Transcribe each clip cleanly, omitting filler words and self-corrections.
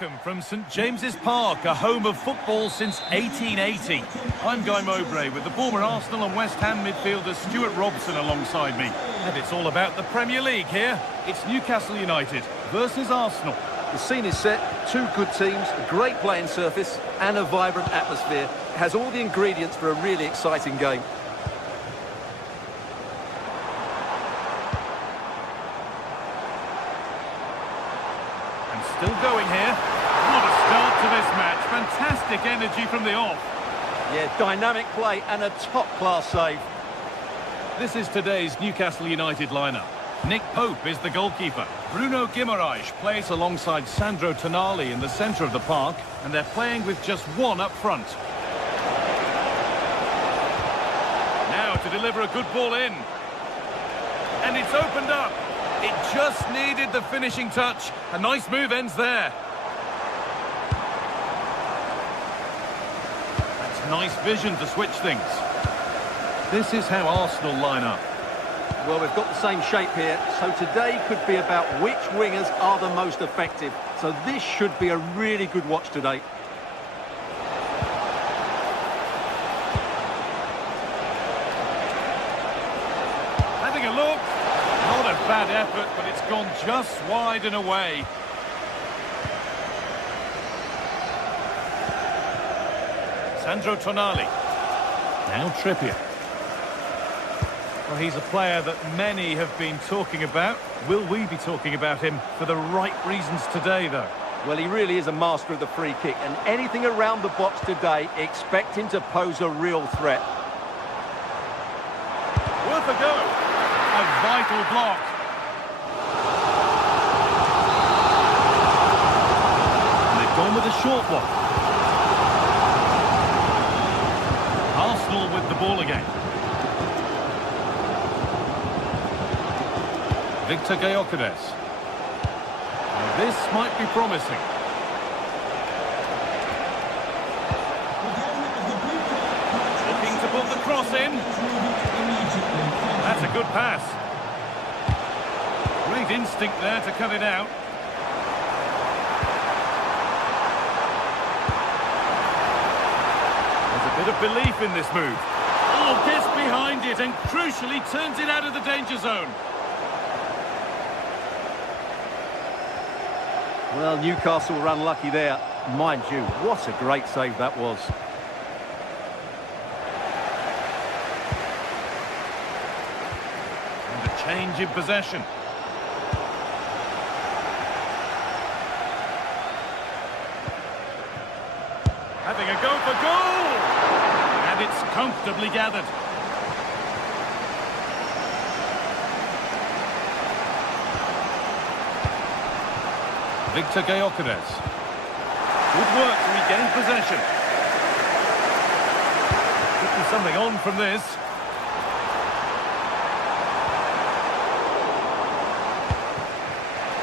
welcome from St James's Park, a home of football since 1880. I'm Guy Mowbray with the former Arsenal and West Ham midfielder Stuart Robson alongside me. And it's all about the Premier League here. It's Newcastle United versus Arsenal. The scene is set, two good teams, a great playing surface and a vibrant atmosphere. It has all the ingredients for a really exciting game. Still going here. What a start to this match. Fantastic energy from the off. Yeah, dynamic play and a top-class save. This is today's Newcastle United lineup. Nick Pope is the goalkeeper. Bruno Guimaraes plays alongside Sandro Tonali in the centre of the park, and they're playing with just one up front. Now to deliver a good ball in. And it's opened up. It just needed the finishing touch. A nice move ends there. That's nice vision to switch things. This is how Arsenal line up. Well, we've got the same shape here, so today could be about which wingers are the most effective. So this should be a really good watch today. Having a look. Not a bad effort, but it's gone just wide and away. Sandro Tonali. Now Trippier. Well, he's a player that many have been talking about. Will we be talking about him for the right reasons today, though? Well, he really is a master of the free kick, and anything around the box today, expect him to pose a real threat. Worth a go. A vital block. And they've gone with a short one. Arsenal with the ball again. Victor Gyökeres. This might be promising. Looking to put the cross in. That's a good pass. Great instinct there to cut it out. There's a bit of belief in this move. Oh, gets behind it and crucially turns it out of the danger zone. Well, Newcastle were unlucky there. Mind you, what a great save that was. And a change in possession. Having a go for goal! And it's comfortably gathered. Victor Gyökeres. Good work to regain possession. Could be something on from this.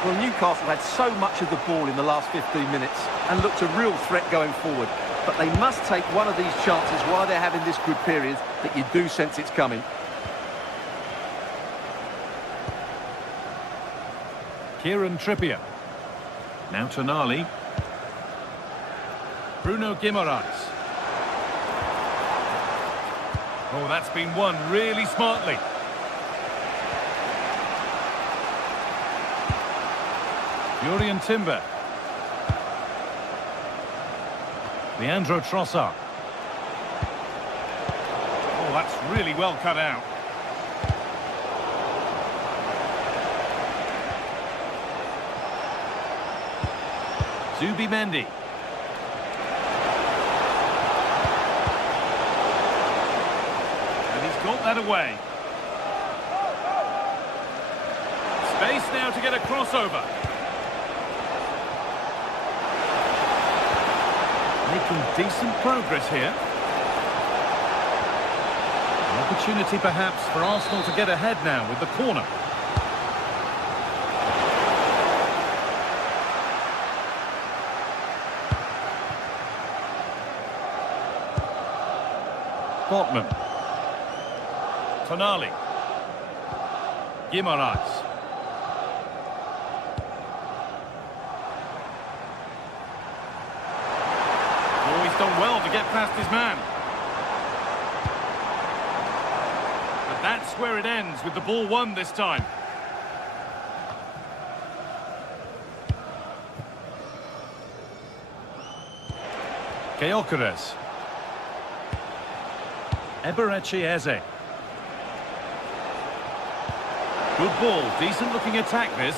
Well, Newcastle had so much of the ball in the last 15 minutes and looked a real threat going forward. But they must take one of these chances while they're having this good period that you do sense it's coming. Kieran Trippier. Now Tonali. Bruno Guimaraes. Oh, that's been won really smartly. Jurriën Timber. Leandro Trossard. Oh, that's really well cut out. Zubimendi. And he's got that away. Space now to get a crossover. Making decent progress here. An opportunity perhaps for Arsenal to get ahead now with the corner. Dortmund. Tonali. Guimaraes. He's done well to get past his man. But that's where it ends, with the ball won this time. Gyökeres. Eberechi Eze. Good ball, decent looking attack this.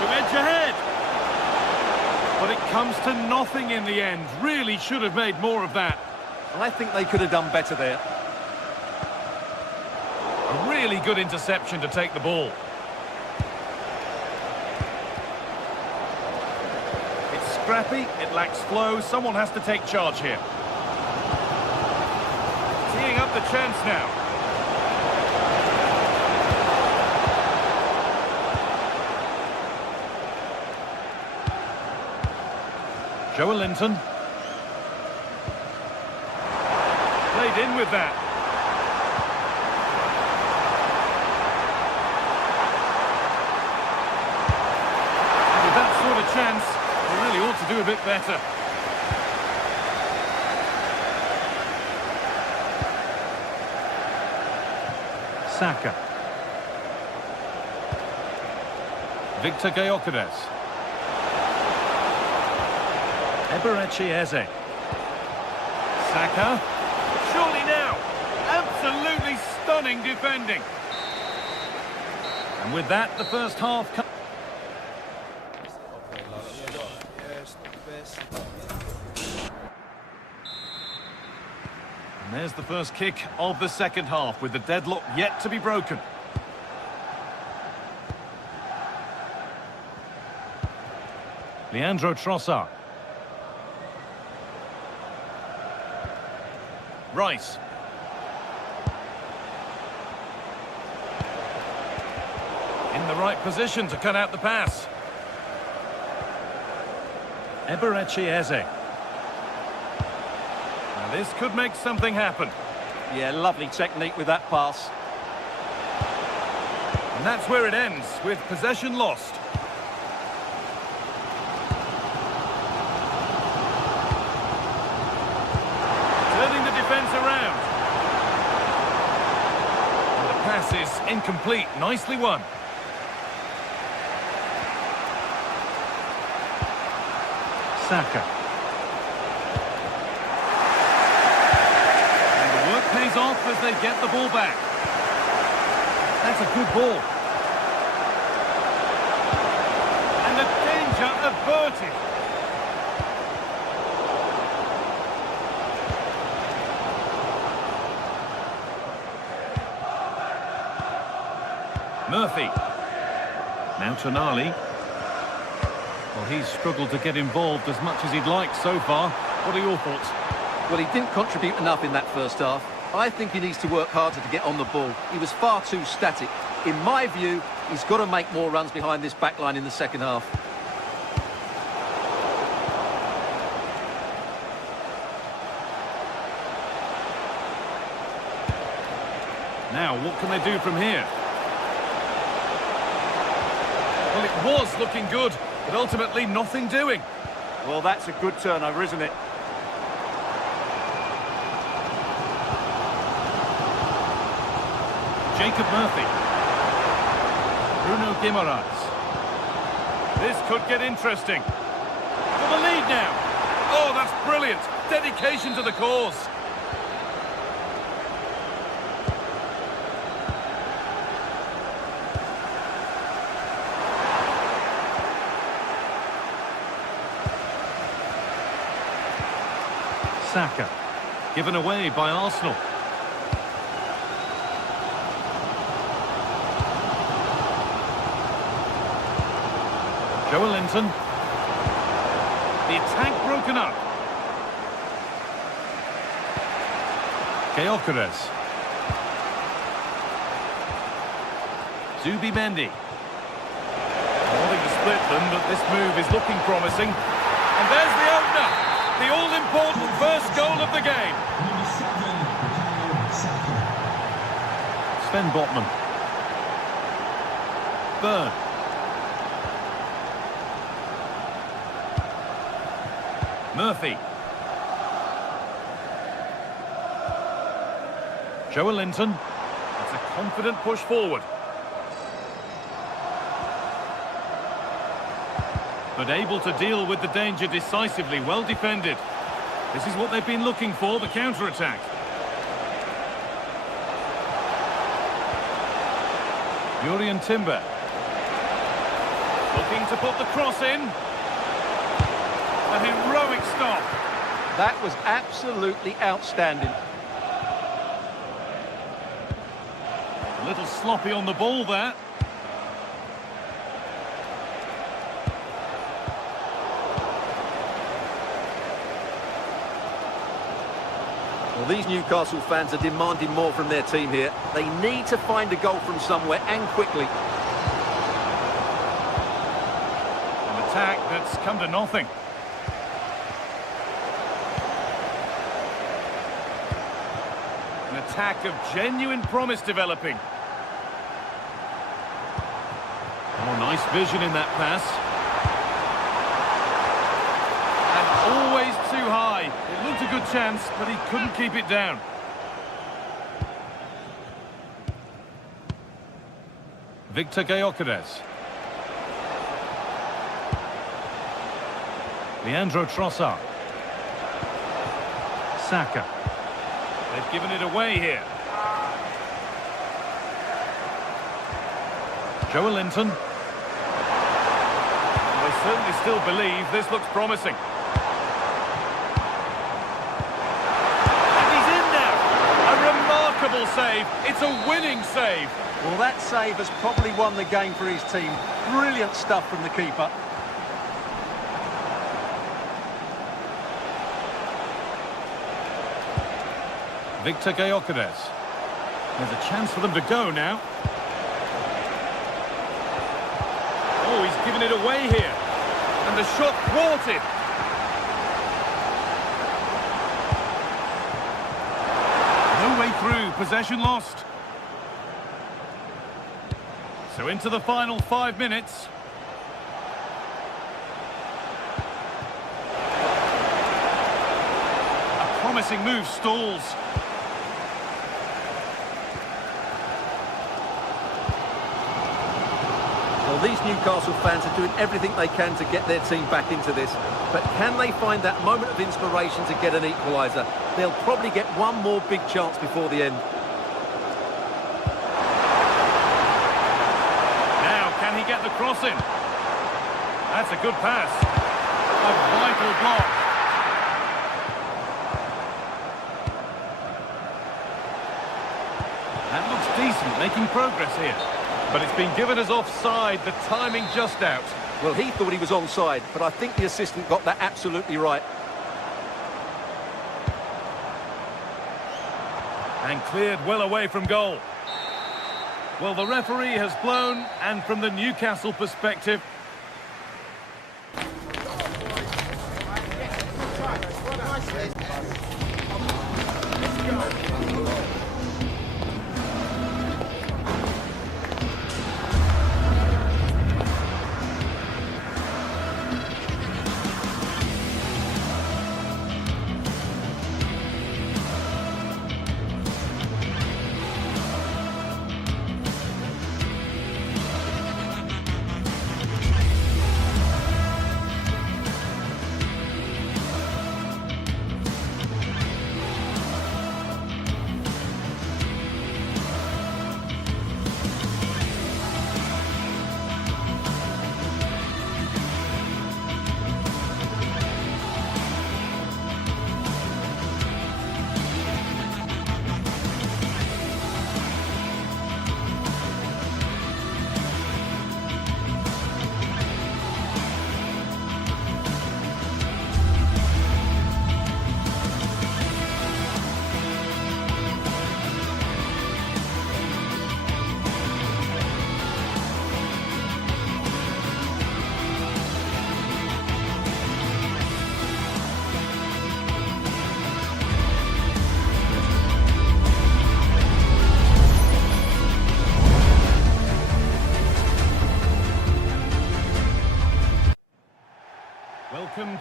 To edge ahead. But it comes to nothing in the end. Really should have made more of that. I think they could have done better there. A really good interception to take the ball. It's scrappy, it lacks flow. Someone has to take charge here. Teeing up the chance now. Joe Linton. Played in with that. With that sort of chance, they really ought to do a bit better. Saka. Victor Gyökeres. Eberechi Eze. Saka. Surely now. Absolutely stunning defending. And with that, the first half comes. And there's the first kick of the second half, with the deadlock yet to be broken. Leandro Trossard. Rice. In the right position to cut out the pass. Eberechi Eze. Now this could make something happen. Yeah, lovely technique with that pass. And that's where it ends, with possession lost. Turning the defence around. And the pass is incomplete. Nicely won. Saka. And the work pays off as they get the ball back. That's a good ball. And the danger averted. Murphy. Now Tonali. Well, he's struggled to get involved as much as he'd like so far. What are your thoughts? Well, he didn't contribute enough in that first half. I think he needs to work harder to get on the ball. He was far too static. In my view, he's got to make more runs behind this back line in the second half. Now, what can they do from here? Well, it was looking good, but ultimately nothing doing. Well, that's a good turnover, isn't it? Jacob Murphy. Bruno Guimaraes. This could get interesting. For the lead now. Oh, that's brilliant. Dedication to the cause. Saka. Given away by Arsenal. Joe Linton. The attack broken up. Gyökeres. Zubimendi. Wanting to split them, but this move is looking promising. And there's the opener. The all-important first goal of the game. Sven Botman. Byrne. Murphy. Joelinton. It's a confident push forward. But able to deal with the danger decisively, well defended. This is what they've been looking for, the counter-attack. Jurriën Timber. Looking to put the cross in. A heroic stop. That was absolutely outstanding. A little sloppy on the ball there. Well, these Newcastle fans are demanding more from their team here. They need to find a goal from somewhere, and quickly. An attack that's come to nothing. An attack of genuine promise developing. Oh, nice vision in that pass. And always too high. It looked a good chance, but he couldn't keep it down. Victor Gyökeres. Leandro Trossard. Saka. They've given it away here. Joelinton. They certainly still believe this looks promising. And he's in there. A remarkable save. It's a winning save. Well, that save has probably won the game for his team. Brilliant stuff from the keeper. Victor Gyökeres. There's a chance for them to go now. Oh, he's given it away here. And the shot thwarted. No way through, possession lost. So into the final 5 minutes. A promising move stalls. Well, these Newcastle fans are doing everything they can to get their team back into this. But can they find that moment of inspiration to get an equaliser? They'll probably get one more big chance before the end. Now, can he get the cross in? That's a good pass. A vital block. That looks decent, making progress here. But it's been given as offside, the timing just out. Well, he thought he was onside, but I think the assistant got that absolutely right. And cleared well away from goal. Well, the referee has blown, and from the Newcastle perspective,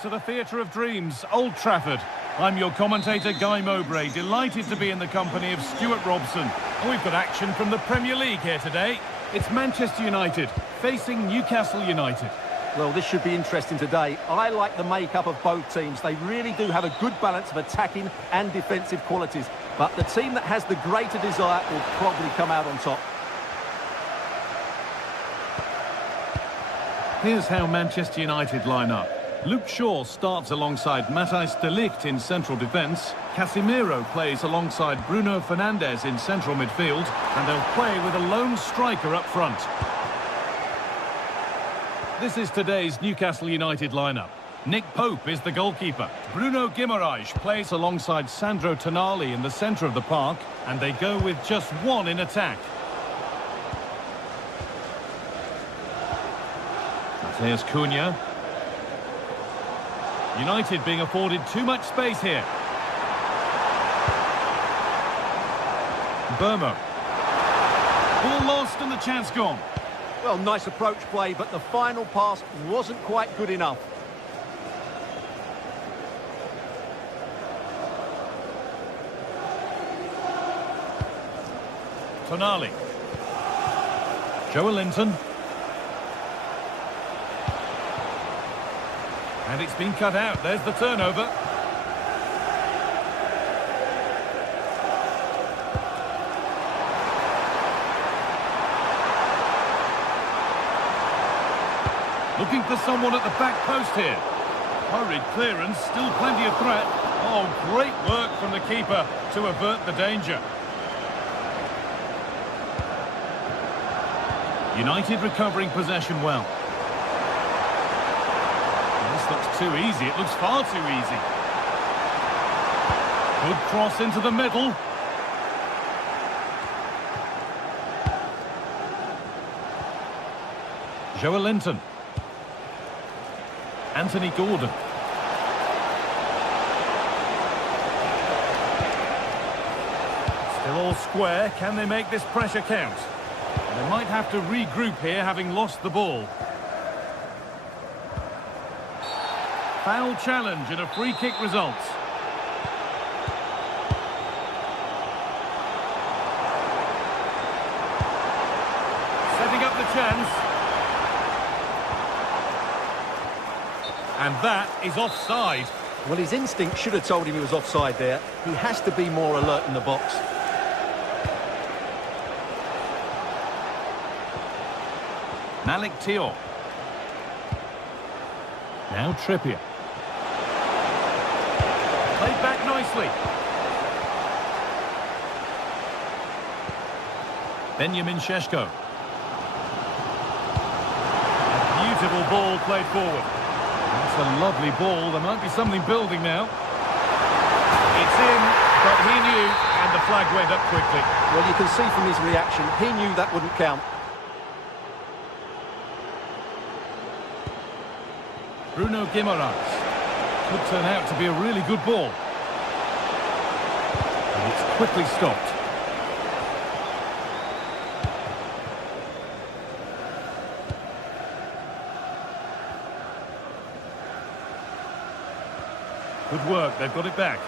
to the Theatre of Dreams, Old Trafford. I'm your commentator, Guy Mowbray, delighted to be in the company of Stuart Robson. And we've got action from the Premier League here today. It's Manchester United facing Newcastle United. Well, this should be interesting today. I like the makeup of both teams. They really do have a good balance of attacking and defensive qualities. But the team that has the greater desire will probably come out on top. Here's how Manchester United line up. Luke Shaw starts alongside Matthijs de Ligt in central defence. Casemiro plays alongside Bruno Fernandes in central midfield. And they'll play with a lone striker up front. This is today's Newcastle United lineup. Nick Pope is the goalkeeper. Bruno Guimaraes plays alongside Sandro Tonali in the centre of the park. And they go with just one in attack. There's Cunha. United being afforded too much space here. Burmo. Ball lost and the chance gone. Well, nice approach play, but the final pass wasn't quite good enough. Tonali. Joelinton. And it's been cut out. There's the turnover. Looking for someone at the back post here. Hurried clearance, still plenty of threat. Oh, great work from the keeper to avert the danger. United recovering possession well. This looks too easy. It looks far too easy. Good cross into the middle. Joelinton. Anthony Gordon. Still all square. Can they make this pressure count? They might have to regroup here, having lost the ball. Foul challenge and a free kick results. Setting up the chance. And that is offside. Well, his instinct should have told him he was offside there. He has to be more alert in the box. Malik Thiaw. Now Trippier. Played back nicely. Benjamin Šeško. A beautiful ball played forward. That's a lovely ball. There might be something building now. It's in, but he knew, and the flag went up quickly. Well, you can see from his reaction, he knew that wouldn't count. Bruno Guimaraes. Could turn out to be a really good ball. And it's quickly stopped. Good work, they've got it back.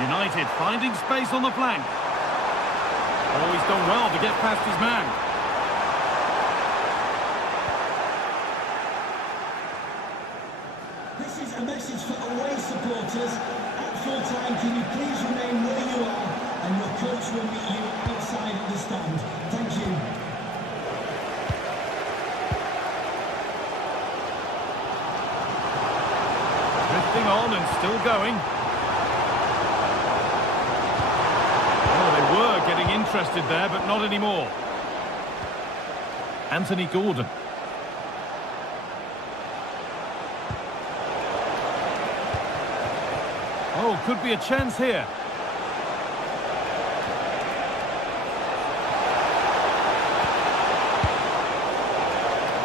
United finding space on the flank. Oh, he's done well to get past his man. This is a message for away supporters. At full time, can you please remain where you are, and your coach will meet you outside of the stand. Thank you. Drifting on and still going. Oh, they were getting interested there, but not anymore. Anthony Gordon. Oh, could be a chance here.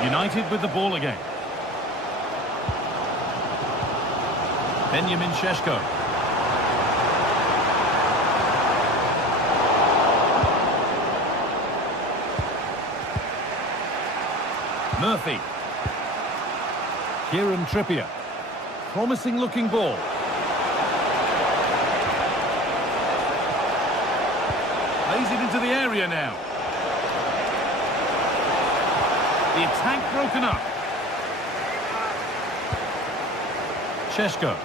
United with the ball again. Benjamin Šeško. Murphy. Kieran Trippier. Promising looking ball. Plays it into the area now. The attack broken up. Šeško.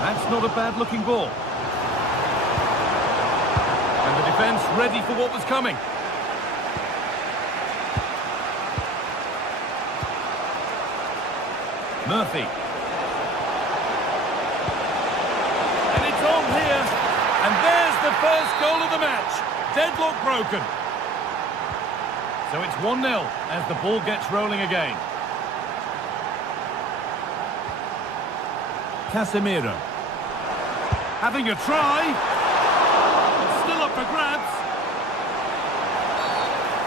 That's not a bad looking ball. And the defence ready for what was coming. Murphy. And it's on here. And there's the first goal of the match. Deadlock broken. So it's 1-0 as the ball gets rolling again. Casemiro. Having a try. It's still up for grabs.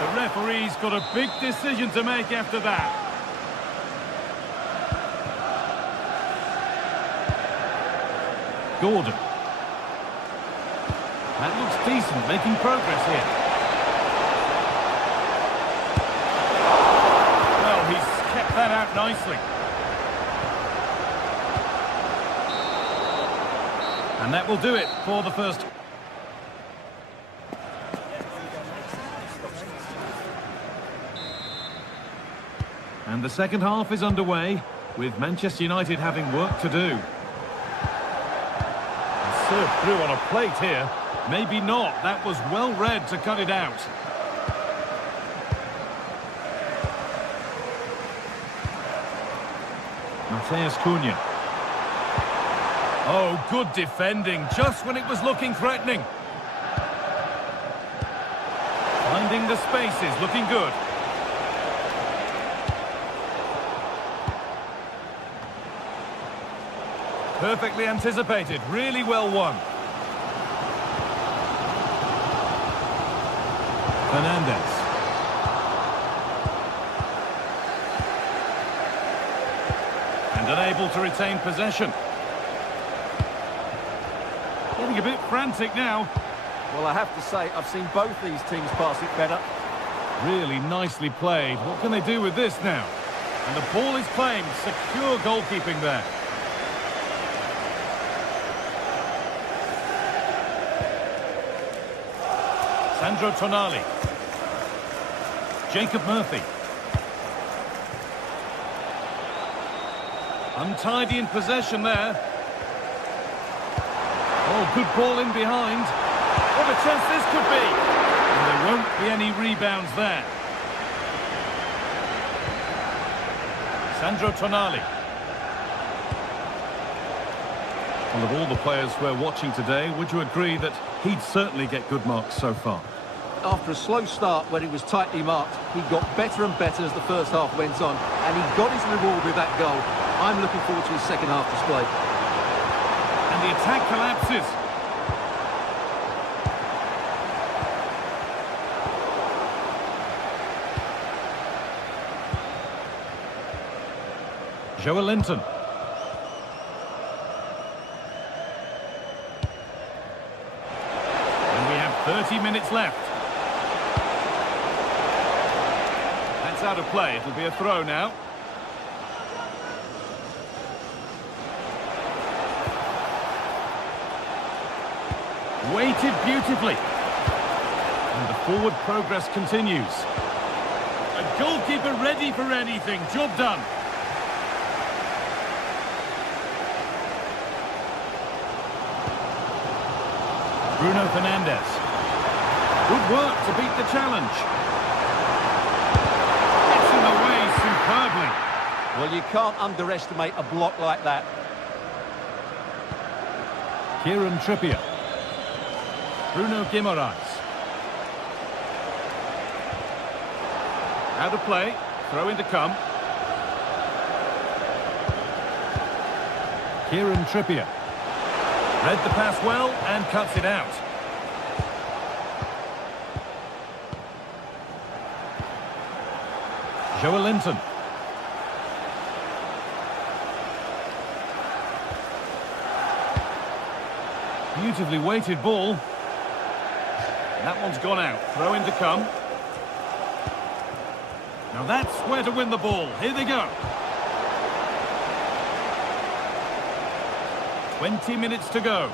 The referee's got a big decision to make after that. Gordon. That looks decent, making progress here. Well, he's kept that out nicely. And that will do it for the first. And the second half is underway, with Manchester United having work to do. Served through on a plate here. Maybe not. That was well read to cut it out. Matheus Cunha. Oh, good defending, just when it was looking threatening. Finding the spaces, looking good. Perfectly anticipated, really well won. Fernandes. And unable to retain possession. Getting a bit frantic now. Well, I have to say, I've seen both these teams pass it better. Really nicely played. What can they do with this now? And the ball is claimed. Secure goalkeeping there. Sandro Tonali. Jacob Murphy. Untidy in possession there. Oh, good ball in behind. What a chance this could be. And there won't be any rebounds there. Sandro Tonali. Well, of all the players we're watching today, would you agree that he'd certainly get good marks so far? After a slow start when he was tightly marked, he got better and better as the first half went on, and he got his reward with that goal. I'm looking forward to his second half display. And the attack collapses. Joelinton. And we have 30 minutes left. That's out of play. It'll be a throw now. Weighted beautifully. And the forward progress continues. A goalkeeper ready for anything. Job done. Bruno Fernandes. Good work to beat the challenge. Gets in the way superbly. Well, you can't underestimate a block like that. Kieran Trippier. Bruno Guimaraes. Out of play. Throw in to come. Kieran Trippier. Read the pass well and cuts it out. Joelinton. Beautifully weighted ball. That one's gone out. Throw in to come. Now that's where to win the ball. Here they go. 20 minutes to go.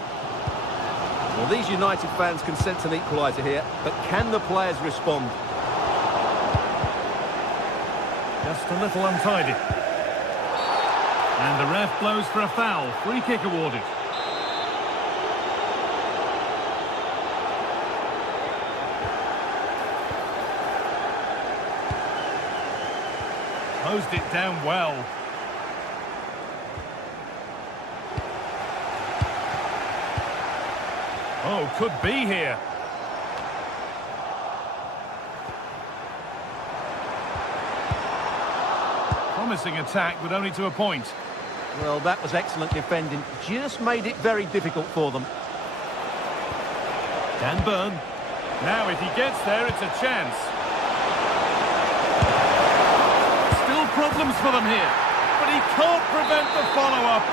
Well, these United fans can sense an equaliser here, but can the players respond? Just a little untidy. And the ref blows for a foul. Free kick awarded. Closed it down well. Oh, could be here. Promising attack, but only to a point. Well, that was excellent defending. Just made it very difficult for them. Dan Burn. Now, if he gets there, it's a chance. Still problems for them here. But he can't prevent the follow-up.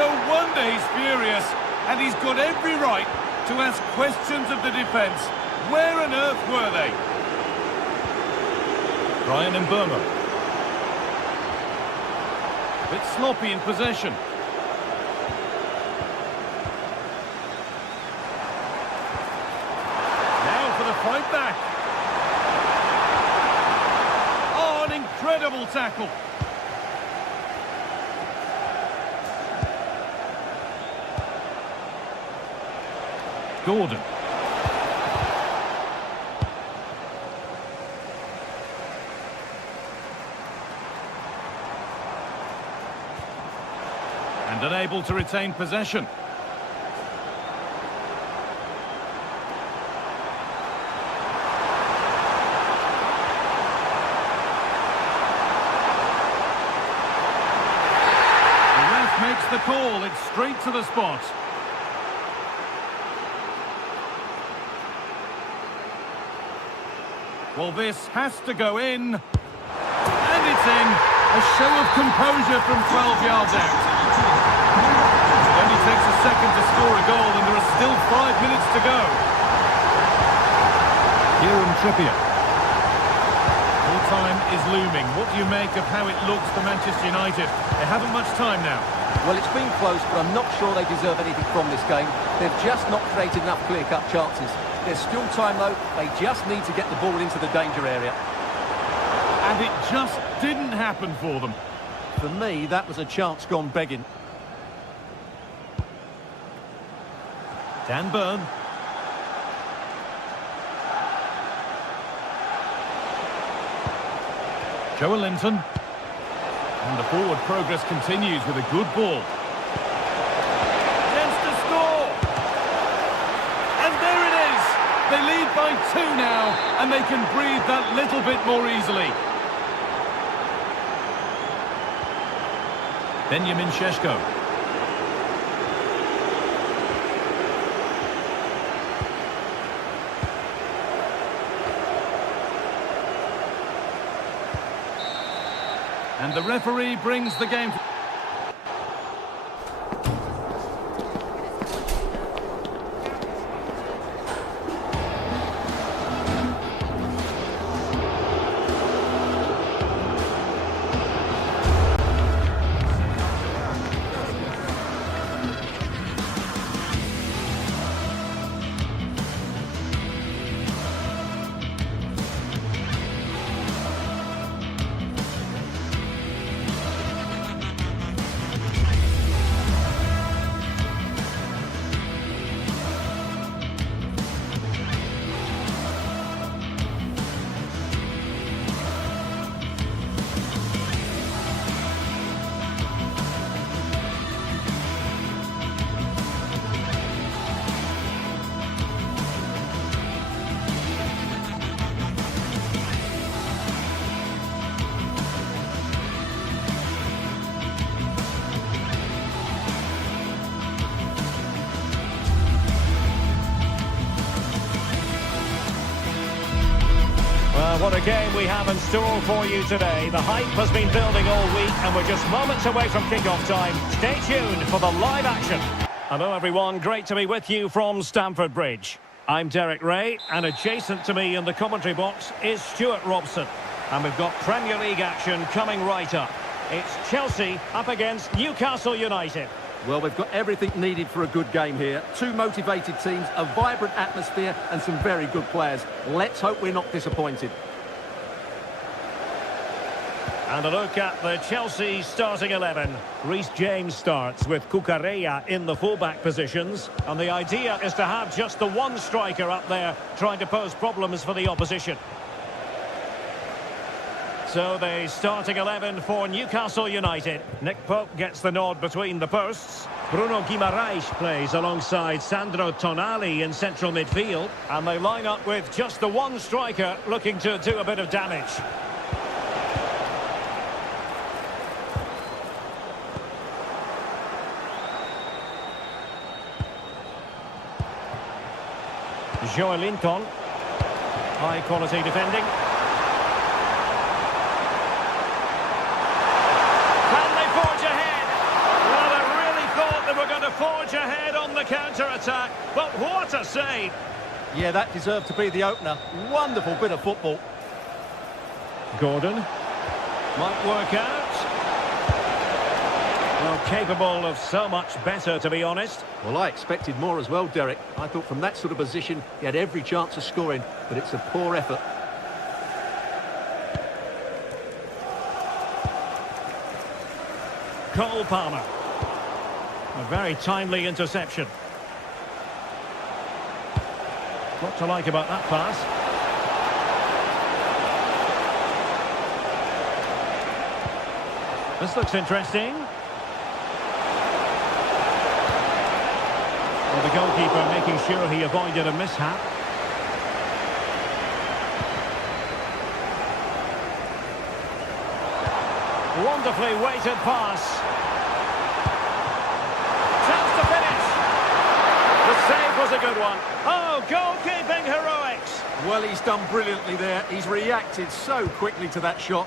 No wonder he's furious. And he's got every right to ask questions of the defence. Where on earth were they? Brian and Burma. Bit sloppy in possession. Now for the fight back. Oh, an incredible tackle. Gordon. And unable to retain possession. The ref makes the call. It's straight to the spot. Well, this has to go in. And it's in. A show of composure from 12 yards out. It only takes a second to score a goal, and there are still 5 minutes to go. Kieran Trippier. Full time is looming. What do you make of how it looks for Manchester United? They haven't much time now. Well, it's been close, but I'm not sure they deserve anything from this game. They've just not created enough clear-cut chances. There's still time, though. They just need to get the ball into the danger area. And it just didn't happen for them. For me, that was a chance gone begging. Dan Burn. Joe Linton. And the forward progress continues with a good ball. Chance to score! And there it is! They lead by 2 now, and they can breathe that little bit more easily. Benjamin Šeško. And the referee brings the game. What a game we have in store for you today. The hype has been building all week and we're just moments away from kick-off time. Stay tuned for the live action. Hello everyone, great to be with you from Stamford Bridge. I'm Derek Ray and adjacent to me in the commentary box is Stuart Robson. And we've got Premier League action coming right up. It's Chelsea up against Newcastle United. Well, we've got everything needed for a good game here. Two motivated teams, a vibrant atmosphere and some very good players. Let's hope we're not disappointed. And a look at the Chelsea starting 11. Reece James starts with Cucurella in the fullback positions. And the idea is to have just the one striker up there trying to pose problems for the opposition. So the starting 11 for Newcastle United. Nick Pope gets the nod between the posts. Bruno Guimaraes plays alongside Sandro Tonali in central midfield. And they line up with just the one striker looking to do a bit of damage. Joelinton. High quality defending. Forge ahead on the counter-attack, but what a save! Yeah, that deserved to be the opener. Wonderful bit of football. Gordon might work out. Well, capable of so much better, to be honest. Well, I expected more as well, Derek. I thought from that sort of position he had every chance of scoring, but it's a poor effort. Cole Palmer. A very timely interception. What to like about that pass? This looks interesting. Well, the goalkeeper making sure he avoided a mishap. Wonderfully weighted pass. Was a good one. Oh, goalkeeping heroics. Well, he's done brilliantly there. He's reacted so quickly to that shot.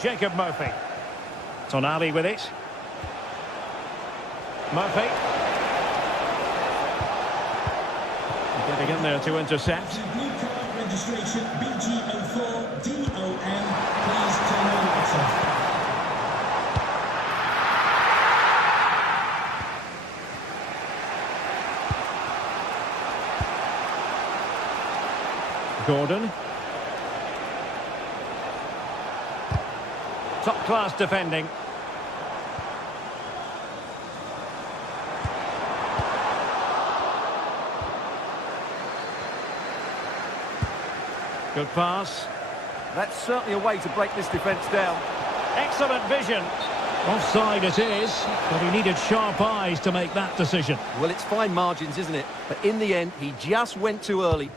Jacob Murphy. Tonali with it. Murphy. Getting in there to intercept. Blue card registration BG04DOM. Please turn your lights off. Gordon. Top class defending. Good pass. That's certainly a way to break this defence down. Excellent vision. Offside it is, but he needed sharp eyes to make that decision. Well, it's fine margins, isn't it? But in the end, he just went too early.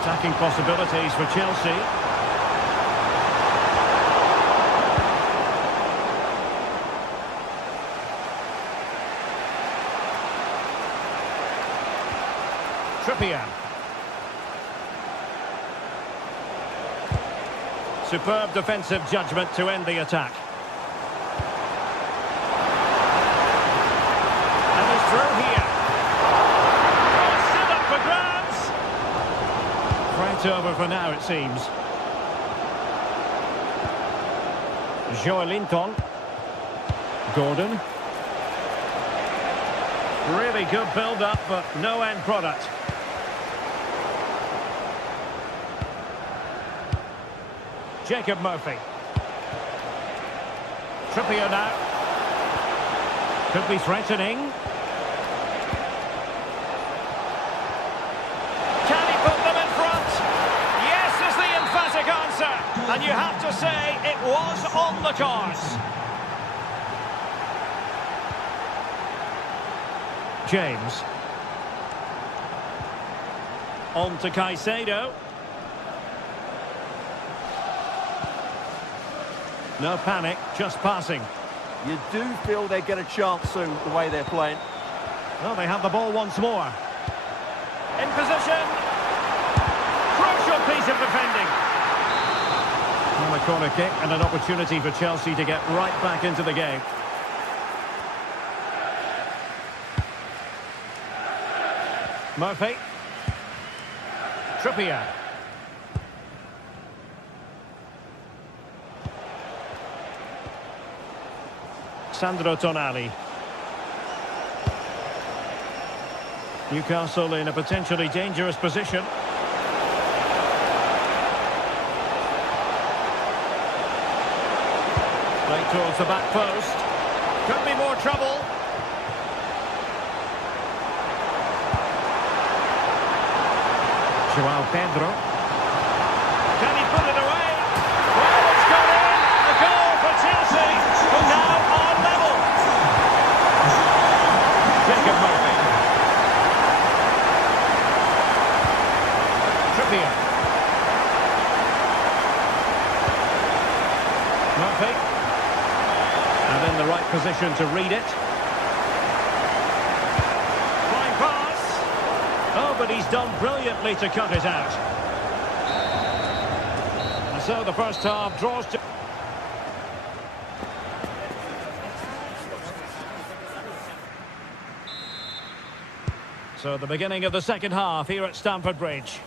Attacking possibilities for Chelsea. Trippier. Superb defensive judgment to end the attack. And he's through here. Oh, set up for grabs. Right over for now, it seems. Joelinton. Gordon. Really good build-up, but no end product. Jacob Murphy. Trippier now. Could be threatening. Can he put them in front? Yes is the emphatic answer. And you have to say it was on the cards. James. On to Caicedo. No panic, just passing. You do feel they get a chance soon, the way they're playing. Well, they have the ball once more. In position. Crucial crucial piece of defending. And a corner kick and an opportunity for Chelsea to get right back into the game. Murphy. Trippier. Sandro Tonali. Newcastle in a potentially dangerous position. Right towards the back post. Could be more trouble. João Pedro. Can he put it away? Well, it's gone in. A goal for Chelsea, who now are level. Jacob Murphy. Trippier. Murphy. And in the right position to read it. Flying pass. Oh, but he's done brilliantly to cut it out. And so the first half draws to... So the beginning of the second half here at Stamford Bridge.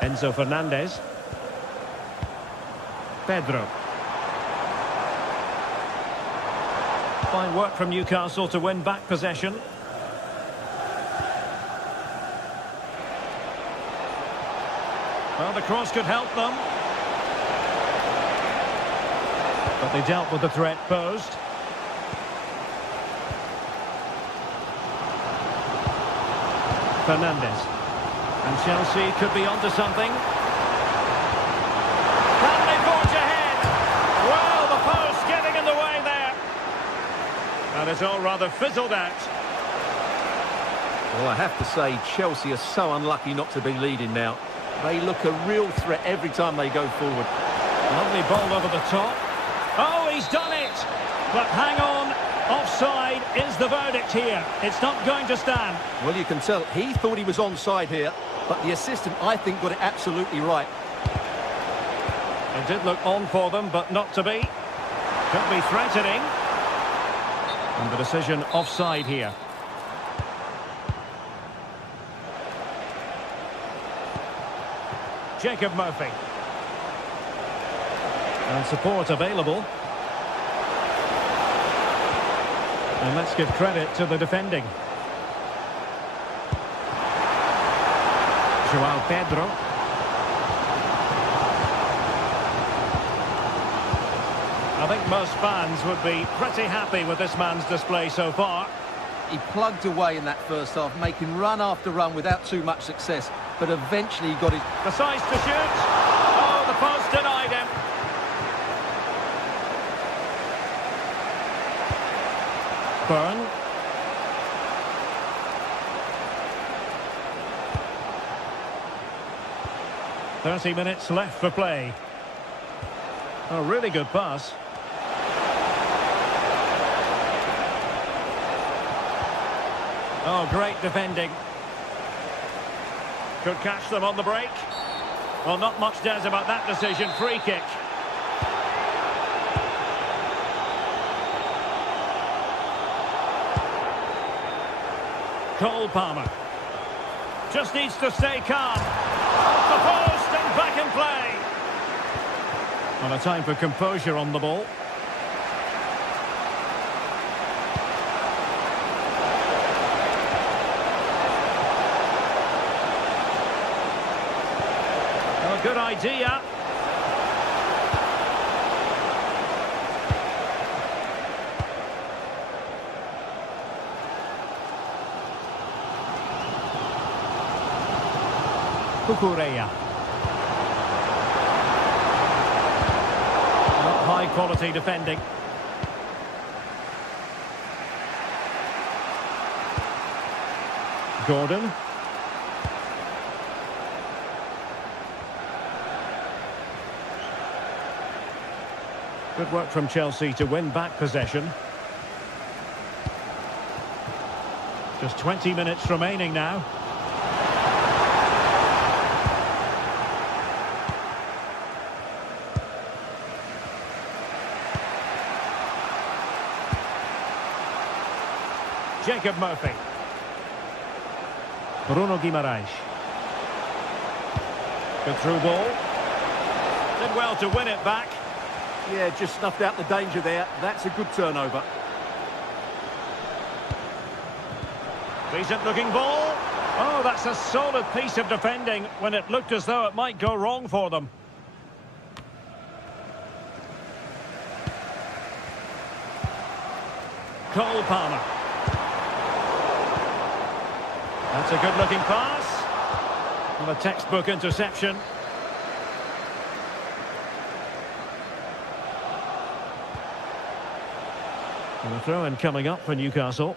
Enzo Fernandez. Pedro. Fine work from Newcastle to win back possession. Well, the cross could help them. But they dealt with the threat posed. Fernandez. And Chelsea could be onto something. Can they forge ahead? Well, the post getting in the way there. And it's all rather fizzled out. Well, I have to say, Chelsea are so unlucky not to be leading now. They look a real threat every time they go forward. Lovely ball over the top. Oh, he's done it! But hang on, offside is the verdict here. It's not going to stand. Well, you can tell he thought he was onside here, but the assistant, I think, got it absolutely right. It did look on for them, but not to be. Could be threatening. And the decision offside here. Jacob Murphy. And support available. And let's give credit to the defending. João Pedro. I think most fans would be pretty happy with this man's display so far. He plugged away in that first half, making run after run without too much success, but eventually he got his... The size to shoot. Oh, the post denied him. Byrne. "30 minutes left for play." A really good pass. Oh, great defending. Could catch them on the break. Well, not much does about that decision. Free kick. Cole Palmer. Just needs to stay calm. Off the post and back in play. And a time for composure on the ball. A good idea. Cucurella. Not high quality defending. Gordon. Good work from Chelsea to win back possession. Just 20 minutes remaining now. Jacob Murphy. Bruno Guimaraes. Good through ball. Did well to win it back. Yeah, just snuffed out the danger there. That's a good turnover. Decent looking ball. Oh, that's a solid piece of defending when it looked as though it might go wrong for them. Cole Palmer. That's a good looking pass. And a textbook interception. And a throw-in coming up for Newcastle.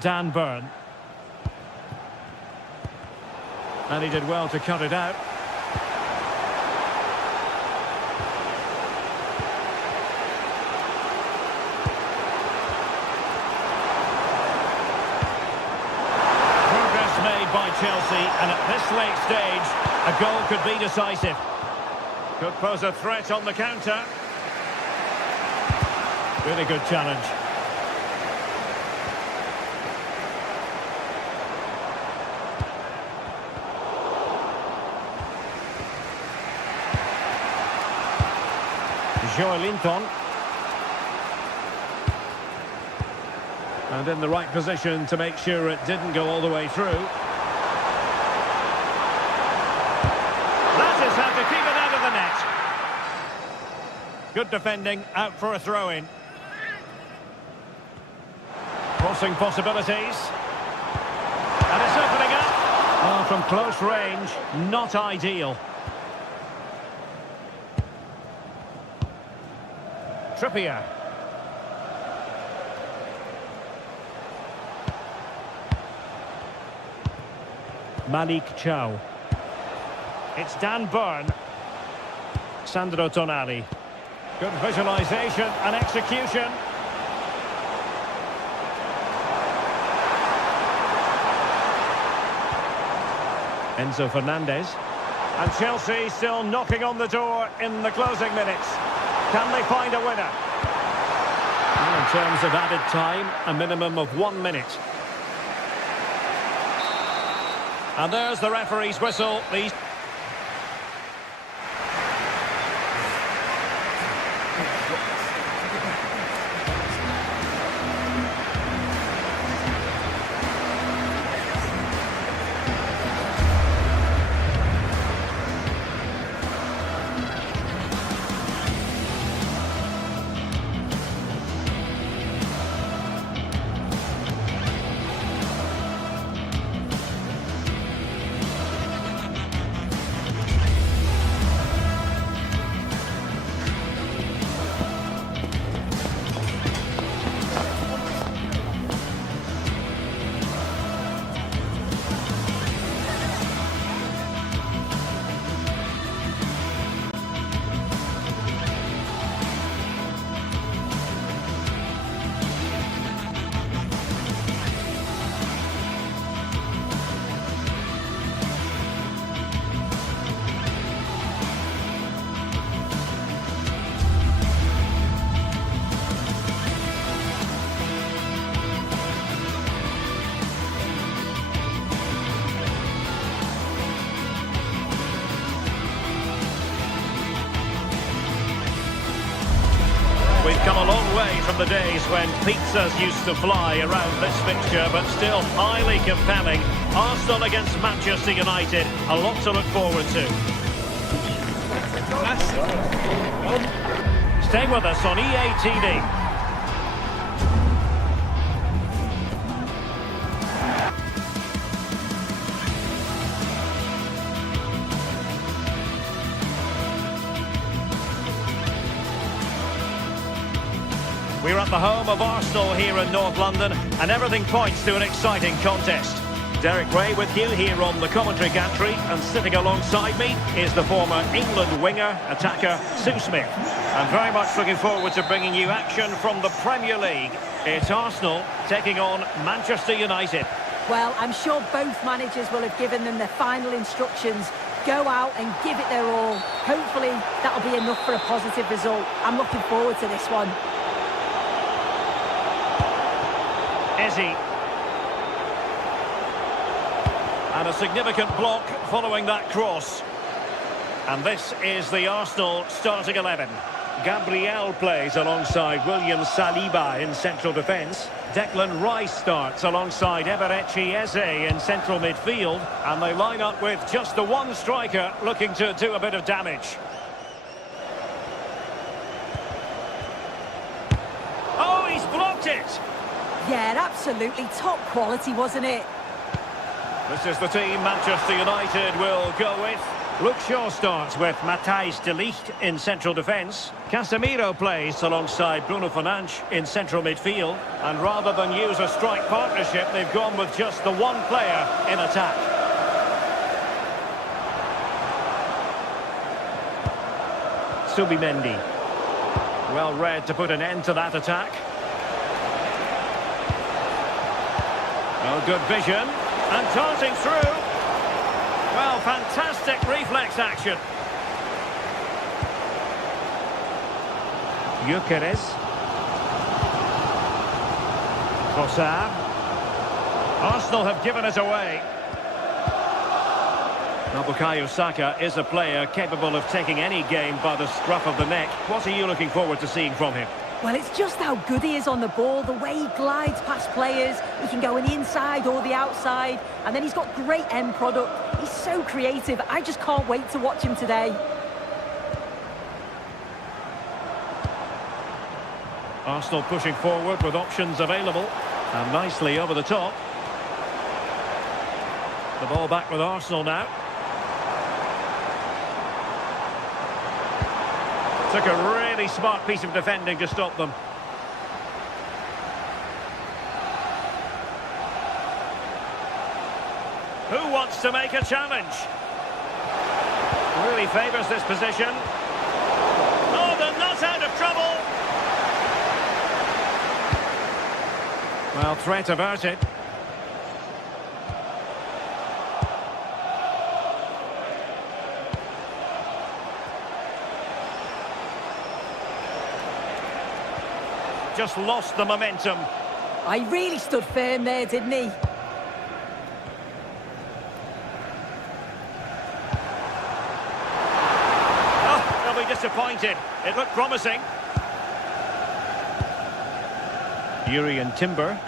Dan Burn. And he did well to cut it out. Progress made by Chelsea, and at this late stage, a goal could be decisive. Could pose a threat on the counter. Really good challenge. Joelinton. And in the right position to make sure it didn't go all the way through. That is how to keep it out of the net. Good defending, out for a throw-in. Crossing possibilities. And it's opening up. Oh, from close range, not ideal. Trippier. Malik Chow. It's Dan Burn. Sandro Tonali. Good visualisation and execution. Enzo Fernandez. And Chelsea still knocking on the door in the closing minutes. Can they find a winner? Well, in terms of added time, a minimum of 1 minute. And there's the referee's whistle. These We've come a long way from the days when pizzas used to fly around this fixture, but still highly compelling. Arsenal against Manchester United, a lot to look forward to. Stay with us on EA TV. We're at the home of Arsenal here in North London, and everything points to an exciting contest. Derek Ray with you here on the commentary gantry, and sitting alongside me is the former England winger, attacker, Sue Smith. I'm very much looking forward to bringing you action from the Premier League. It's Arsenal taking on Manchester United. Well, I'm sure both managers will have given them their final instructions. Go out and give it their all. Hopefully, that'll be enough for a positive result. I'm looking forward to this one. Ezzy. And a significant block following that cross. And this is the Arsenal starting 11. Gabriel plays alongside William Saliba in central defence. Declan Rice starts alongside Eberechi Eze in central midfield. And they line up with just the one striker looking to do a bit of damage. Oh, he's blocked it! Yeah, absolutely top quality, wasn't it? This is the team Manchester United will go with. Luke Shaw starts with Matthijs de Ligt in central defence. Casemiro plays alongside Bruno Fernandes in central midfield. And rather than use a strike partnership, they've gone with just the one player in attack. Subimendi. Well read to put an end to that attack. Oh, good vision. And darting through. Well, fantastic reflex action. Gyökeres. Trossard. Arsenal have given it away. Now, Bukayo Saka is a player capable of taking any game by the scruff of the neck. What are you looking forward to seeing from him? Well, it's just how good he is on the ball, the way he glides past players. He can go on the inside or the outside, and then he's got great end product. He's so creative. I just can't wait to watch him today. Arsenal pushing forward with options available, and nicely over the top. The ball back with Arsenal now. Took a really smart piece of defending to stop them. Who wants to make a challenge? Really favours this position. Oh, they're not out of trouble. Well, threat averted. Just lost the momentum. He really stood firm there, didn't he? Oh, they'll be disappointed. It looked promising. Yuri and Timber.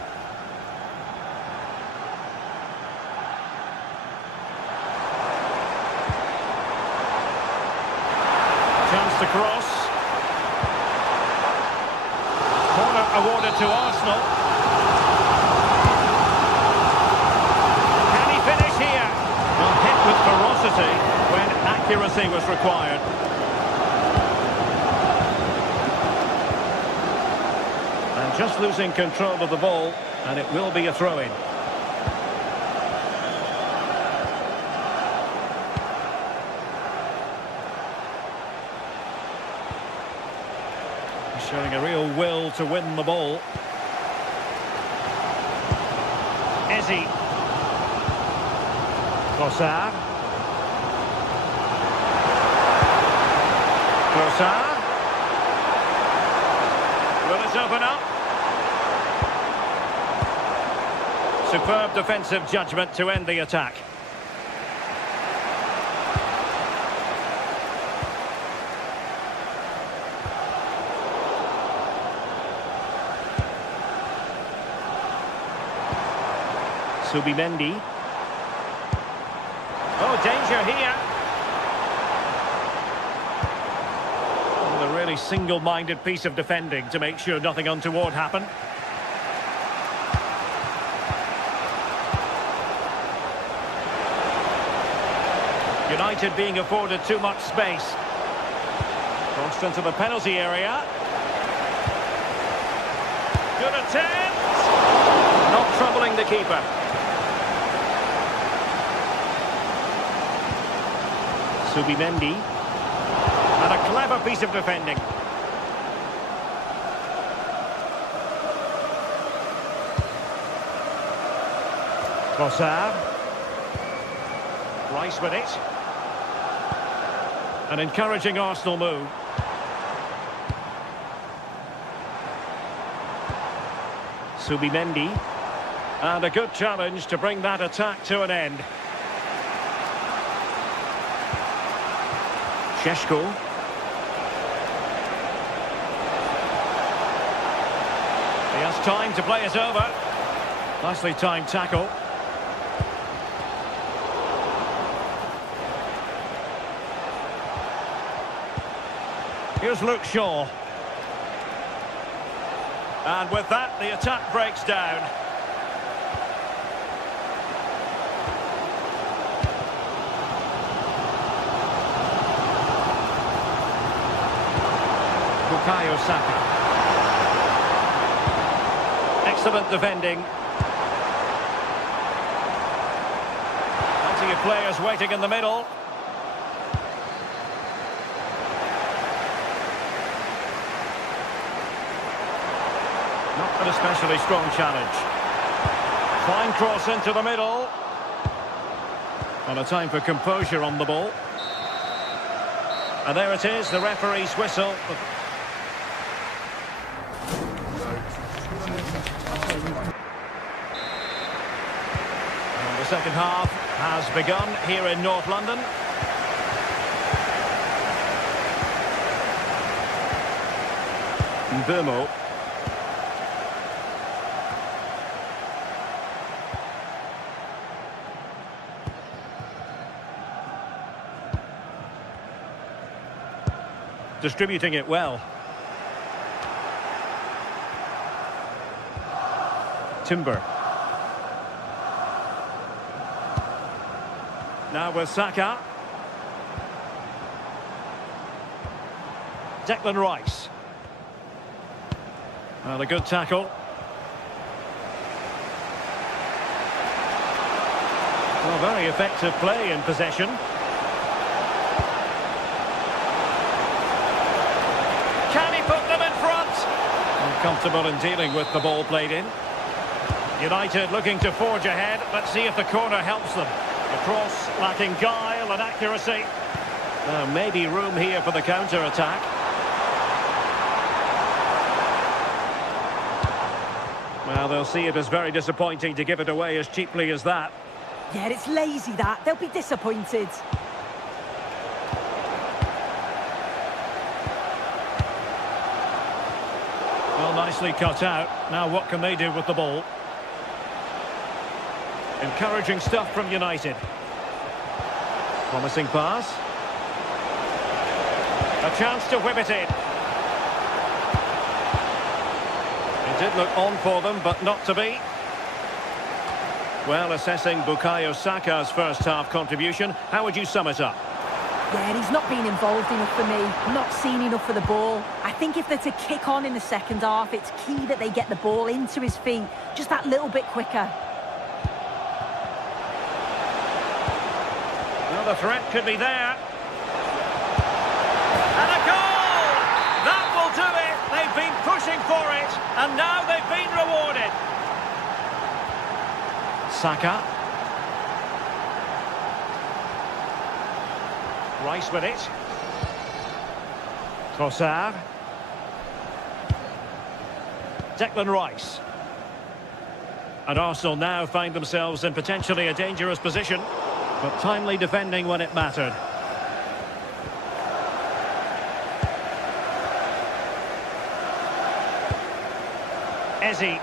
Chance to cross. Corner awarded to Arsenal. Can he finish here? Well, hit with ferocity when accuracy was required. And just losing control of the ball, and it will be a throw-in. Showing a real will to win the ball. Ezzy. Trossard. Trossard. Will it open up? Superb defensive judgment to end the attack. Subimendi. Oh, danger here. And a really single-minded piece of defending to make sure nothing untoward happened. United being afforded too much space. Crossed into the penalty area. Good attempt! Not troubling the keeper. Subimendi. And a clever piece of defending. Trossard. Rice with it. An encouraging Arsenal move. Subimendi. And a good challenge to bring that attack to an end. Šeško. He has time to play it over. Nicely timed tackle. Here's Luke Shaw. And with that, the attack breaks down. Bukayo Saka. Excellent defending. Plenty of players waiting in the middle. Not an especially strong challenge. Fine cross into the middle. And a time for composure on the ball. And there it is, the referee's whistle. And the second half has begun here in North London. Burmo. Distributing it well. Timber. Now with Saka. Declan Rice. Well, a good tackle. Well, very effective play in possession. Can he put them in front? Uncomfortable in dealing with the ball played in. United looking to forge ahead. Let's see if the corner helps them. The cross lacking guile and accuracy. Maybe room here for the counter-attack. Well, they'll see it as very disappointing to give it away as cheaply as that. Yeah, it's lazy that. They'll be disappointed. Well, nicely cut out. Now what can they do with the ball? Encouraging stuff from United. Promising pass. A chance to whip it in. It did look on for them, but not to be. Well, assessing Bukayo Saka's first half contribution, how would you sum it up? Yeah, he's not been involved enough for me. Not seen enough for the ball. I think if they're to kick on in the second half, it's key that they get the ball into his feet just that little bit quicker. Well, the threat could be there. And a goal! That will do it! They've been pushing for it, and now they've been rewarded. Saka. Rice with it. Trossard. Declan Rice. And Arsenal now find themselves in potentially a dangerous position, but timely defending when it mattered. Eze.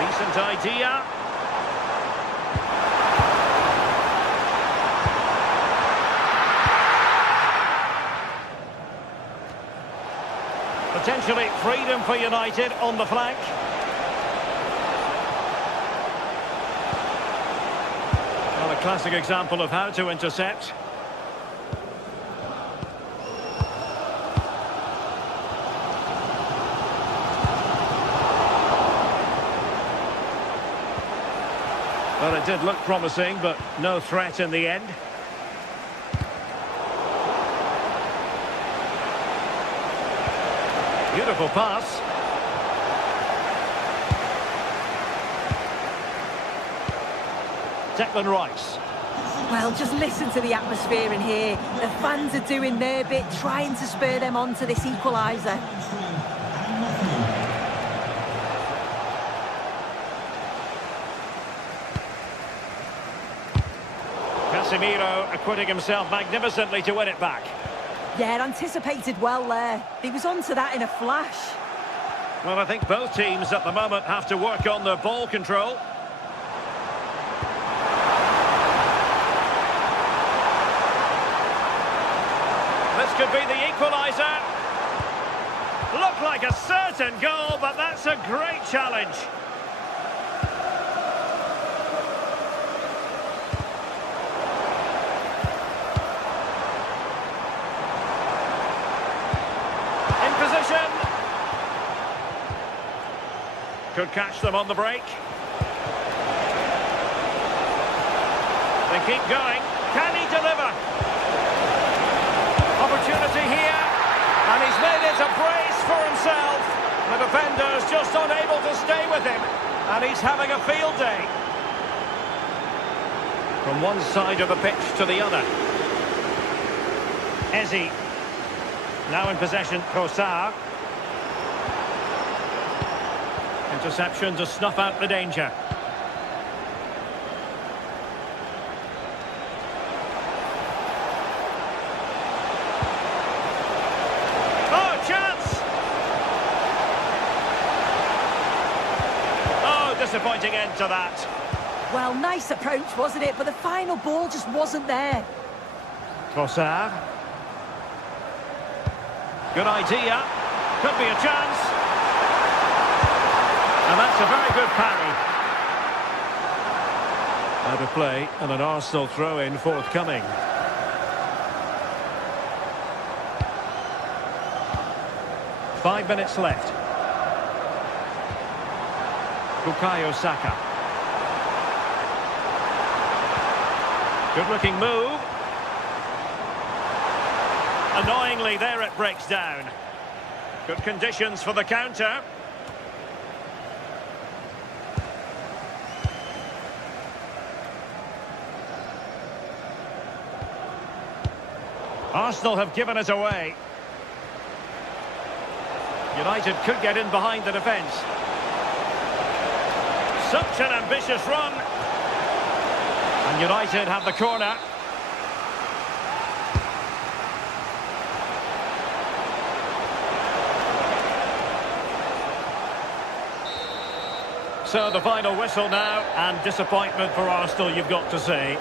Decent idea. Potentially freedom for United on the flank. Well, a classic example of how to intercept. Well, it did look promising, but no threat in the end. Beautiful pass. Declan Rice. Well, just listen to the atmosphere in here. The fans are doing their bit, trying to spur them on to this equaliser. Casemiro acquitting himself magnificently to win it back. Yeah, anticipated well there. He was onto that in a flash. Well, I think both teams at the moment have to work on their ball control. This could be the equaliser. Looked like a certain goal, but that's a great challenge. In position. Could catch them on the break. They keep going. Can he deliver? Opportunity here, and he's made it a brace for himself. The defender's just unable to stay with him, and he's having a field day. From one side of the pitch to the other. Eze. Now in possession, Trossard. Interception to snuff out the danger. Disappointing end to that. Well, nice approach, wasn't it? But the final ball just wasn't there. Trossard. Good idea. Could be a chance. And that's a very good parry. Out of play, and an Arsenal throw-in forthcoming. Five minutes left. Bukayo Saka. Good-looking move. Annoyingly, there it breaks down. Good conditions for the counter. Arsenal have given it away. United could get in behind the defence. Such an ambitious run. And United have the corner. So the final whistle now, and disappointment for Arsenal, you've got to say.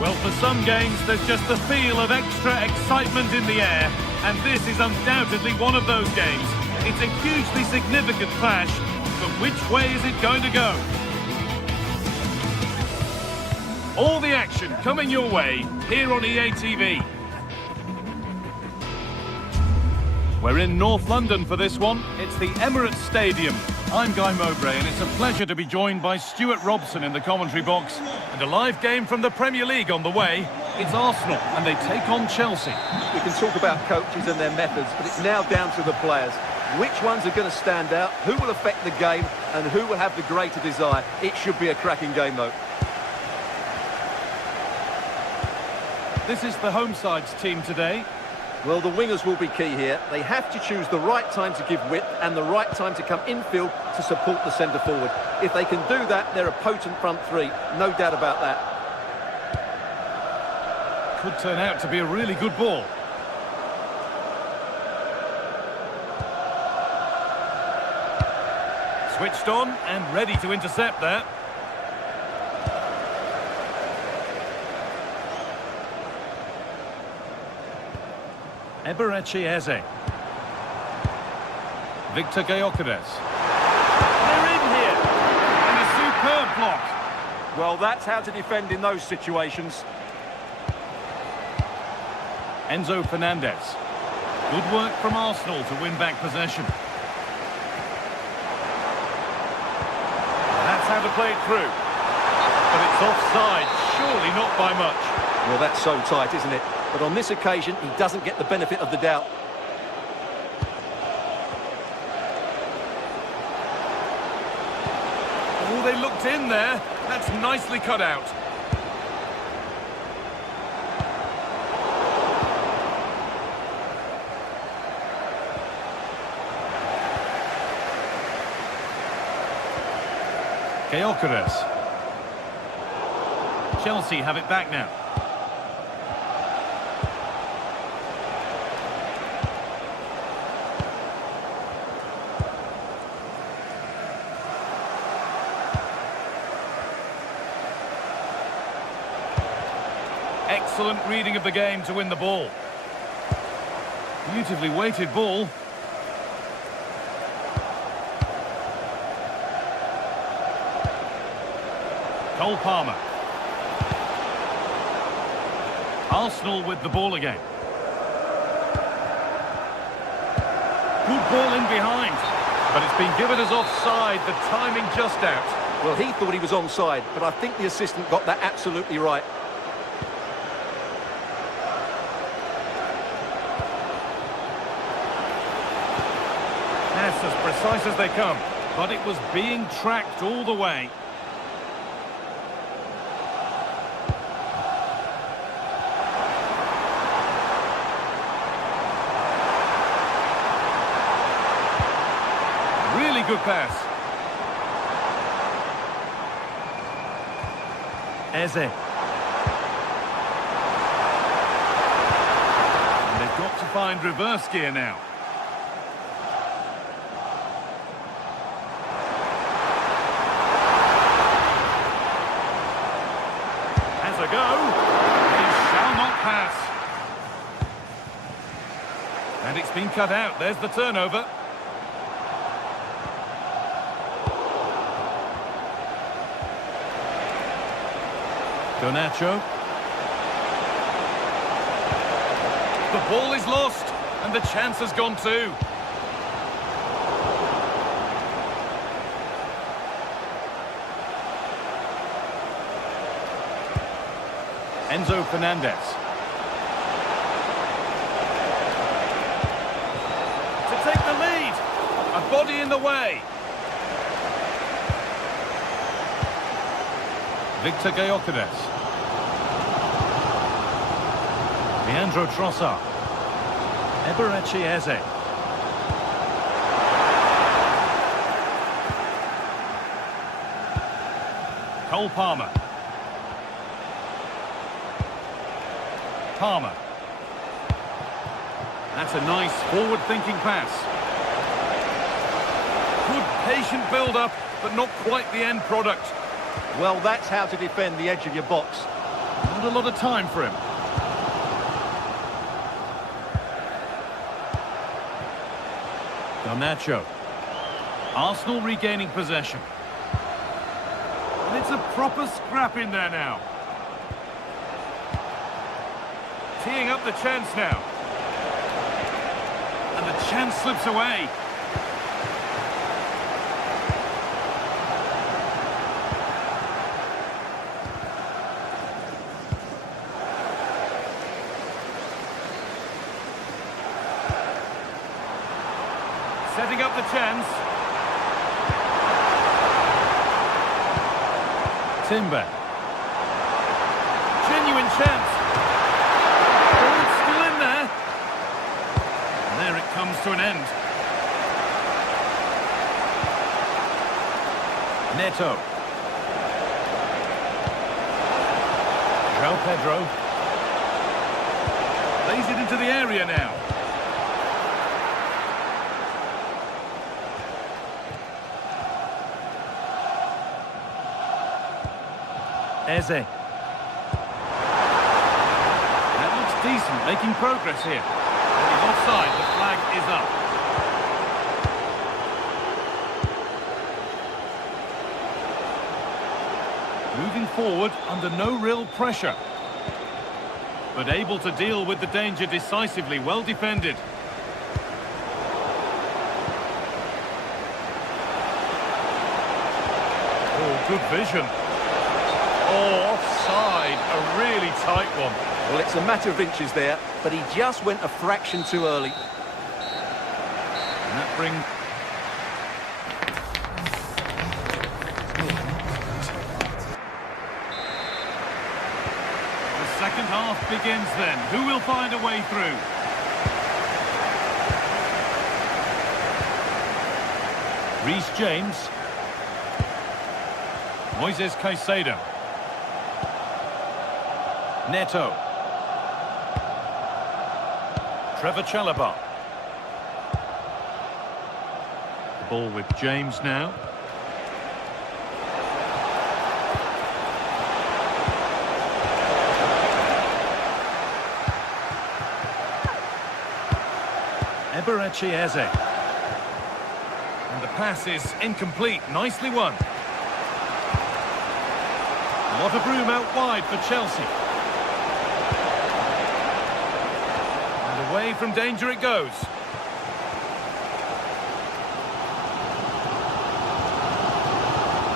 Well, for some games, there's just the feel of extra excitement in the air, and this is undoubtedly one of those games. It's a hugely significant clash, but which way is it going to go? All the action coming your way here on EA TV. We're in North London for this one. It's the Emirates Stadium. I'm Guy Mowbray, and it's a pleasure to be joined by Stuart Robson in the commentary box. And a live game from the Premier League on the way. It's Arsenal, and they take on Chelsea. We can talk about coaches and their methods, but it's now down to the players. Which ones are going to stand out, who will affect the game, and who will have the greater desire. It should be a cracking game, though. This is the home side's team today. Well, the wingers will be key here. They have to choose the right time to give width and the right time to come infield to support the centre forward. If they can do that, they're a potent front three. No doubt about that. Could turn out to be a really good ball. Switched on and ready to intercept that. Eberechi Eze. Victor Gyökeres. They're in here. And a superb block. Well, that's how to defend in those situations. Enzo Fernandez. Good work from Arsenal to win back possession. That's how to play it through. But it's offside, surely not by much. Well, that's so tight, isn't it? But on this occasion, he doesn't get the benefit of the doubt. Oh, they looked in there. That's nicely cut out. Gyökeres. Chelsea have it back now. Excellent reading of the game to win the ball. Beautifully weighted ball. Cole Palmer. Arsenal with the ball again. Good ball in behind. But it's been given as offside, the timing just out. Well, he thought he was onside, but I think the assistant got that absolutely right. That's as precise as they come, but it was being tracked all the way. Really good pass. Eze. And they've got to find reverse gear now. A go. He shall not pass. And it's been cut out. There's the turnover. Garnacho. The ball is lost, and the chance has gone too. Enzo Fernandez. To take the lead. A body in the way. Victor Gyökeres. Leandro Trossard. Eberechi Eze. Cole Palmer. Palmer. That's a nice forward-thinking pass. Good patient build-up, but not quite the end product. Well, that's how to defend the edge of your box. Not a lot of time for him. Garnacho. Arsenal regaining possession. And it's a proper scrap in there now. Teeing up the chance now. And the chance slips away. setting up the chance. Timber. Genuine chance. Oh, it's still in there. And there it comes to an end. Neto. João Pedro. Lays it into the area now. Eze. That looks decent, making progress here. He's offside, the flag is up. Moving forward under no real pressure. But able to deal with the danger decisively, well defended. Oh, good vision. Oh, offside, a really tight one. Well, it's a matter of inches there, but he just went a fraction too early. And that brings... The second half begins then. Who will find a way through? Reece James. Moises Caicedo. Neto. Trevor Chalobah. The ball with James now. Eberechi Eze. And the pass is incomplete. Nicely won. A lot of room out wide for Chelsea. Away from danger it goes.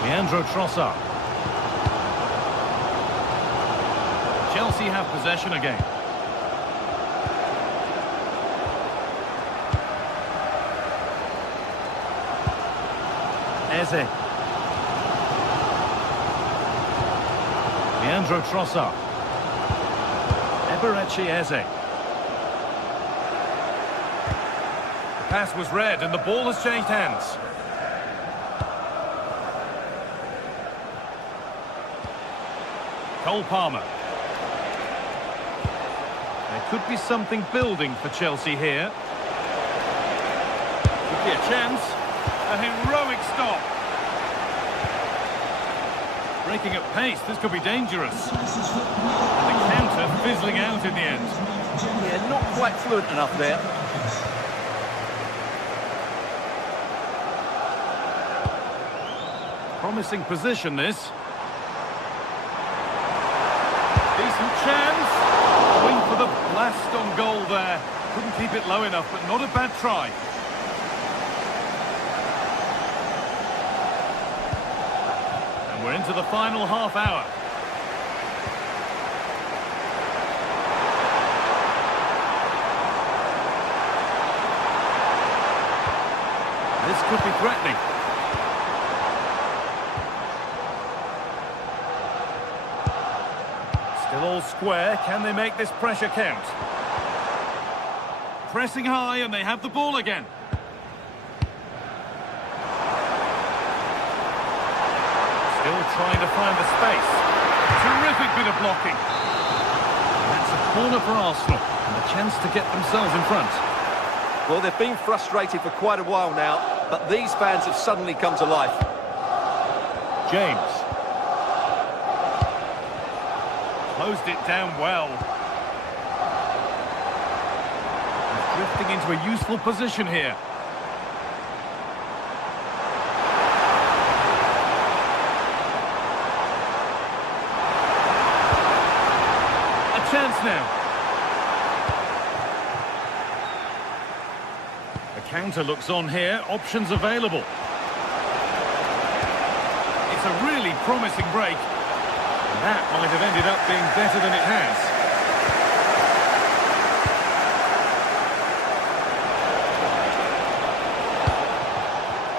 Leandro Trossard. Chelsea have possession again. Eze. Leandro Trossard. Eberechi Eze. Pass was read and the ball has changed hands. Cole Palmer. There could be something building for Chelsea here. Could be a chance. A heroic stop. Breaking at pace, this could be dangerous. And the counter fizzling out in the end. Yeah, not quite fluent enough there. Promising position, this. Decent chance. Going for the blast on goal there. Couldn't keep it low enough, but not a bad try. And we're into the final half hour. This could be threatening. Still all square. Can they make this pressure count? Pressing high and they have the ball again. Still trying to find the space. Terrific bit of blocking. That's a corner for Arsenal and a chance to get themselves in front. Well, they've been frustrated for quite a while now, but these fans have suddenly come to life. James. Closed it down well. He's drifting into a useful position here. A chance now. The counter looks on here. Options available. It's a really promising break. That might have ended up being better than it has.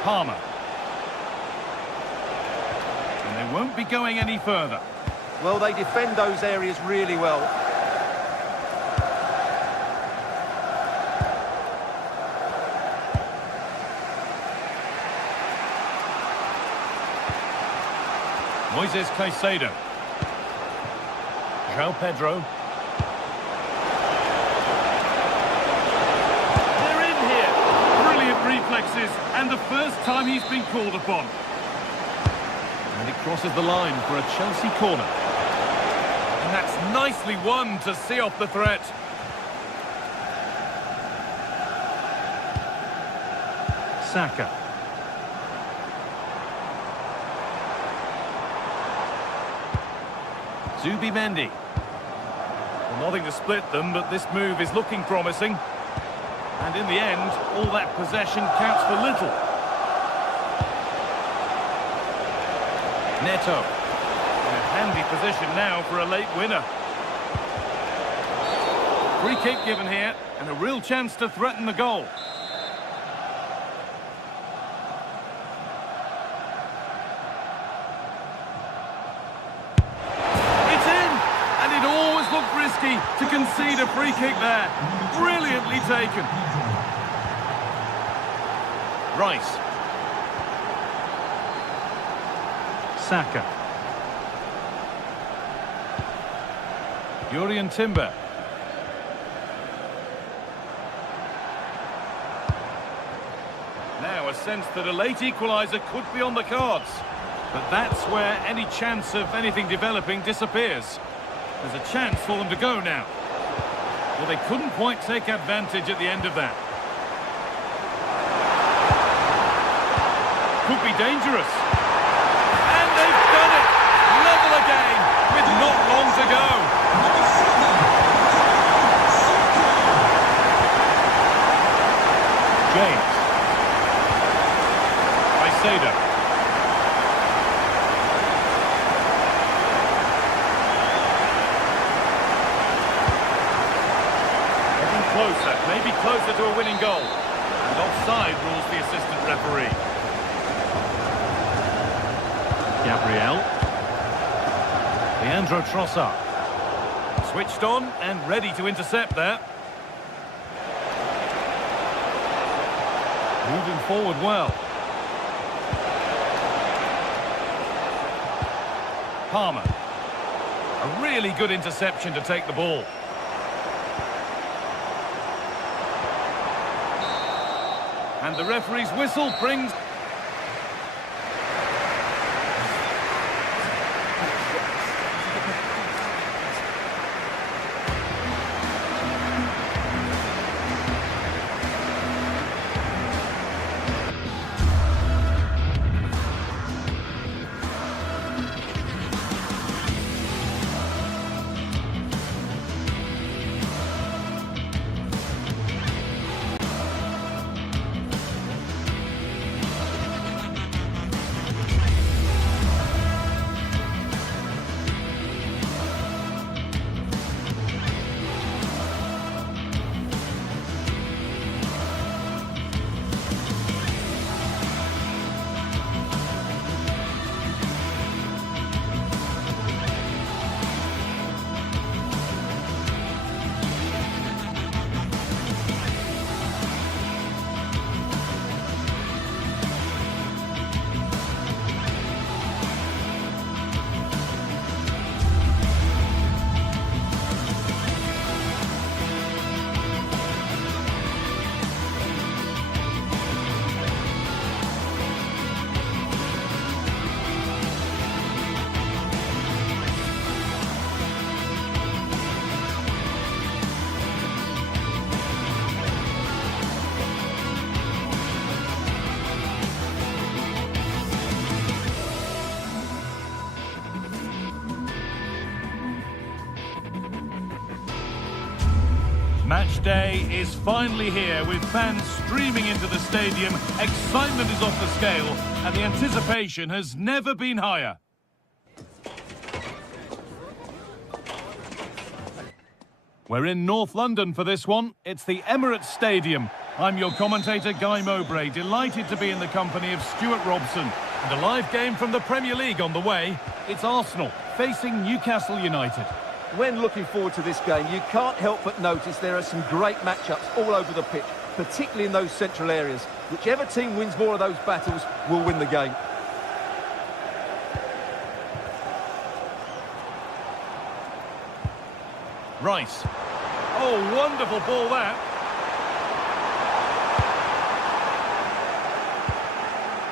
Palmer. And they won't be going any further. Well, they defend those areas really well. Moises Caicedo. João Pedro. They're in here. Brilliant reflexes, and the first time he's been called upon. And it crosses the line for a Chelsea corner. And that's nicely won to see off the threat. Saka. Zubimendi. Well, nothing to split them, but this move is looking promising. And in the end, all that possession counts for little. Neto. In a handy position now for a late winner. Free kick given here, and a real chance to threaten the goal. Risky to concede a free kick there. Brilliantly taken. Rice. Saka. Jurrien Timber. Now a sense that a late equaliser could be on the cards. But that's where any chance of anything developing disappears. There's a chance for them to go now. Well, they couldn't quite take advantage at the end of that. Could be dangerous. And they've done it! Level again, with not long to go. James. Caicedo. Closer, maybe closer to a winning goal. And offside rules the assistant referee. Gabriel. Leandro Trossard. Switched on and ready to intercept there. Moving forward well. Palmer. A really good interception to take the ball. And the referee's whistle brings... Match day is finally here, with fans streaming into the stadium. Excitement is off the scale, and the anticipation has never been higher. We're in North London for this one. It's the Emirates Stadium. I'm your commentator, Guy Mowbray, delighted to be in the company of Stuart Robson. And a live game from the Premier League on the way. It's Arsenal facing Newcastle United. When looking forward to this game, you can't help but notice there are some great matchups all over the pitch, particularly in those central areas. Whichever team wins more of those battles will win the game. Rice. Oh, wonderful ball that.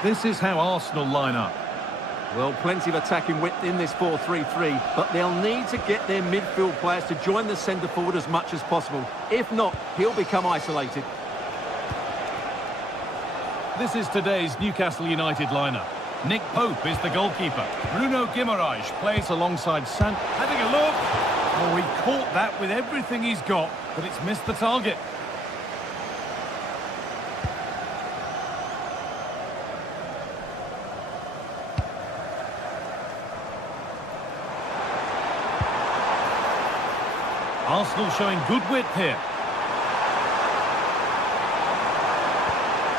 This is how Arsenal line up. Well, plenty of attacking width in this 4-3-3, but they'll need to get their midfield players to join the centre forward as much as possible. If not, he'll become isolated. This is today's Newcastle United lineup. Nick Pope is the goalkeeper. Bruno Guimaraes plays alongside Having a look. Oh, he caught that with everything he's got, but it's missed the target. Arsenal showing good width here.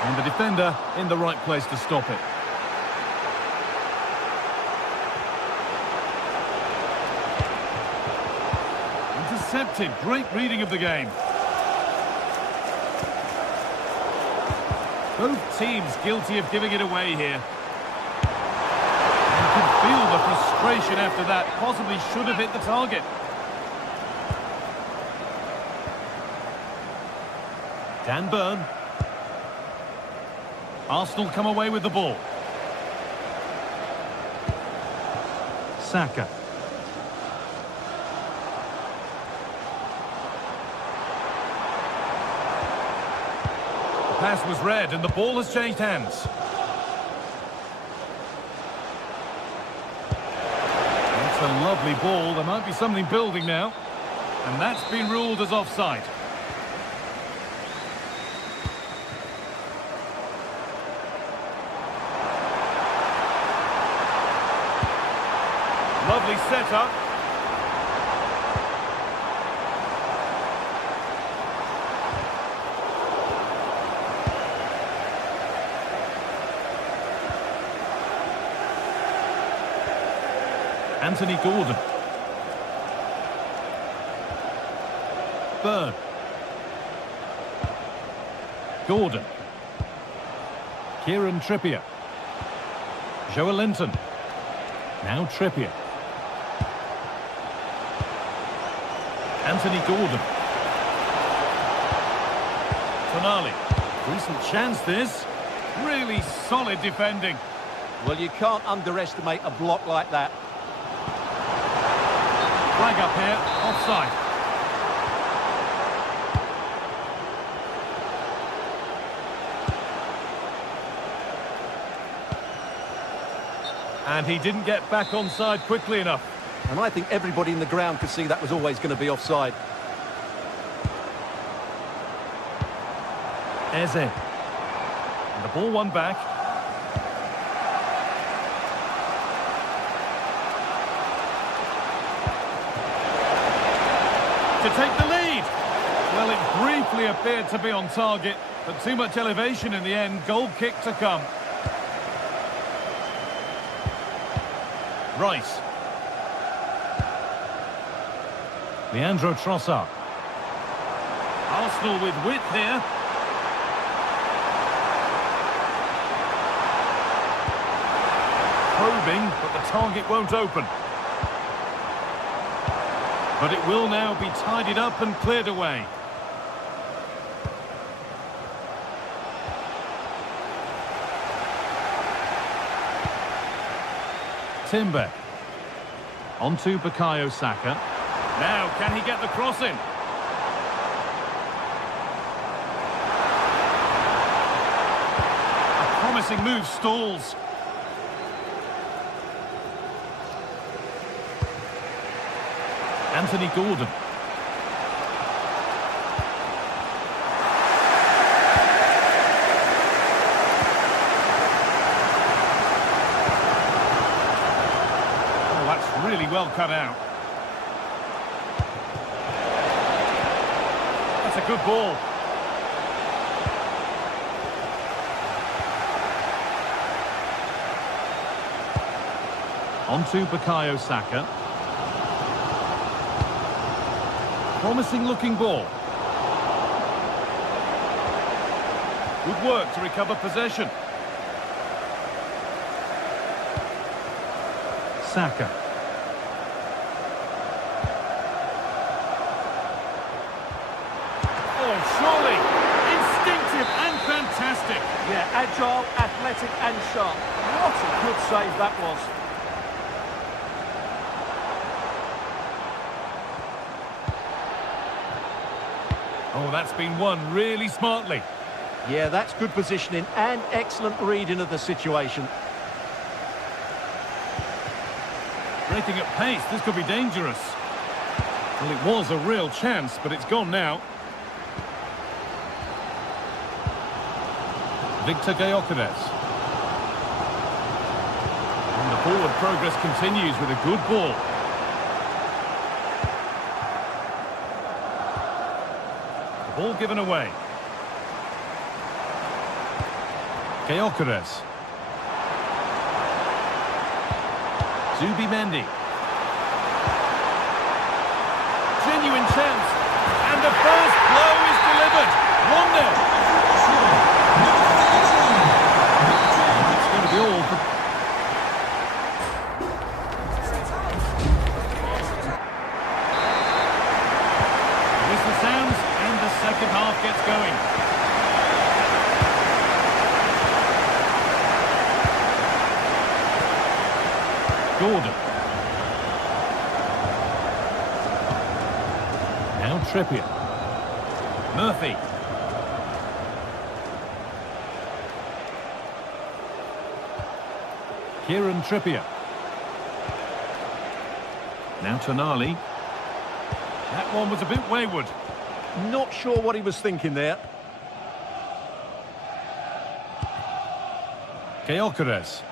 And the defender in the right place to stop it. Intercepted. Great reading of the game. Both teams guilty of giving it away here. You can feel the frustration after that. Possibly should have hit the target. Dan Burn. Arsenal come away with the ball. Saka. The pass was read and the ball has changed hands. That's a lovely ball. There might be something building now. And that's been ruled as offside. Lovely setup. Anthony Gordon. Burn. Gordon. Kieran Trippier. Joelinton. Now Trippier. Anthony Gordon. Tonali. Decent chance this. Really solid defending. Well, you can't underestimate a block like that. Flag up here. Offside. And he didn't get back onside quickly enough. And I think everybody in the ground could see that was always going to be offside. Eze. And the ball won back. To take the lead. Well, it briefly appeared to be on target, but too much elevation in the end. Goal kick to come. Rice. Leandro Trossard. Arsenal with width here. Probing, but the target won't open. But it will now be tidied up and cleared away. Timber. On to Bukayo Saka. Now, can he get the cross in? A promising move stalls. Anthony Gordon. Oh, that's really well cut out. good ball. On to Bukayo Saka. Promising looking ball. Good work to recover possession. Saka. Oh, surely. Instinctive and fantastic. Yeah, agile, athletic and sharp. What a good save that was. Oh, that's been won really smartly. Yeah, that's good positioning and excellent reading of the situation. Breaking at pace, this could be dangerous. Well, it was a real chance, but it's gone now. Victor Gyökeres. And the forward progress continues with a good ball. The ball given away. Gyökeres. Zubimendi. Genuine chance. And the first blow is delivered. 1-0. It's going to be all for... The whistle sounds and the second half gets going. Gordon. Now Trippier. Murphy. Kieran Trippier. Now Tonali. That one was a bit wayward. Not sure what he was thinking there. Gyökeres.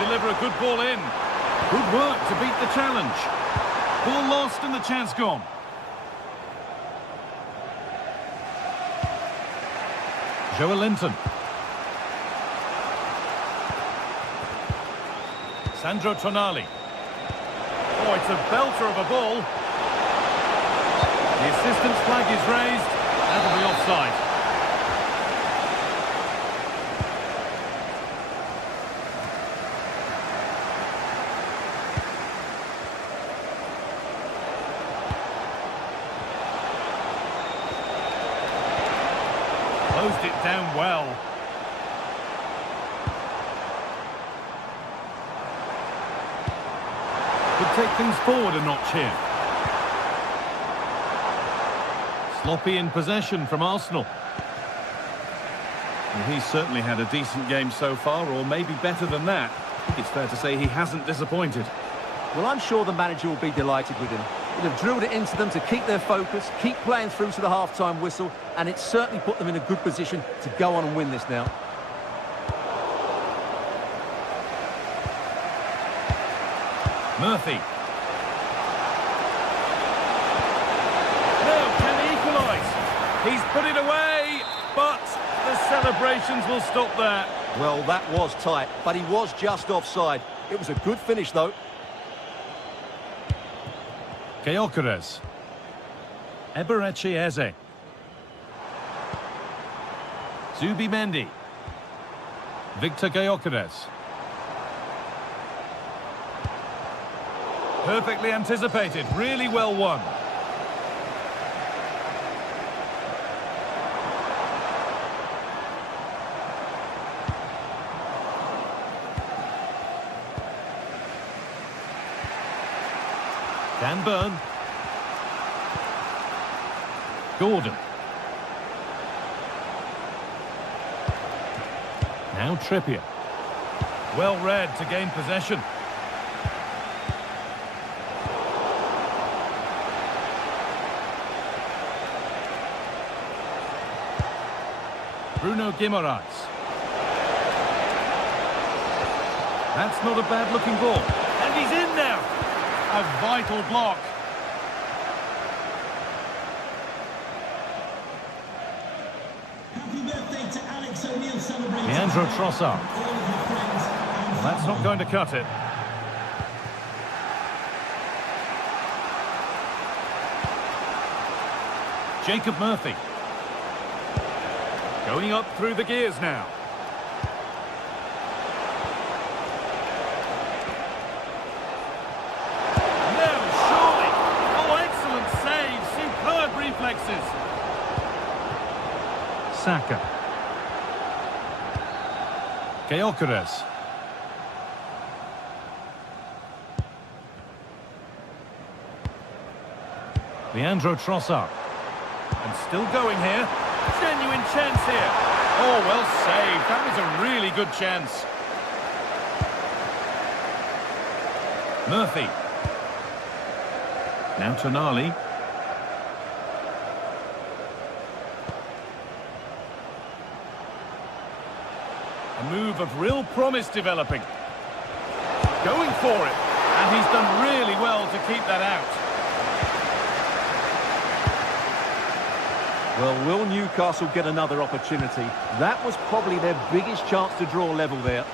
Deliver a good ball in. Good work to beat the challenge. Ball lost and the chance gone. Joelinton. Sandro Tonali. Oh, it's a belter of a ball. The assistant's flag is raised. That'll be offside. Closed it down well. Could take things forward a notch here. Sloppy in possession from Arsenal. Well, he's certainly had a decent game so far, or maybe better than that. I think it's fair to say he hasn't disappointed. Well, I'm sure the manager will be delighted with him. He'll have drilled it into them to keep their focus, keep playing through to the half-time whistle, and it's certainly put them in a good position to go on and win this now. Murphy. Now, can he equalise? He's put it away, but the celebrations will stop there. Well, that was tight, but he was just offside. It was a good finish, though. Gyökeres. Eberechi Eze. Zubimendi. Victor Gyökeres. Perfectly anticipated, really well won. Dan Burn. Gordon. Now Trippier. Well read to gain possession. Bruno Guimaraes. That's not a bad-looking ball. And he's in now. A vital block. Happy birthday to Alex O'Neill celebrating. Leandro Trossard. All of your friends and That's not going to cut it. Jacob Murphy. Going up through the gears now. No, surely. Oh, excellent save. Superb reflexes. Saka. Gyökeres. Leandro Trossard. And still going here. Genuine chance here. Oh, well saved. That was a really good chance. Murphy. Now Tonali. A move of real promise developing. Going for it. And he's done really well to keep that out. Well, will Newcastle get another opportunity? That was probably their biggest chance to draw level there.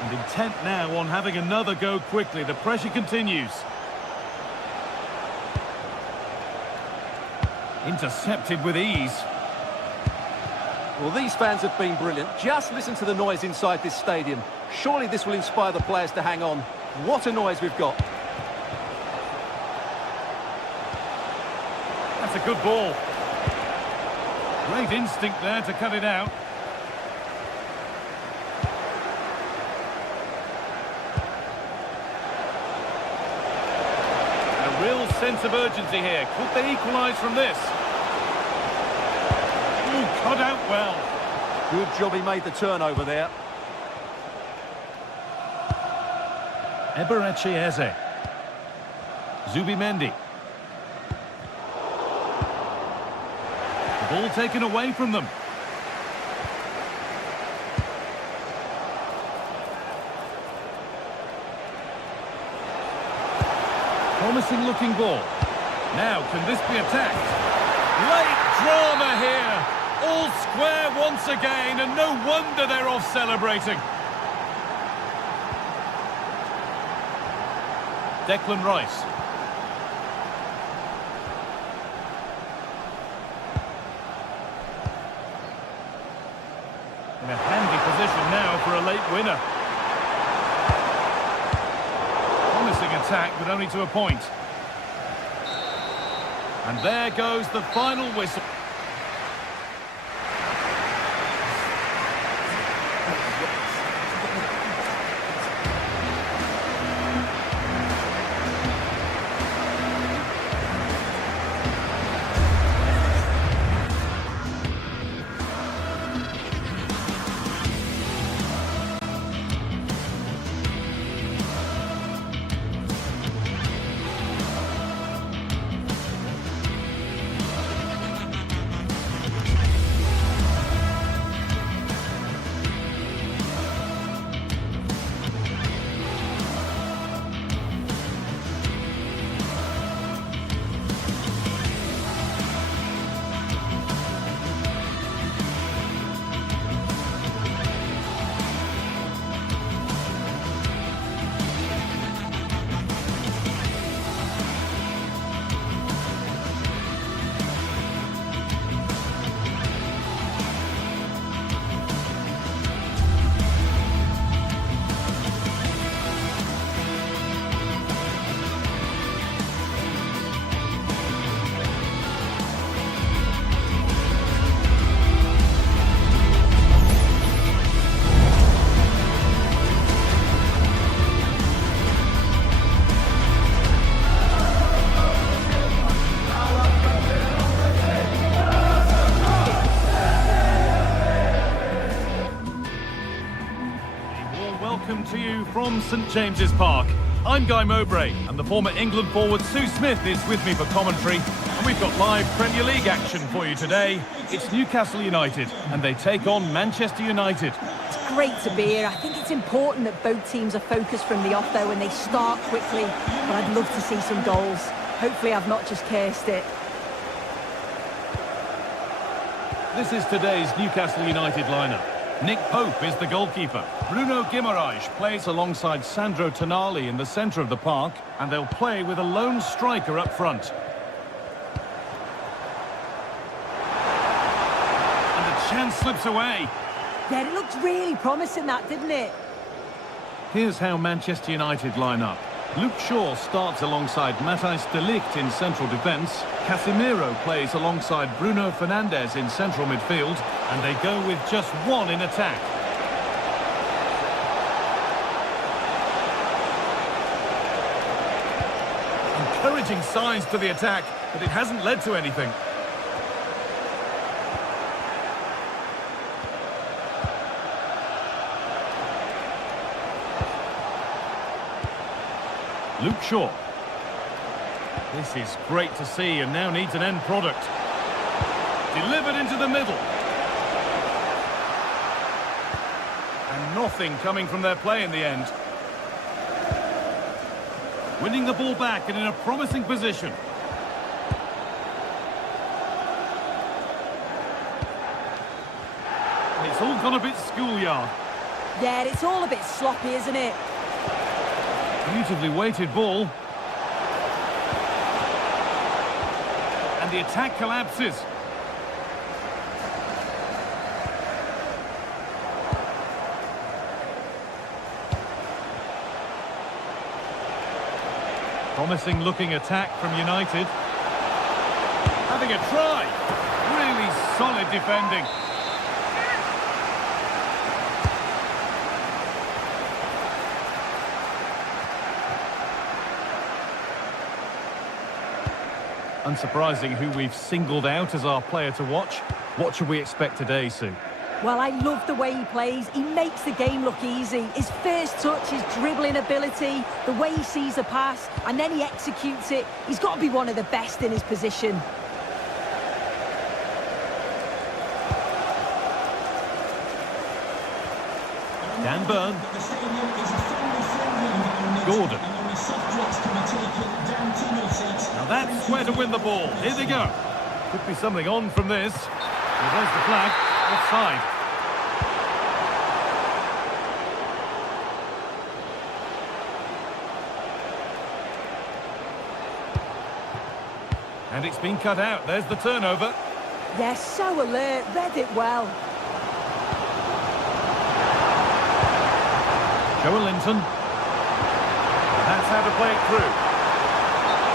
And intent now on having another go quickly. The pressure continues. Intercepted with ease. Well, these fans have been brilliant. Just listen to the noise inside this stadium. Surely this will inspire the players to hang on. What a noise we've got. That's a good ball. Great instinct there to cut it out. A real sense of urgency here. Could they equalise from this? Ooh, cut out well. Good job he made the turnover there. Eberechi Eze. Zubimendi. Ball taken away from them. Promising looking ball. Now, can this be attacked? Late drama here. All square once again, and no wonder they're off celebrating. Declan Rice. In a handy position now for a late winner. Promising attack, but only to a point. And there goes the final whistle. To you from St James's Park. I'm Guy Mowbray, and the former England forward Sue Smith is with me for commentary. And We've got live Premier League action for you today. It's Newcastle United, and they take on Manchester United. It's great to be here. I think it's important that both teams are focused from the off there when they start quickly. But I'd love to see some goals. Hopefully I've not just cursed it. This is today's Newcastle United lineup. Nick Pope is the goalkeeper. Bruno Guimaraes plays alongside Sandro Tonali in the centre of the park, and they'll play with a lone striker up front. And the chance slips away. Yeah, it looked really promising, that, didn't it? Here's how Manchester United line up. Luke Shaw starts alongside Matthijs de Ligt in central defence. Casemiro plays alongside Bruno Fernandes in central midfield, and they go with just one in attack. Encouraging signs to the attack, but it hasn't led to anything. Luke Shaw. This is great to see and now needs an end product. Delivered into the middle. And nothing coming from their play in the end. Winning the ball back and in a promising position. And it's all gone a bit schoolyard. Yeah, it's all a bit sloppy, isn't it? Beautifully weighted ball. And the attack collapses. Promising looking attack from United. Having a try. Really solid defending. Unsurprising who we've singled out as our player to watch. What should we expect today, Sue? Well, I love the way he plays. He makes the game look easy. His first touch, his dribbling ability, the way he sees a pass, and then he executes it. He's got to be one of the best in his position. Dan Burn. Gordon. Now that's where to win the ball. Here they go. Could be something on from this. Well, there's the flag. Offside. And it's been cut out. There's the turnover. Yes, so alert. Read it well. Joe Linton. That's how to play it through.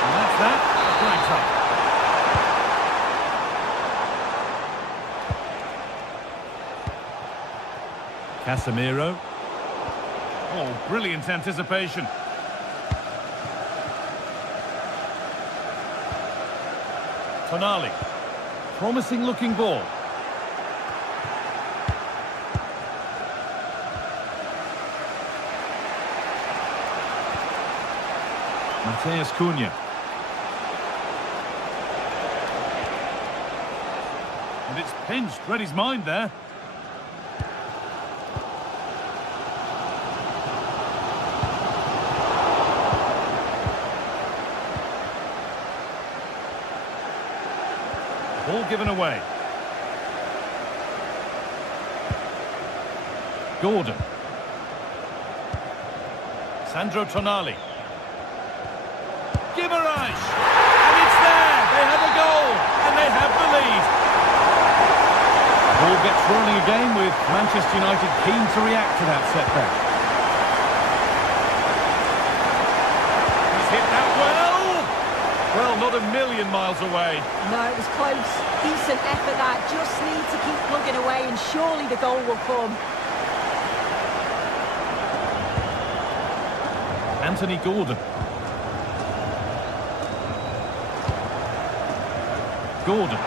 And that's that. The flag's up. Casemiro. Oh, brilliant anticipation. Tonali. Promising looking ball. Matheus Cunha. And it's pinched. Read his mind there. Ball given away. Gordon. Sandro Tonali. Guimaraes! And it's there! They have a goal! And they have the lead! Ball gets rolling again with Manchester United keen to react to that setback. He's hit that well! Well, not a million miles away. No, it was close. Decent effort that. Just need to keep plugging away and surely the goal will come. Anthony Gordon. Gordon.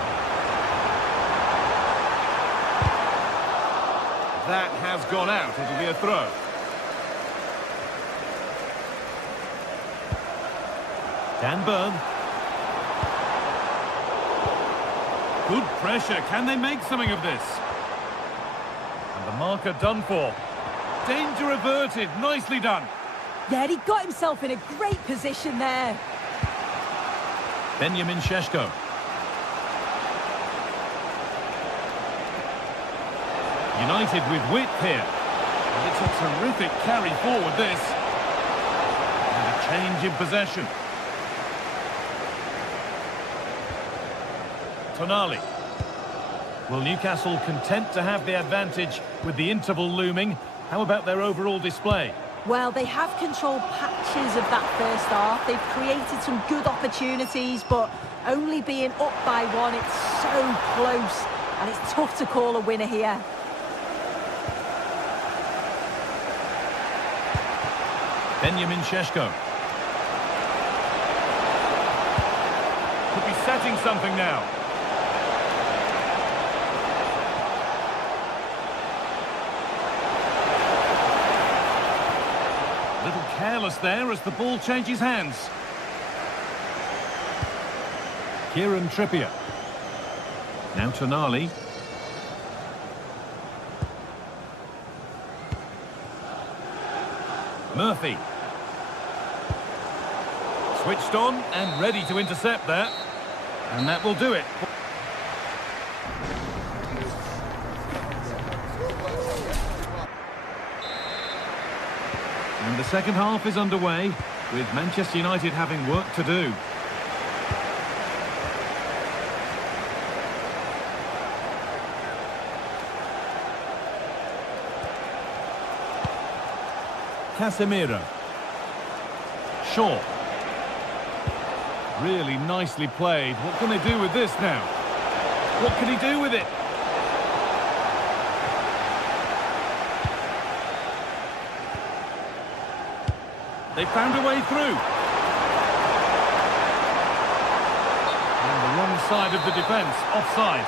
That has gone out. It'll be a throw. Dan Burn. Good pressure. Can they make something of this? And the marker done for. Danger averted. Nicely done. Yeah, he got himself in a great position there. Benjamin Šeško. United with width here. And it's a terrific carry forward, this. And a change in possession. Tonali. Will Newcastle content to have the advantage with the interval looming? How about their overall display? Well, they have controlled patches of that first half. They've created some good opportunities, but only being up by one, it's so close. And it's tough to call a winner here. Benjamin Šeško. Could be setting something now. A little careless there as the ball changes hands. Kieran Trippier. Now Tonali. Murphy. Switched on and ready to intercept that. And that will do it. And the second half is underway, with Manchester United having work to do. Casemiro. Shaw. Really nicely played. What can they do with this now? What can he do with it? They found a way through. And the wrong side of the defence, offside.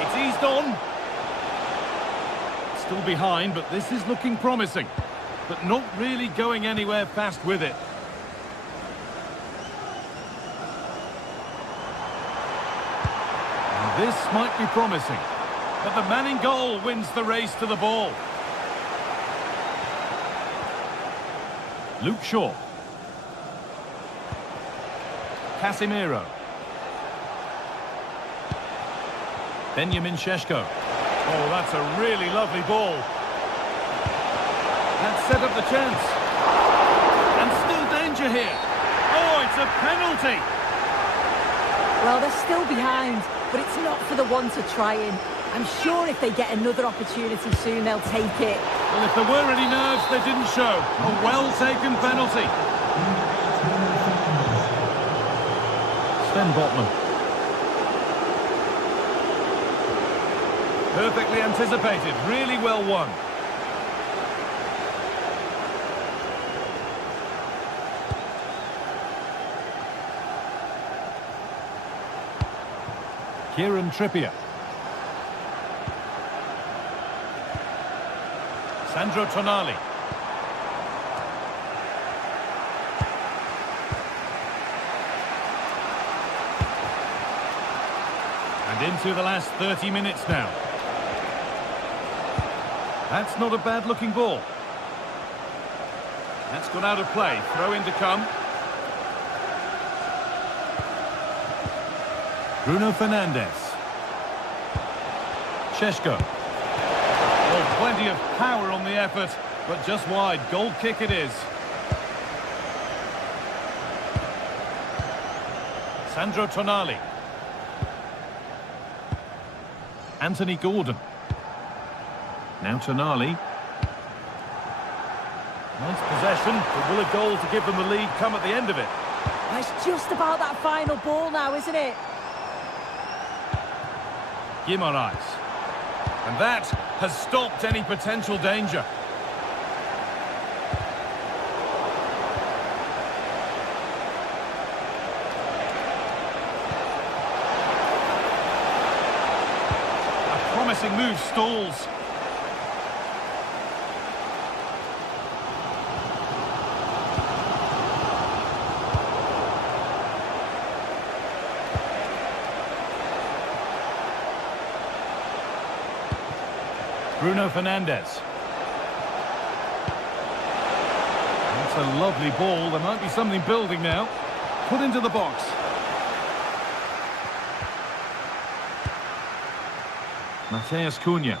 It's eased on. Still behind, but this is looking promising. But not really going anywhere fast with it. This might be promising, but the man in goal wins the race to the ball. Luke Shaw. Casemiro. Benjamin Šeško. Oh, that's a really lovely ball. That set up the chance. And still danger here. Oh, it's a penalty. Well, they're still behind, but it's not for the want of trying. I'm sure if they get another opportunity soon, they'll take it. Well, if there were any nerves, they didn't show. A well-taken penalty. Sven Botman. Perfectly anticipated, really well won. Kieran Trippier. Sandro Tonali. And into the last 30 minutes now. That's not a bad-looking ball. That's gone out of play. Throw in to come. Bruno Fernandes. Šeško. Well, plenty of power on the effort, but just wide. Goal kick it is. Sandro Tonali. Anthony Gordon. Now Tonali. Nice possession, but will a goal to give them the lead come at the end of it? It's just about that final ball now, isn't it? Guimaraes. And that has stopped any potential danger. A promising move stalls. Bruno Fernandes. That's a lovely ball. There might be something building now. Put into the box. Matheus Cunha.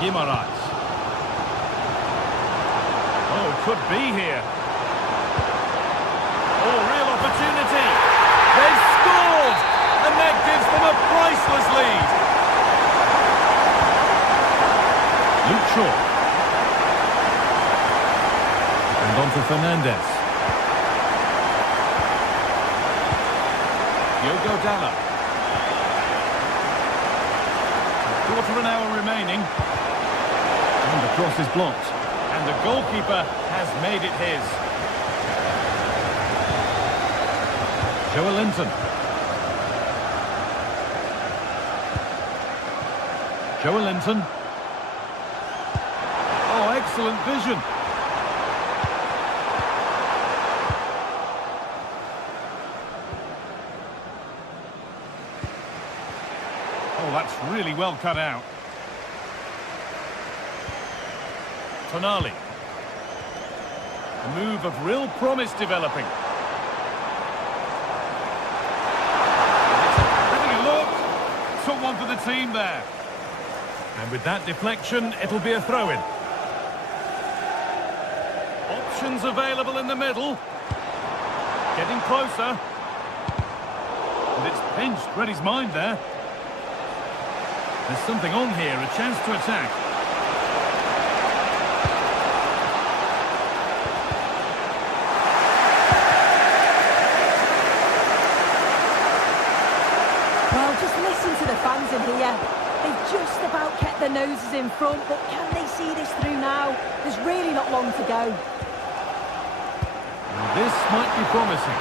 Guimaraes. Oh, could be here. Oh, real opportunity. They've scored! And that gives them a priceless lead. Luke Shaw. And on to Fernandes. Diogo Dalla. Quarter of an hour remaining. And the cross is blocked. And the goalkeeper has made it his. Joelinton. Joelinton. Oh, excellent vision. Oh, that's really well cut out. Tonali. A move of real promise developing. Having a look. Took one for the team there. And with that deflection, it'll be a throw-in. Options available in the middle. Getting closer. And it's pinched Reddy's mind there. There's something on here, a chance to attack. Well, just listen to the fans in here. They've just about kept their noses in front, but can they see this through now? There's really not long to go. And this might be promising.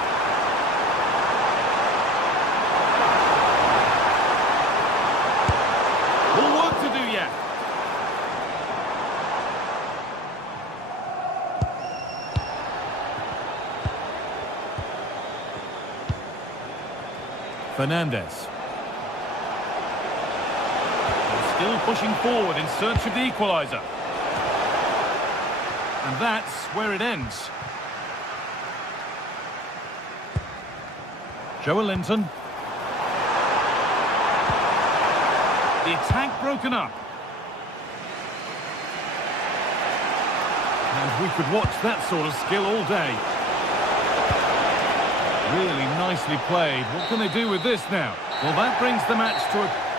More work to do yet. Fernandes. Still pushing forward in search of the equaliser. And that's where it ends. Joelinton. The attack broken up. And we could watch that sort of skill all day. Really nicely played. What can they do with this now? Well, that brings the match to a...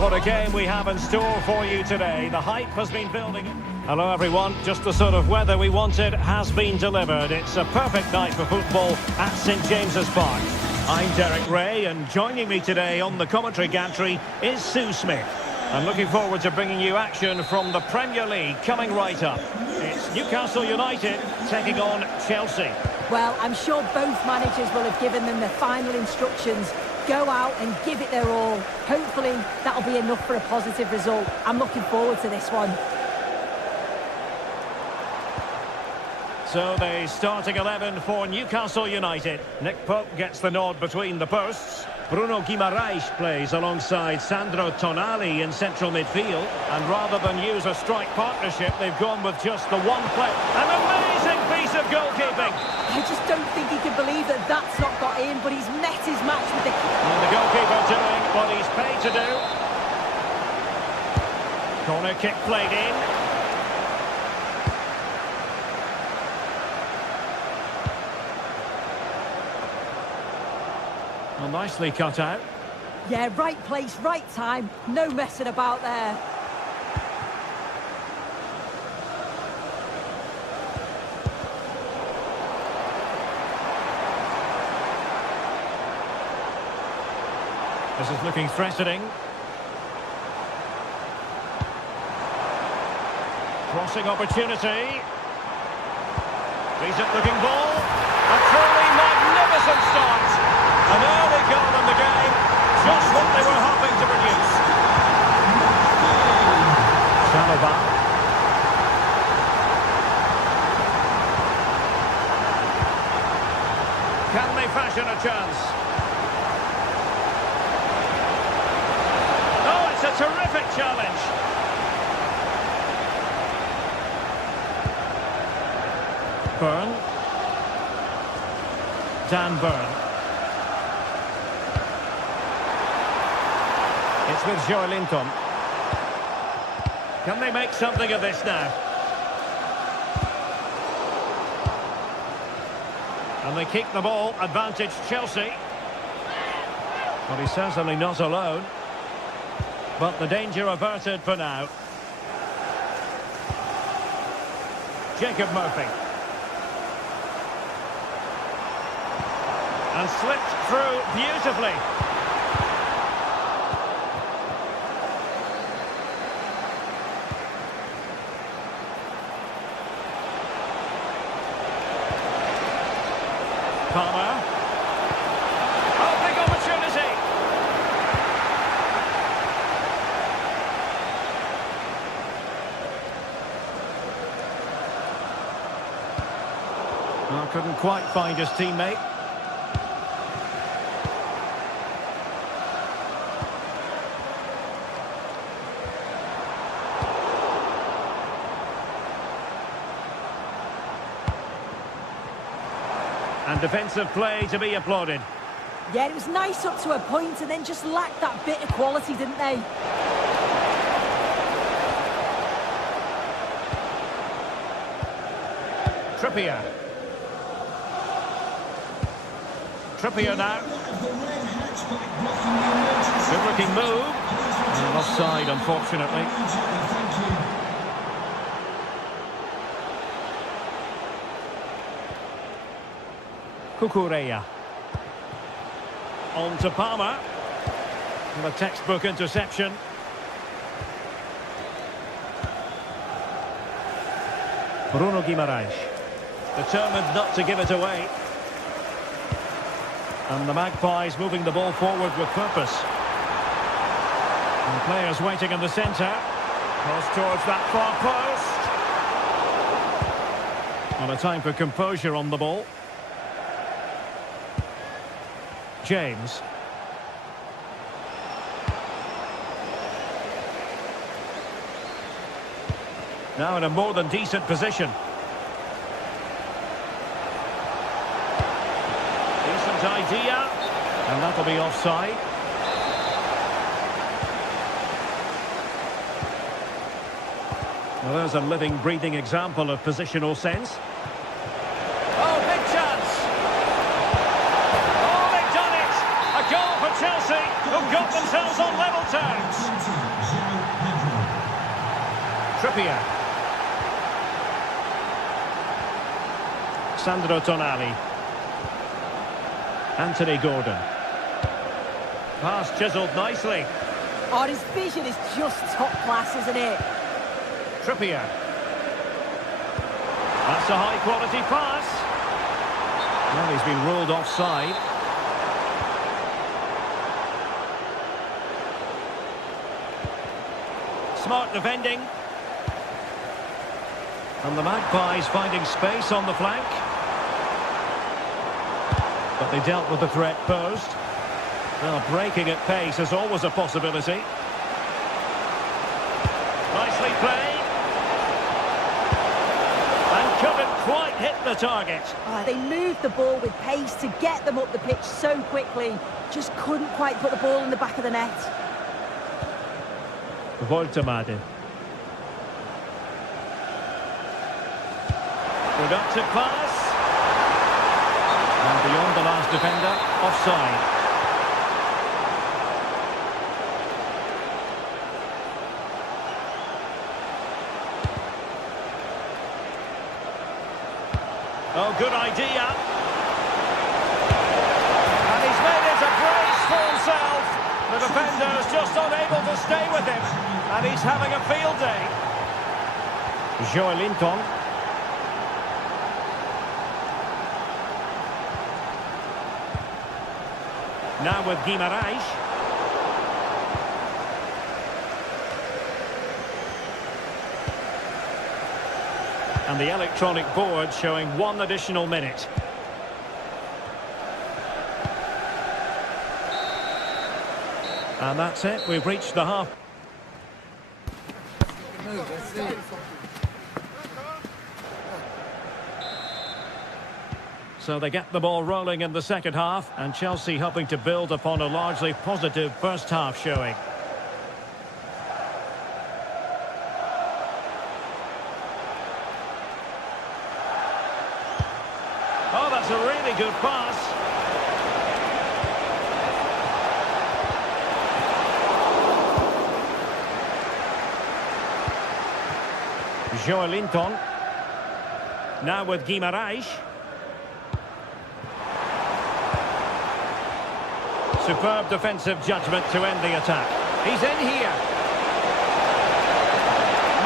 What a game we have in store for you today. The hype has been building. Hello everyone, just the sort of weather we wanted has been delivered. It's a perfect night for football at St James's Park. I'm Derek Ray, and joining me today on the commentary gantry is Sue Smith. I'm looking forward to bringing you action from the Premier League coming right up. It's Newcastle United taking on Chelsea. Well, I'm sure both managers will have given them the final instructions. Go out and give it their all. Hopefully, that'll be enough for a positive result. I'm looking forward to this one. So the starting 11 for Newcastle United. Nick Pope gets the nod between the posts. Bruno Guimaraes plays alongside Sandro Tonali in central midfield. And rather than use a strike partnership, they've gone with just the one player. An amazing piece of goalkeeping. I just don't think he can believe that that's not got in, but he's met his match with the... And the goalkeeper doing what he's paid to do. Corner kick played in. Well, nicely cut out. Yeah, right place, right time. No messing about there. This is looking threatening. Crossing opportunity. Decent looking ball. A truly magnificent start. An early goal in the game. Just what they were hoping to produce. Chalobah. Can they fashion a chance? Oh, it's a terrific challenge. Byrne. Dan Byrne. It's with Joelinton. Can they make something of this now? And they keep the ball, advantage Chelsea. Well, he's certainly not alone. But the danger averted for now. Jacob Murphy. And slipped through beautifully. Palmer. Oh, big opportunity. Well, couldn't quite find his teammate. And defensive play to be applauded. Yeah, it was nice up to a point and then just lacked that bit of quality, didn't they? Trippier. Trippier now. Good looking move. And offside, unfortunately. Cucurella. On to Palmer. And a textbook interception. Bruno Guimaraes. Determined not to give it away. And the Magpies moving the ball forward with purpose. And players waiting in the centre. Cross towards that far post. On a time for composure on the ball. James. Now in a more than decent position. Decent idea. And that'll be offside. Well, there's a living, breathing example of positional sense. Oh, big chance! Oh, they've done it! A goal for Chelsea, who've got themselves on level terms. Trippier. Sandro Tonali. Anthony Gordon. Pass chiselled nicely. Oh, his vision is just top class, isn't it? Trippier. That's a high-quality pass. Well, he's been ruled offside. Smart defending. And the Magpies finding space on the flank. But they dealt with the threat posed. Well, breaking at pace is always a possibility. Nicely played. And couldn't quite hit the target. They moved the ball with pace to get them up the pitch so quickly. Just couldn't quite put the ball in the back of the net. Voltemade. Productive pass. And beyond the last defender, offside. Oh, good idea. And he's made it a brace for himself. The defender's just unable to stay with him. And he's having a field day. Joelinton. Now with Guimarães. And the electronic board showing 1 additional minute. And that's it, we've reached the half. So they get the ball rolling in the second half, and Chelsea hoping to build upon a largely positive first half showing. Oh, that's a really good pass. Joelinton. Now with Guimarães. Superb defensive judgment to end the attack. He's in here.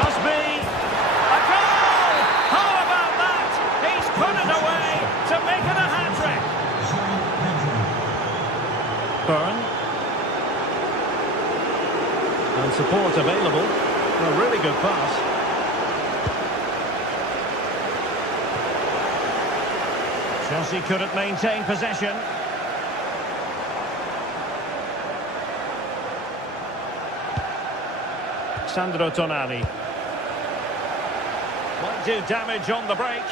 Must be a goal! How about that? He's put it away to make it a hat-trick. Byrne. And support available. A really good pass. Chelsea couldn't maintain possession. Sandro Tonali. Might do damage on the break.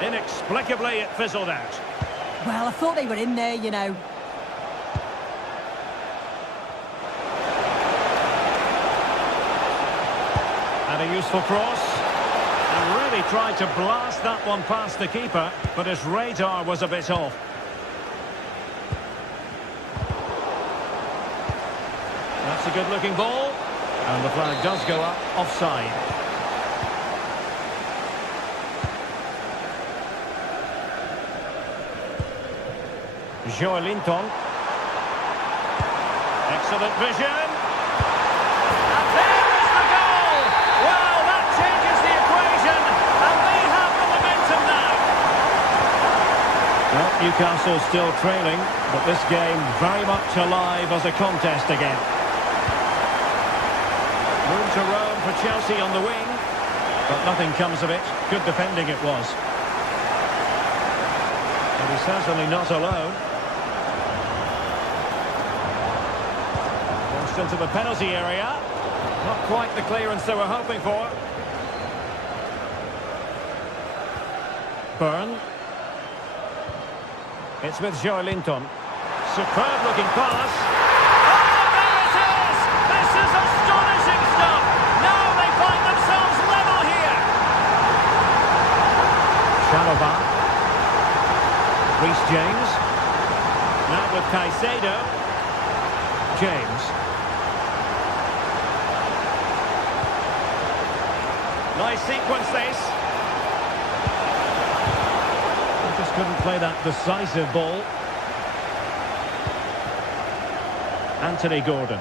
Inexplicably, it fizzled out. Well, I thought they were in there, you know. And a useful cross. And really tried to blast that one past the keeper, but his radar was a bit off. That's a good-looking ball. And the flag does go up, offside. Joelinton. Excellent vision. And there is the goal! Well, that changes the equation, and they have the momentum now. Well, Newcastle still trailing, but this game very much alive as a contest again. Room to roam for Chelsea on the wing, but nothing comes of it. Good defending it was. And he's certainly not alone. Forced into the penalty area. Not quite the clearance they were hoping for. Byrne. It's with Joelinton. Superb looking pass. Reece James. Now with Caicedo. James. Nice sequence this. He just couldn't play that decisive ball. Anthony Gordon.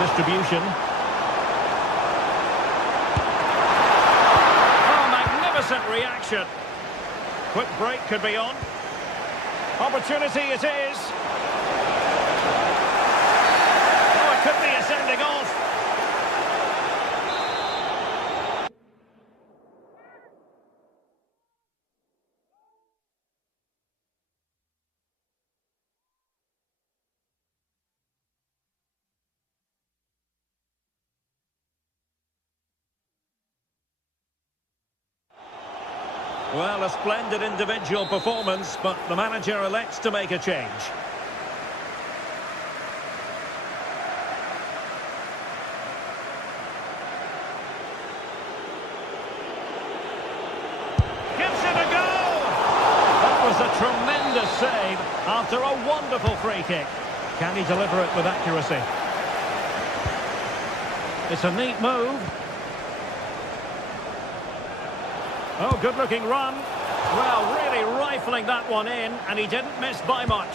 distribution. Oh, magnificent reaction. Quick break could be on. Opportunity it is. Oh, it could be a sending off. Well, a splendid individual performance, but the manager elects to make a change. Gives it a go! That was a tremendous save after a wonderful free kick. Can he deliver it with accuracy? It's a neat move. Oh, good-looking run. Well, really rifling that one in, and he didn't miss by much.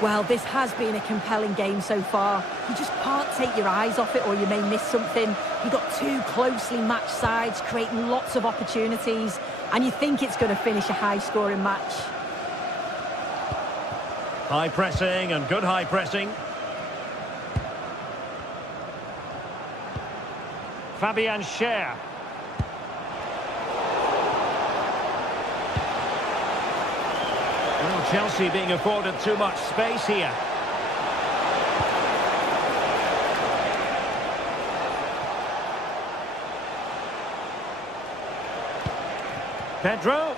Well, this has been a compelling game so far. You just can't take your eyes off it or you may miss something. You've got two closely matched sides creating lots of opportunities, and you think it's going to finish a high-scoring match. High pressing and good high pressing. Fabian Schär. Well, Chelsea being afforded too much space here. Pedro.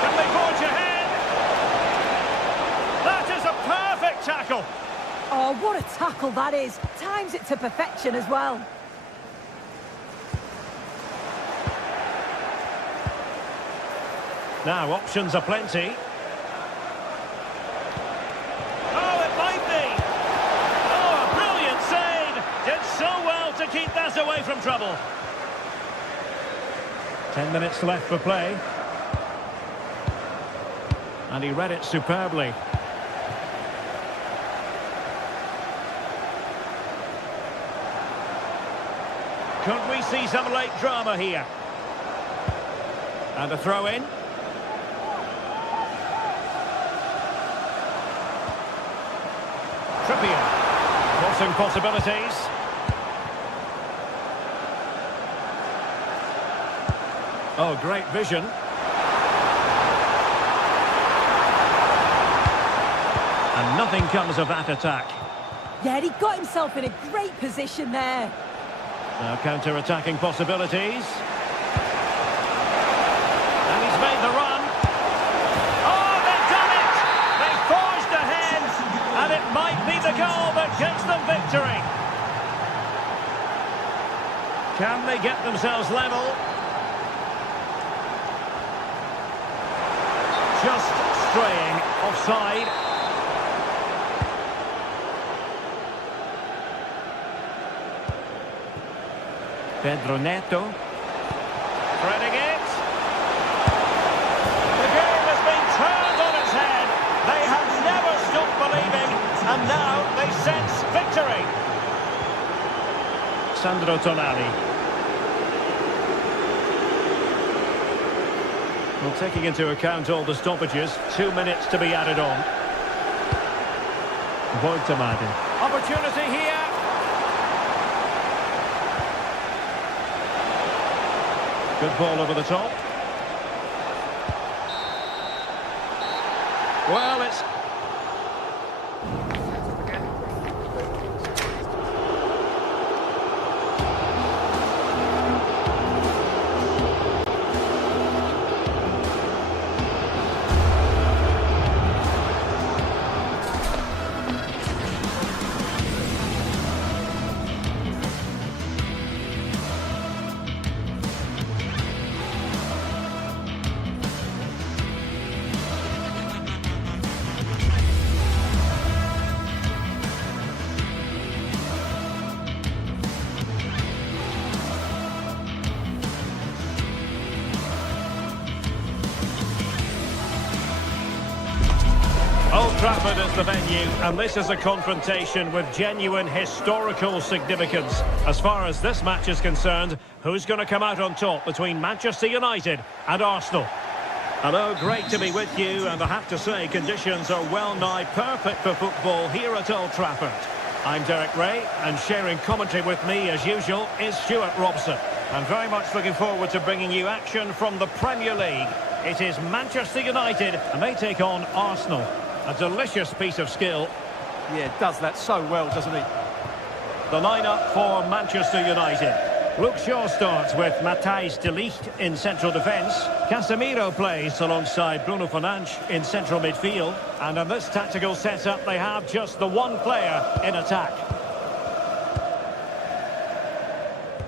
Can they forge ahead? That is a perfect tackle. Oh, what a tackle that is. Times it to perfection as well. Now, options are plenty. Oh, it might be. Oh, a brilliant save. Did so well to keep that away from trouble. 10 minutes left for play. And he read it superbly. Could we see some late drama here? And a throw-in. Trippier, crossing possibilities. Oh, great vision. And nothing comes of that attack. Yeah, he got himself in a great position there. Now counter-attacking possibilities. And he's made the run. Oh, they've done it! They forged ahead, and it might be the goal that gives them victory. Can they get themselves level? Just straying offside. Pedro Neto. Threading it. The game has been turned on its head. They have never stopped believing, and now they sense victory. Sandro Tonali. Well, taking into account all the stoppages, 2 minutes to be added on. Boitamadi. Opportunity here. Good ball over the top. Well, it's... Trafford is the venue, and this is a confrontation with genuine historical significance. As far as this match is concerned, who's going to come out on top between Manchester United and Arsenal? Hello, great to be with you, and I have to say conditions are well nigh perfect for football here at Old Trafford. I'm Derek Ray, and sharing commentary with me as usual is Stuart Robson. I'm very much looking forward to bringing you action from the Premier League. It is Manchester United, and they take on Arsenal. A delicious piece of skill. Yeah, does that so well, doesn't he? The lineup for Manchester United. Luke Shaw starts with Matthijs de Ligt in central defence. Casemiro plays alongside Bruno Fernandes in central midfield. And in this tactical setup, they have just the one player in attack.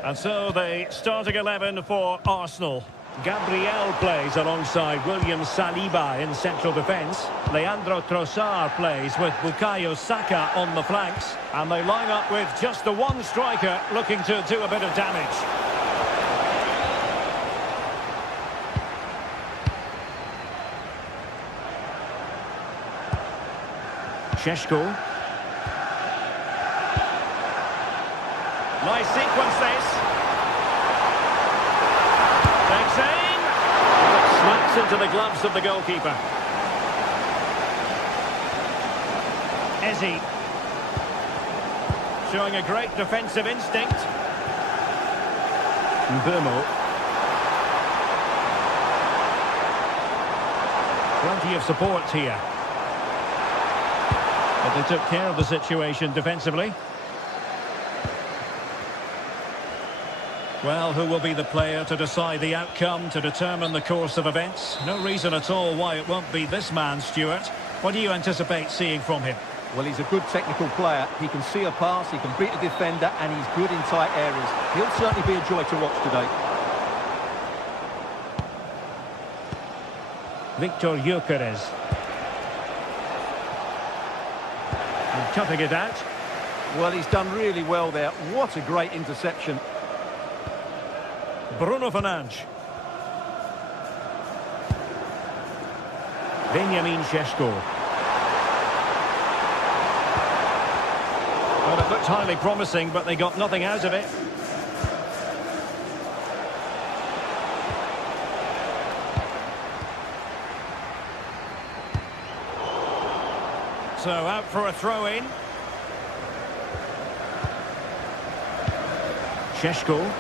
And so the starting 11 for Arsenal. Gabriel plays alongside William Saliba in central defence. Leandro Trossard plays with Bukayo Saka on the flanks. And they line up with just the one striker looking to do a bit of damage. Šeško. Nice sequence this. Takes aim. Slaps into the gloves of the goalkeeper. Eze. Showing a great defensive instinct. Mbeumo. Plenty of support here. But they took care of the situation defensively. Well, who will be the player to decide the outcome, to determine the course of events? No reason at all why it won't be this man, Stuart. What do you anticipate seeing from him? Well, he's a good technical player. He can see a pass, he can beat a defender, and he's good in tight areas. He'll certainly be a joy to watch today. Victor Gyökeres. And cutting it out. Well, he's done really well there. What a great interception. Bruno Fernandes. Benjamin Šeško. Well, it looked highly promising, but they got nothing out of it. So out for a throw-in. Šeško.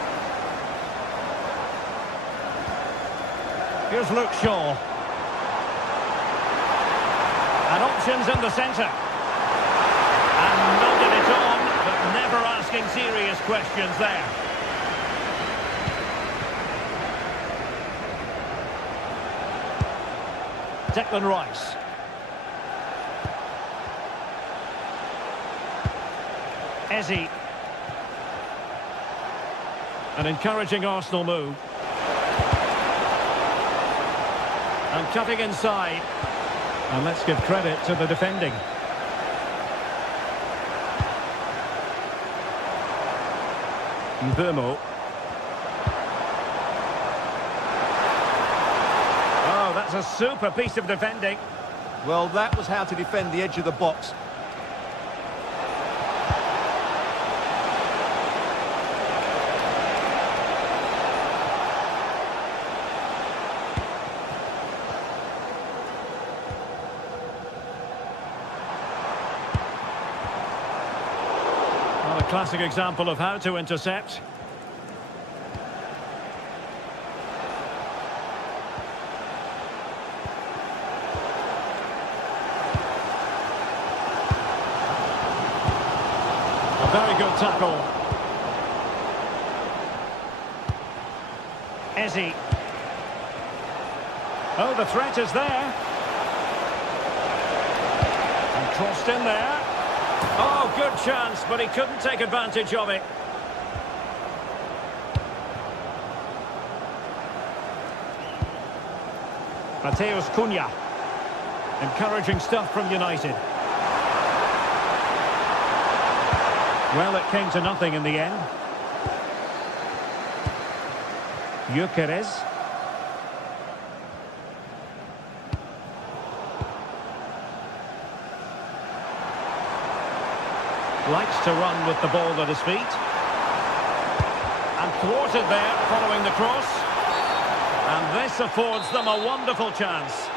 Here's Luke Shaw. And options in the centre. And nodded it on, but never asking serious questions there. Declan Rice. Eze. An encouraging Arsenal move. And cutting inside. And let's give credit to the defending. Mbeumo. Oh, that's a super piece of defending. Well, that was how to defend the edge of the box. Well, a classic example of how to intercept. A very good tackle. Eze. Oh, the threat is there. And crossed in there. Oh, good chance, but he couldn't take advantage of it. Mateus Cunha. Encouraging stuff from United. Well, it came to nothing in the end. Gyökeres. Likes to run with the ball at his feet. And thwarted there following the cross. And this affords them a wonderful chance.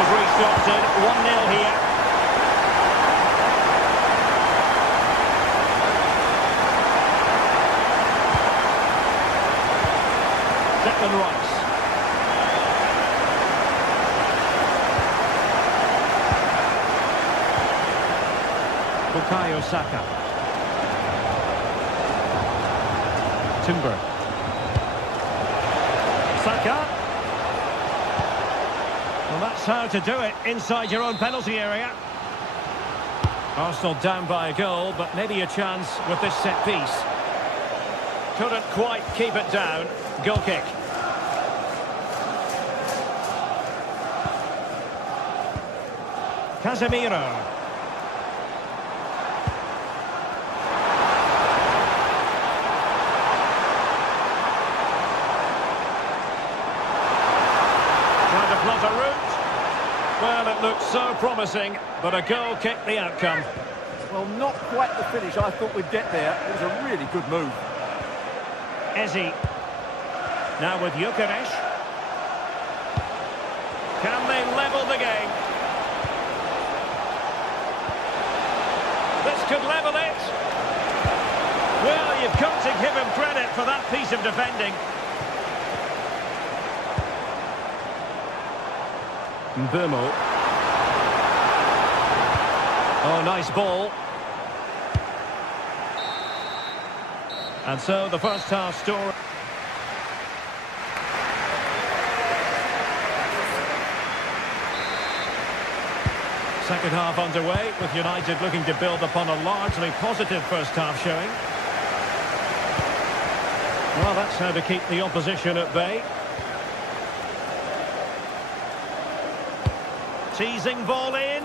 Restarted 1-0 here. Declan Rice. Bukayo Saka. Timber. Saka. Well, that's how to do it inside your own penalty area. Arsenal down by a goal, but maybe a chance with this set piece. Couldn't quite keep it down. Goal kick. Casemiro. Trying to plot a route. Well, it looked so promising, but a goal kicked the outcome. Well, not quite the finish I thought we'd get there. It was a really good move. Eze. Now with Gyökeres. Can they level the game? This could level it. Well, you've got to give him credit for that piece of defending. Mbeumo. Oh, nice ball. And so the first half story. Second half underway, with United looking to build upon a largely positive first half showing. Well, that's how to keep the opposition at bay. Teasing ball in.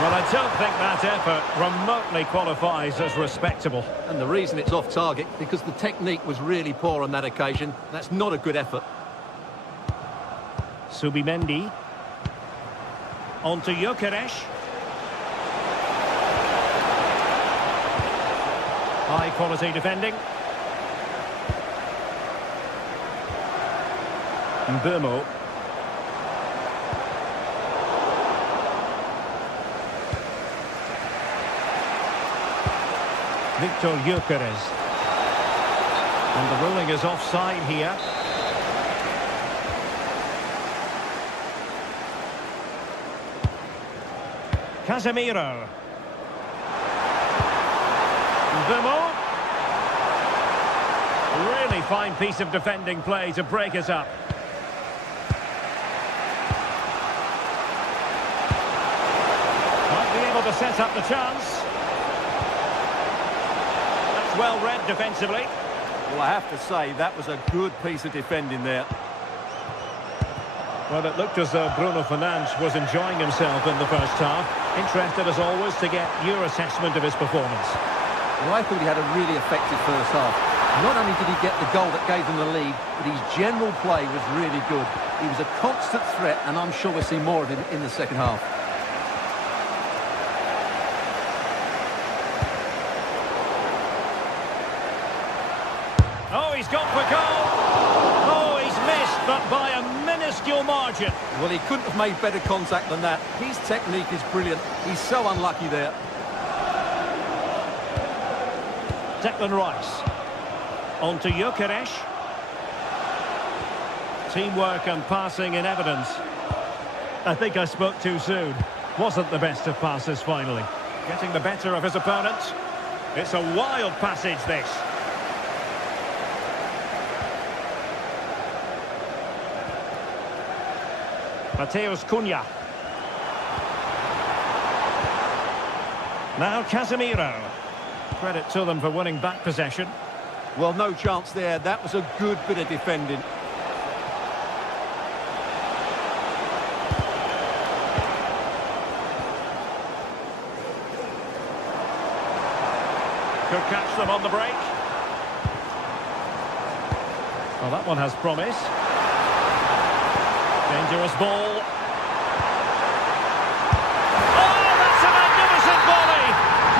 Well, I don't think that effort remotely qualifies as respectable. And the reason it's off target, because the technique was really poor on that occasion. That's not a good effort. Subimendi. On to Gyökeres. High quality defending. Mbeumo. Victor Gyökeres. And the ruling is offside here. Casemiro. Mbeumo. Really fine piece of defending play to break us up. Might be able to set up the chance. That's well read defensively. Well, I have to say, that was a good piece of defending there. Well, it looked as though Bruno Fernandes was enjoying himself in the first half. Interested, as always, to get your assessment of his performance. Well, I thought he had a really effective first half. Not only did he get the goal that gave them the lead, but his general play was really good. He was a constant threat, and I'm sure we'll see more of him in the second half. Oh, he's gone for goal! Oh, he's missed, but by a minuscule margin. Well, he couldn't have made better contact than that. His technique is brilliant. He's so unlucky there. Declan Rice. On to Gyökeres. Teamwork and passing in evidence. I think I spoke too soon. Wasn't the best of passes finally. Getting the better of his opponent. It's a wild passage, this. Mateus Cunha. Now Casemiro. Credit to them for winning back possession. Well, no chance there. That was a good bit of defending. Could catch them on the break. Well, that one has promise. Dangerous ball. Oh, that's a magnificent volley!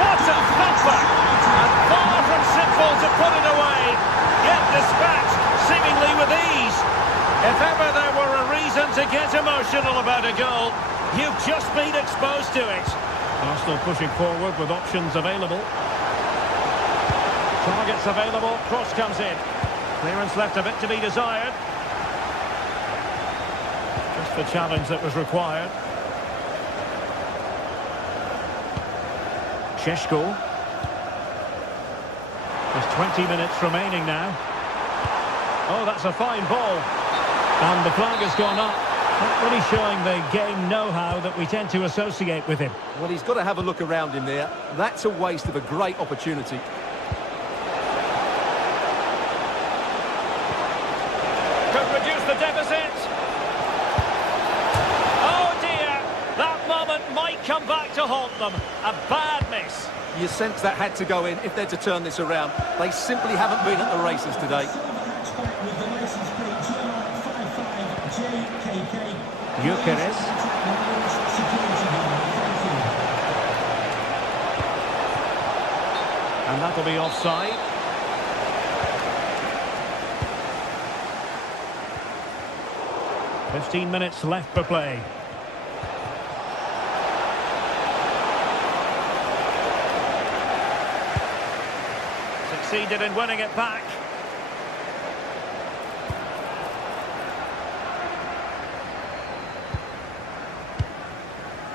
What a thumper! And far from simple to put it away, yet dispatched seemingly with ease. If ever there were a reason to get emotional about a goal, you've just been exposed to it. Arsenal pushing forward with options available. Targets available, cross comes in. Clearance left a bit to be desired. Just the challenge that was required. Šeško. There's 20 minutes remaining now. Oh, that's a fine ball. And the flag has gone up. Not really showing the game know-how that we tend to associate with him. Well, he's got to have a look around him there. That's a waste of a great opportunity. Could reduce the deficit. Oh dear, that moment might come back to haunt them. A bad miss. You sense that had to go in if they're to turn this around. They simply haven't been at the races today. Gyökeres. And that'll be offside. "15 minutes left for play. Succeeded in winning it back.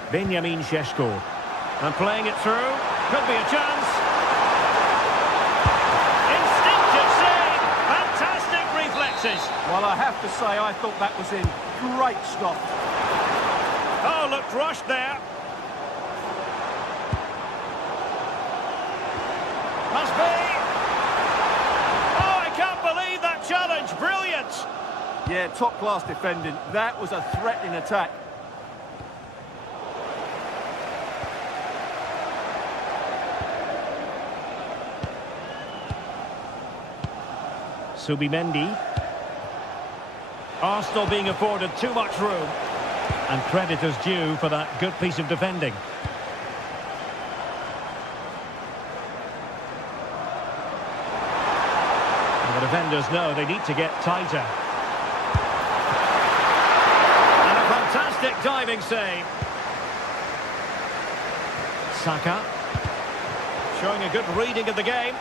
Benjamin Šeško. And playing it through. Could be a chance. Instinctive save. Fantastic reflexes. Well, I have to say, I thought that was in. Great stop. Oh, looked rushed there. Must be. Oh, I can't believe that challenge. Brilliant. Yeah, top-class defending. That was a threatening attack. Subimendi. Arsenal being afforded too much room. And credit is due for that good piece of defending. And the defenders know they need to get tighter. And a fantastic diving save. Saka. Showing a good reading of the game.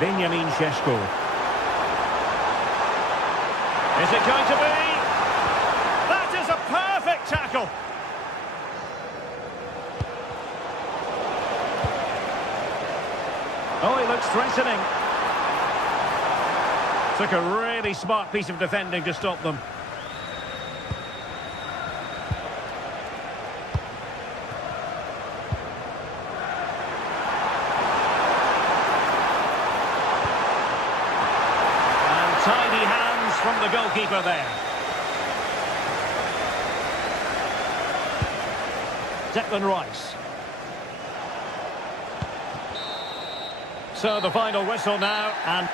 Benjamin Šeško. Is it going to be? That is a perfect tackle. Oh, he looks threatening. Took a really smart piece of defending to stop them. Tidy hands from the goalkeeper there. Declan Rice. So the final whistle now, and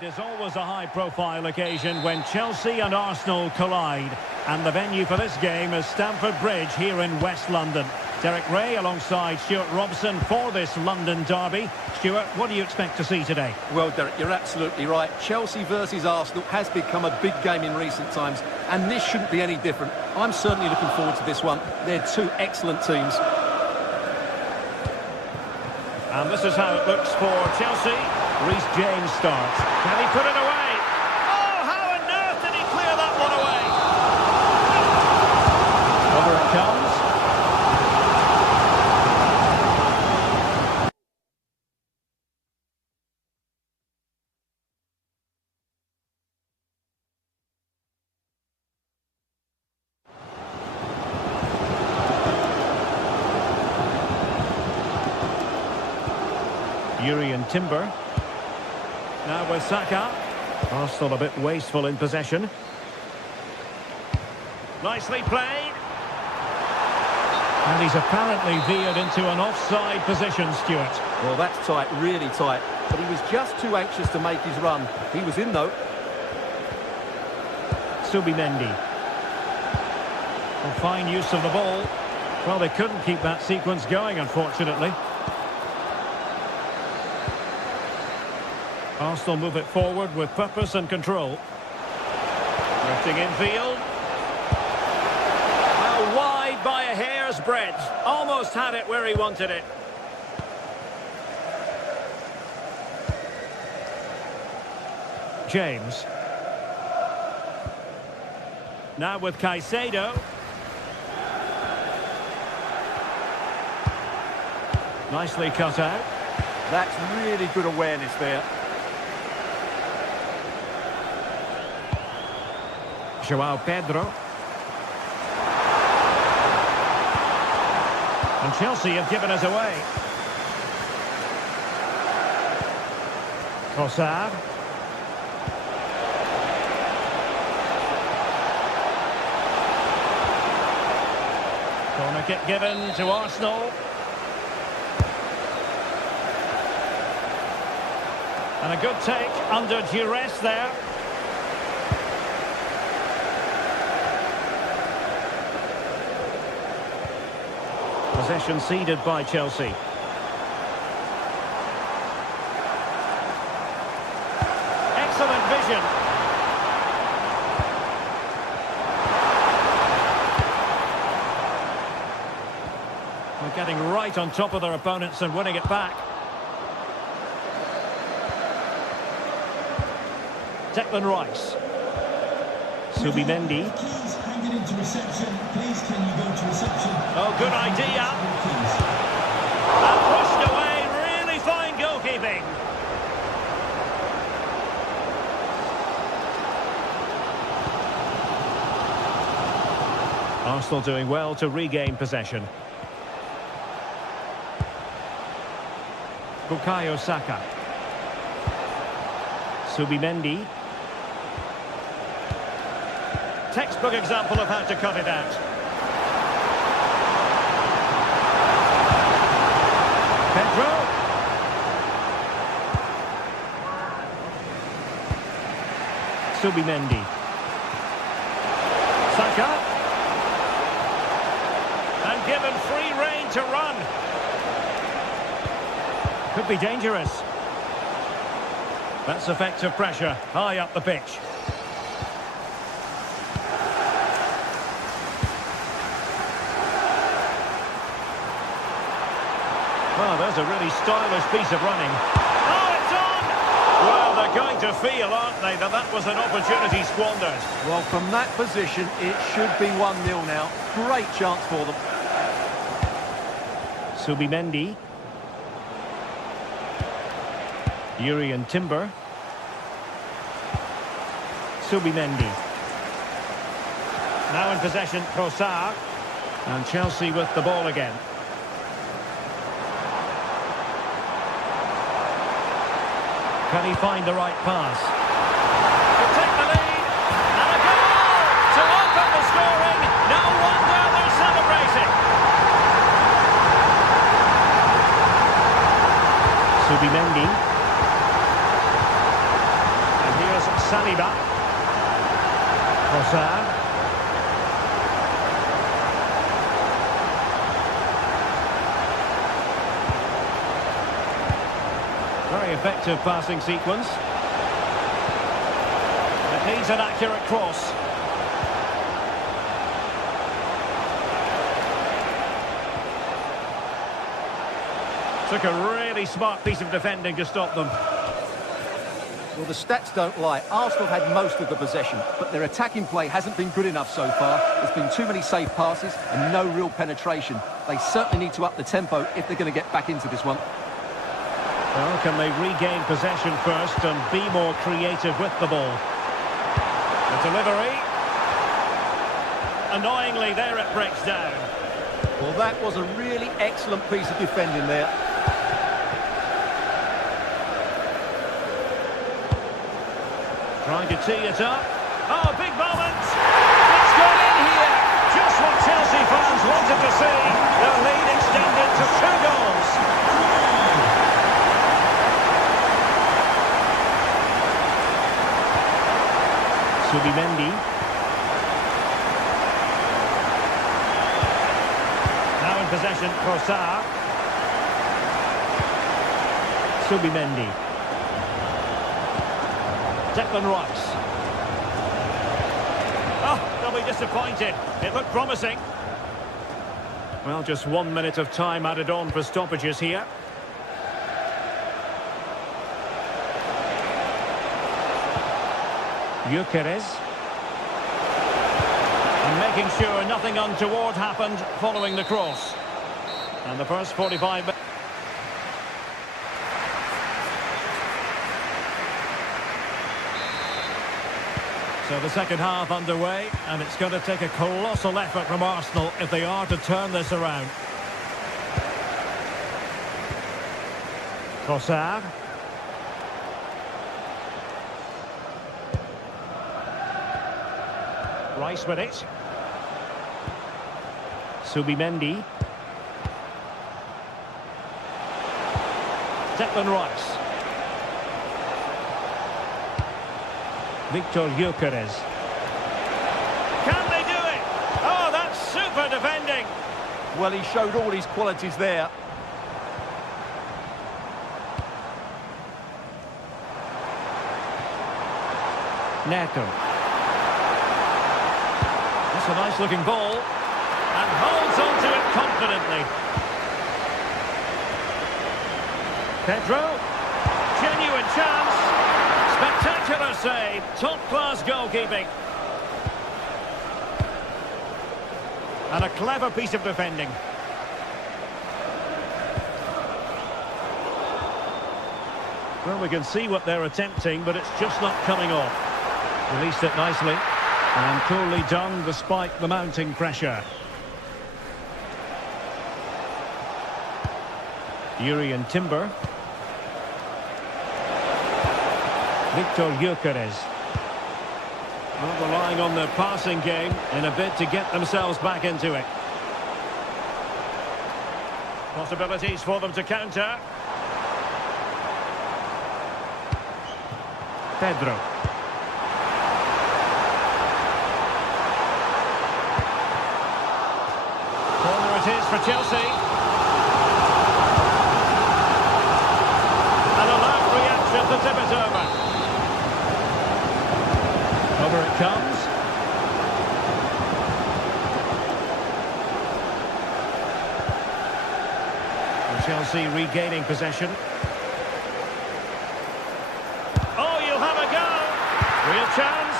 It is always a high-profile occasion when Chelsea and Arsenal collide. And the venue for this game is Stamford Bridge here in West London. Derek Ray alongside Stuart Robson for this London derby. Stuart, what do you expect to see today? Well, Derek, you're absolutely right. Chelsea versus Arsenal has become a big game in recent times, and this shouldn't be any different. I'm certainly looking forward to this one. They're two excellent teams. And this is how it looks for Chelsea. Reece James starts. Can he put it away? Oh, how on earth did he clear that one away? Over it comes. And Timber. Now with Saka. Arsenal a bit wasteful in possession. Nicely played. And he's apparently veered into an offside position, Stuart. Well, that's tight, really tight. But he was just too anxious to make his run. He was in, though. Subimendi. Well, fine use of the ball. Well, they couldn't keep that sequence going, unfortunately. Arsenal move it forward with purpose and control. Drifting infield. Well, wide by a hair's breadth. Almost had it where he wanted it. James. Now with Caicedo. Nicely cut out. That's really good awareness there. João Pedro. And Chelsea have given us away. Trossard. Corner kick given to Arsenal. And a good take under duress there. Possession ceded by Chelsea. Excellent vision. They're getting right on top of their opponents and winning it back. Declan Rice. Subimendi. Into reception. Please, can you go to reception? Oh, good idea. And pushed away. Really fine goalkeeping. Arsenal doing well to regain possession. Bukayo Saka. Subimendi. Textbook example of how to cut it out. Pedro. Subimendi. Saka. And given free rein to run. Could be dangerous. That's effective pressure high up the pitch. Well, there's a really stylish piece of running. Oh, it's on! Well, they're going to feel, aren't they, that that was an opportunity squandered. Well, from that position, it should be 1-0 now. Great chance for them. Subimendi. And Timber. Subimendi. Now in possession, Trossard. And Chelsea with the ball again. Can he find the right pass? To take the lead, and a goal to open the scoring. No wonder they're celebrating. Subimendi. Saliba. Trossard. Very effective passing sequence. It needs an accurate cross. Took a really smart piece of defending to stop them. Well, the stats don't lie. Arsenal had most of the possession, but their attacking play hasn't been good enough so far. There's been too many safe passes and no real penetration. They certainly need to up the tempo if they're going to get back into this one. Well, can they regain possession first and be more creative with the ball? The delivery. Annoyingly, there it breaks down. Well, that was a really excellent piece of defending there. Trying to tee it up. Oh, big moment! It's gone in here! Just what Chelsea fans wanted to see. Their lead extended to 2 goals. Subimendi. Now in possession, Trossard. Subimendi. Declan Rice. Oh, they'll be disappointed. It looked promising. Well, just 1 minute of time added on for stoppages here. Gyökeres. And making sure nothing untoward happened following the cross. And the first 45 minutes. So the second half underway, and it's going to take a colossal effort from Arsenal if they are to turn this around. Trossard. Rice with it. Subimendi. Declan Rice. Victor Gyökeres. Can they do it? Oh, that's super defending. Well, he showed all his qualities there. Neto. That's a nice looking ball. And holds on to it confidently. Pedro. Genuine chance. Spectacular save. Top-class goalkeeping. And a clever piece of defending. Well, we can see what they're attempting, but it's just not coming off. Released it nicely. And coolly done despite the mounting pressure. Yuri and Timber. Victor Gyökeres. Well, relying on the passing game in a bid to get themselves back into it. Possibilities for them to counter. Pedro. Corner it is for Chelsea. And a loud reaction to tip it over. Over it comes. And Chelsea regaining possession. Oh, you'll have a go. Real chance.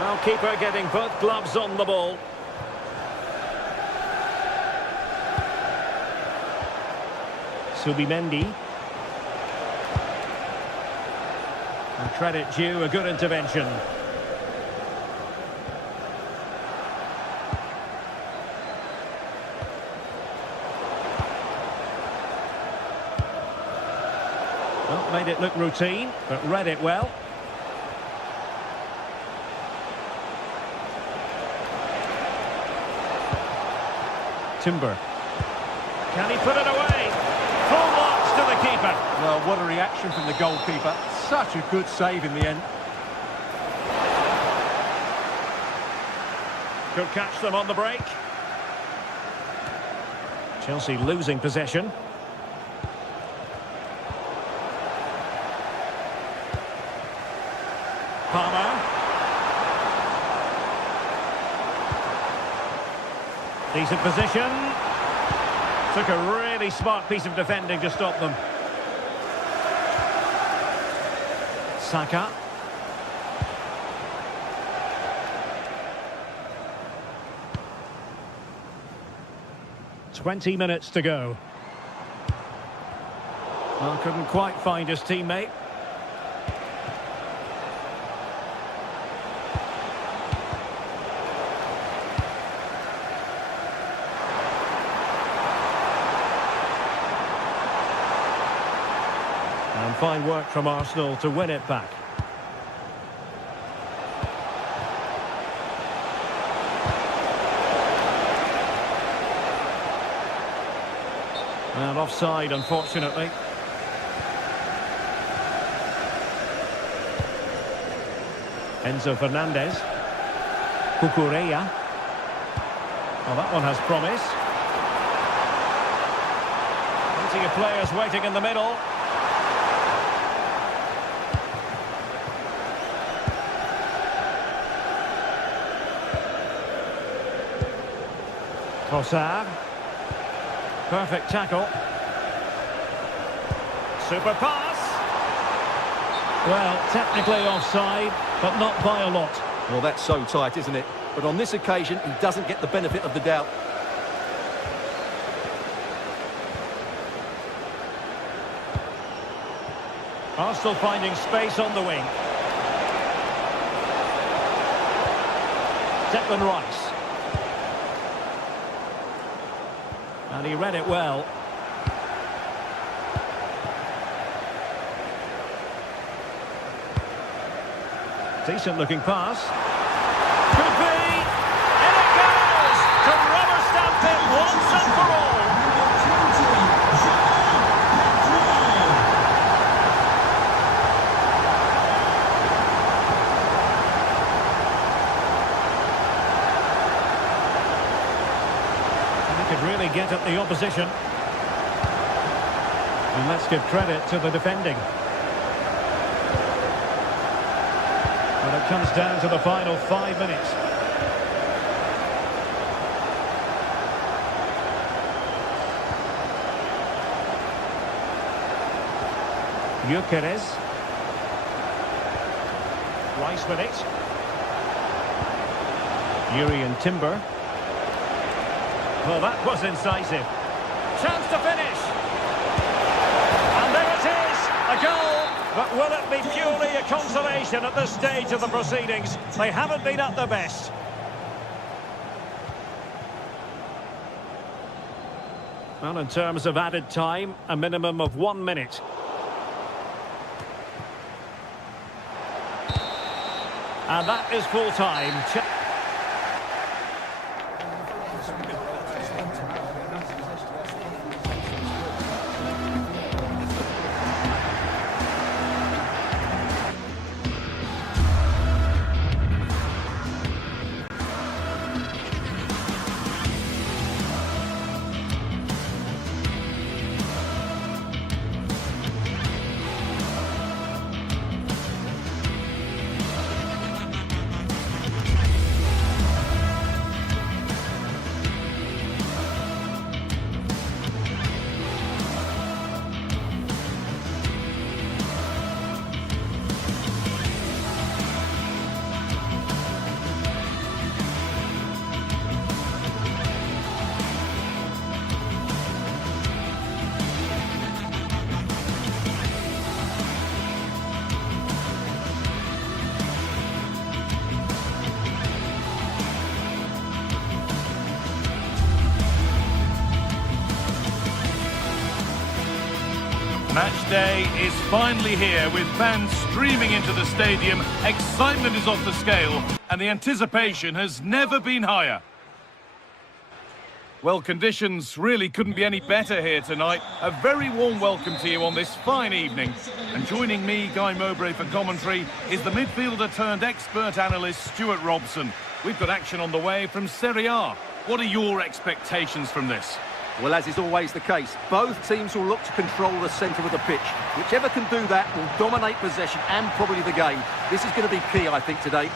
Well, keeper getting both gloves on the ball. Subimendi. And credit due, a good intervention. Well, made it look routine, but read it well. Timber. Can he put it away? Full marks to the keeper. Well, what a reaction from the goalkeeper. Such a good save in the end. Could catch them on the break. Chelsea losing possession. Palmer. Decent position. Took a really smart piece of defending to stop them. Saka. "20 minutes to go." Well, couldn't quite find his teammate. And fine work from Arsenal to win it back. And offside, unfortunately. Enzo Fernandez. Cucurella. Well, that one has promise. Plenty of players waiting in the middle. Trossard. Perfect tackle. Super pass. Well, technically offside, but not by a lot. Well, that's so tight, isn't it? But on this occasion, he doesn't get the benefit of the doubt. Arsenal finding space on the wing. Declan Rice. And he read it well. Decent looking pass. Could be. In it goes! To rubber stamp it once and for all. And he could really get at the opposition. And let's give credit to the defending. When it comes down to the final 5 minutes. Gyökeres. Rice with it. Yuri and Timber. Well, that was incisive. Chance to finish. And there it is, a goal. But will it be purely a consolation at this stage of the proceedings? They haven't been at their best. Well, in terms of added time, a minimum of 1 minute. And that is full time. Match day is finally here with fans streaming into the stadium. Excitement is off the scale and the anticipation has never been higher. Well, conditions really couldn't be any better here tonight. A very warm welcome to you on this fine evening. And joining me, Guy Mowbray, for commentary is the midfielder turned expert analyst Stuart Robson. We've got action on the way from Serie A. What are your expectations from this? Well, as is always the case, both teams will look to control the centre of the pitch. Whichever can do that will dominate possession and probably the game. This is going to be key, I think, today.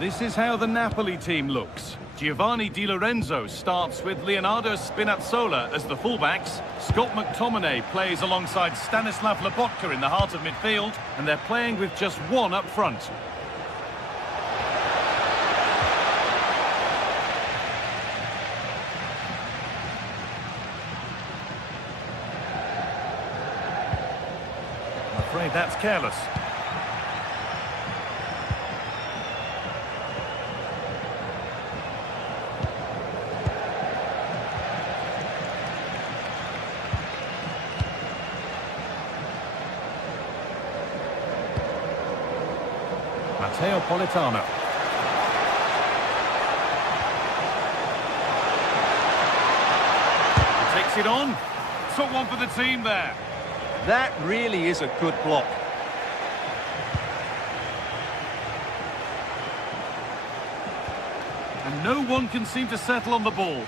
This is how the Napoli team looks. Giovanni Di Lorenzo starts with Leonardo Spinazzola as the fullbacks. Scott McTominay plays alongside Stanislav Lobotka in the heart of midfield, and they're playing with just one up front. I'm afraid that's careless. Politano. Takes it on. Took one for the team there. That really is a good block. And no one can seem to settle on the ball.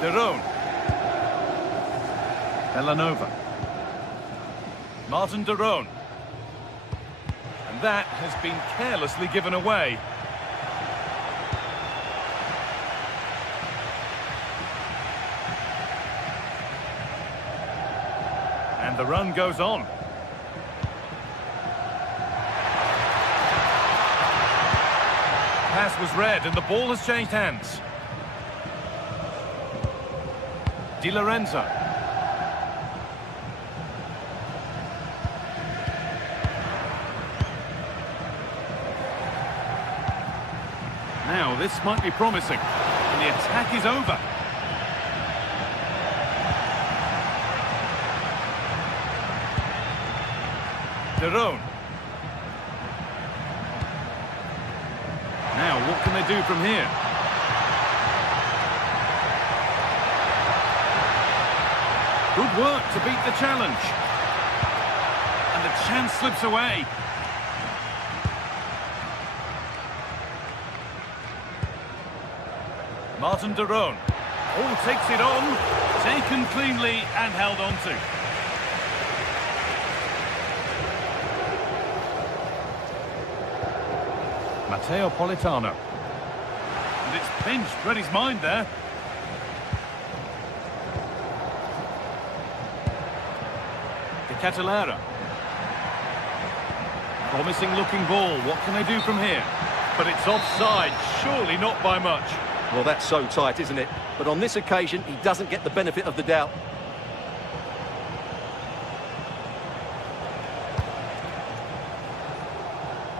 Derone. Villanova. Martin Derone. And that has been carelessly given away. And the run goes on. Pass was read and the ball has changed hands. Di Lorenzo. Now, this might be promising. And the attack is over. Derone. Now, what can they do from here? Good work to beat the challenge. And the chance slips away. Martin Derone. Oh, takes it on. Taken cleanly and held on to. Matteo Politano. And it's pinched, read his mind there. De Catalera. Promising looking ball. What can they do from here? But it's offside, surely not by much. Well, that's so tight, isn't it? But on this occasion, he doesn't get the benefit of the doubt.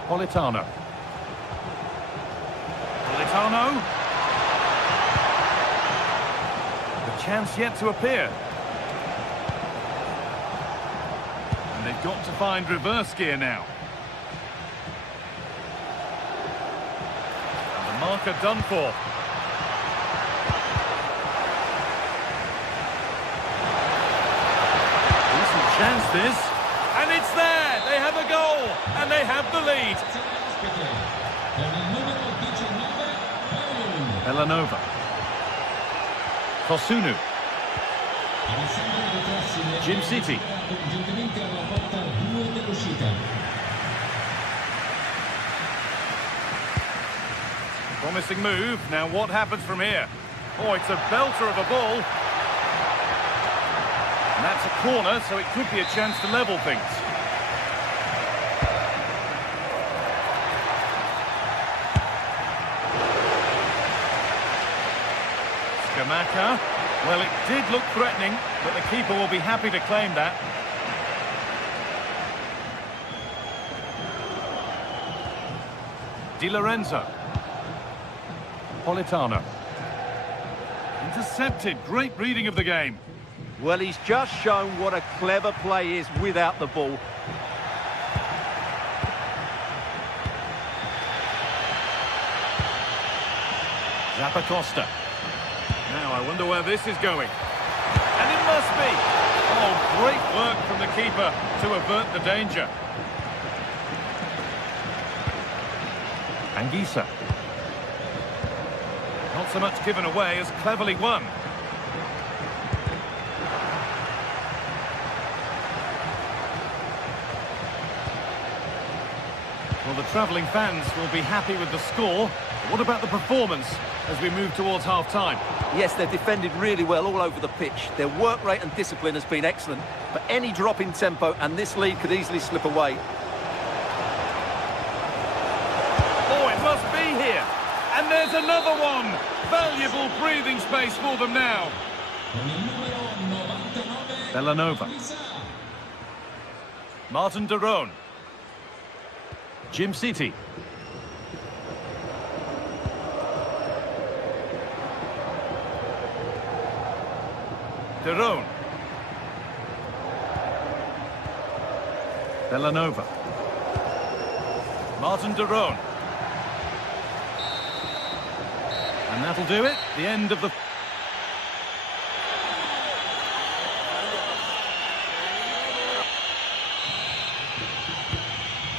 Politano. Politano. The chance yet to appear. And they've got to find reverse gear now. And the marker done for. Chance this, and it's there. They have a goal, and they have the lead. Villanova. Kosunu. Jim City. Promising move. Now what happens from here? Oh, it's a belter of a ball. And that's a corner, so it could be a chance to level things. Scamacca. Well, it did look threatening, but the keeper will be happy to claim that. Di Lorenzo. Politano. Intercepted. Great reading of the game. Well, he's just shown what a clever play is without the ball. Zappacosta. Now, I wonder where this is going. And It must be. Oh, great work from the keeper to avert the danger. Anguissa. Not so much given away as cleverly won. Well, the travelling fans will be happy with the score. What about the performance as we move towards half-time? Yes, they've defended really well all over the pitch. Their work rate and discipline has been excellent. But any drop in tempo and this lead could easily slip away. Oh, it must be here. And there's another one. Valuable breathing space for them now. Bellanova. Martin de Roon. Jim City. De Roon. Bellanova. Martin de Roon. And that'll do it. The end of the...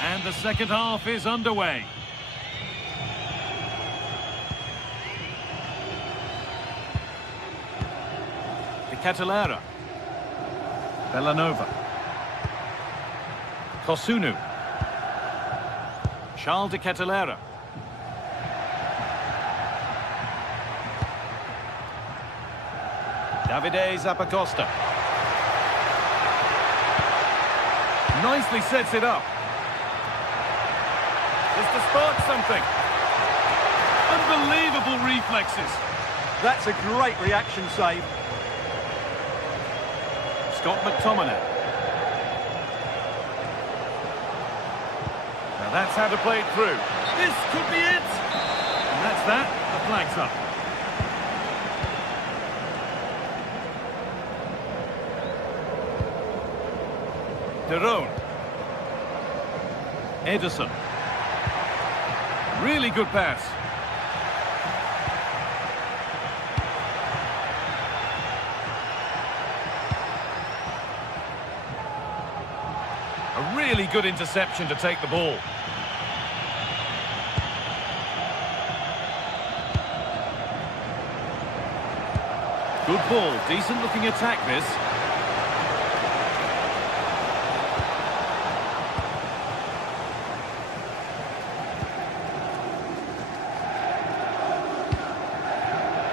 And the second half is underway. De Ketelaere. Bellanova. Kosunu. Charles de Ketelaere. Davide Zappacosta. Nicely sets it up. Just to spark something. Unbelievable reflexes. That's a great reaction save. Scott McTominay. Now that's how to play it through. This could be it. And that's that. The flag's up. De Roon. Ederson. Really good pass. A really good interception to take the ball. Good ball, decent looking attack this.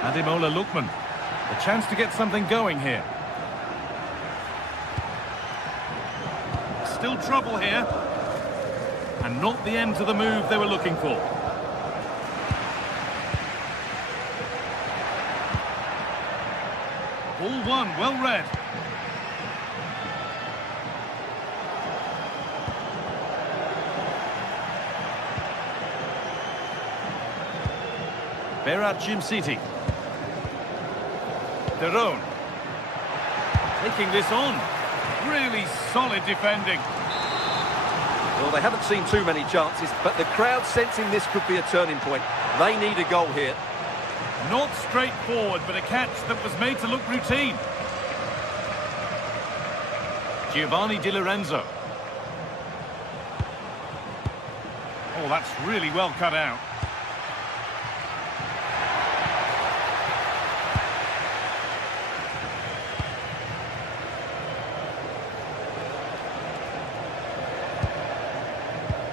Ademola Lookman. A chance to get something going here. Still trouble here. And not the end to the move they were looking for. Ball one, well read. Berat Jim City. De Roon. Taking this on. Really solid defending. Well, they haven't seen too many chances, but the crowd sensing this could be a turning point. They need a goal here. Not straightforward, but a catch that was made to look routine. Giovanni Di Lorenzo. Oh, that's really well cut out.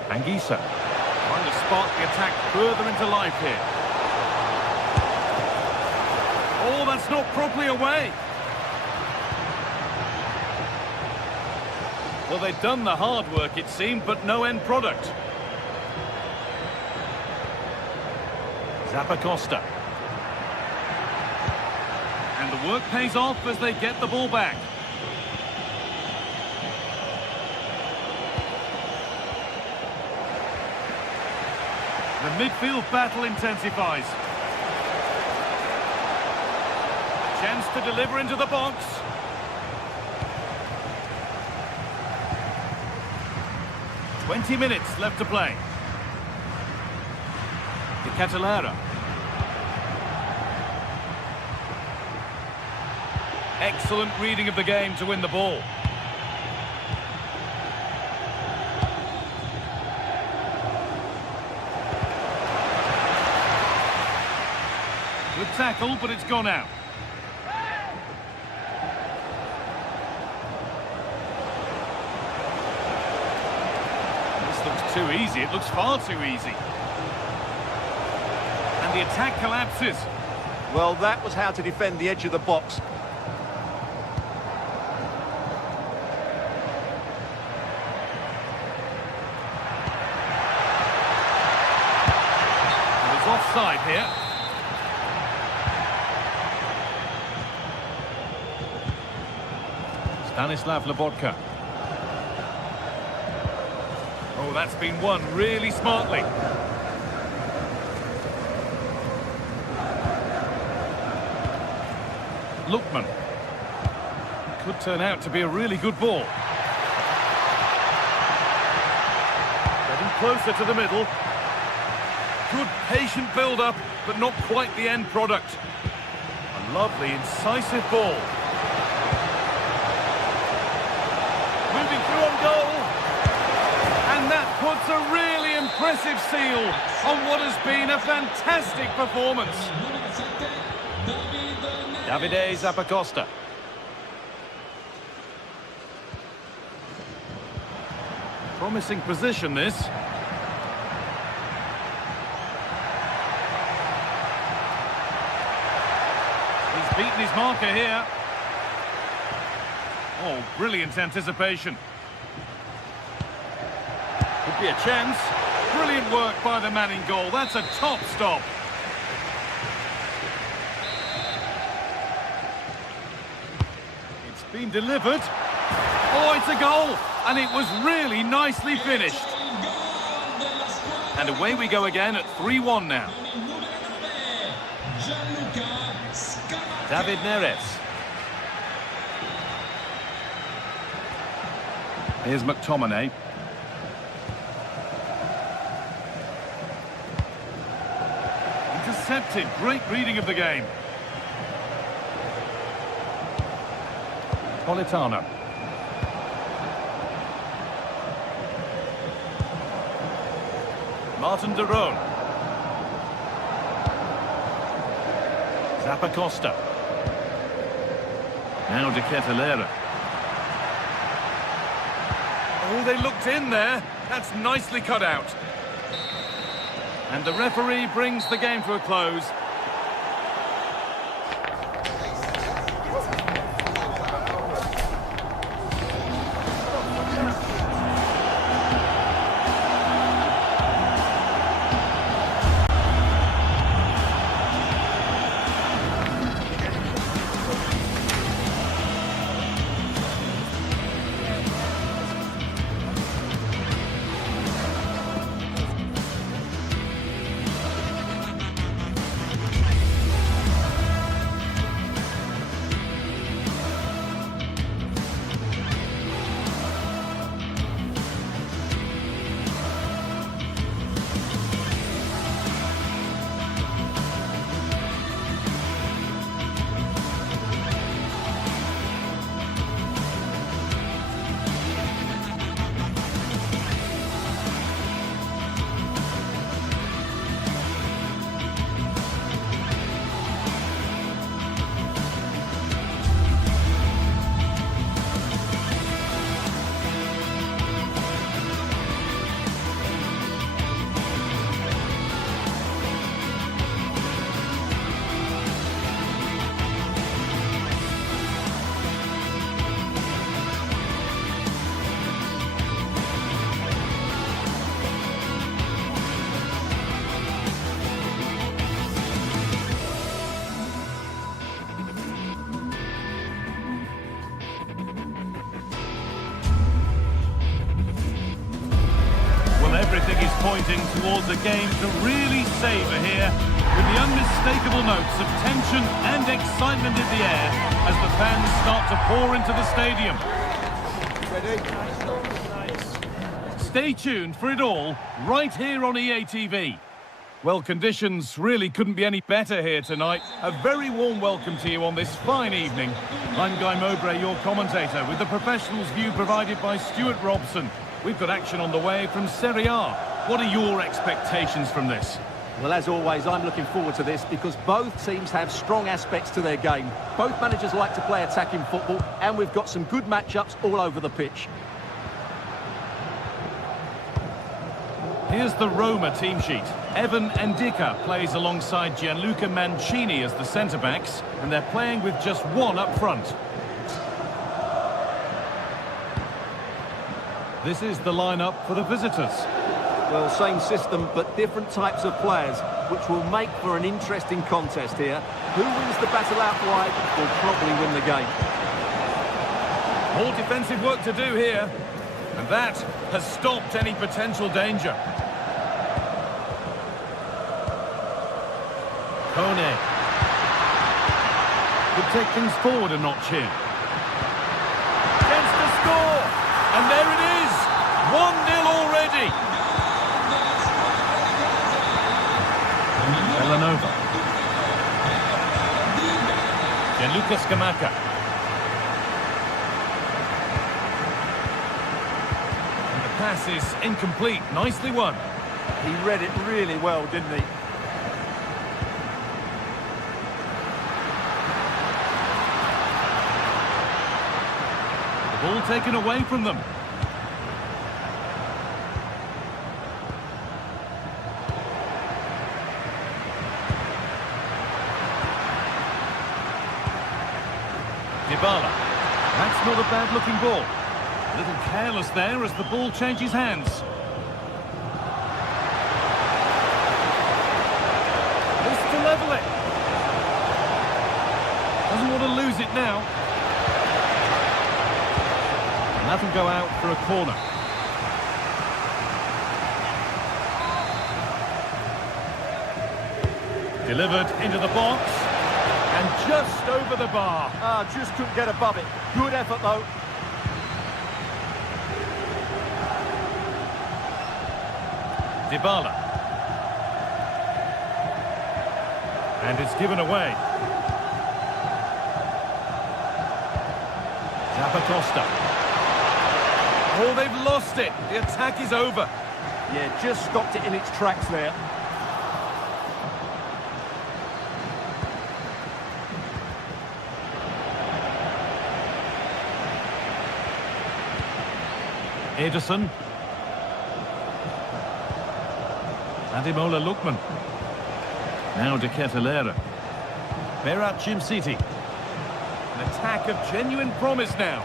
Anguissa trying to spark the attack further into life here. Oh, that's not properly away. Well, they'd done the hard work, it seemed, but no end product. Zappacosta. And the work pays off as they get the ball back. The midfield battle intensifies. Chance to deliver into the box. "20 minutes left to play. De Ketelaere. Excellent reading of the game to win the ball. Good tackle, but it's gone out. This looks too easy. It looks far too easy. And the attack collapses. Well, that was how to defend the edge of the box. There's offside here. Stanislav Lobotka. Oh, that's been won really smartly. Lookman. Could turn out to be a really good ball. Getting closer to the middle. Good patient build-up, but not quite the end product. A lovely, incisive ball. Moving through on goal. And that puts a really impressive seal on what has been a fantastic performance. Davide Zappacosta. Promising position, this. He's beaten his marker here. Oh, brilliant anticipation. Could be a chance. Brilliant work by the man in goal. That's a top stop. It's been delivered. Oh, it's a goal. And it was really nicely finished. And away we go again at 3-1 now. David Neres. Here's McTominay. Intercepted. Great reading of the game. Politano. Martin de Roon. Zappacosta. Now De Ketelaere. Oh, they looked in there. That's nicely cut out. And the referee brings the game to a close. Everything is pointing towards a game to really savour here, with the unmistakable notes of tension and excitement in the air as the fans start to pour into the stadium. Stay tuned for it all, right here on EA TV. Well, conditions really couldn't be any better here tonight. A very warm welcome to you on this fine evening. I'm Guy Mowbray, your commentator, with the professionals' view provided by Stuart Robson. We've got action on the way from Serie A. What are your expectations from this? Well, as always, I'm looking forward to this because both teams have strong aspects to their game. Both managers like to play attacking football, and we've got some good matchups all over the pitch. Here's the Roma team sheet. Evan Ndika plays alongside Gianluca Mancini as the centre-backs, and they're playing with just one up front. This is the lineup for the visitors. Well, same system, but different types of players, which will make for an interesting contest here. Who wins the battle out wide will probably win the game. More defensive work to do here, and that has stopped any potential danger. Kone could take things forward a notch here. Chance to score, and there it is, 1-0 already. Villanova. Gianluca Scamacca. And the pass is incomplete. Nicely won. He read it really well, didn't he? The ball taken away from them. Dybala. That's not a bad-looking ball. A little careless there as the ball changes hands. This to level it. Doesn't want to lose it now. And that'll go out for a corner. Delivered into the box. And just over the bar. Just couldn't get above it. Good effort, though. Dybala. And it's given away. Zappacosta. Oh, they've lost it. The attack is over. Yeah, just stopped it in its tracks there. Ederson. Ademola Lookman. Now De Ketelaere. Berat Jimsiti. An attack of genuine promise now.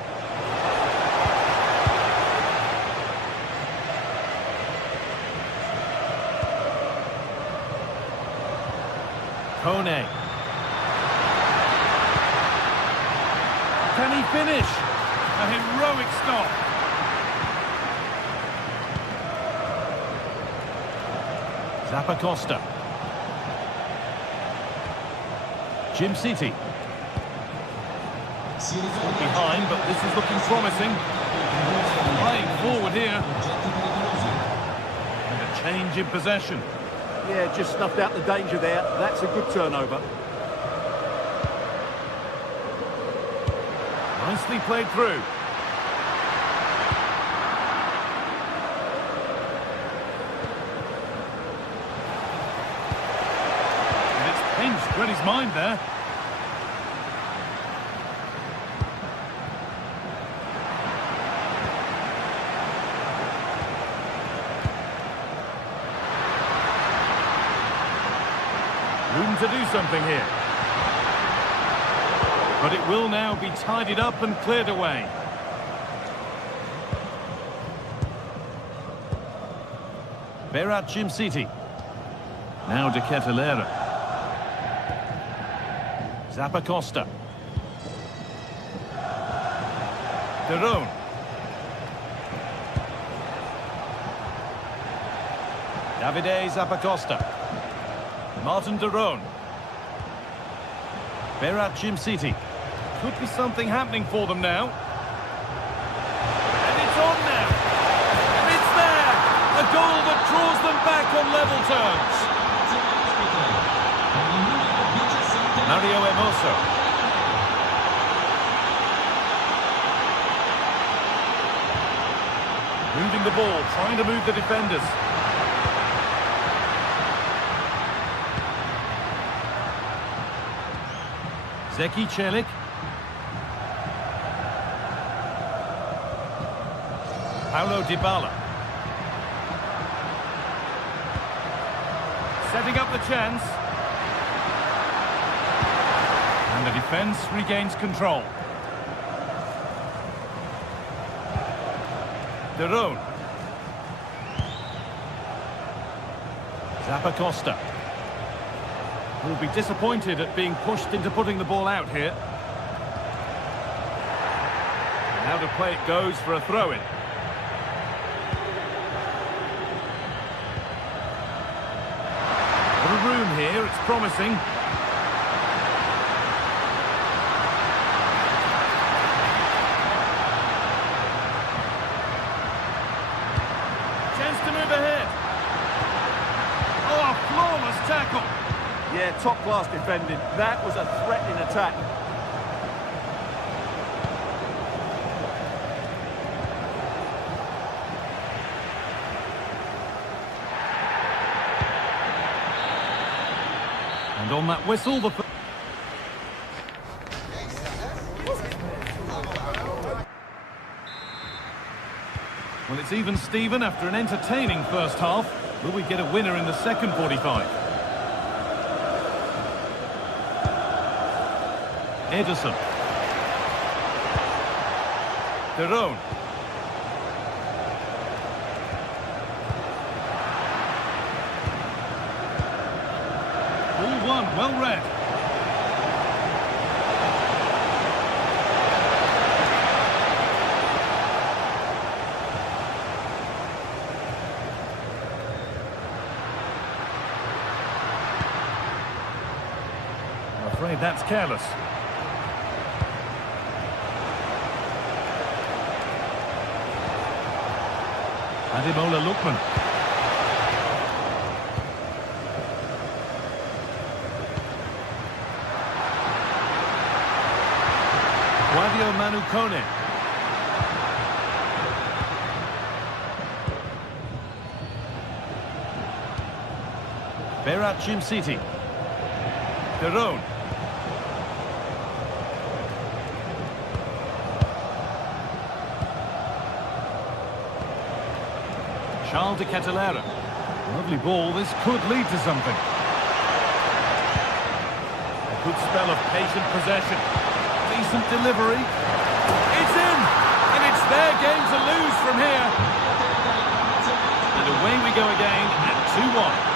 Kone. Can he finish? A heroic stop. Zappacosta. Jimsiti. Behind, but this is looking promising. Playing forward here. And a change in possession. Yeah, just snuffed out the danger there. That's a good turnover. Nicely played through. Read his mind there. Room to do something here. But it will now be tidied up and cleared away. Berat Jimsiti. Now De Ketelaere. Zappacosta. Derone. Davide Zappacosta. Martin Derone. Berat Jimsiti. Could be something happening for them now. And it's on now. And it's there. A goal that draws them back on level terms. Ronaldo. Moving the ball, trying to move the defenders. Zeki Çelik. Paulo Dybala. Setting up the chance. And the defence regains control. De Roon. Zappacosta. Will be disappointed at being pushed into putting the ball out here. And how to play it goes for a throw-in. Little room here, it's promising. Chance to move ahead. Oh, flawless tackle. Yeah, top-class defending. That was a threatening attack. And on that whistle, the... Well, it's even Steven after an entertaining first half. Will we get a winner in the second 45? Ederson. De Roon. Ball one, well read. I'm afraid that's careless. Ademola Lookman. Guadio Manu Kone. Berat City. De Roon. Charles de Ketelaere. Lovely ball, this could lead to something. A good spell of patient possession. Decent delivery. It's in! And it's their game to lose from here. And away we go again at 2-1.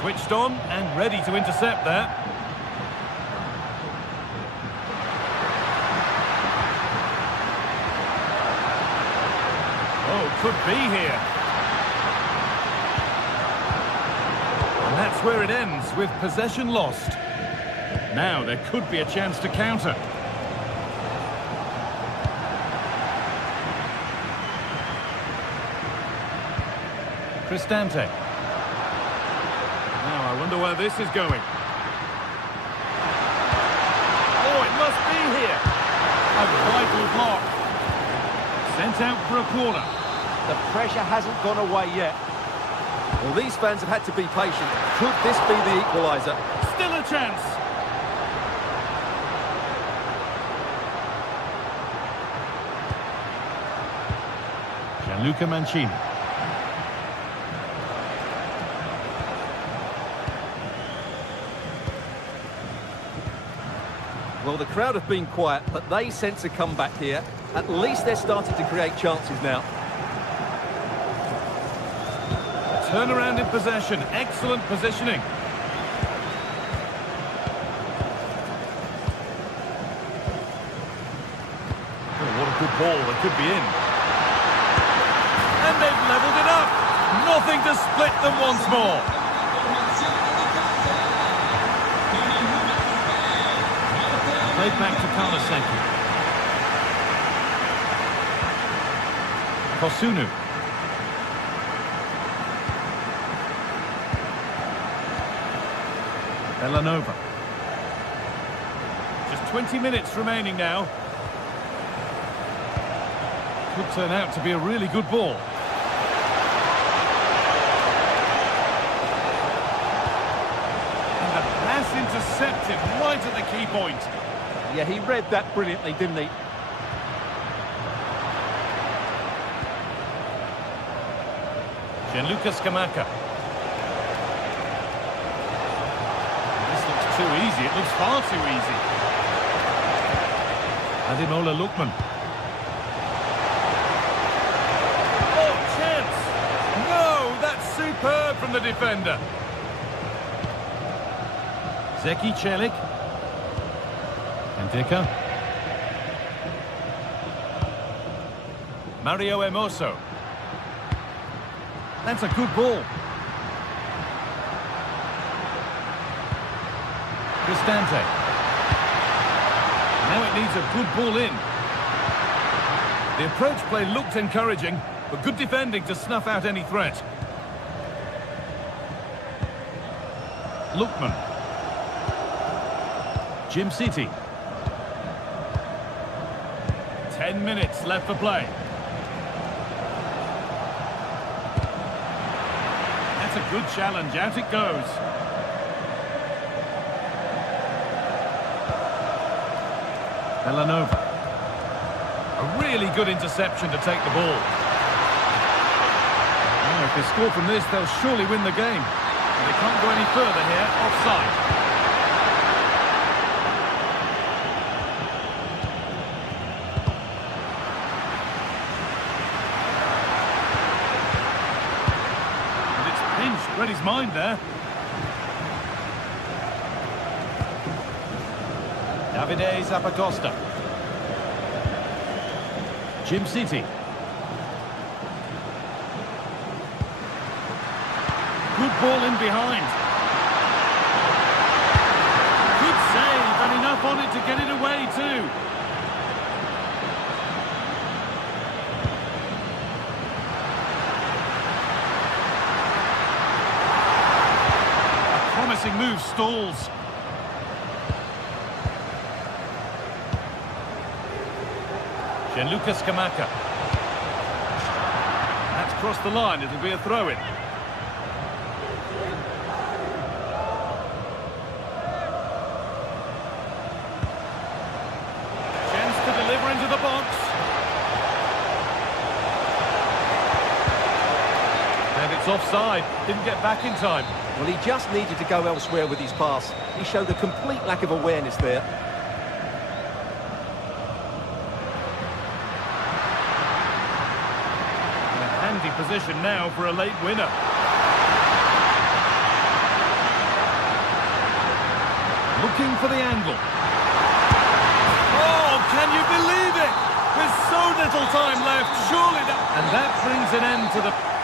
Switched on and ready to intercept there. Oh, could be here. And that's where it ends, with possession lost. Now there could be a chance to counter. Cristante. I wonder where this is going. Oh, it must be here. A vital block. Sent out for a corner. The pressure hasn't gone away yet. Well, these fans have had to be patient. Could this be the equaliser? Still a chance. Gianluca Mancini. Well, the crowd have been quiet, but they sense a comeback here. At least they're starting to create chances now. A turnaround in possession. Excellent positioning. Oh, what a good ball. It could be in. And they've levelled it up. Nothing to split them once more. Played back to Kawasaki. Kosunu. Bellanova. Just 20 minutes remaining now. Could turn out to be a really good ball. And the pass intercepted right at the key point. Yeah, he read that brilliantly, didn't he? Gianluca Scamacca. This looks too easy. It looks far too easy. Ademola Lookman. Oh, chance! No, that's superb from the defender. Zeki Celik. Ndika. Mario Hermoso. That's a good ball. Cristante. Now it needs a good ball in. The approach play looked encouraging, but good defending to snuff out any threat. Lookman. Jim City. 10 minutes left for play. That's a good challenge. Out it goes. Bellanova. A really good interception to take the ball. Well, if they score from this, they'll surely win the game. But they can't go any further here. Offside. Read his mind there. Davide Zappacosta. Jim City. Good ball in behind. Good save, and enough on it to get it away too. Promising move stalls. Gianluca Scamacca. That's crossed the line. It'll be a throw-in. Chance to deliver into the box. And it's offside. Didn't get back in time. Well, he just needed to go elsewhere with his pass. He showed a complete lack of awareness there. In a handy position now for a late winner. Looking for the angle. Oh, can you believe it? There's so little time left. Surely that... And that brings an end to the...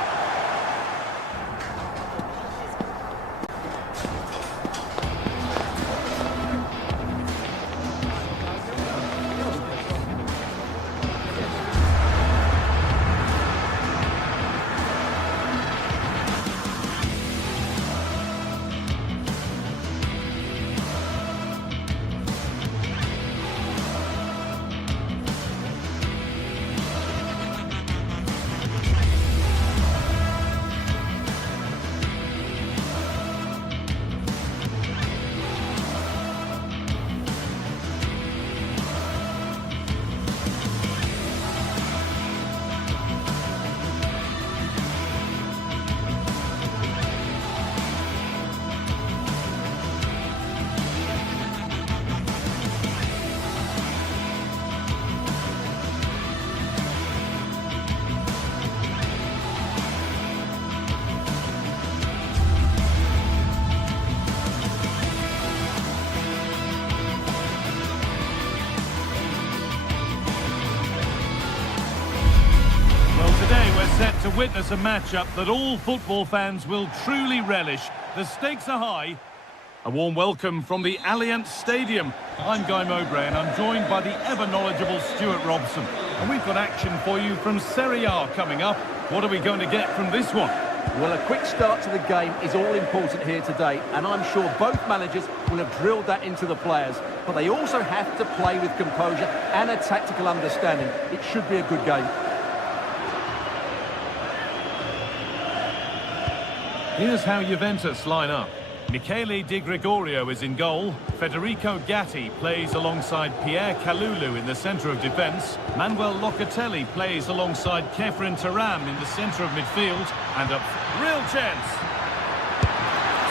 Set to witness a matchup that all football fans will truly relish. The stakes are high, A warm welcome from the Allianz Stadium. I'm Guy Mowbray and I'm joined by the ever-knowledgeable Stuart Robson. And we've got action for you from Serie A coming up. What are we going to get from this one? Well, a quick start to the game is all important here today, and I'm sure both managers will have drilled that into the players. But they also have to play with composure and a tactical understanding. It should be a good game. Here's how Juventus line up. Michele Di Gregorio is in goal. Federico Gatti plays alongside Pierre Kalulu in the centre of defence. Manuel Locatelli plays alongside Kefren Turam in the centre of midfield. And a real chance.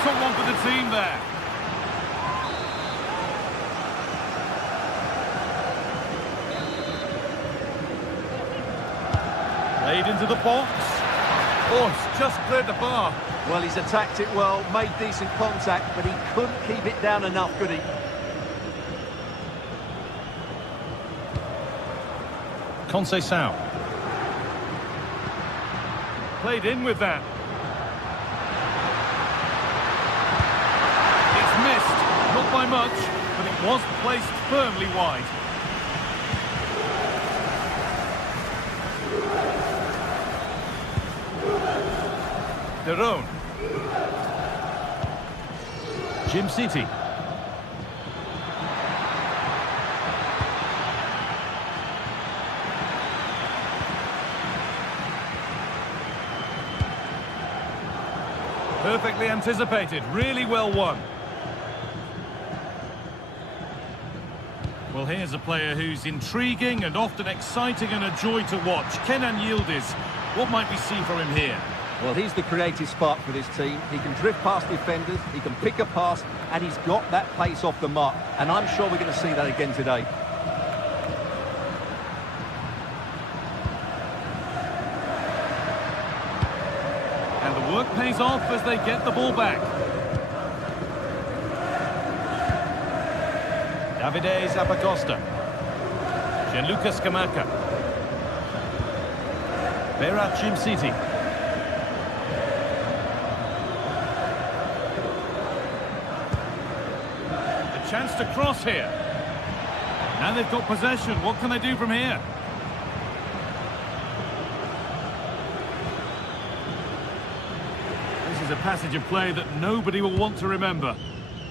Someone for the team there. Played into the box. Oh, it's just cleared the bar. Well, he's attacked it well, made decent contact, but he couldn't keep it down enough, could he? Conceição. Played in with that. It's missed, not by much, but it was placed firmly wide. Derone. Jim City. Perfectly anticipated, really well won. Well, here's a player who's intriguing and often exciting and a joy to watch. Kenan Yildiz. What might we see from him here? Well, he's the creative spark for this team. He can drift past defenders, he can pick a pass, and he's got that pace off the mark. And I'm sure we're going to see that again today. And the work pays off as they get the ball back. Davide Zappacosta. Gianluca Scamacca. Berat Jim City. Chance to cross here. Now they've got possession. What can they do from here? This is a passage of play that nobody will want to remember.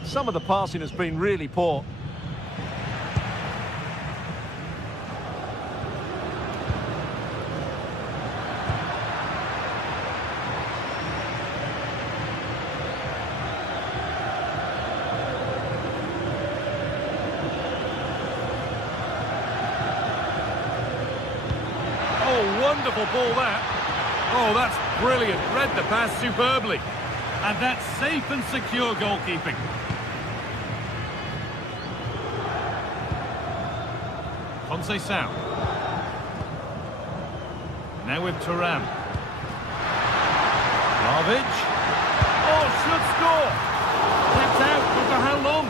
Some of the passing has been really poor. Wonderful ball that. Oh, that's brilliant. Read the pass superbly. And that's safe and secure goalkeeping. Conceição. Now with Turam. Vlahovic. Oh, should score. Kept out, but for how long?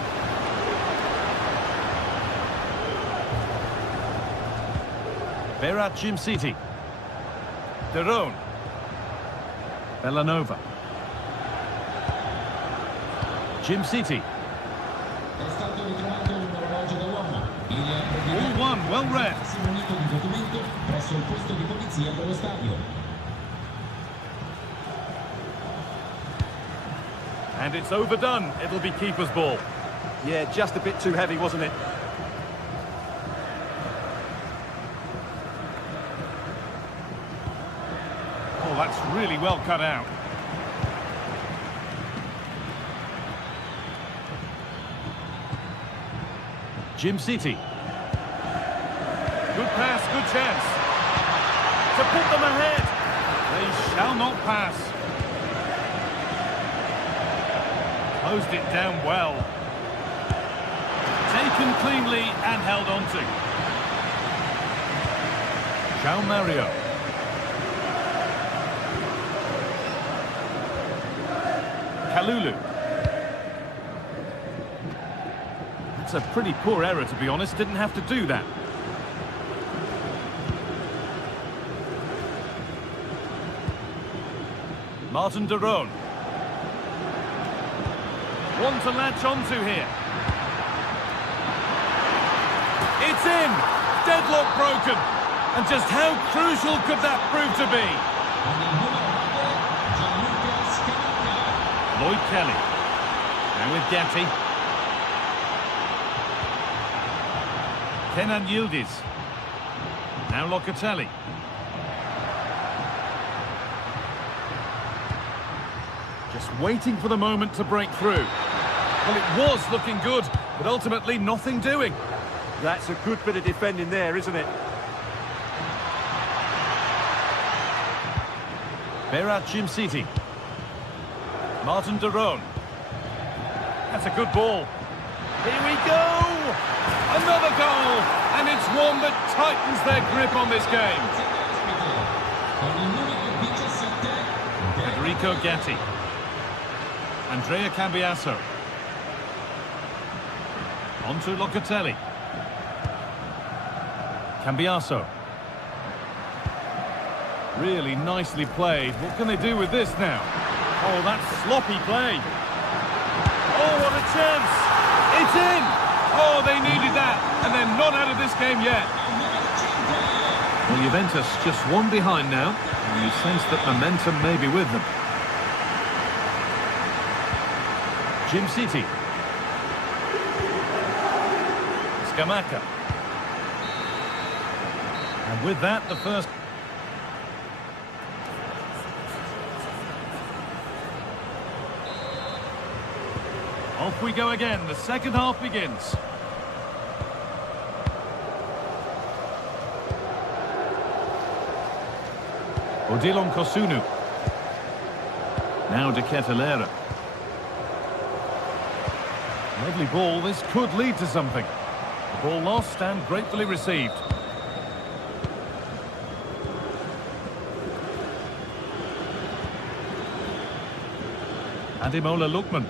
Berat Jim City. Derone. Bellanova. Jim City. All one, well read. And it's overdone. It'll be keeper's ball. Yeah, just a bit too heavy, wasn't it? That's really well cut out. Jim City. Good pass, good chance. To put them ahead. They shall not pass. Closed it down well. Taken cleanly and held on to. João Mario. Kalulu. That's a pretty poor error, to be honest. Didn't have to do that. Martin Derone. One to latch onto here. It's in! Deadlock broken! And just how crucial could that prove to be? Lloyd Kelly. Now with Gatti. Kenan Yildiz. Now Locatelli. Just waiting for the moment to break through. Well, it was looking good, but ultimately nothing doing. That's a good bit of defending there, isn't it? Berat City. Martin de Roon. That's a good ball. Here we go! Another goal! And it's one that tightens their grip on this game. Federico Gatti. Andrea Cambiasso. On to Locatelli. Cambiasso. Really nicely played. What can they do with this now? Oh, that's sloppy play. Oh, what a chance! It's in! Oh, they needed that, and they're not out of this game yet. Well, Juventus just one behind now, and you sense that momentum may be with them. City. Scamacca. And with that, the first... Off we go again. The second half begins. Odilon Kosunu. Now De Ketelaere. Lovely ball. This could lead to something. The ball lost and gratefully received. Ademola Lookman.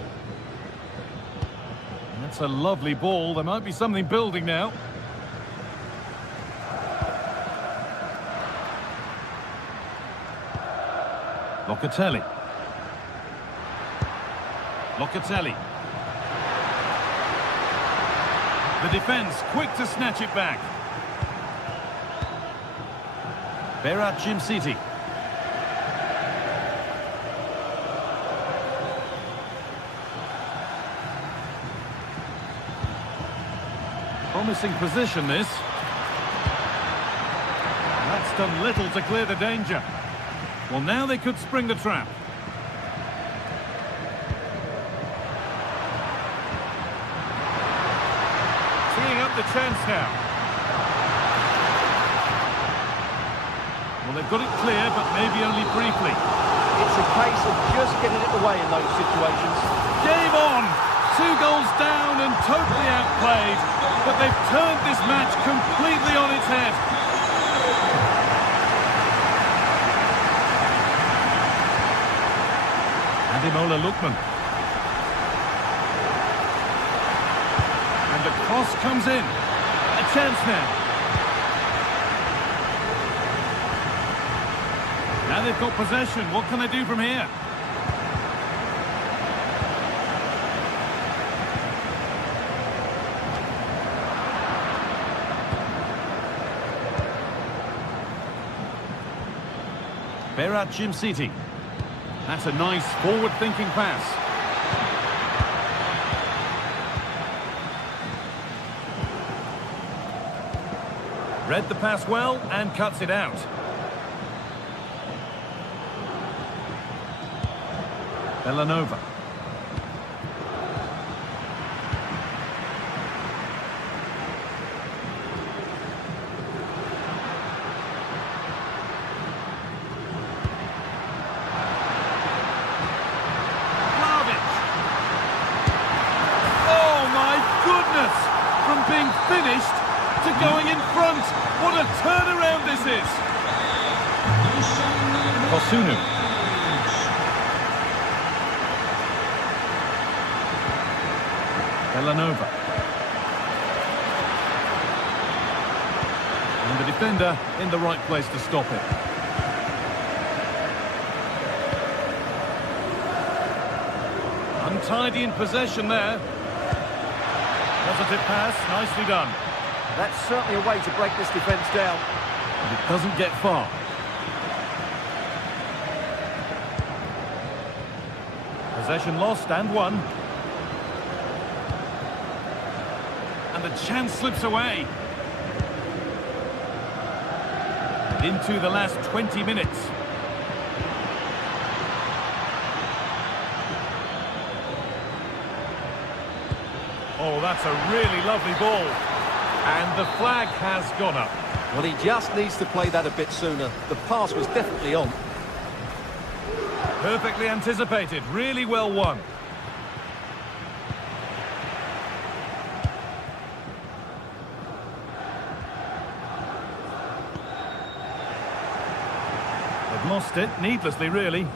That's a lovely ball. There might be something building now. Locatelli. Locatelli. The defence quick to snatch it back. Berat City. Promising position, this. That's done little to clear the danger. Well, now they could spring the trap. Teeing up the chance now. Well, they've got it clear, but maybe only briefly. It's a case of just getting it away in those situations. Game on! 2 goals down and totally outplayed, but they've turned this match completely on its head. Ademola Lookman. And the cross comes in. A chance now. Now they've got possession. What can they do from here? Berat City. That's a nice forward-thinking pass. Read the pass well and cuts it out. Villanova. From being finished to going in front. What a turnaround this is. Kosunu. Villanova. And the defender in the right place to stop it. tidy in possession there. Positive pass, nicely done. That's certainly a way to break this defence down. And it doesn't get far. Possession lost and won. And the chance slips away. Into the last 20 minutes. Oh, that's a really lovely ball. And the flag has gone up. Well, he just needs to play that a bit sooner. The pass was definitely on. Perfectly anticipated, really well won. They've lost it, needlessly really.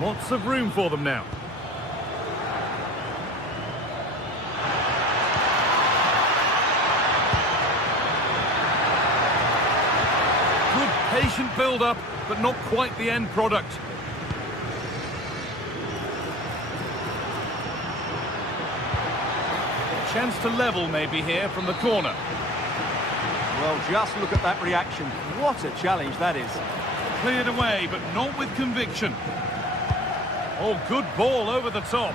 Lots of room for them now. Good patient build-up, but not quite the end product. Chance to level maybe here from the corner. Well, just look at that reaction. What a challenge that is. Cleared away, but not with conviction. Oh, good ball over the top.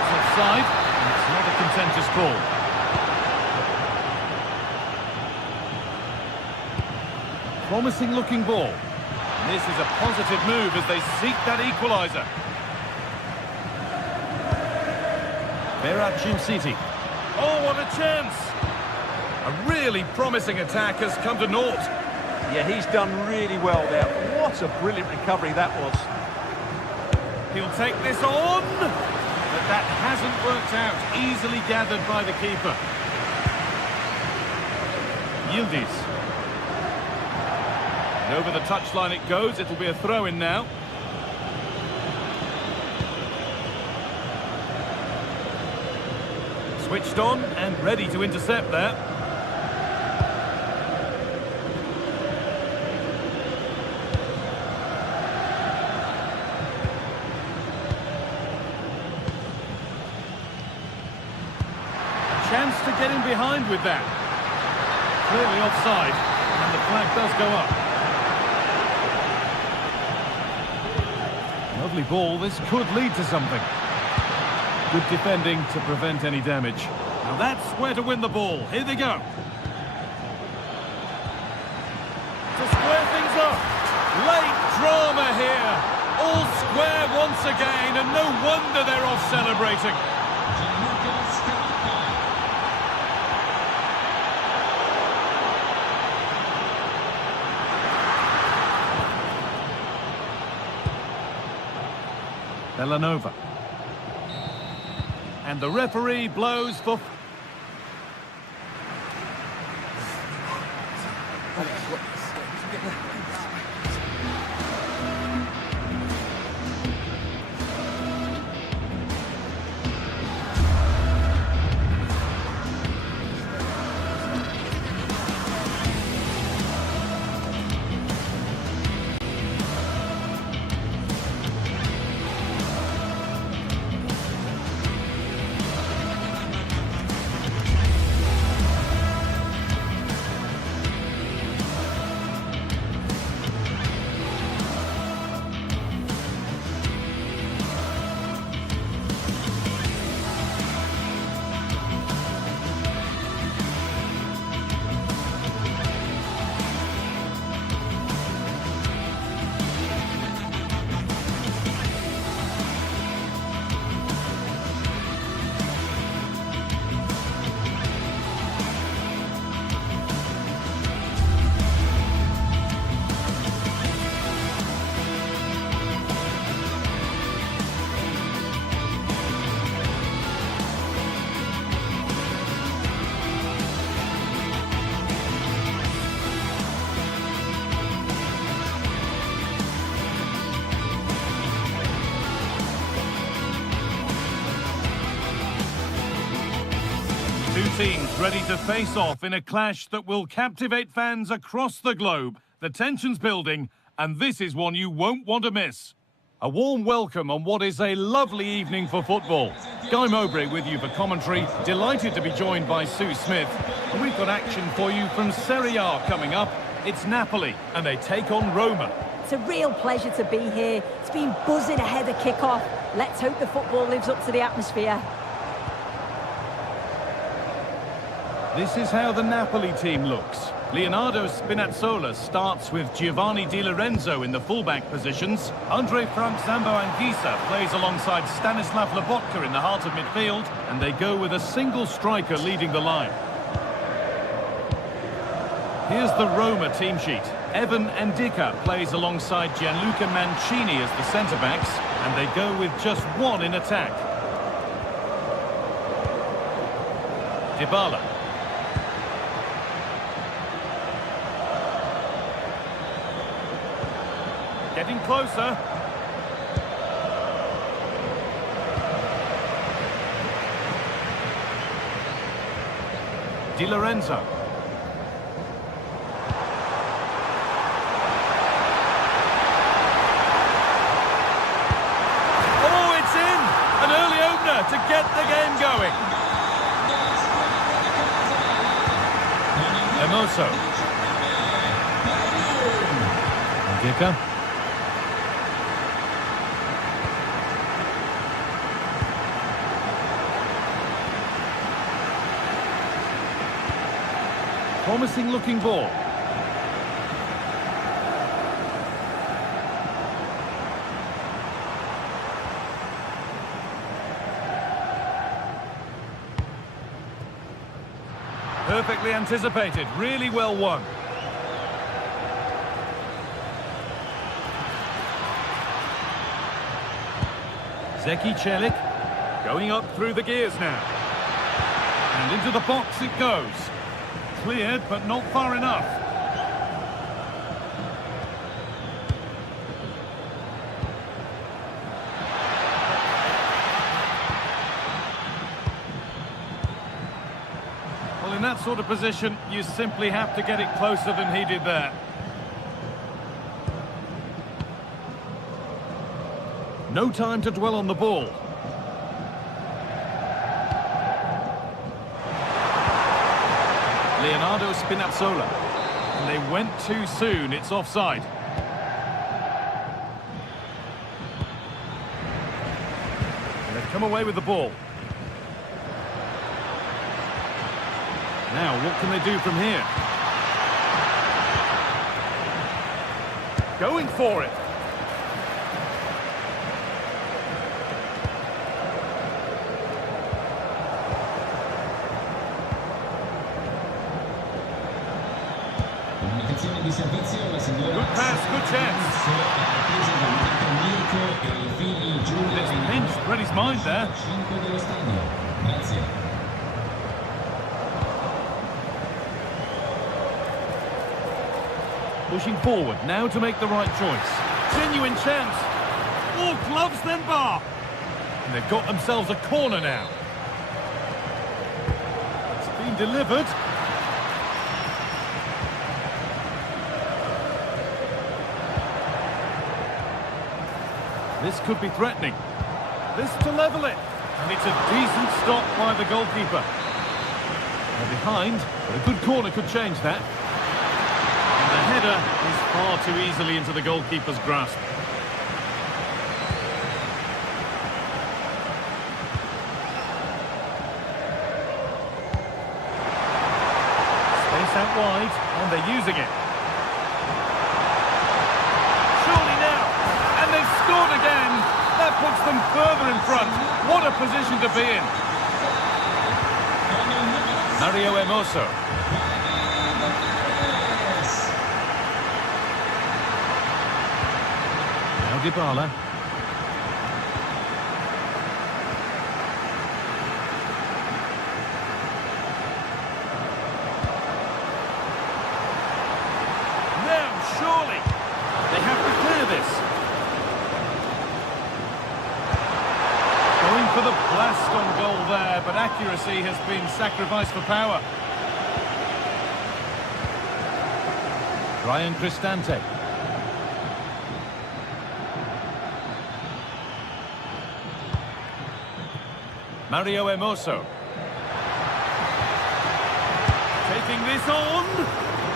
It's offside. It's not a contentious call. Promising looking ball. And this is a positive move as they seek that equaliser. Veracim City. Oh, what a chance! A really promising attack has come to naught. Yeah, he's done really well there. What a brilliant recovery that was. He'll take this on, but that hasn't worked out. Easily gathered by the keeper. Yildiz. And over the touchline it goes. It'll be a throw-in now. Switched on and ready to intercept there. Chance to get in behind with that. Clearly offside, and the flag does go up. Lovely ball, this could lead to something. Good defending to prevent any damage. Now that's where to win the ball. Here they go. To square things up. Late drama here. All square once again, and no wonder they're off celebrating. Belanova. And the referee blows for... teams ready to face off in a clash that will captivate fans across the globe. The tension's building, and this is one you won't want to miss. A warm welcome on what is a lovely evening for football. Guy Mowbray with you for commentary. Delighted to be joined by Sue Smith. And we've got action for you from Serie A coming up. It's Napoli, and they take on Roma. It's a real pleasure to be here. It's been buzzing ahead of kick-off. Let's hope the football lives up to the atmosphere. This is how the Napoli team looks. Leonardo Spinazzola starts with Giovanni Di Lorenzo in the fullback positions. Andre Frank Zambo Anguissa plays alongside Stanislav Lobotka in the heart of midfield. And they go with a single striker leading the line. Here's the Roma team sheet. Evan Ndicka plays alongside Gianluca Mancini as the centre-backs. And they go with just one in attack. Dybala. Getting closer. Di Lorenzo. Oh, it's in! An early opener to get the game going. Hermoso. Ndicka. Promising looking ball. Perfectly anticipated, really well won. Zeki Celik going up through the gears now. And into the box it goes. Cleared, but not far enough. Well, in that sort of position, you simply have to get it closer than he did there. No time to dwell on the ball. Leonardo Spinazzola. And they went too soon, it's offside. And they've come away with the ball. Now, what can they do from here? Going for it. Good pass, good chance. It's pinched, read his mind there. Pushing forward, now to make the right choice. Genuine chance. Oh, gloves then bar. And they've got themselves a corner now. It's been delivered. This could be threatening. This to level it. And it's a decent stop by the goalkeeper. They're behind, but a good corner could change that. And the header is far too easily into the goalkeeper's grasp. Space out wide, and they're using it. Scored again. That puts them further in front. What a position to be in. Mario Hermoso. Now Dybala. Now, surely. They have to clear this. For the blast just on goal there, but accuracy has been sacrificed for power. Ryan Cristante. Mario Hermoso. Taking this on,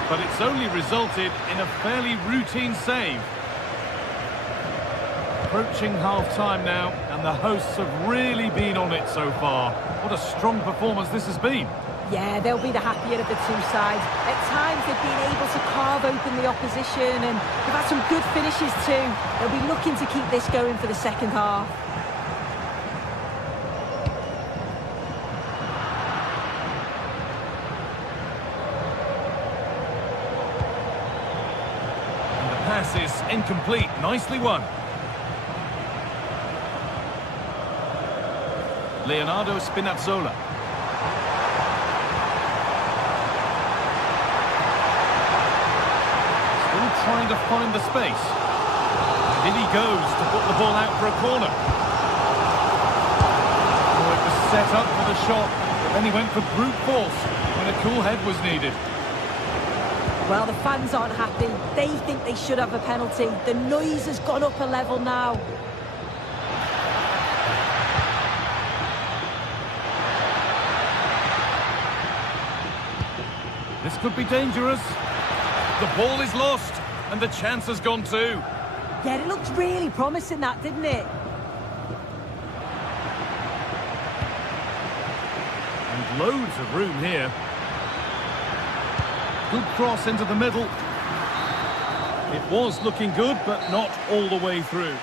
but it's only resulted in a fairly routine save. Approaching half-time now, and the hosts have really been on it so far. What a strong performance this has been. Yeah, they'll be the happier of the two sides. At times they've been able to carve open the opposition, and they've had some good finishes too. They'll be looking to keep this going for the second half. And the pass is incomplete. Nicely won. Leonardo Spinazzola. Still trying to find the space. And in he goes to put the ball out for a corner. Oh, it was set up for the shot, but then he went for brute force when a cool head was needed. Well, the fans aren't happy. They think they should have a penalty. The noise has gone up a level now. This could be dangerous. The ball is lost, and the chance has gone too. Yeah, it looked really promising, that, didn't it? And loads of room here. Good cross into the middle. It was looking good, but not all the way through.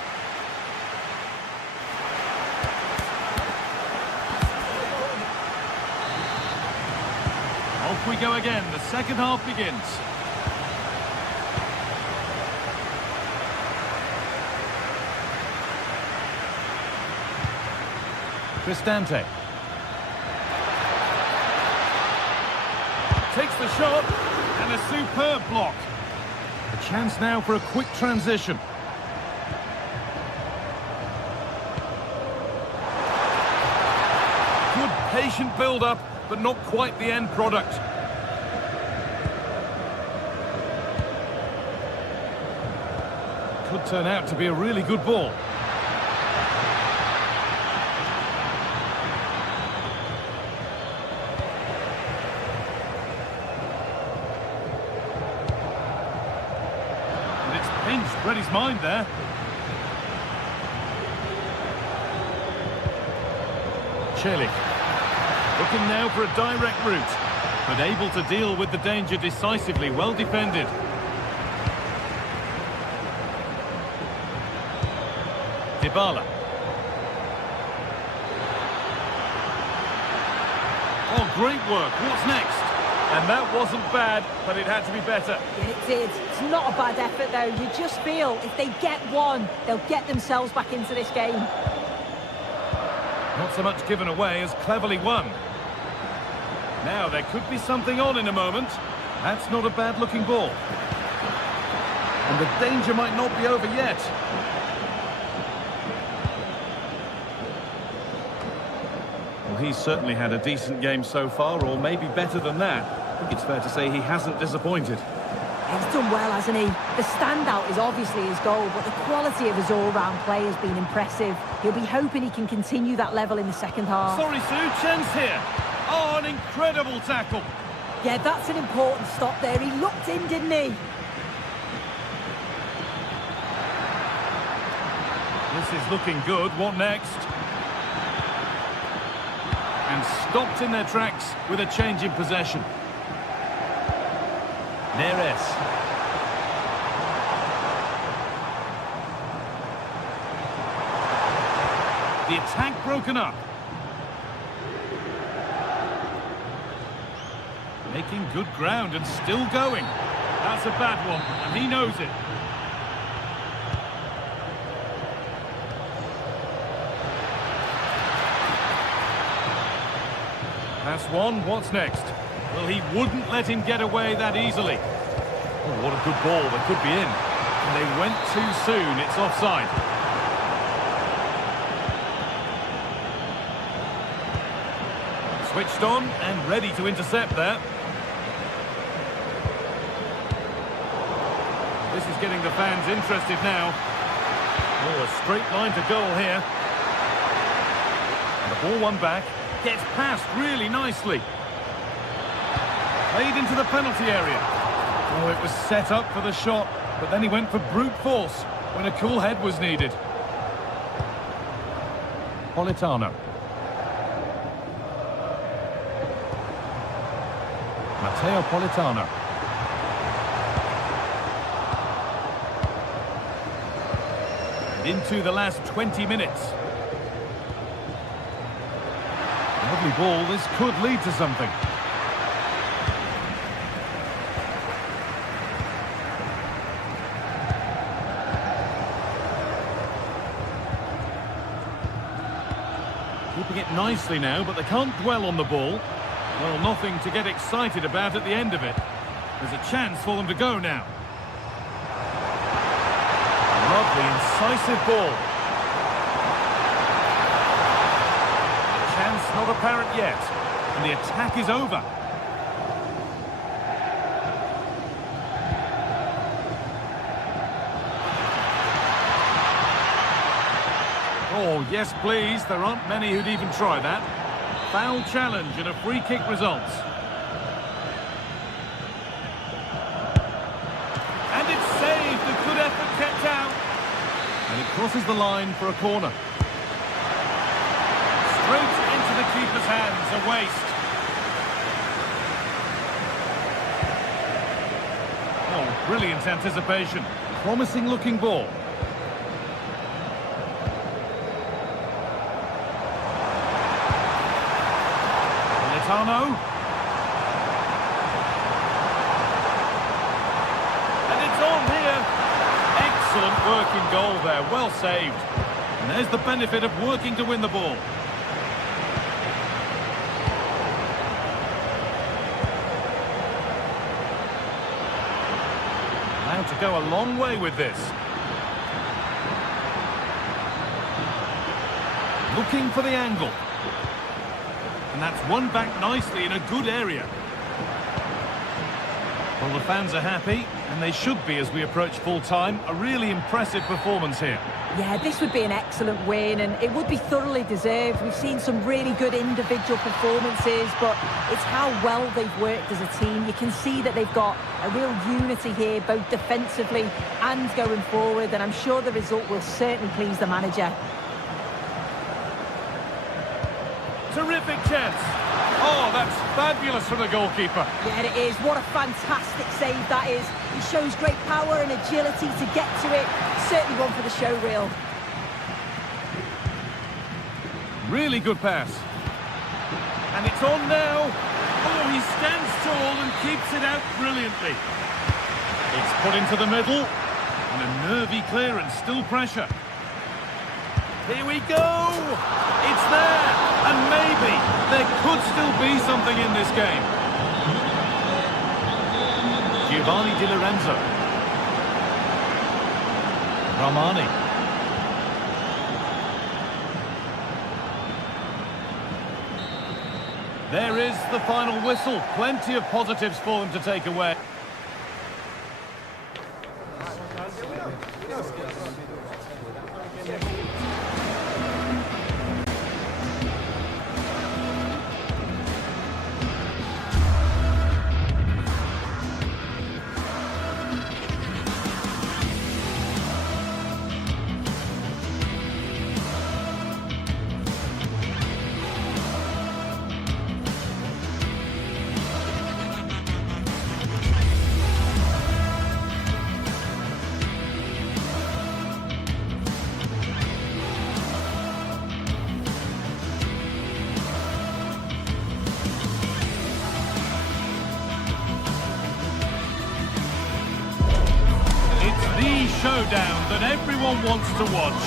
Off we go again. The second half begins. Cristante. Takes the shot, and a superb block. A chance now for a quick transition. Good patient build-up, but not quite the end product. Could turn out to be a really good ball. Read his mind there. Celik. Looking now for a direct route, but able to deal with the danger decisively. Well defended. Dybala. Oh, great work. What's next? And that wasn't bad, but it had to be better. It did. It's not a bad effort, though. You just feel if they get one, they'll get themselves back into this game. Not so much given away as cleverly won. Now, there could be something on in a moment. That's not a bad-looking ball. And the danger might not be over yet. Well, he's certainly had a decent game so far, or maybe better than that. I think it's fair to say he hasn't disappointed. He's done well, hasn't he? The standout is obviously his goal, but the quality of his all-round play has been impressive. He'll be hoping he can continue that level in the second half. Sorry, Sue, chance here. Oh, an incredible tackle. Yeah, that's an important stop there. He looked in, didn't he? This is looking good. What next? And stopped in their tracks with a change in possession. Neres. The attack broken up. Making good ground and still going. That's a bad one, and he knows it. That's one. What's next? Well, he wouldn't let him get away that easily. Oh, what a good ball. They could be in. And they went too soon. It's offside. Switched on and ready to intercept there. This is getting the fans interested now. Oh, a straight line to goal here. And the ball won back. Gets passed really nicely. Played into the penalty area. Oh, it was set up for the shot, but then he went for brute force when a cool head was needed. Politano. Matteo Politano. And into the last 20 minutes. Lovely ball, this could lead to something. Keeping it nicely now, but they can't dwell on the ball. Well, nothing to get excited about at the end of it. There's a chance for them to go now. Lovely, incisive ball. Chance not apparent yet. And the attack is over. Oh, yes, please. There aren't many who'd even try that. Foul challenge and a free kick results. And it's saved. A good effort kept out. And it crosses the line for a corner. Straight into the keeper's hands. A waste. Oh, brilliant anticipation. Promising looking ball. Politano. And it's on here. Excellent work in goal there. Well saved. And there's the benefit of working to win the ball. Allowed to go a long way with this. Looking for the angle. And that's won back nicely in a good area. Well, the fans are happy, and they should be as we approach full-time. A really impressive performance here. Yeah, this would be an excellent win, and it would be thoroughly deserved. We've seen some really good individual performances, but it's how well they've worked as a team. You can see that they've got a real unity here, both defensively and going forward, and I'm sure the result will certainly please the manager. Terrific chance. Oh, that's fabulous from the goalkeeper. Yeah, it is. What a fantastic save that is. He shows great power and agility to get to it. Certainly one for the show reel. Really good pass. And it's on now. Oh, he stands tall and keeps it out brilliantly. It's put into the middle. And a nervy clearance, still pressure. Here we go! It's there! And maybe there could still be something in this game. Giovanni Di Lorenzo. Ramani. There is the final whistle. Plenty of positives for them to take away. Showdown that everyone wants to watch.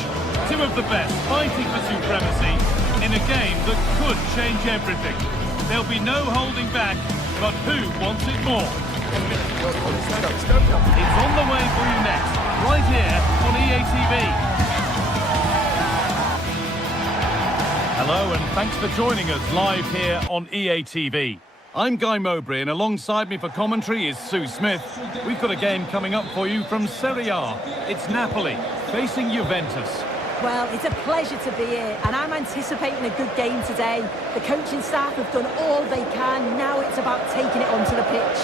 Two of the best fighting for supremacy in a game that could change everything. There'll be no holding back, but who wants it more? It's on the way for you next, right here on EA TV. Hello and thanks for joining us live here on EA TV. I'm Guy Mowbray and alongside me for commentary is Sue Smith. We've got a game coming up for you from Serie A. It's Napoli facing Juventus. Well, it's a pleasure to be here and I'm anticipating a good game today. The coaching staff have done all they can. Now it's about taking it onto the pitch.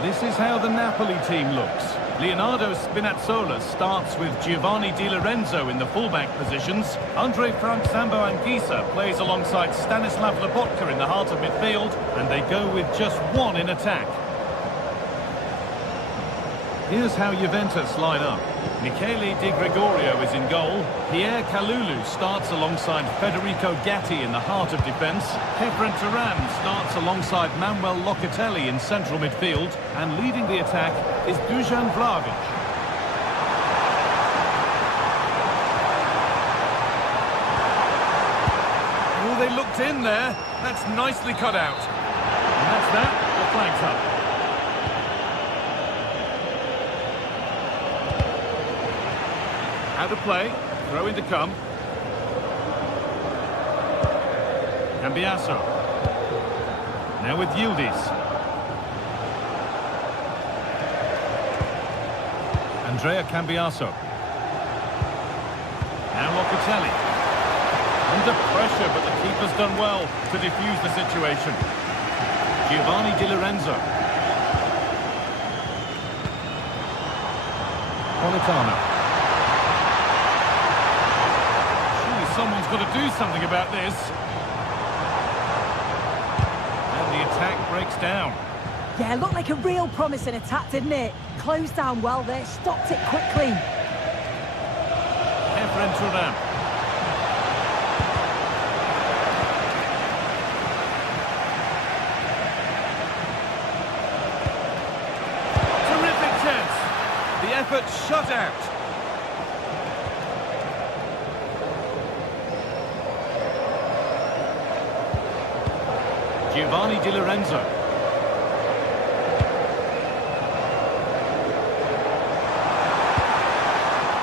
This is how the Napoli team looks. Leonardo Spinazzola starts with Giovanni Di Lorenzo in the fullback positions. Andre Frank Zambo Anguissa plays alongside Stanislav Lobotka in the heart of midfield, and they go with just one in attack. Here's how Juventus line up. Michele Di Gregorio is in goal. Pierre Kalulu starts alongside Federico Gatti in the heart of defence. Kefren Turan starts alongside Manuel Locatelli in central midfield. And leading the attack is Dusan Vlahovic. Oh, they looked in there. That's nicely cut out. And that's that. The flag's up. Out of play, throw in to come. Cambiasso. Now with Yildiz. Andrea Cambiasso. Now Locatelli. Under pressure, but the keeper's done well to defuse the situation. Giovanni Di Lorenzo. Politano. Someone's got to do something about this. And the attack breaks down. Yeah, looked like a real promising attack, didn't it? Closed down well there, stopped it quickly. Kefren Turan. Terrific chance. The effort shut out. Giovanni Di Lorenzo.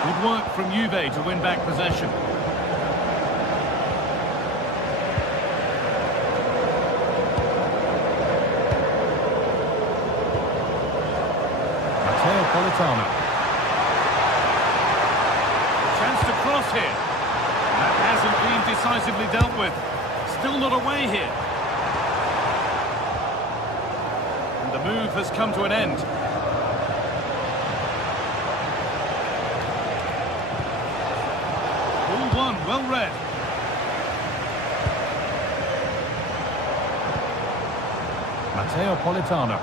Good work from Juve to win back possession. Matteo Politano. Chance to cross here. That hasn't been decisively dealt with. Still not away here. The move has come to an end. Ball one, well read. Matteo Politano.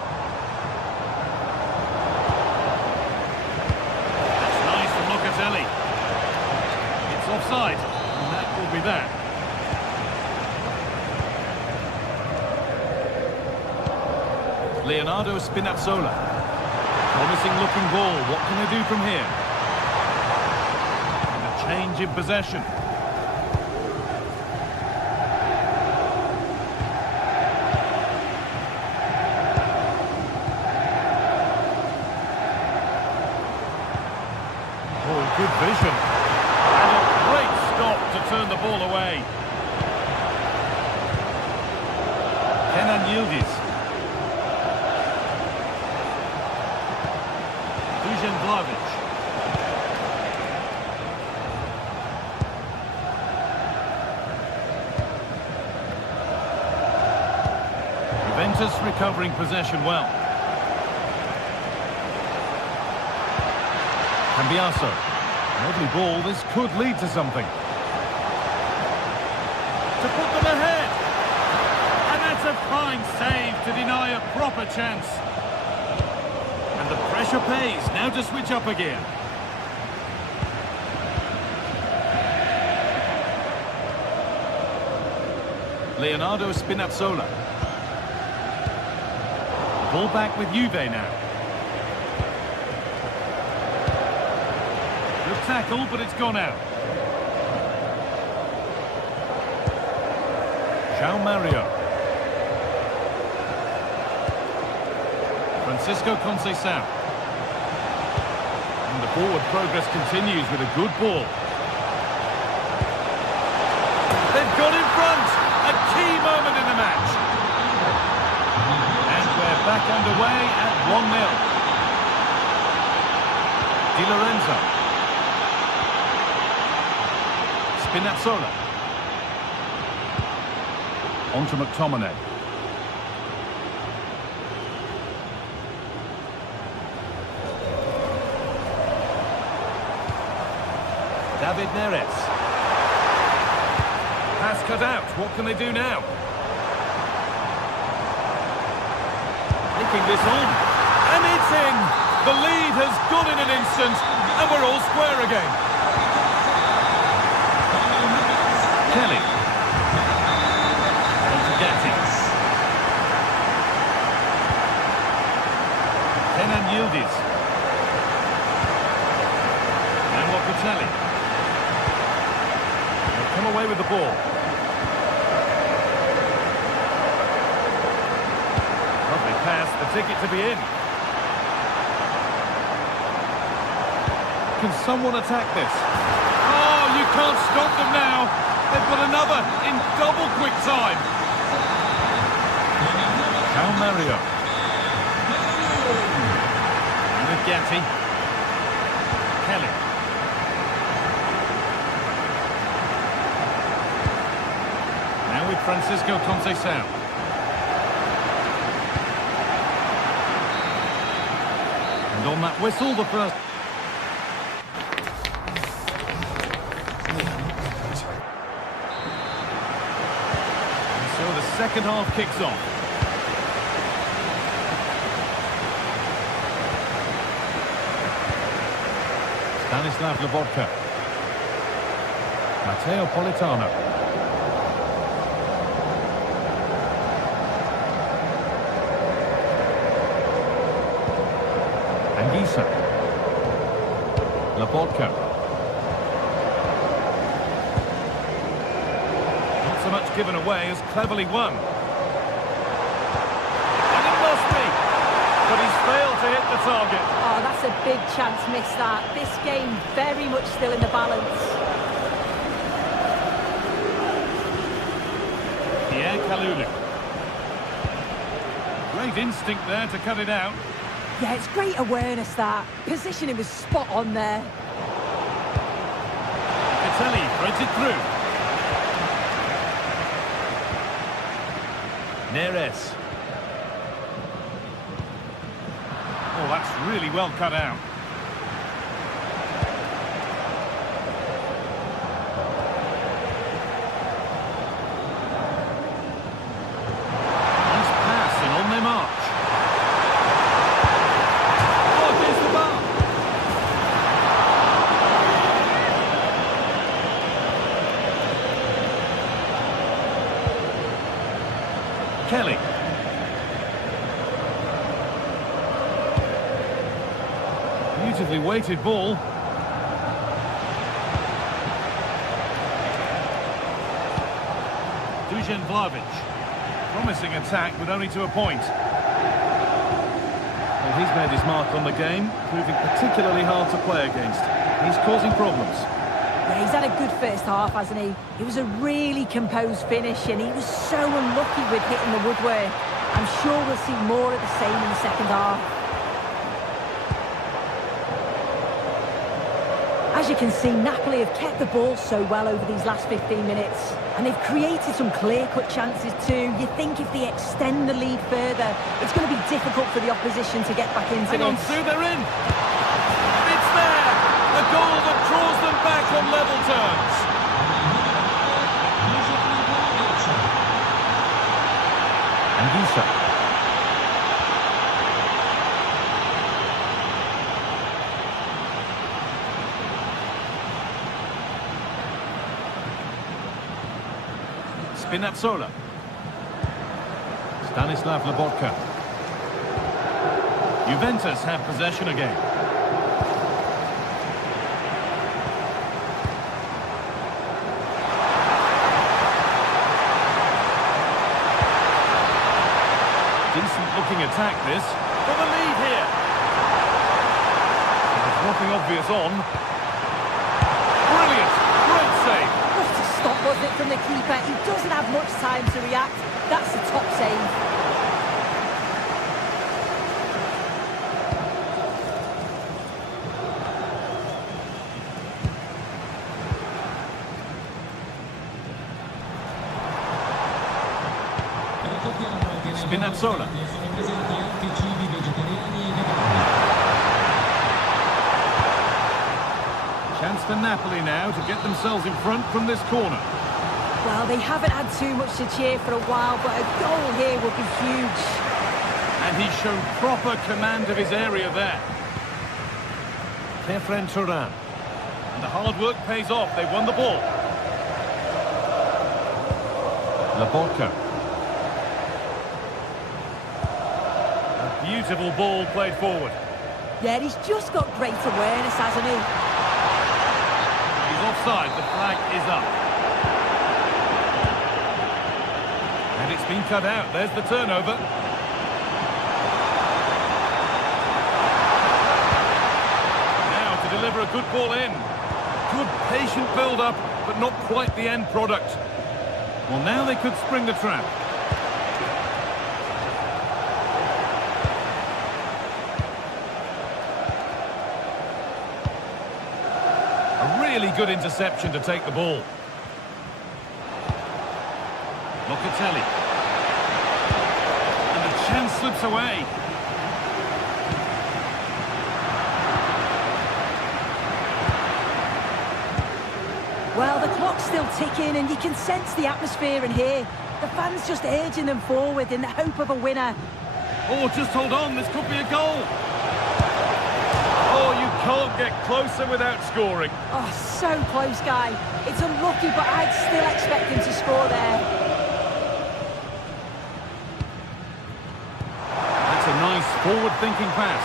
That's nice from Locatelli. It's offside, and that will be that. Leonardo Spinazzola. Promising looking ball. What can they do from here? And a change in possession. Oh, good vision. And a great stop to turn the ball away. Kenan Yildiz. Dusan Vlahovic. Juventus recovering possession well. Cambiasso. Lovely ball, this could lead to something. To put them ahead. And that's a fine save to deny a proper chance. And the pressure pays. Now to switch up again. Leonardo Spinazzola. Ball back with Juve now. Good tackle, but it's gone out. João Mario. Francisco Conceição. And the forward progress continues with a good ball. got in front. A key moment in the match. And we're back underway at 1-0. Di Lorenzo. Spinazzola. On to McTominay. David Neres. Pass cut out. What can they do now? Taking this on. And it's in. The lead has gone in an instant. And we're all square again. Kelly. On to Gatti. Kenan Yildiz. And Locatelli. Come away with the ball. Lovely pass, the ticket to be in. Can someone attack this? Oh, you can't stop them now. They've got another in double quick time. Cal Mario. And with Gatti. Kelly. With Francisco Conceição. And on that whistle, the first... And so the second half kicks off. Stanislav Lobotka. Matteo Politano. Anguissa. Lobotka. Not so much given away as cleverly won. And it must be. But he's failed to hit the target. Oh, that's a big chance missed that. This game very much still in the balance. Pierre Kalulu. Great instinct there to cut it out. Yeah, it's great awareness that. Positioning was spot on there. Vitelli threads it through. Neres. Oh, that's really well cut out. Nice pass and on their march. Kelly. Beautifully weighted ball. Dusan Vlahovic. Promising attack with only to a point. Well, he's made his mark on the game, proving particularly hard to play against. He's causing problems. Yeah, he's had a good first half, hasn't he? It was a really composed finish and he was so unlucky with hitting the woodwork. I'm sure we'll see more of the same in the second half. As you can see, Napoli have kept the ball so well over these last 15 minutes. And they've created some clear-cut chances too. You think if they extend the lead further, it's going to be difficult for the opposition to get back into Hang on, this. Sue, they're in! It's there! A goal that draws them back on level terms. Anguissa. Spinazzola. Stanislav Lobotka. Juventus have possession again. Decent looking attack this. For the lead here. There's nothing obvious on. Brilliant. Great save. What a stop was it effort from the keeper. He doesn't have much time to react. That's the top save. Spinazzola. Chance for Napoli now to get themselves in front from this corner. Well, they haven't had too much to cheer for a while, but a goal here would be huge. And he's shown proper command of his area there. Turan. And the hard work pays off. They won the ball. Laporta. A beautiful ball played forward. Yeah, he's just got great awareness, hasn't he? He's offside. The flag is up. And it's been cut out. There's the turnover. Now to deliver a good ball in. Good patient build-up, but not quite the end product. Well, now they could spring the trap. A really good interception to take the ball. Locatelli. And the chance slips away. Well, the clock's still ticking and you can sense the atmosphere in here. The fans just urging them forward in the hope of a winner. Oh, just hold on, this could be a goal. Oh, you can't get closer without scoring. Oh, so close, Guy. It's unlucky, but I'd still expect him to score there. That's a nice forward-thinking pass.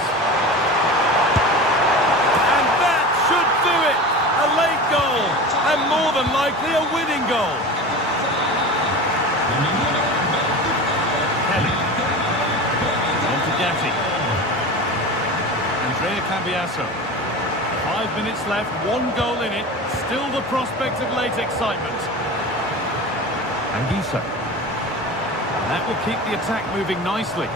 And that should do it! A late goal, and more than likely a winning goal. Kelly. On to Gatti. Andrea Cambiasso. 5 minutes left, 1 goal in it. Still the prospect of late excitement. Anguissa. That will keep the attack moving nicely.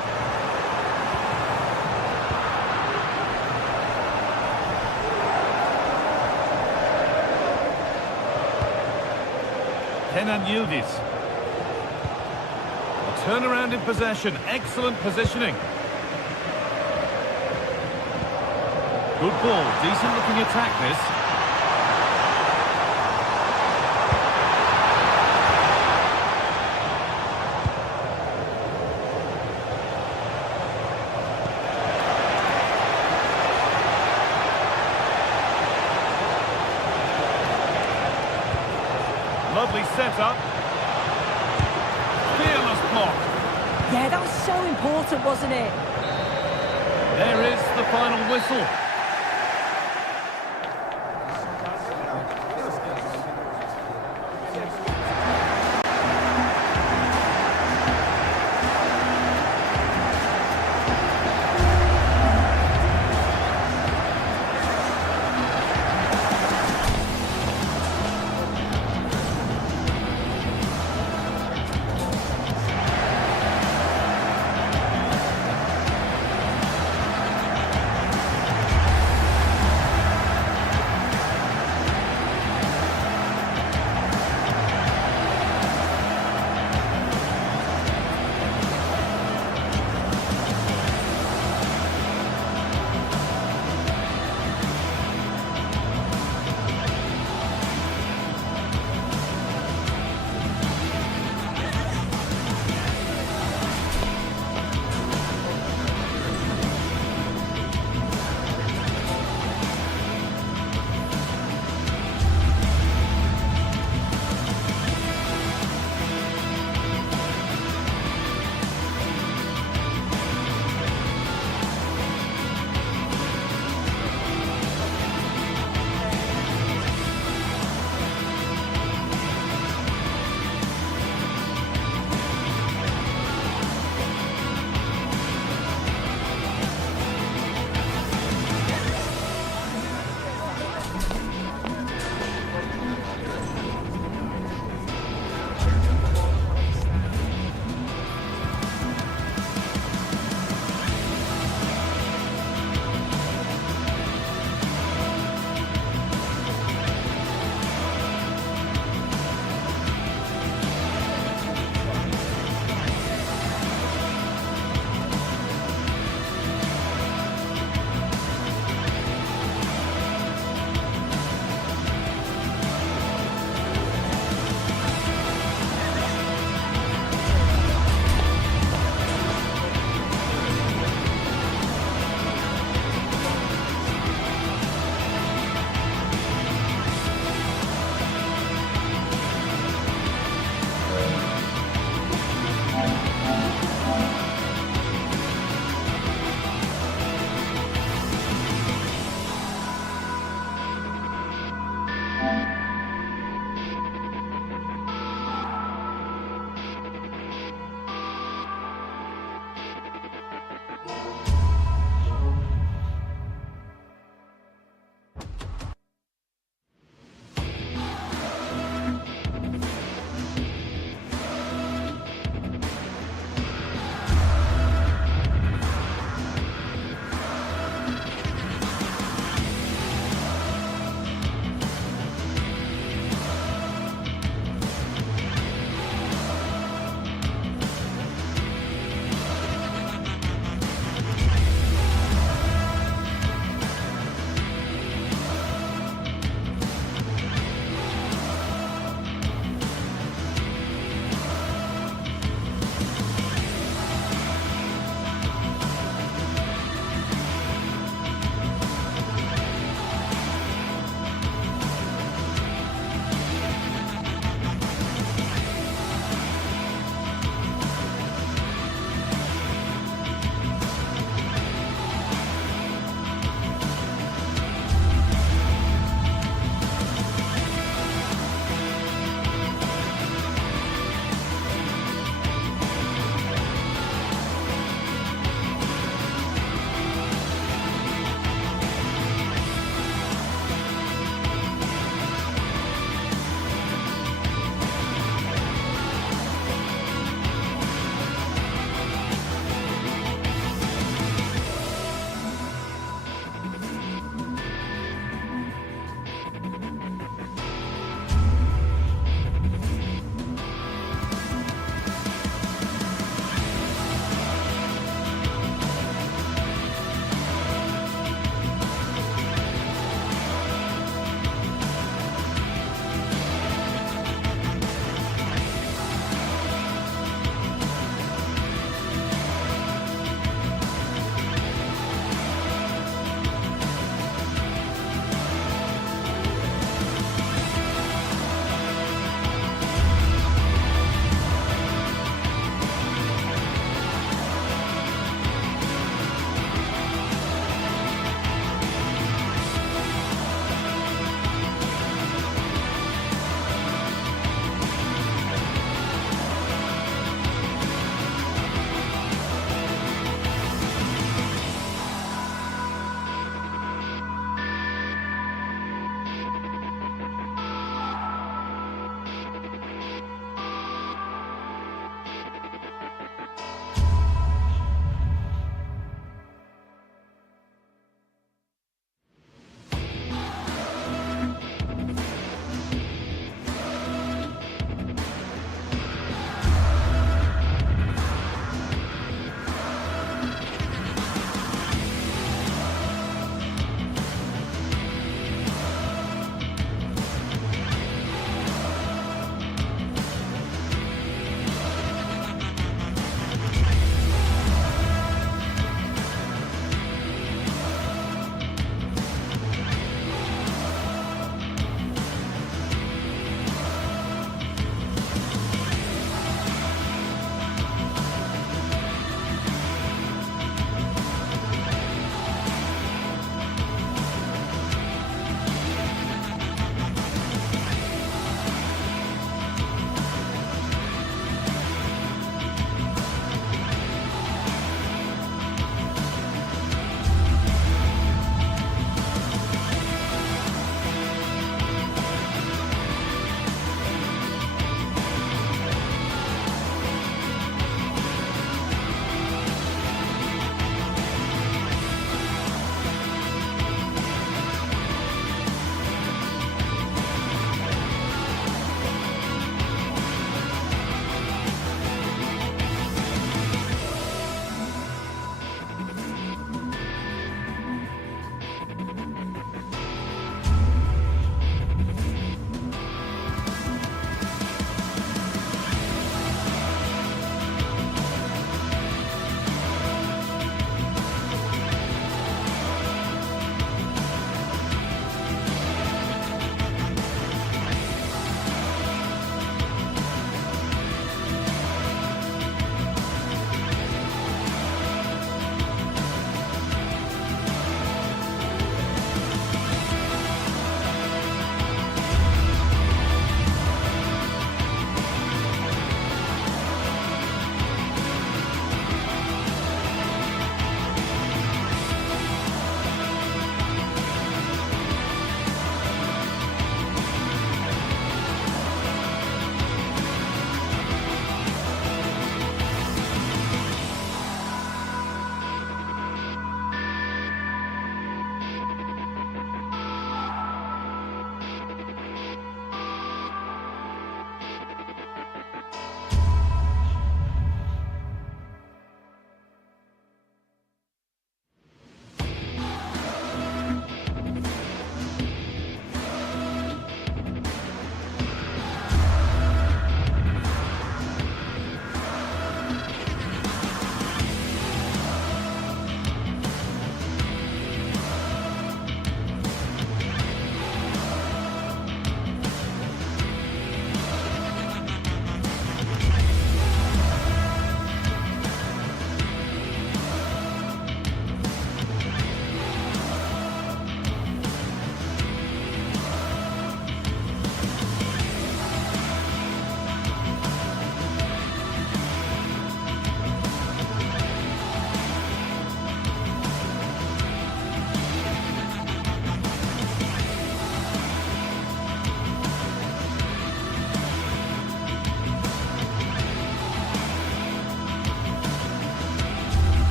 Kenan Yildiz. A turnaround in possession. Excellent positioning. Good ball. Decent looking attack this. Lovely setup. Fearless block. Yeah, that was so important, wasn't it? There is the final whistle.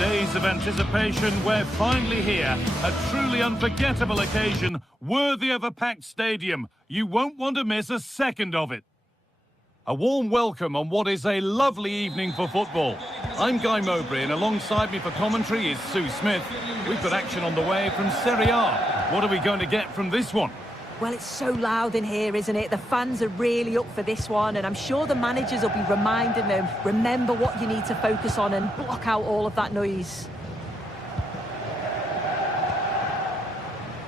days of anticipation, we're finally here. A truly unforgettable occasion, worthy of a packed stadium. You won't want to miss a second of it. A warm welcome on what is a lovely evening for football. I'm Guy Mowbray, and alongside me for commentary is Sue Smith. We've got action on the way from Serie A. What are we going to get from this one? Well, it's so loud in here, isn't it? The fans are really up for this one, and I'm sure the managers will be reminding them, remember what you need to focus on and block out all of that noise.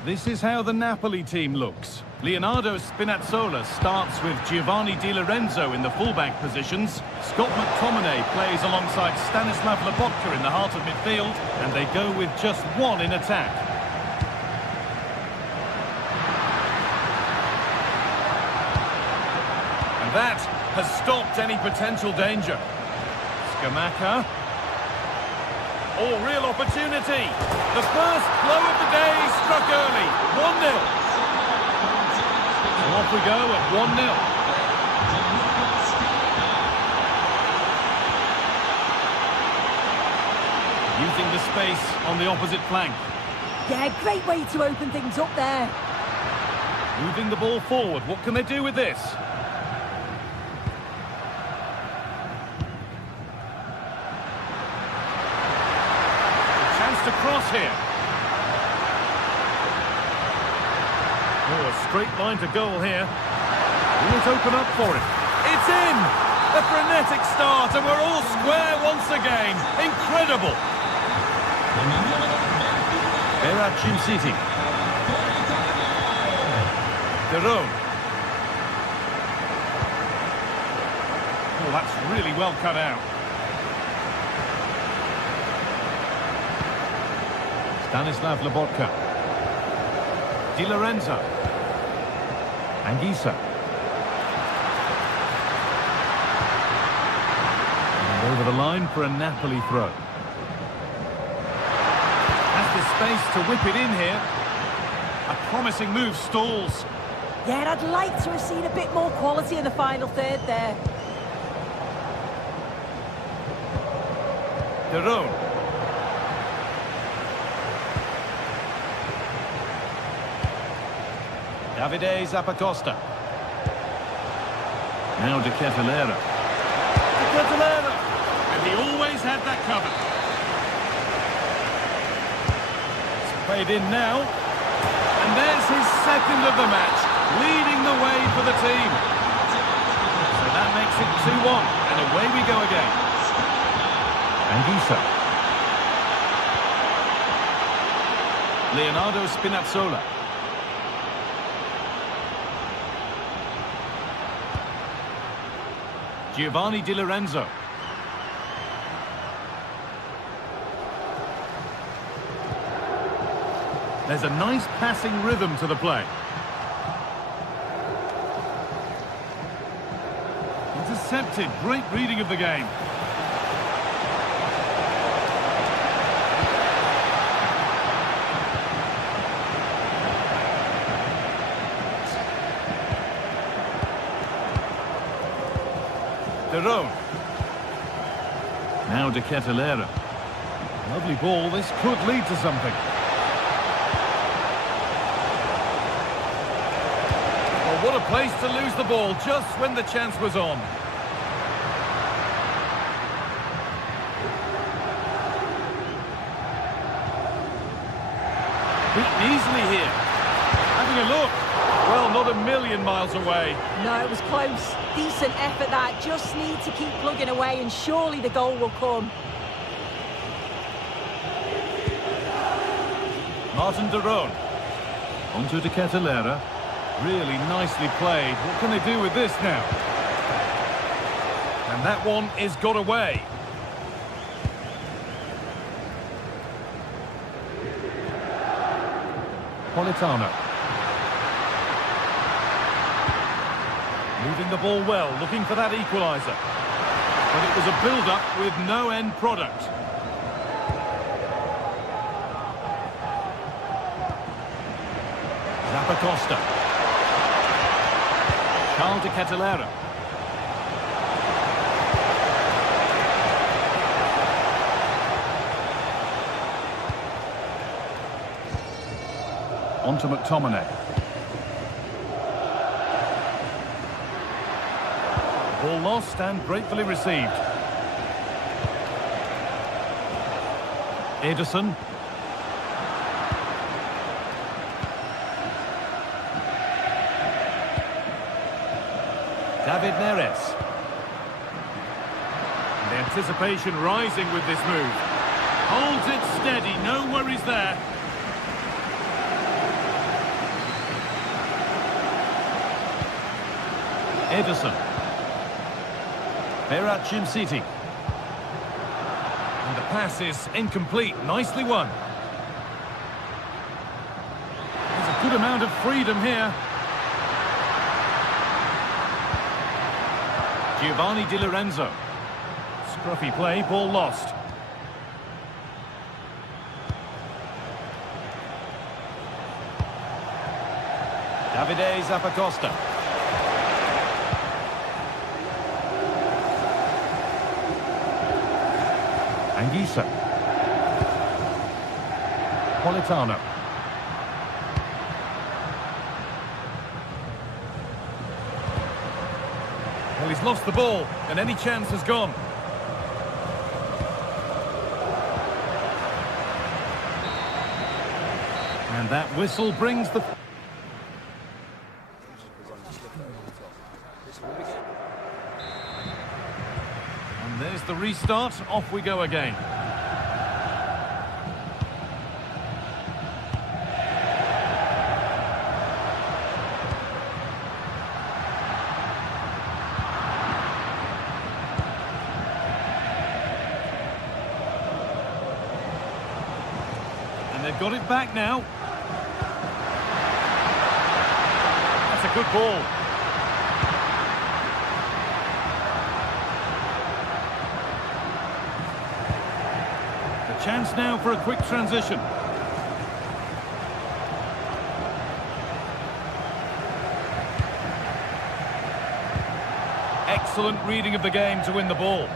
This is how the Napoli team looks. Leonardo Spinazzola starts with Giovanni Di Lorenzo in the fullback positions. Scott McTominay plays alongside Stanislav Lobotka in the heart of midfield, and they go with just one in attack. That has stopped any potential danger. Scamacca. Oh, real opportunity. The first blow of the day struck early. 1-0. So off we go at 1-0. Using the space on the opposite flank. Yeah, great way to open things up there. Moving the ball forward. What can they do with this? To cross here. Oh, a straight line to goal here. Will it open up for him? It's in! A frenetic start, and we're all square once again. Incredible! Berachin City. Derone. Oh, that's really well cut out. Stanislav Lobotka. Di Lorenzo. Anguissa. And over the line for a Napoli throw. Has the space to whip it in here. A promising move stalls. Yeah, I'd like to have seen a bit more quality in the final third there. Derone. Davide Zappacosta. Now De Ketelaere. De Ketelaere! And he always had that cover. It's played in now. And there's his second of the match, leading the way for the team. So that makes it 2-1, and away we go again. Anguissa. Leonardo Spinazzola. Giovanni Di Lorenzo. There's a nice passing rhythm to the play. Intercepted. Great reading of the game. Derone. Now De Ketelaere. Lovely ball. This could lead to something. Well, what a place to lose the ball just when the chance was on. Beaten easily here. Having a look. Well, not a million miles away. No, it was close. Decent effort that. Just need to keep plugging away and surely the goal will come. Martin Derone. Onto De Ketelaere. Really nicely played. What can they do with this now? And that one is got away. Politano. Moving the ball well, looking for that equaliser. But it was a build-up with no end product. Zappacosta. Carl De Ketelaere. On to McTominay. Ball lost and gratefully received. Ederson. David Neres. The anticipation rising with this move. Holds it steady, no worries there. Ederson. Berat City. And the pass is incomplete, nicely won. There's a good amount of freedom here. Giovanni Di Lorenzo. Scruffy play, ball lost. Davide Zappacosta. Anguissa. Politano. Well, he's lost the ball, and any chance has gone. And that whistle brings the... And there's the restart. Off we go again. And they've got it back now. That's a good ball. The chance now for a quick transition. Excellent reading of the game to win the ball.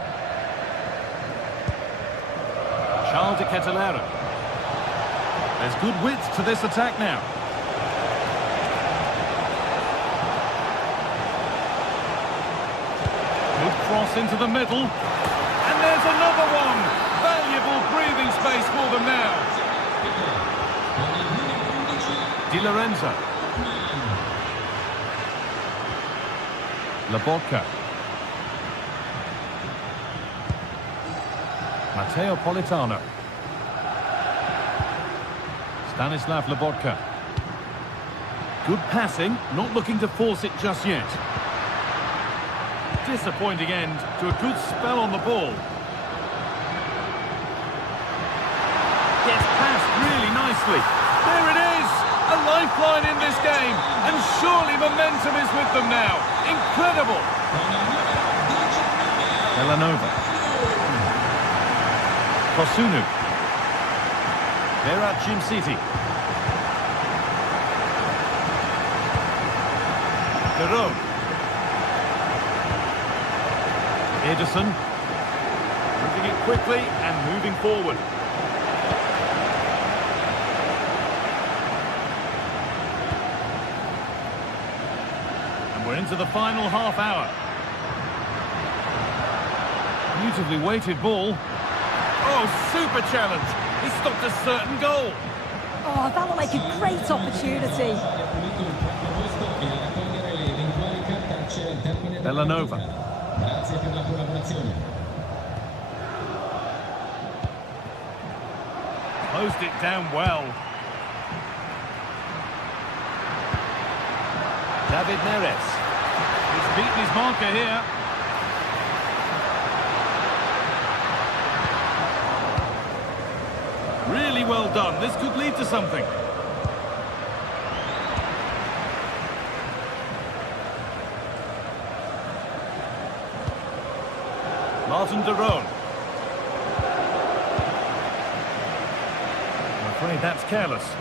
Charles de Ketelaere. There's good width to this attack now. Good cross into the middle. And there's another one. Valuable breathing space for them now. Di Lorenzo. Lobotka. Matteo Politano. Stanislav Lobotka. Good passing, not looking to force it just yet. Disappointing end to a good spell on the ball. Gets passed really nicely. There it is! A lifeline in this game. And surely momentum is with them now. Incredible! Villanova. Kosunu. Berat City. Perot. Ederson. Moving it quickly and moving forward. And we're into the final half hour. Beautifully weighted ball. Oh, super challenge. He stopped a certain goal. Oh, that looked like a great opportunity. Villanova. Closed it down well. David Neres. He's beaten his marker here. Really well done. This could lead to something. Martin de Roon. I'm afraid that's careless.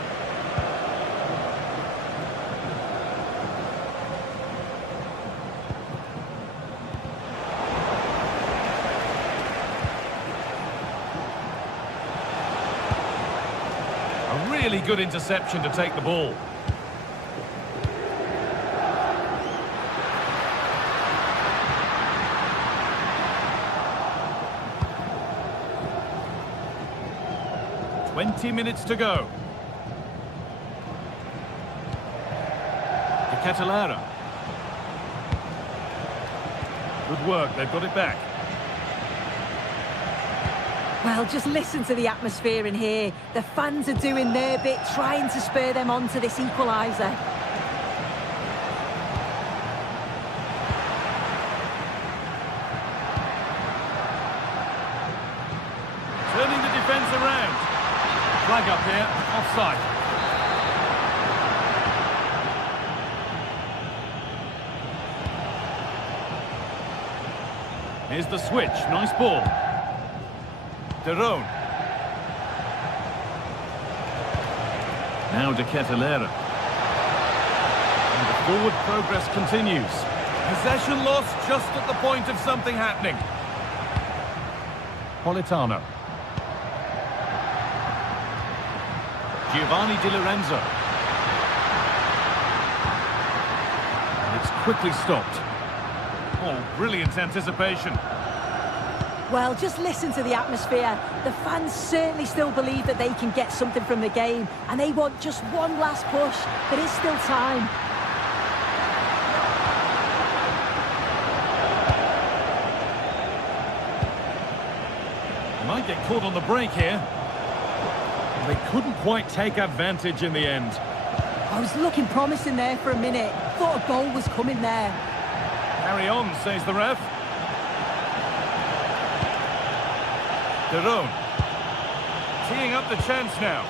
A really good interception to take the ball. Minutes to go. Decisive. Good work, they've got it back. Well, just listen to the atmosphere in here. The fans are doing their bit, trying to spur them on to this equaliser. Turning the defence around. Flag up here, offside. Here's the switch, nice ball. Derone. Now Decisive. And the forward progress continues. Possession lost just at the point of something happening. Politano. Giovanni Di Lorenzo. And it's quickly stopped. Oh, brilliant anticipation. Well, just listen to the atmosphere. The fans certainly still believe that they can get something from the game, and they want just one last push. There is still time. They might get caught on the break here. They couldn't quite take advantage in the end. I was looking promising there for a minute. Thought a goal was coming there. Carry on, says the ref. Derone. Teeing up the chance now.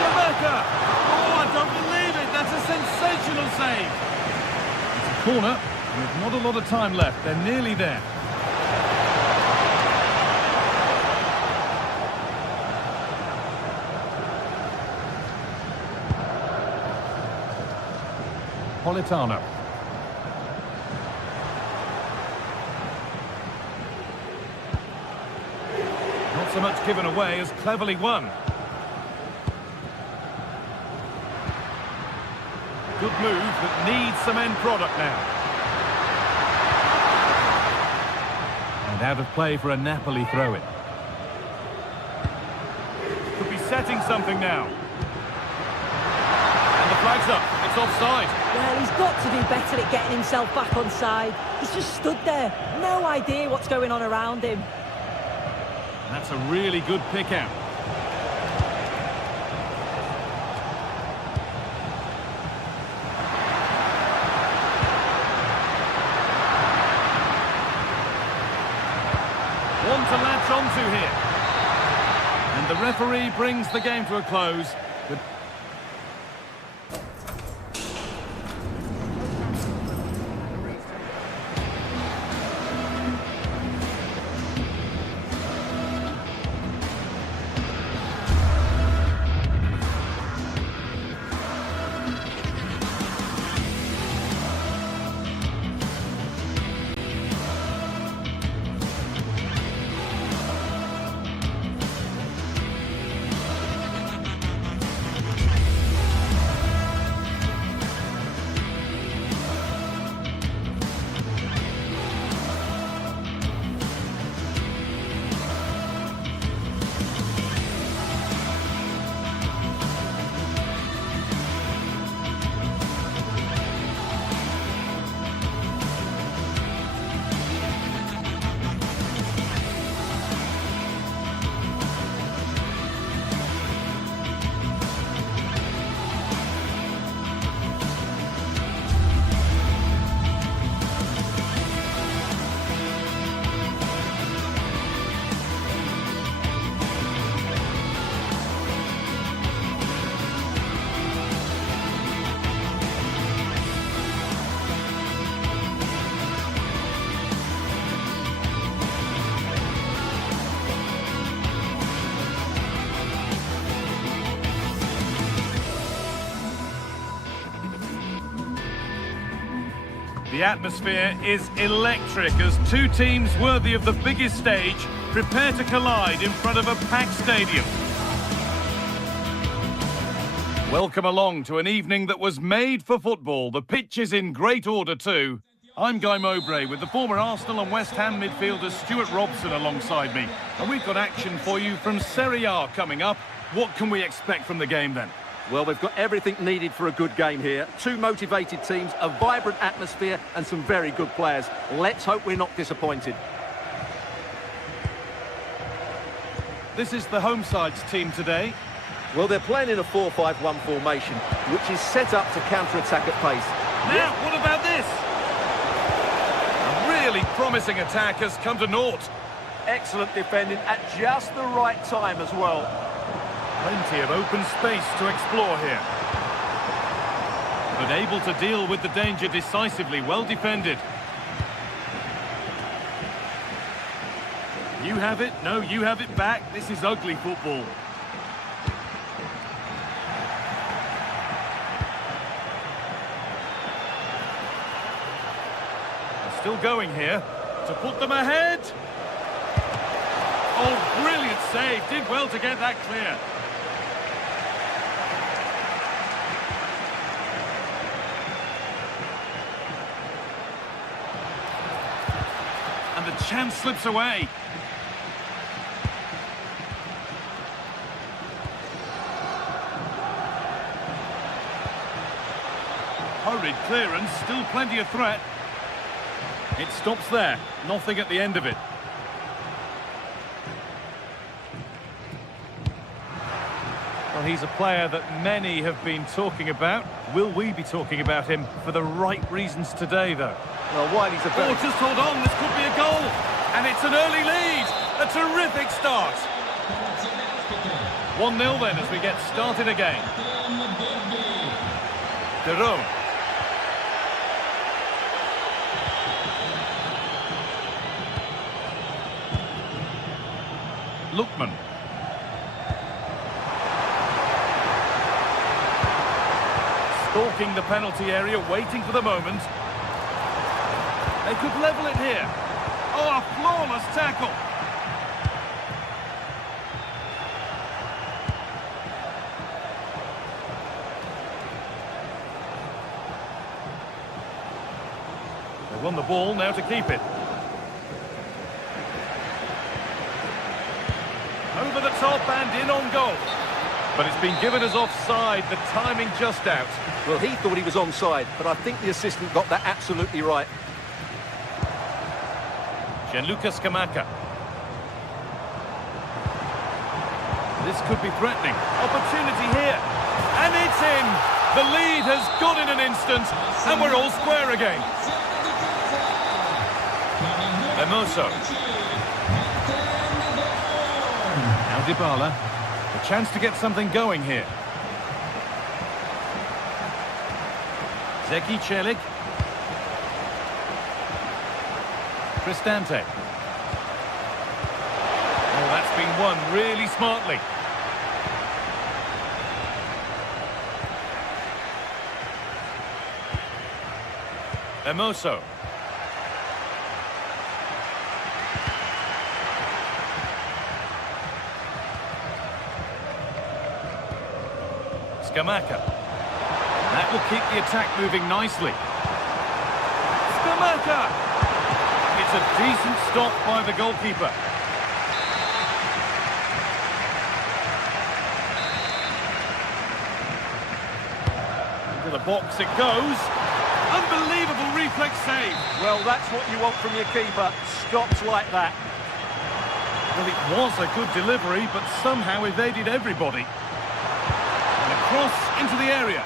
Rebecca! Oh, I don't believe it. That's a sensational save. It's a corner, with not a lot of time left. They're nearly there. Politano. Not so much given away as cleverly won. Good move that needs some end product now. And out of play for a Napoli throw-in. Could be setting something now. And the flag's up. It's offside. Well, he's got to do better at getting himself back on side. He's just stood there. No idea what's going on around him. That's a really good pick out. One to latch onto here. And the referee brings the game to a close. The atmosphere is electric as two teams worthy of the biggest stage prepare to collide in front of a packed stadium. Welcome along to an evening that was made for football. The pitch is in great order too. I'm Guy Mowbray with the former Arsenal and West Ham midfielder Stuart Robson alongside me. And we've got action for you from Serie A coming up. What can we expect from the game then? Well, we've got everything needed for a good game here. Two motivated teams, a vibrant atmosphere and some very good players. Let's hope we're not disappointed. This is the home side's team today. Well, they're playing in a 4-5-1 formation, which is set up to counter-attack at pace. Now, what about this? A really promising attack has come to naught. Excellent defending at just the right time as well. Plenty of open space to explore here. But able to deal with the danger decisively, well defended. You have it, no, you have it back. This is ugly football. They're still going here to put them ahead. Oh, brilliant save. Did well to get that clear. And the chance slips away. Hurried clearance, still plenty of threat. It stops there, nothing at the end of it. Well, he's a player that many have been talking about. Will we be talking about him for the right reasons today, though? Well, while he's a very... Oh, just hold on, this could be a goal. And it's an early lead. A terrific start. 1-0 then as we get started again. De Rome. Lookman. Stalking the penalty area, waiting for the moment. They could level it here. Oh, a flawless tackle. They won the ball, now to keep it. Over the top and in on goal. But it's been given as offside, the timing just out. Well, he thought he was onside, but I think the assistant got that absolutely right. Gianluca Scamacca. This could be threatening. Opportunity here. And it's in. The lead has gone in an instant, and we're all square again. Hermoso. Now Dybala. A chance to get something going here. Zeki Celik. Cristante. Oh, that's been won really smartly. Hermoso. Scamacca. That will keep the attack moving nicely. Scamacca! It's a decent stop by the goalkeeper. Into the box it goes. Unbelievable reflex save. Well, that's what you want from your keeper. Stops like that. Well, it was a good delivery, but somehow evaded everybody. And a cross into the area.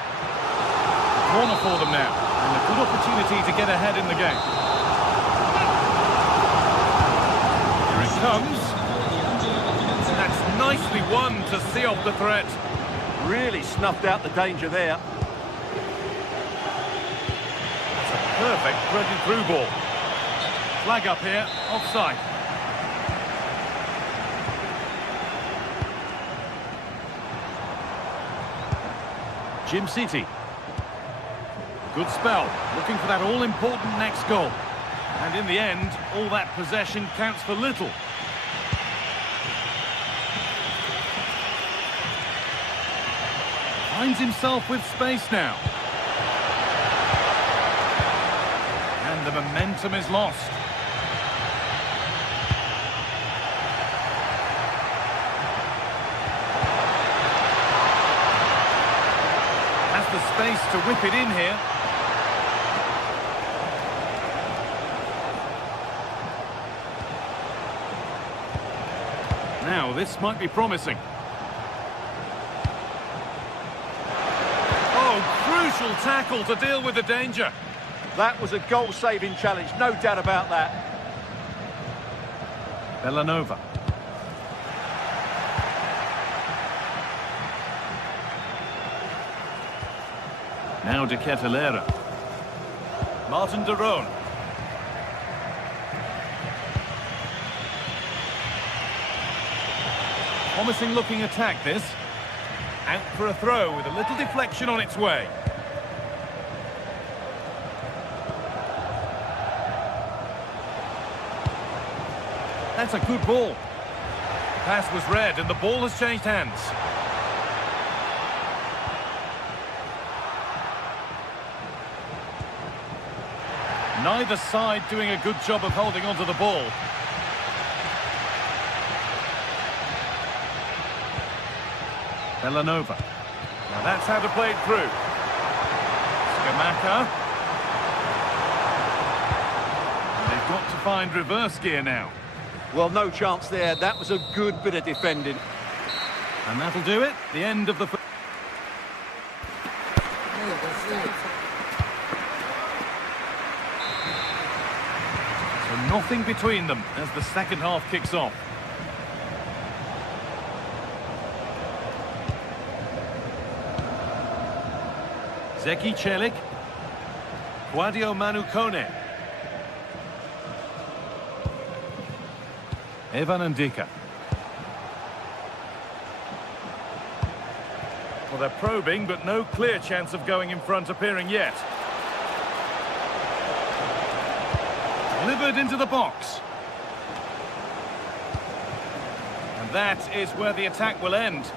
Corner for them now. And a good opportunity to get ahead in the game. Here it comes. That's nicely won to see off the threat. Really snuffed out the danger there. That's a perfect threaded through ball. Flag up here, offside. Jim City. Good spell, looking for that all-important next goal. And in the end, all that possession counts for little. Finds himself with space now. And the momentum is lost. Has the space to whip it in here. Now, this might be promising. Oh, crucial tackle to deal with the danger. That was a goal-saving challenge, no doubt about that. Bellanova. Now De Ketelaere. Martin de Roon. Promising looking attack this. Out for a throw with a little deflection on its way. That's a good ball. The pass was read and the ball has changed hands. Neither side doing a good job of holding onto the ball. Bellanova. Now that's how to play it through. Scamacca. And they've got to find reverse gear now. Well, no chance there. That was a good bit of defending. And that'll do it. The end of the... So nothing between them as the second half kicks off. Zeki Celik. Guadio Manu Kone. Evan Ndika. Well, they're probing, but no clear chance of going in front appearing yet. Delivered into the box. And that is where the attack will end.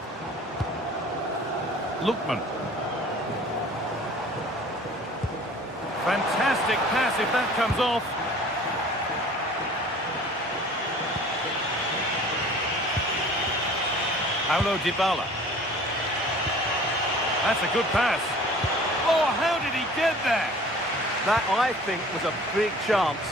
Lookman. Fantastic pass if that comes off. Paulo Dybala. That's a good pass. Oh, how did he get there? That, I think, was a big chance.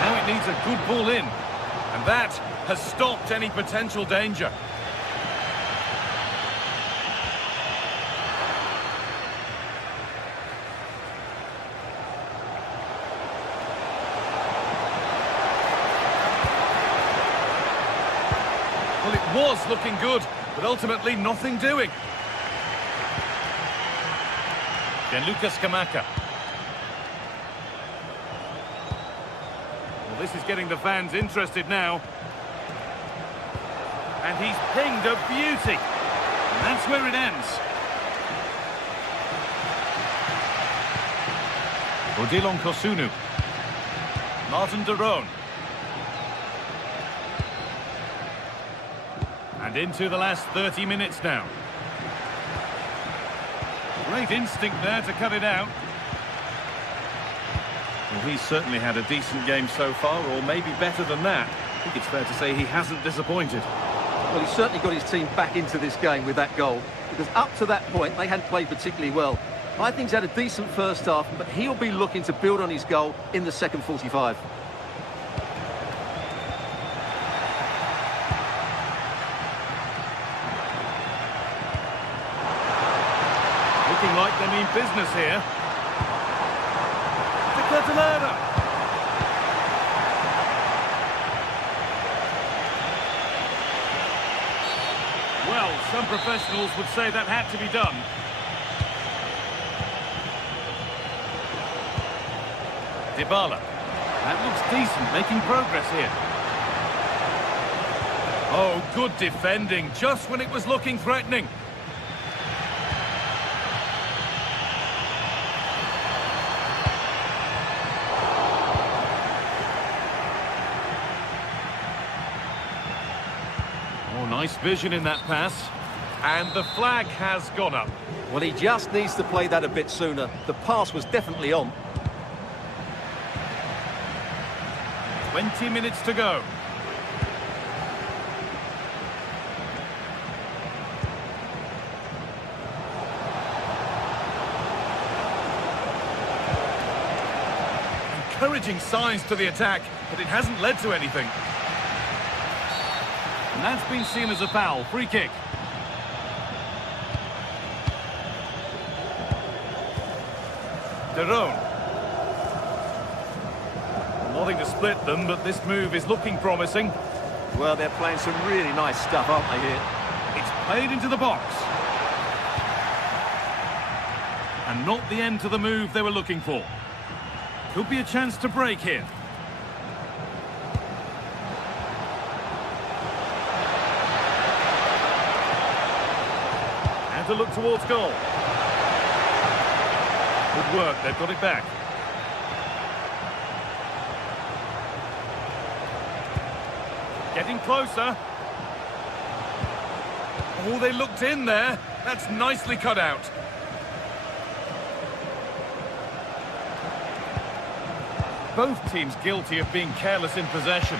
Now it needs a good ball in. And that has stopped any potential danger. Well, it was looking good, but ultimately nothing doing. Gianluca Scamacca. Well, this is getting the fans interested now. And he's pinged a beauty. And that's where it ends. Odilon Kosunu. Martin de Roon. And into the last 30 minutes now. Great instinct there to cut it out. Well, he's certainly had a decent game so far, or maybe better than that. I think it's fair to say he hasn't disappointed. Well, he certainly got his team back into this game with that goal, because up to that point, they hadn't played particularly well. I think he's had a decent first half, but he'll be looking to build on his goal in the second 45. Looking like they mean business here. De Ketelaere. Well, some professionals would say that had to be done. Dybala. That looks decent, making progress here. Oh, good defending, just when it was looking threatening. Nice vision in that pass. And the flag has gone up. Well, he just needs to play that a bit sooner. The pass was definitely on. 20 minutes to go. Encouraging signs to the attack, but it hasn't led to anything. And that's been seen as a foul. Free kick. Derone. Nothing to split them, but this move is looking promising. Well, they're playing some really nice stuff, aren't they, here? It's played into the box. And not the end to the move they were looking for. Could be a chance to break here. And to look towards goal. Good work, they've got it back. Getting closer. Oh, they looked in there. That's nicely cut out. Both teams guilty of being careless in possession.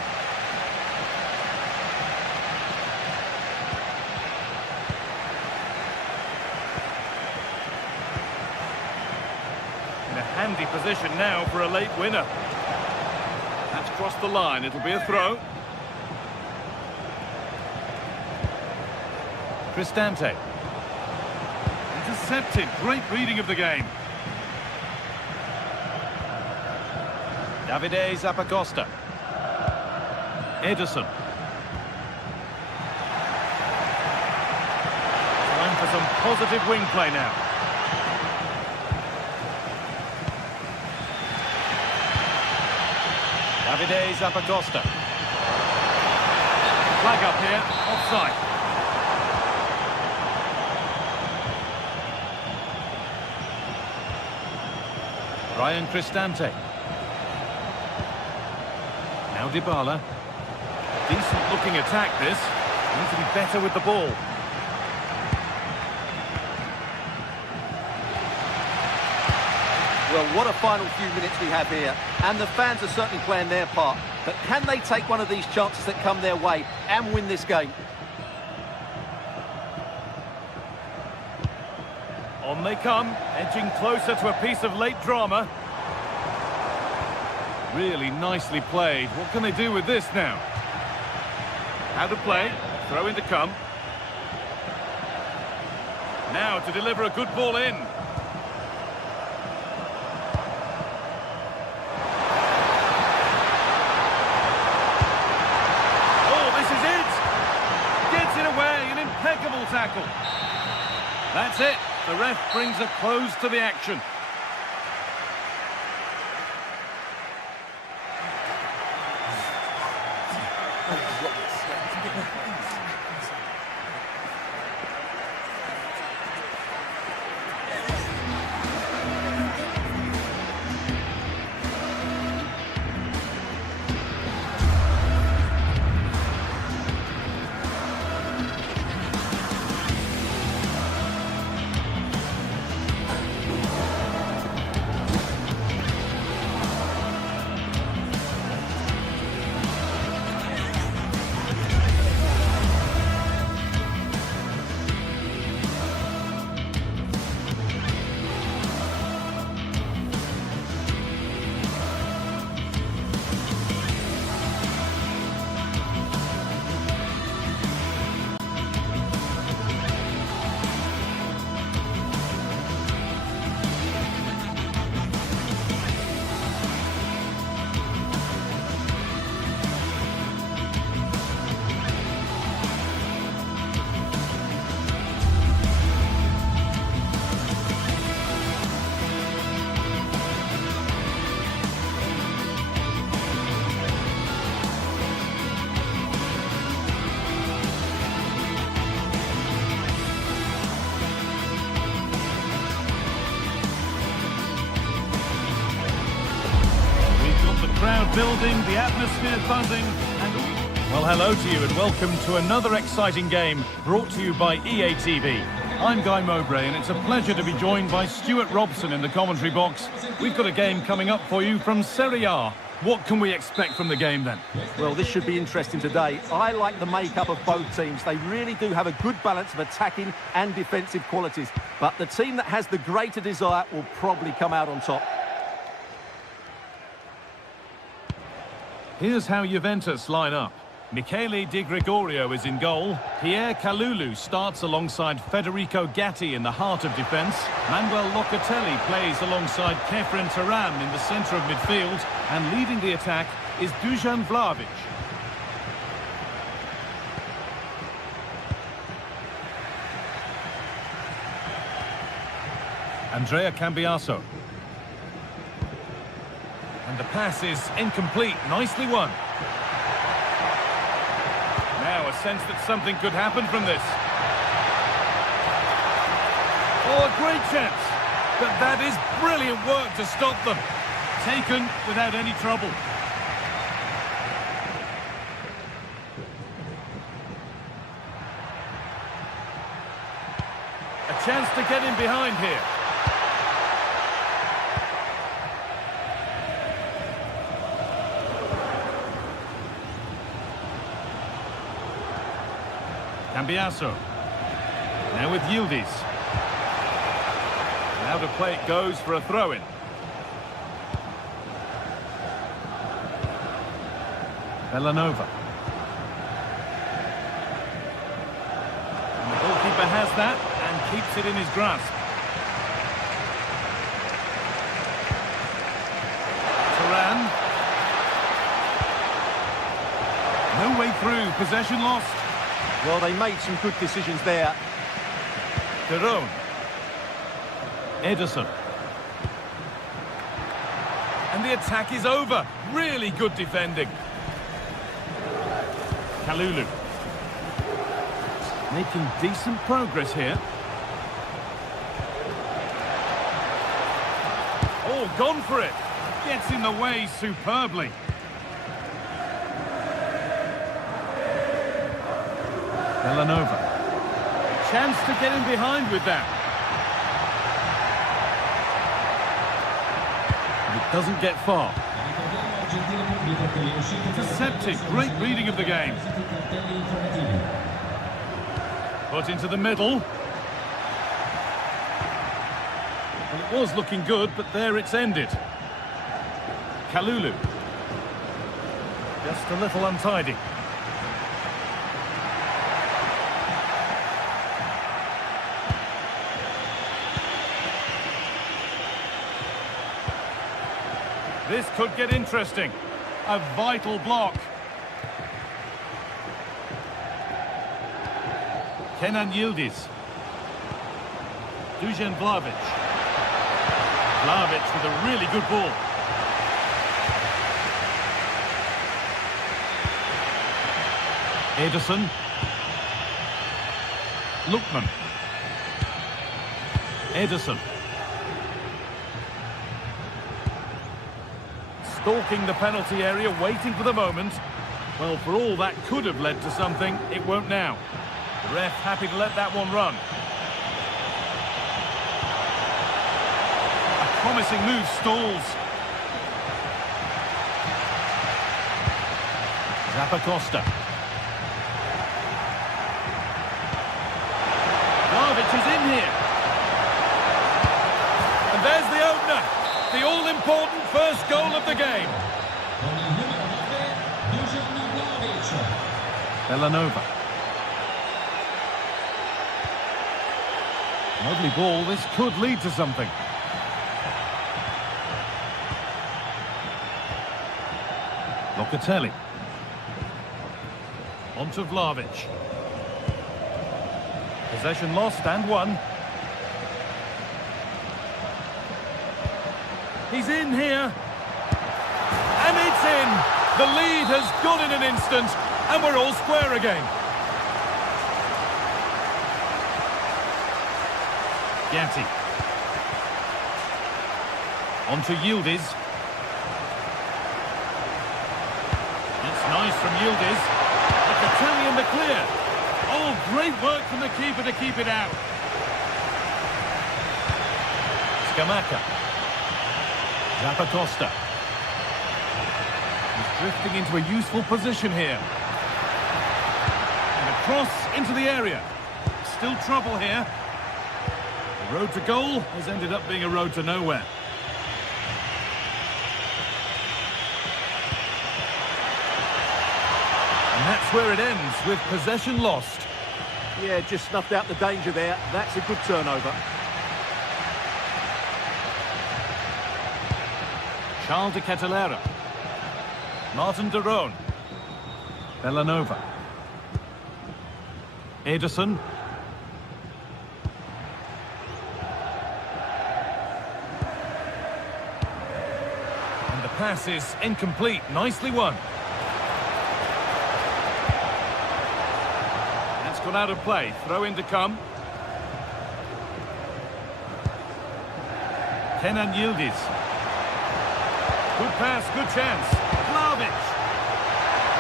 In a handy position now for a late winner. That's crossed the line. It'll be a throw. Cristante. Intercepted. Great reading of the game. Davide Zappacosta. Ederson. Time for some positive wing play now. Davide Zappacosta. Flag up here. Offside. Ryan Cristante. Now Dybala. Decent looking attack this. Needs to be better with the ball. Well, what a final few minutes we have here. And the fans are certainly playing their part. But can they take one of these chances that come their way and win this game? On they come, edging closer to a piece of late drama. Really nicely played. What can they do with this now? How to play, throw in to come. Now to deliver a good ball in. Oh, this is it! Gets it away, an impeccable tackle. That's it. The ref brings a close to the action. Crowd building, the atmosphere buzzing, and Well, hello to you and welcome to another exciting game brought to you by EA TV. I'm Guy Mowbray and it's a pleasure to be joined by Stuart Robson in the commentary box. We've got a game coming up for you from Serie A. What can we expect from the game then? Well, this should be interesting today. I like the makeup of both teams. They really do have a good balance of attacking and defensive qualities. But the team that has the greater desire will probably come out on top. Here's how Juventus line up. Michele Di Gregorio is in goal. Pierre Kalulu starts alongside Federico Gatti in the heart of defence. Manuel Locatelli plays alongside Kefren Turan in the centre of midfield. And leading the attack is Dusan Vlahovic. Andrea Cambiaso. And the pass is incomplete. Nicely won. Now a sense that something could happen from this. Oh, a great chance. But that is brilliant work to stop them. Taken without any trouble. A chance to get in behind here. Cambiaso. Now with Yildiz. Now to play it goes for a throw-in. Villanova. And the goalkeeper has that and keeps it in his grasp. Turan. No way through. Possession lost. Well, they made some good decisions there. Derone. Ederson. And the attack is over. Really good defending. Kalulu. Making decent progress here. Oh, gone for it. Gets in the way superbly. Villanova. Chance to get in behind with that. And it doesn't get far. Intercepted. Great reading of the game. Put into the middle. Well, it was looking good, but there it's ended. Kalulu. Just a little untidy. This could get interesting. A vital block. Kenan Yildiz. Dusan Vlahovic. Vlahovic with a really good ball. Ederson. Lookman. Ederson. Stalking the penalty area, waiting for the moment. Well, for all that could have led to something, it won't now. The ref happy to let that one run. A promising move stalls. Zappacosta. Vlahovic is in here. And there's the opener. The all-important first goal of the game. Villanova. Lovely ball. This could lead to something. Locatelli. On to Vlahovic. Possession lost and won. He's in here. And it's in. The lead has gone in an instant. And we're all square again. Gatti. On to Yildiz. It's nice from Yildiz. Balotelli in the clear. Oh, great work from the keeper to keep it out. Scamacca. Zappacosta. He's drifting into a useful position here. And a cross into the area. Still trouble here. The road to goal has ended up being a road to nowhere. And that's where it ends, with possession lost. Yeah, just snuffed out the danger there. That's a good turnover. Charles de Ketelera. Martin de Roon. Bellanova. Ederson. And the pass is incomplete. Nicely won. That's gone out of play. Throw in to come. Kenan Yildiz. Good pass, good chance. Vlahovic.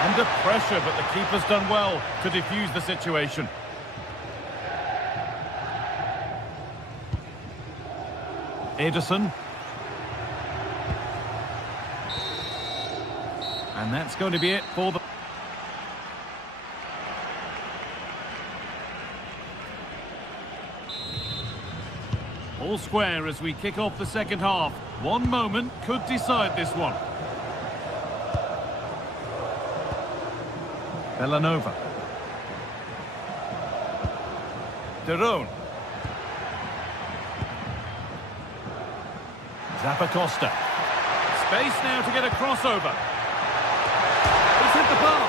Under pressure, but the keeper's done well to defuse the situation. Ederson. And that's going to be it for the... All square as we kick off the second half. One moment could decide this one. Bellanova. De Roon. Zappacosta. Space now to get a crossover. It's hit the bar.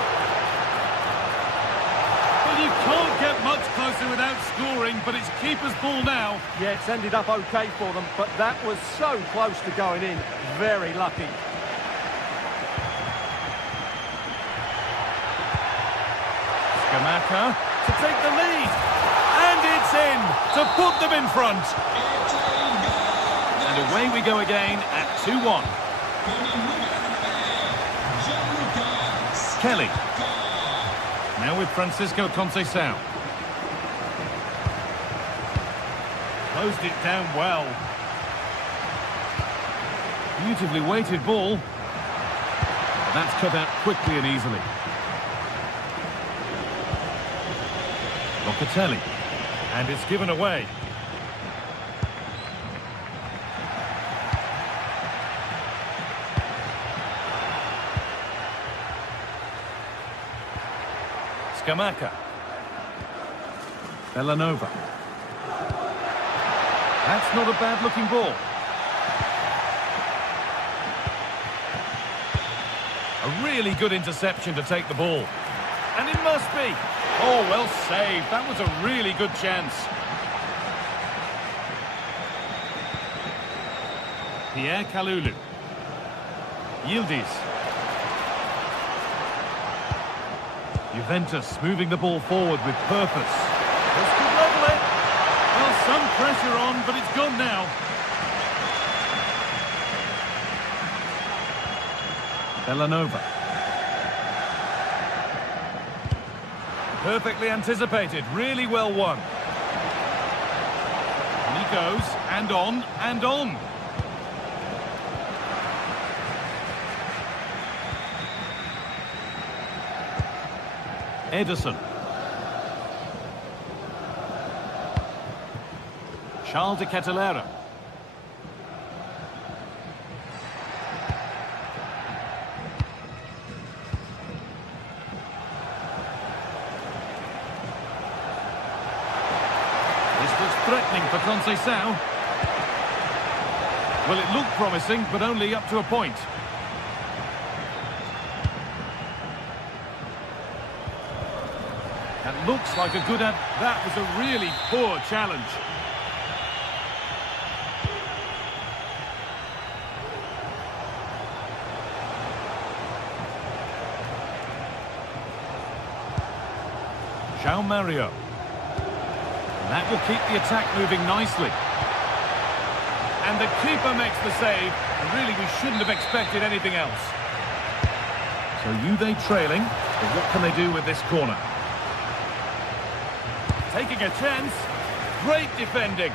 Well, you can't get much closer without scoring, but it's keeper's ball now. Yeah, it's ended up okay for them, but that was so close to going in. Very lucky. Scamacca to take the lead. And it's in to put them in front. And away we go again at 2-1. Kelly. Now with Francisco Conceição. Closed it down well. Beautifully weighted ball. That's cut out quickly and easily. Locatelli. And it's given away. Scamacca. Bellanova. That's not a bad-looking ball. A really good interception to take the ball. And it must be. Oh, well saved. That was a really good chance. Pierre Kalulu. Yildiz. Juventus moving the ball forward with purpose. This could level it. Well, some pressure on, but it's gone now. Bellanova. Perfectly anticipated, really well won. And he goes, and on, and on. Ederson. Charles de Ketelera. Threatening for Conceição. Well, it looked promising, but only up to a point. That looks like a good... That was a really poor challenge. João Mario. That will keep the attack moving nicely. And the keeper makes the save. And really, we shouldn't have expected anything else. So So Juve trailing, but what can they do with this corner? Taking a chance. Great defending.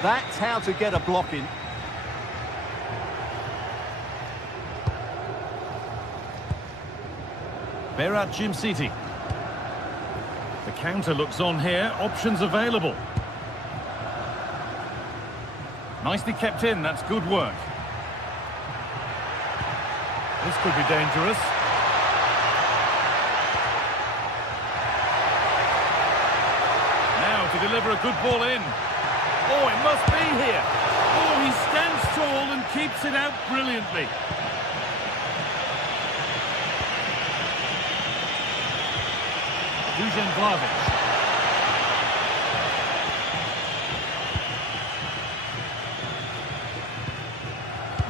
That's how to get a block in. Berat Jim City. The counter looks on here. Options available. Nicely kept in. That's good work. This could be dangerous. Now to deliver a good ball in. Oh, it must be here. Oh, he stands tall and keeps it out brilliantly. Dusan Vlahovic.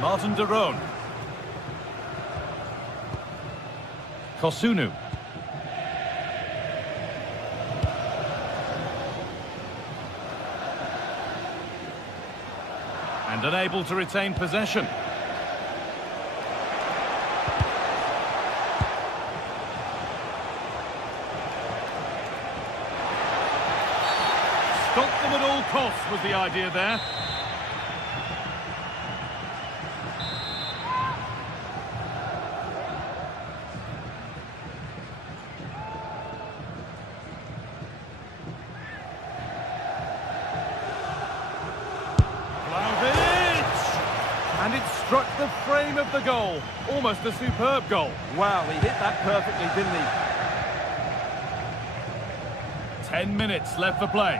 Martin de Roon. Kosunu. And unable to retain possession. Stop them at all costs was the idea there. And it struck the frame of the goal. Almost a superb goal. Wow, he hit that perfectly, didn't he? 10 minutes left for play.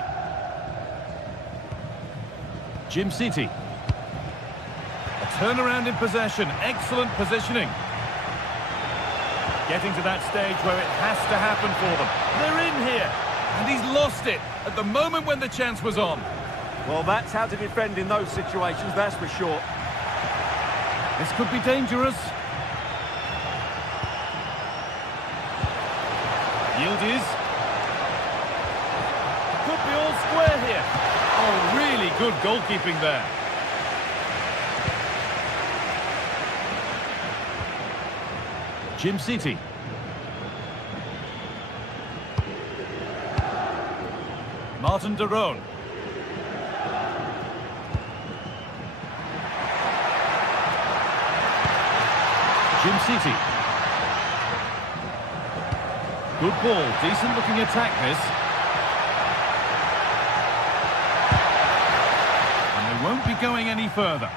Jim City. A turnaround in possession. Excellent positioning. Getting to that stage where it has to happen for them. They're in here. And he's lost it at the moment when the chance was on. Well, that's how to defend in those situations, that's for sure. This could be dangerous. Yildiz. Could be all square here. Oh, really good goalkeeping there. Jim City. Martin de Roon. Jim City. Good ball, decent looking attack this. And they won't be going any further.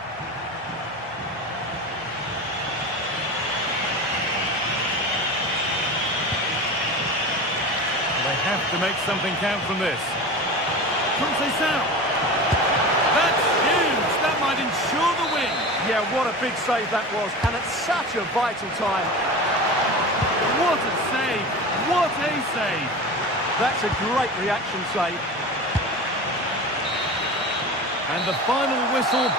They have to make something count from this. Conceição. That's huge. That might ensure the win. Yeah, what a big save that was, and at such a vital time. What a save. What a save. That's a great reaction save. And the final whistle.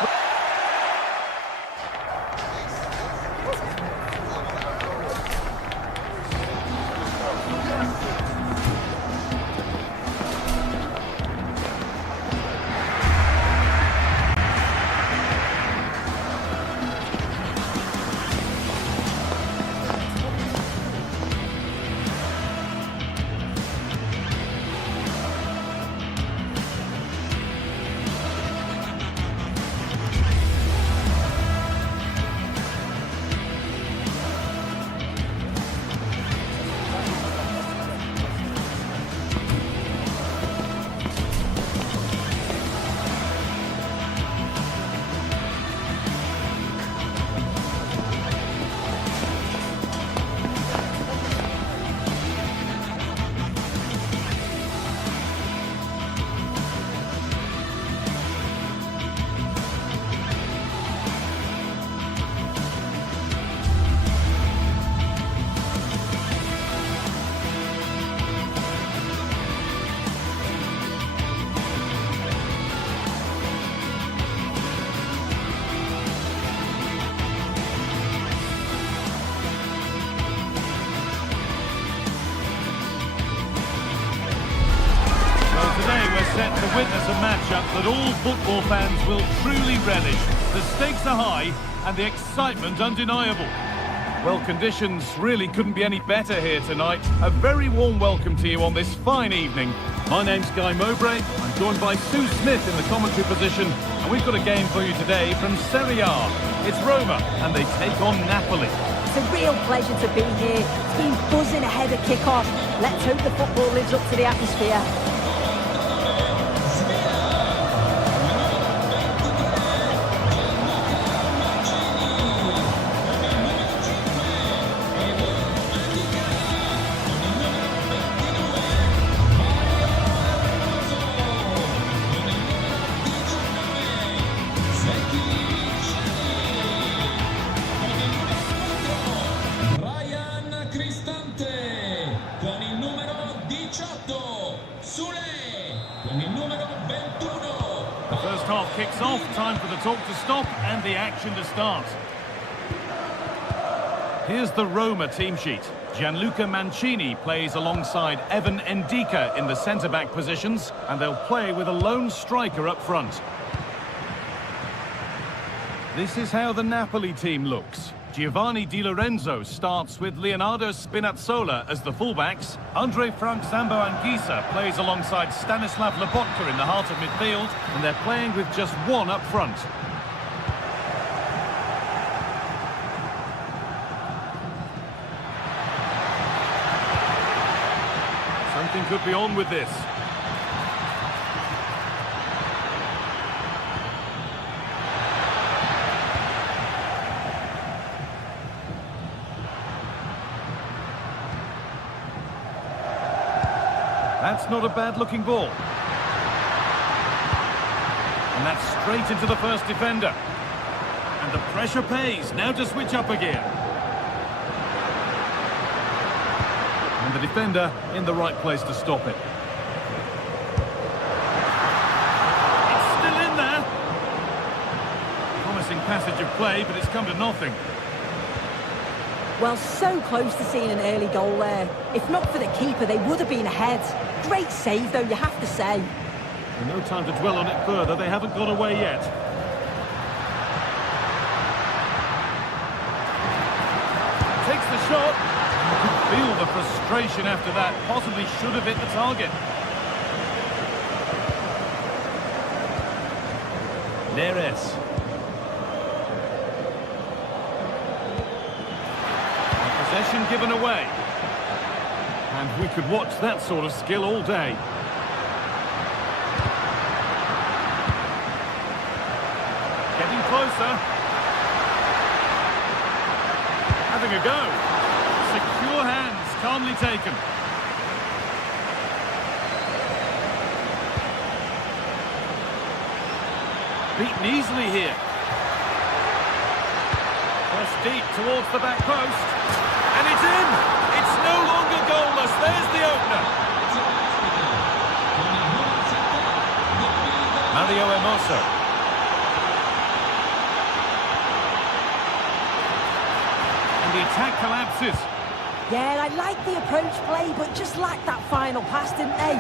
Set to witness a matchup that all football fans will truly relish. The stakes are high and the excitement undeniable. Well, conditions really couldn't be any better here tonight. A very warm welcome to you on this fine evening. My name's Guy Mowbray. I'm joined by Sue Smith in the commentary position, and we've got a game for you today from Serie A. It's Roma, and they take on Napoli. It's a real pleasure to be here. It's been buzzing ahead of kick-off. Let's hope the football lives up to the atmosphere. Kicks off, time for the talk to stop and the action to start. Here's the Roma team sheet. Gianluca Mancini plays alongside Evan Ndika in the centre-back positions, and they'll play with a lone striker up front. This is how the Napoli team looks. Giovanni Di Lorenzo starts with Leonardo Spinazzola as the fullbacks. Andre Frank Zambo Anguissa plays alongside Stanislav Lobotka in the heart of midfield, and they're playing with just one up front. Something could be on with this. That's not a bad-looking ball. And that's straight into the first defender. And the pressure pays. Now to switch up again. And the defender in the right place to stop it. It's still in there. Promising passage of play, but it's come to nothing. Well, so close to seeing an early goal there. If not for the keeper, they would have been ahead. Great save, though, you have to say. No time to dwell on it further. They haven't gone away yet. Takes the shot. You can feel the frustration after that. Possibly should have hit the target. Neres. Possession given away. And we could watch that sort of skill all day. Getting closer. Having a go. Secure hands, calmly taken. Beaten easily here. Cross deep towards the back post. And it's in! It's no longer goalless. There's the opener. Mario Hermoso. And the attack collapses. Yeah, I like the approach play, but just lacked that final pass, didn't they?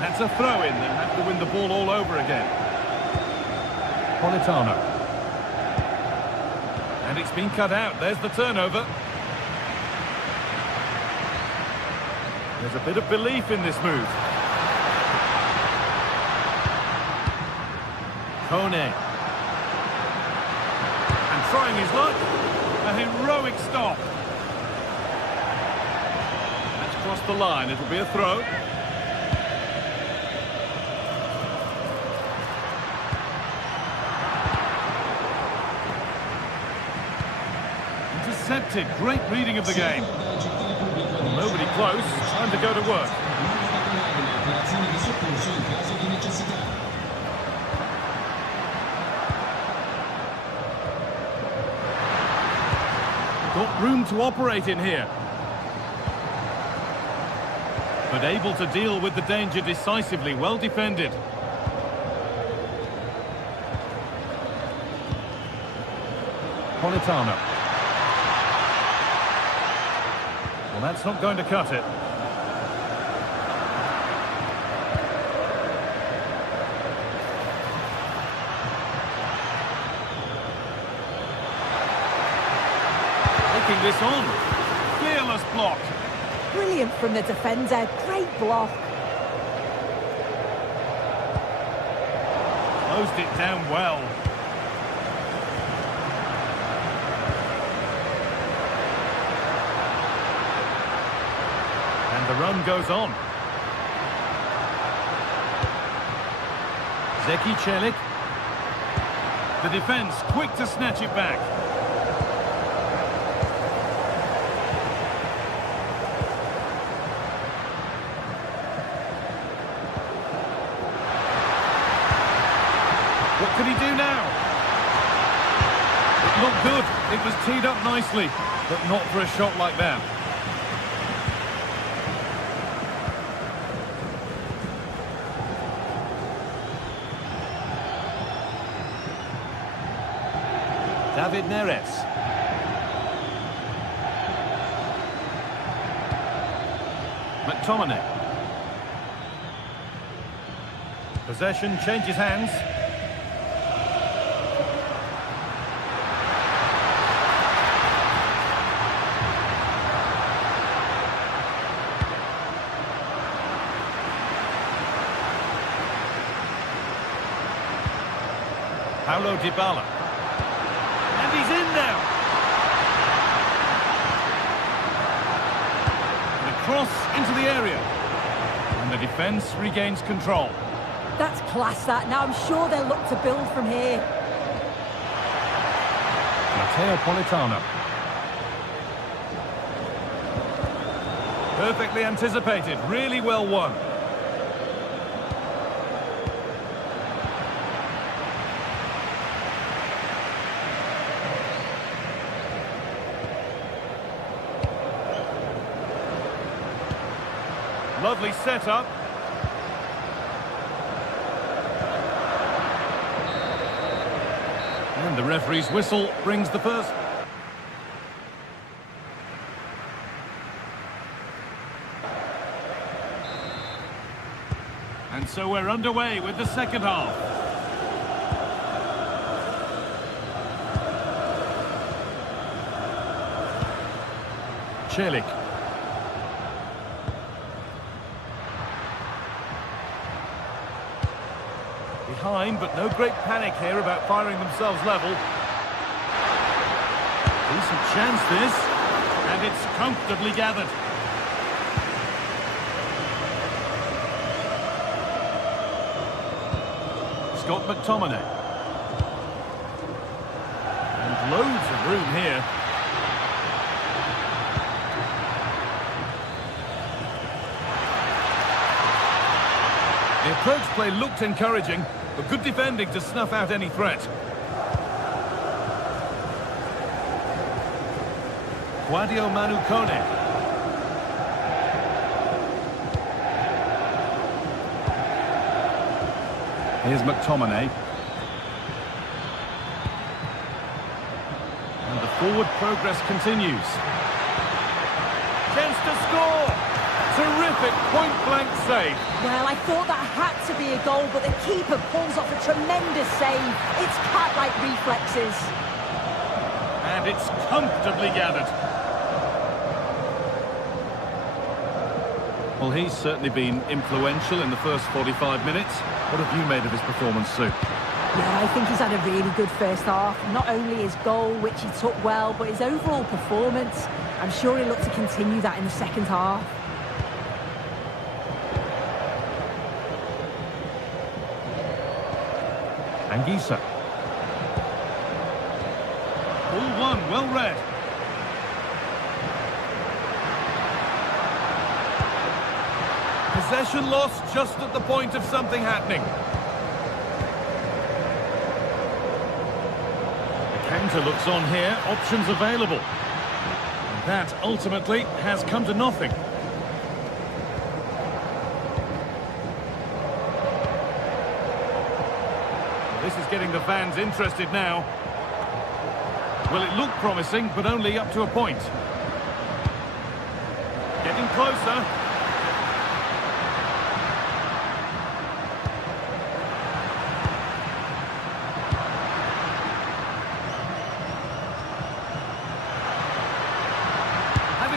That's a throw-in. They'll have to win the ball all over again. Politano. And it's been cut out. There's the turnover. There's a bit of belief in this move. Kone. And trying his luck. A heroic stop. That's crossed the line. It'll be a throw. Intercepted. Great reading of the game. Well, nobody close. Time to go to work. Got room to operate in here. But able to deal with the danger decisively. Well defended. Politano. Well, that's not going to cut it. taking this on. Fearless block. Brilliant from the defender. Great block. Closed it down well. And the run goes on. Zeki Celik. The defence quick to snatch it back. What can he do now? It looked good. It was teed up nicely, but not for a shot like that. David Neres. McTominay. Possession changes hands. Paulo Dybala. And he's in now. And a cross into the area. And the defence regains control. That's class, that. Now I'm sure they'll look to build from here. Matteo Politano. Perfectly anticipated. Really well won. Lovely setup. And the referee's whistle brings the first. And so we're underway with the second half. Celik. Behind, but no great panic here about firing themselves level. Decent chance this, and it's comfortably gathered. Scott McTominay. And loads of room here. The approach play looked encouraging, but good defending to snuff out any threat. Quadio Manu Kone. Here's McTominay. And the forward progress continues. Chance to score! Terrific point-blank save. Well, I thought that had to be a goal, but the keeper pulls off a tremendous save. It's cat-like reflexes. And it's comfortably gathered. Well, he's certainly been influential in the first 45 minutes. What have you made of his performance, Sue? Yeah, I think he's had a really good first half. Not only his goal, which he took well, but his overall performance. I'm sure he'll look to continue that in the second half. Anguissa. Ball one, well read. Possession lost just at the point of something happening. The counter looks on here, options available. And that ultimately has come to nothing. This is getting the fans interested now. Well, it looked promising, but only up to a point. Getting closer.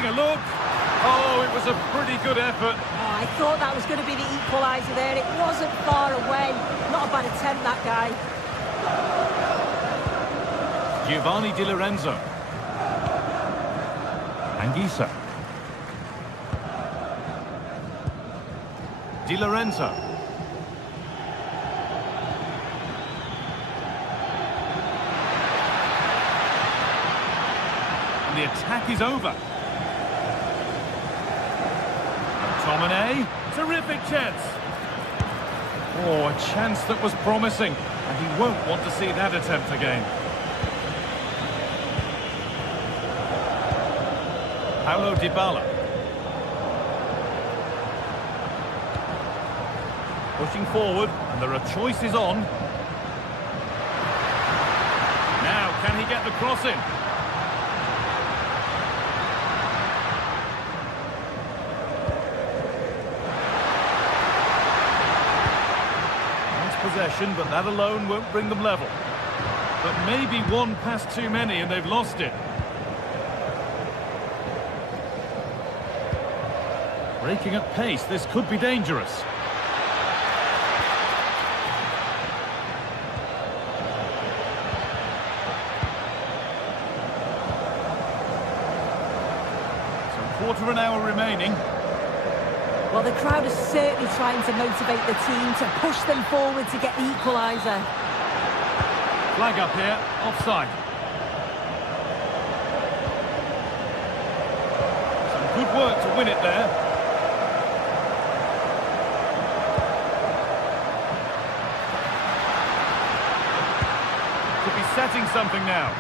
a look. Oh, it was a pretty good effort. Oh, I thought that was going to be the equaliser there. It wasn't far away. Not a bad attempt, that guy. Giovanni Di Lorenzo. Anguissa. Di Lorenzo. And the attack is over. McTominay, terrific chance. Oh, a chance that was promising, and he won't want to see that attempt again. Paulo Dybala. Pushing forward, and there are choices on. Now, can he get the cross in? Possession, but that alone won't bring them level. But maybe one pass too many and they've lost it. Breaking at pace, this could be dangerous. So quarter of an hour remaining. Well, the crowd is certainly trying to motivate the team to push them forward to get the equaliser. Flag up here, offside. Some good work to win it there. Could be setting something now.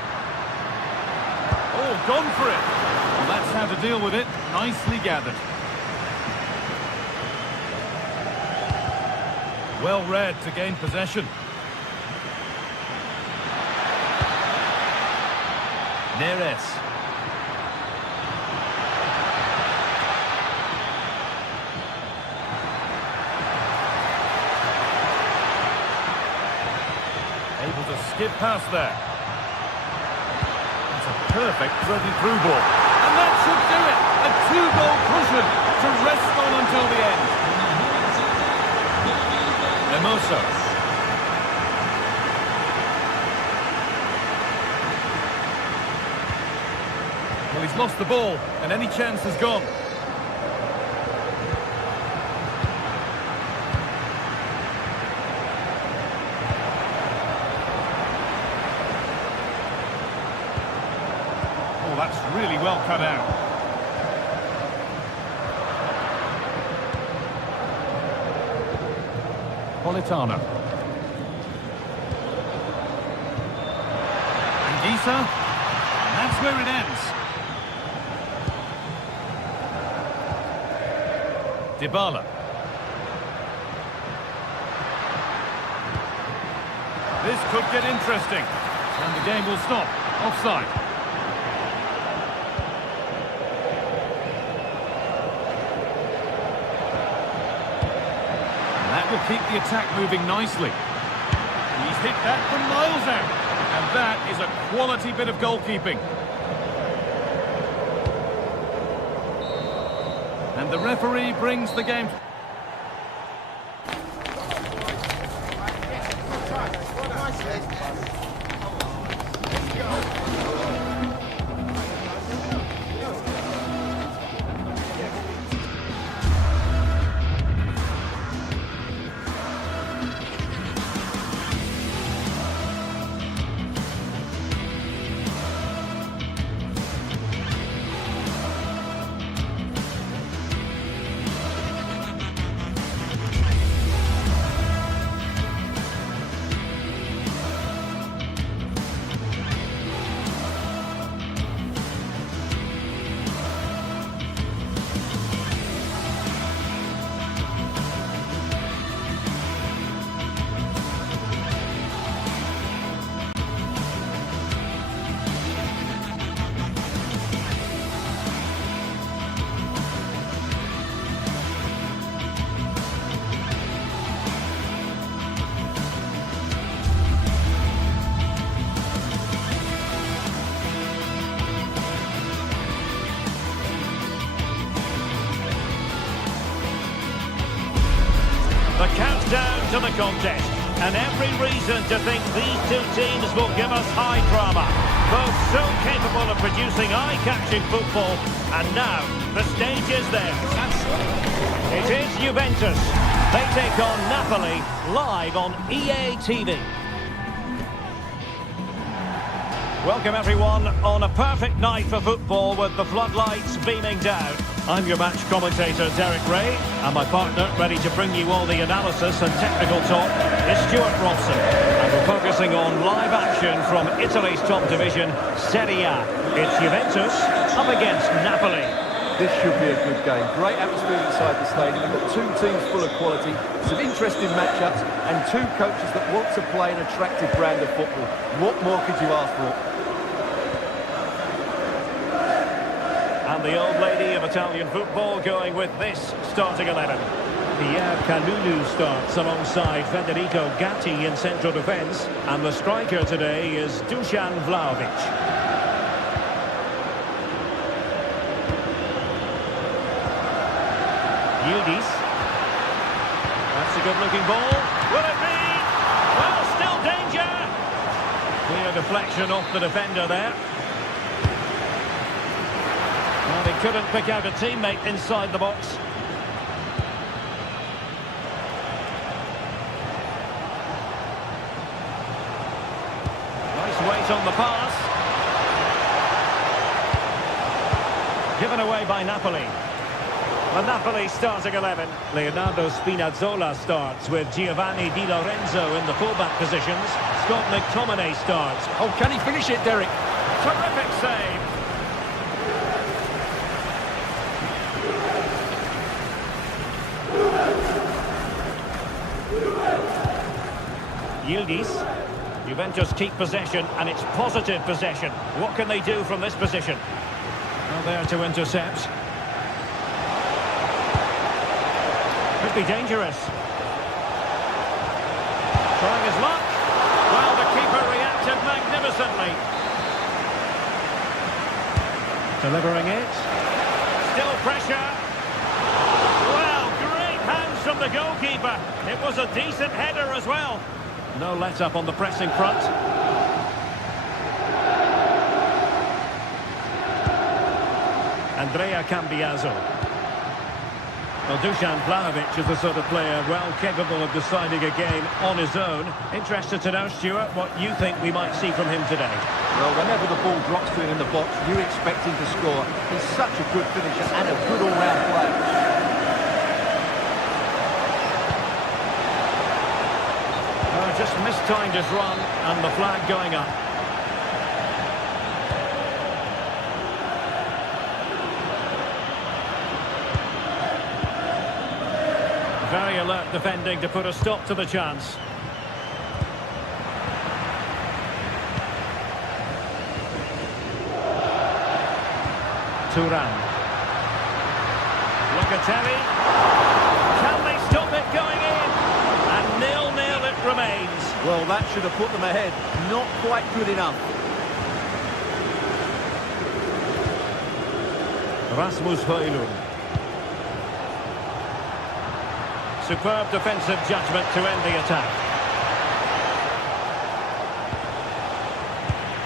Oh, gone for it. Well, that's how to deal with it. Nicely gathered. Well read to gain possession. Neres. Able to skip past there. It's a perfect threaded through ball. And that should do it. A two-goal cushion to rest on until the end. Hermoso. Well, he's lost the ball, and any chance has gone. Oh, that's really well cut out. Politano. Anguissa. And that's where it ends. Dybala. This could get interesting. And the game will stop. Offside. Will keep the attack moving nicely. He's hit that from miles out, and that is a quality bit of goalkeeping. And the referee brings the game. contest. And every reason to think these two teams will give us high drama. Both so capable of producing eye-catching football. And now, the stage is theirs. It is Juventus. They take on Napoli, live on EA TV. Welcome everyone on a perfect night for football with the floodlights beaming down. I'm your match commentator Derek Ray, and my partner ready to bring you all the analysis and technical talk is Stuart Robson. And we're focusing on live action from Italy's top division, Serie A. It's Juventus up against Napoli. This should be a good game. Great atmosphere inside the stadium. We've got two teams full of quality, some interesting matchups, and two coaches that want to play an attractive brand of football. What more could you ask for? And the old lady of Italian football going with this starting 11. Pierre Kalulu starts alongside Federico Gatti in central defence. And the striker today is Dusan Vlahovic. Yildiz. That's a good-looking ball. Will it be? Well, still danger. Clear deflection off the defender there. Well, he couldn't pick out a teammate inside the box. Nice weight on the pass. Given away by Napoli. The Napoli starting 11. Leonardo Spinazzola starts with Giovanni Di Lorenzo in the fullback positions. Scott McTominay starts. Oh, can he finish it, Derek? Terrific save. Yildiz. Juventus keep possession, and it's positive possession. What can they do from this position? Well, there to intercept. Could be dangerous. Trying his luck. Well, the keeper reacted magnificently. Delivering it. Still pressure. Well, great hands from the goalkeeper. It was a decent header as well. No let-up on the pressing front. Andrea Cambiaso. Well, Dusan Vlahovic is the sort of player well capable of deciding a game on his own. Interested to know, Stuart, what you think we might see from him today. Well, whenever the ball drops to him in the box, you expect him to score. He's such a good finisher and a good all-round player. Just mistimed his run, and the flag going up. Very alert defending to put a stop to the chance. Thuram. Locatelli. Can they stop it going in? And 0-0 it remains. Well, that should have put them ahead. Not quite good enough. Rasmus Højlund. Superb defensive judgment to end the attack.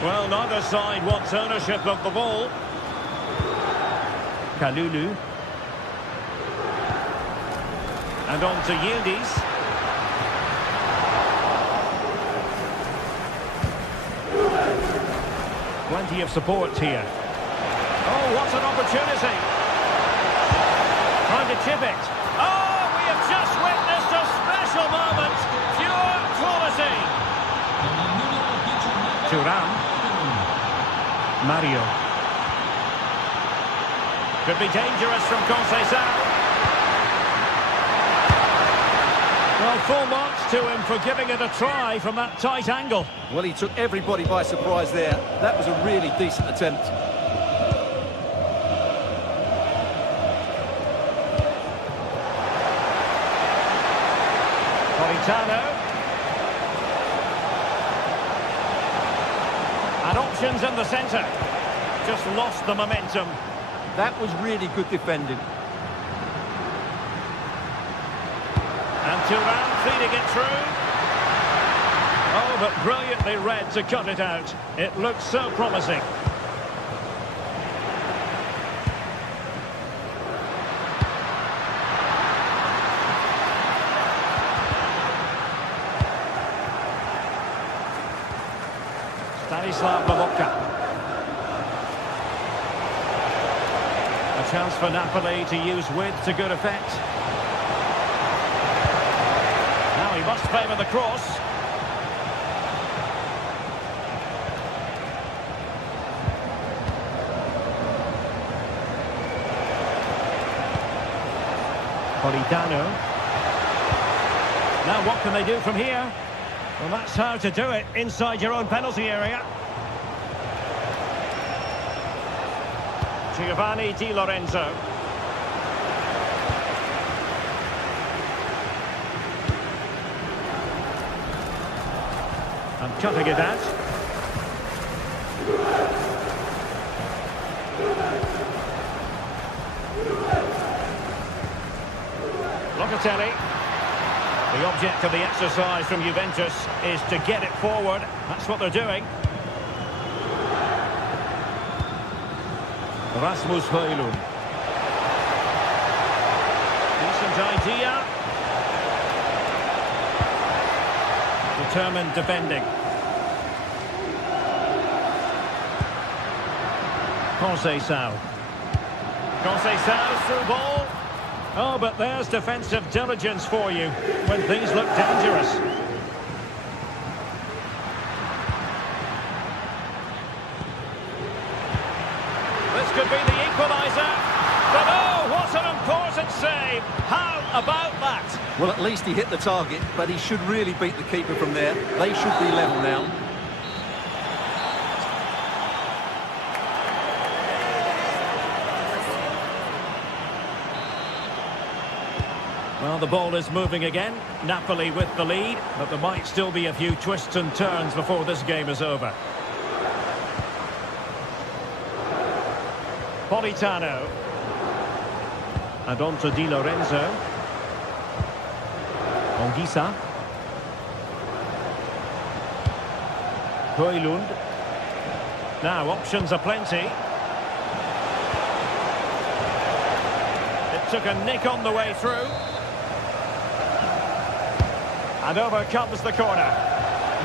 Well, neither side wants ownership of the ball. Kalulu. And on to Yildiz. Plenty of support here. Oh, what an opportunity. Trying to chip it. Oh, we have just witnessed a special moment. Pure quality. Thuram. Mario. Could be dangerous from Conceição. Well, full marks to him for giving it a try from that tight angle. Well, he took everybody by surprise there. That was a really decent attempt. Politano. And options in the centre. Just lost the momentum. That was really good defending. And Thuram feeding it through. Oh, but brilliantly read to cut it out. It looks so promising. Stanislav Baboka. A chance for Napoli to use width to good effect. Now he must favour the cross. Politano. Now what can they do from here? Well, that's how to do it, inside your own penalty area. Giovanni Di Lorenzo. And cutting it out. Locatelli. The object of the exercise from Juventus is to get it forward. That's what they're doing. Rasmus Højlund. Decent idea. Determined defending. Conceição. Conceição through ball. Oh, but there's defensive diligence for you when things look dangerous. This could be the equaliser. But oh, what an important save. How about that? Well, at least he hit the target, but he should really beat the keeper from there. They should be level now. Well, the ball is moving again. Napoli with the lead, but there might still be a few twists and turns before this game is over. Politano. And on to Di Lorenzo. Ongisa. Højlund. Now, options are plenty. It took a nick on the way through. And over comes the corner.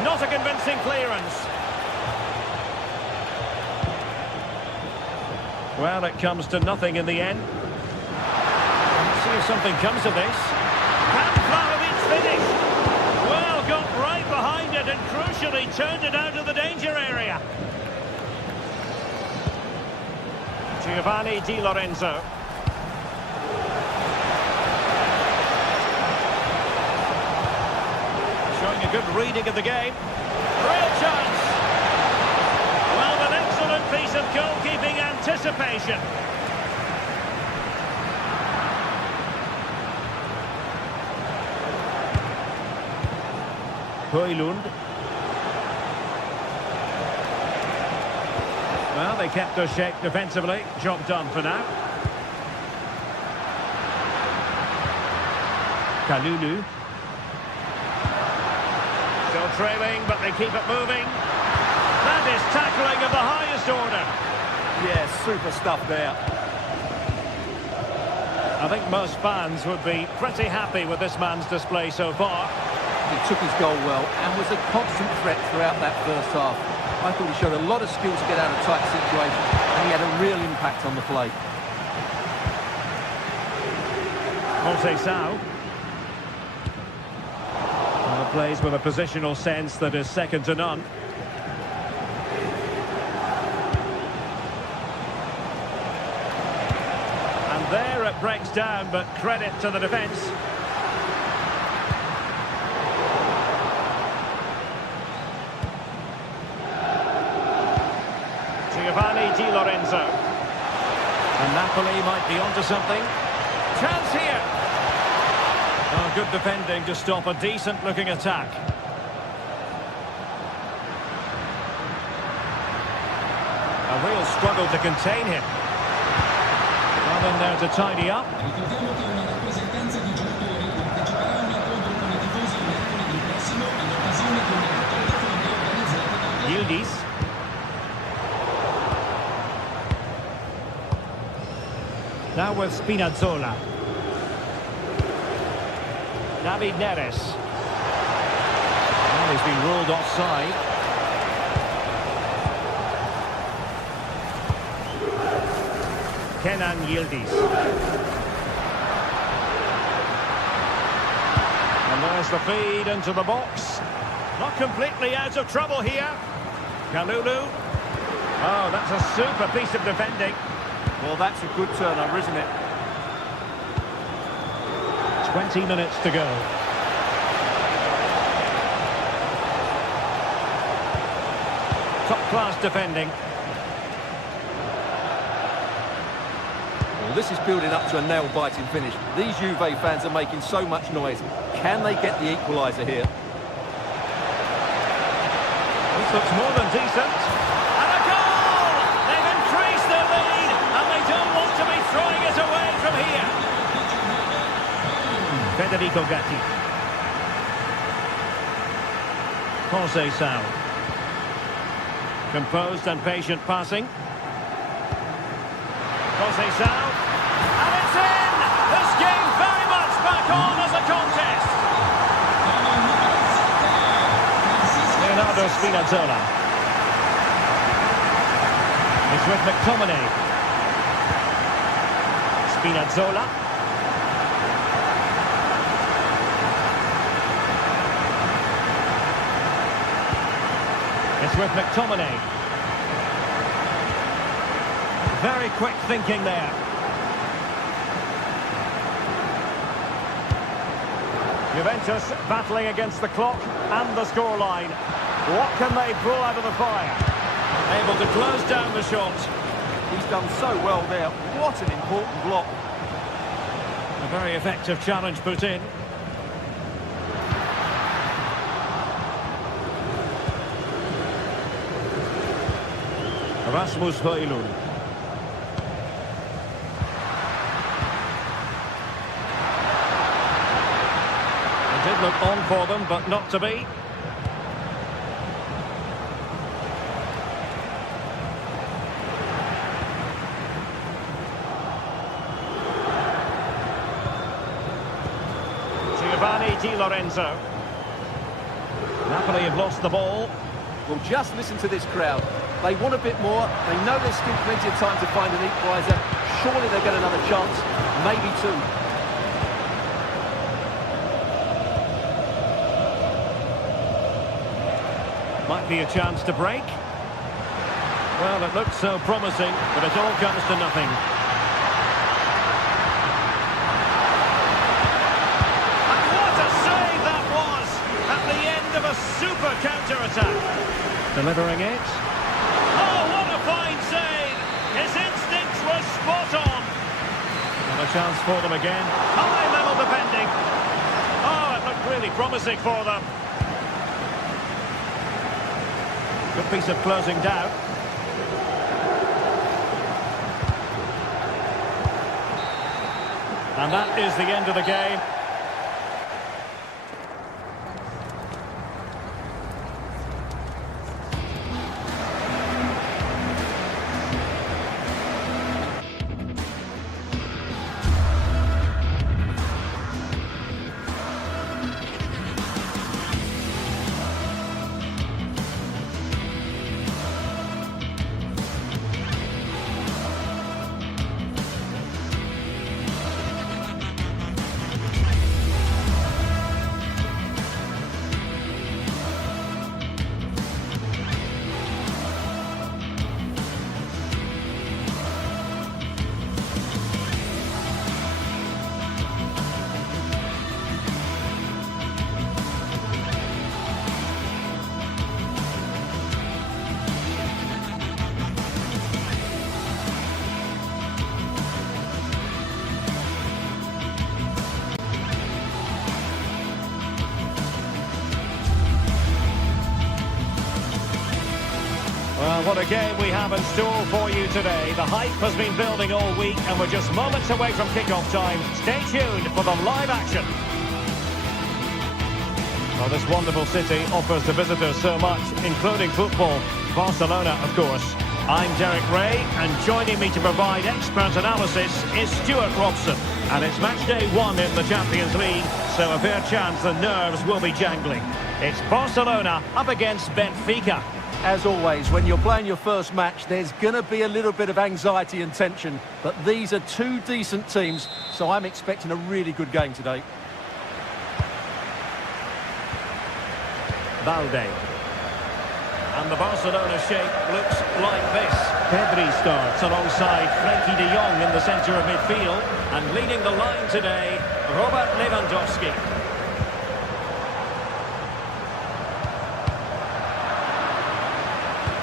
Not a convincing clearance. Well, it comes to nothing in the end. Let's see if something comes of this. Can Vlahovic finish? Well, got right behind it and crucially turned it out of the danger area. Giovanni Di Lorenzo. Showing a good reading of the game. Real chance. Well, an excellent piece of goalkeeping anticipation. Højlund. Well, they kept their shape defensively. Job done for now. Kalulu. Still trailing, but they keep it moving. That is tackling of the highest order. Yeah, super stuff there. I think most fans would be pretty happy with this man's display so far. He took his goal well and was a constant threat throughout that first half. I thought he showed a lot of skill to get out of tight situations, and he had a real impact on the play. Conceição. Plays with a positional sense that is second to none. And there it breaks down, but credit to the defence. Giovanni Di Lorenzo. And Napoli might be onto something. Chance here. Oh, good defending to stop a decent-looking attack. A real struggle to contain him. Well in there to tidy up. with Spinazzola. David Neres. Well, he's been ruled offside. Kenan Yildiz. And there's the feed into the box. Not completely out of trouble here. Kalulu. Oh, that's a super piece of defending. Well, that's a good turnover, isn't it? 20 minutes to go. Top-class defending. Well, this is building up to a nail-biting finish. These Juve fans are making so much noise. Can they get the equaliser here? This looks more than decent. And a goal! They've increased their lead, and they don't want to be throwing it away from here. Federico Gatti. Jose Sal. Composed and patient passing. Jose Sal. And it's in! This game very much back on as a contest. Leonardo Spinazzola. It's with McTominay. Spinazzola. It's with McTominay. Very quick thinking there. Juventus battling against the clock and the scoreline. What can they pull out of the fire? Able to close down the shot. He's done so well there. What an important block. A very effective challenge put in. Rasmus Højlund. It did look on for them, but not to be. Giovanni Di Lorenzo. Napoli have lost the ball. Well, just listen to this crowd. They want a bit more. They know there's still plenty of time to find an equaliser. Surely they'll get another chance. Maybe two. Might be a chance to break. Well, it looks so promising, but it all comes to nothing. And what a save that was at the end of a super counter-attack. Delivering it. Oh, what a fine save! His instincts were spot on. And a chance for them again. High-level defending. Oh, it looked really promising for them. Good piece of closing down. And that is the end of the game. Well, what a game we have in store for you today. The hype has been building all week and we're just moments away from kick-off time. Stay tuned for the live action. Well, this wonderful city offers the visitors so much, including football. Barcelona, of course. I'm Derek Ray, and joining me to provide expert analysis is Stuart Robson. And it's match day 1 in the Champions League, so a fair chance the nerves will be jangling. It's Barcelona up against Benfica. As always, when you're playing your first match, there's going to be a little bit of anxiety and tension. But these are two decent teams, so I'm expecting a really good game today. Balde. And the Barcelona shape looks like this. Pedri starts alongside Frenkie de Jong in the centre of midfield. And leading the line today, Robert Lewandowski.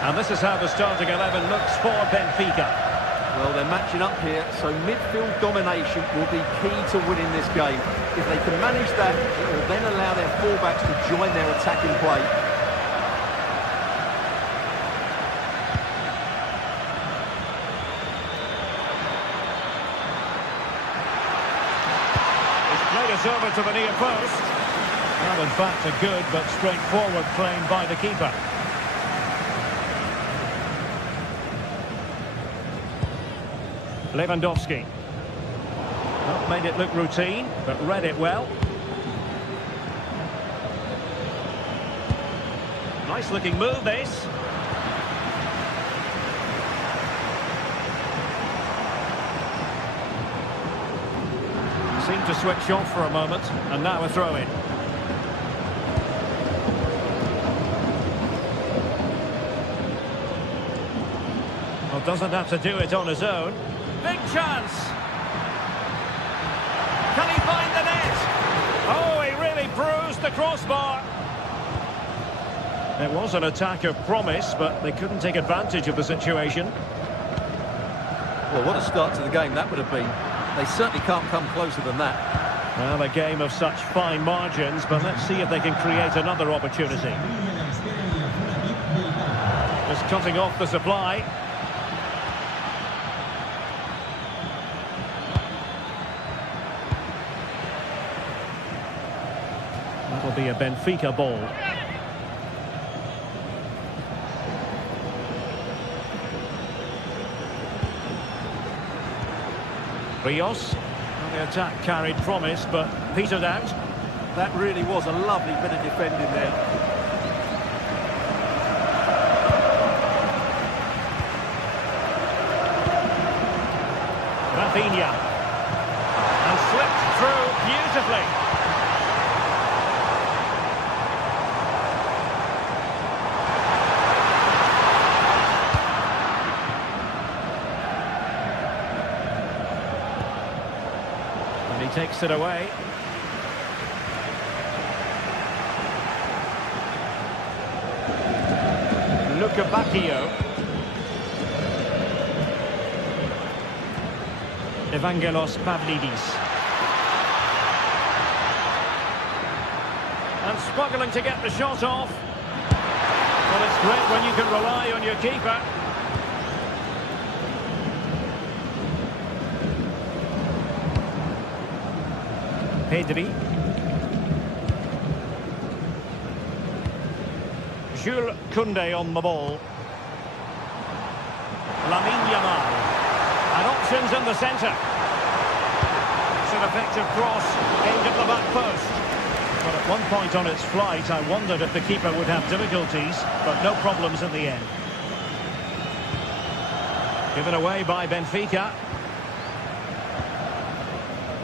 And this is how the starting 11 looks for Benfica. Well, they're matching up here, so midfield domination will be key to winning this game. If they can manage that, it will then allow their fullbacks to join their attacking play. Over to the near post. Well, in fact, a good but straightforward claim by the keeper. Lewandowski. Not made it look routine, but read it well. Nice looking move, this. Seemed to switch off for a moment, and now a throw-in. Well, doesn't have to do it on his own. Big chance! Can he find the net? Oh, he really bruised the crossbar. It was an attack of promise, but they couldn't take advantage of the situation. Well, what a start to the game that would have been. They certainly can't come closer than that. Well, a game of such fine margins, but let's see if they can create another opportunity. Just cutting off the supply. That'll be a Benfica ball. Rios. Well, the attack carried promise, but petered out. That really was a lovely bit of defending there. Rafinha. And slipped through beautifully. Takes it away. Luka Bacchio. Evangelos Pavlidis. And struggling to get the shot off. Well, it's great when you can rely on your keeper. Pedri. Jules Koundé on the ball. Lamine Yamal. And options in the centre. It's an effective cross aimed at the back post. But at one point on its flight, I wondered if the keeper would have difficulties, but no problems in the end. Given away by Benfica.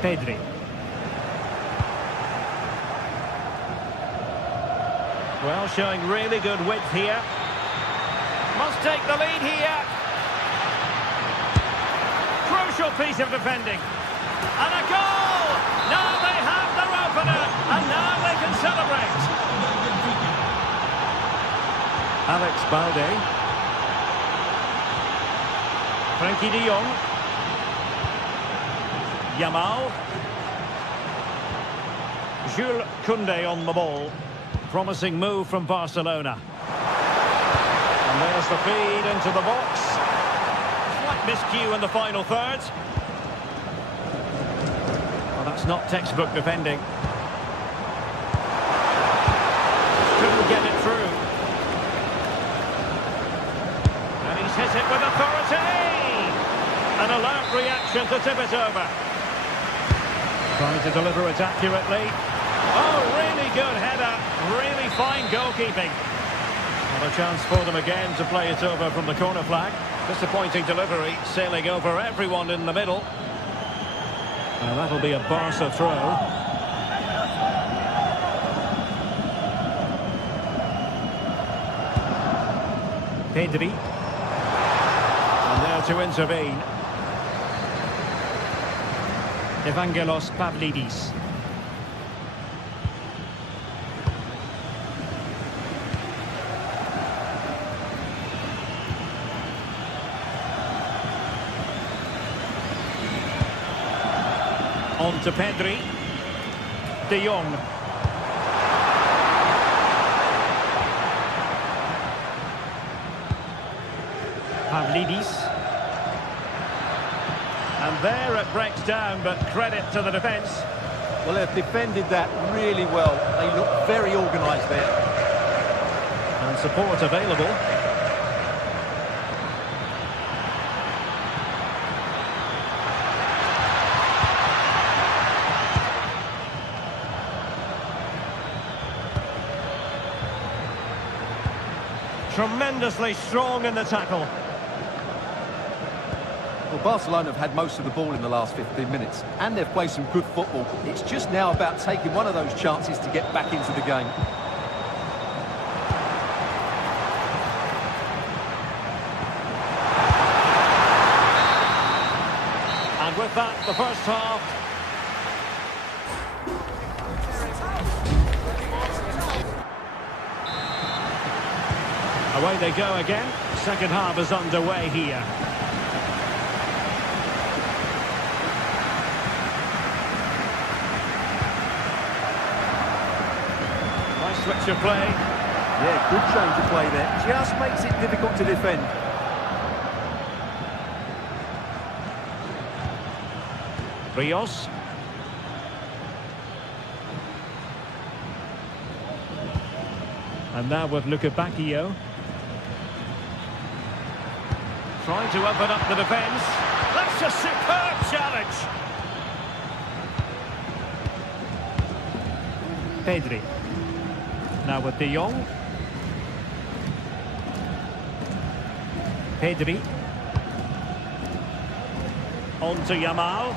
Pedri. Well, showing really good width here. Must take the lead here. Crucial piece of defending. And a goal! Now they have their opener, and now they can celebrate. Alex Balde. Frenkie de Jong. Yamal. Jules Koundé on the ball. Promising move from Barcelona. And there's the feed into the box. Slight miscue in the final third. Well, that's not textbook defending. Couldn't get it through. And he's hit it with reaction to tip it over. Trying to deliver it accurately. Oh, really good header. Really fine goalkeeping. Another chance for them again to play it over from the corner flag. Disappointing delivery, sailing over everyone in the middle. And that'll be a Barca throw. Pedri. And there to intervene. Evangelos Pavlidis. On to Pedri. De Jong. Pavlidis. And there it breaks down, but credit to the defence. Well, they've defended that really well. They look very organised there. And support available. Tremendously strong in the tackle. Well, Barcelona have had most of the ball in the last 15 minutes, and they've played some good football. It's just now about taking one of those chances to get back into the game. And with that, the first half. Away they go again. Second half is underway here. Nice switch of play. Yeah, good change of play there. Just makes it difficult to defend. Rios. And now with Luca Bacchio. Trying to open up the defence. That's a superb challenge. Pedri. Now with De Jong. Pedri. On to Yamal.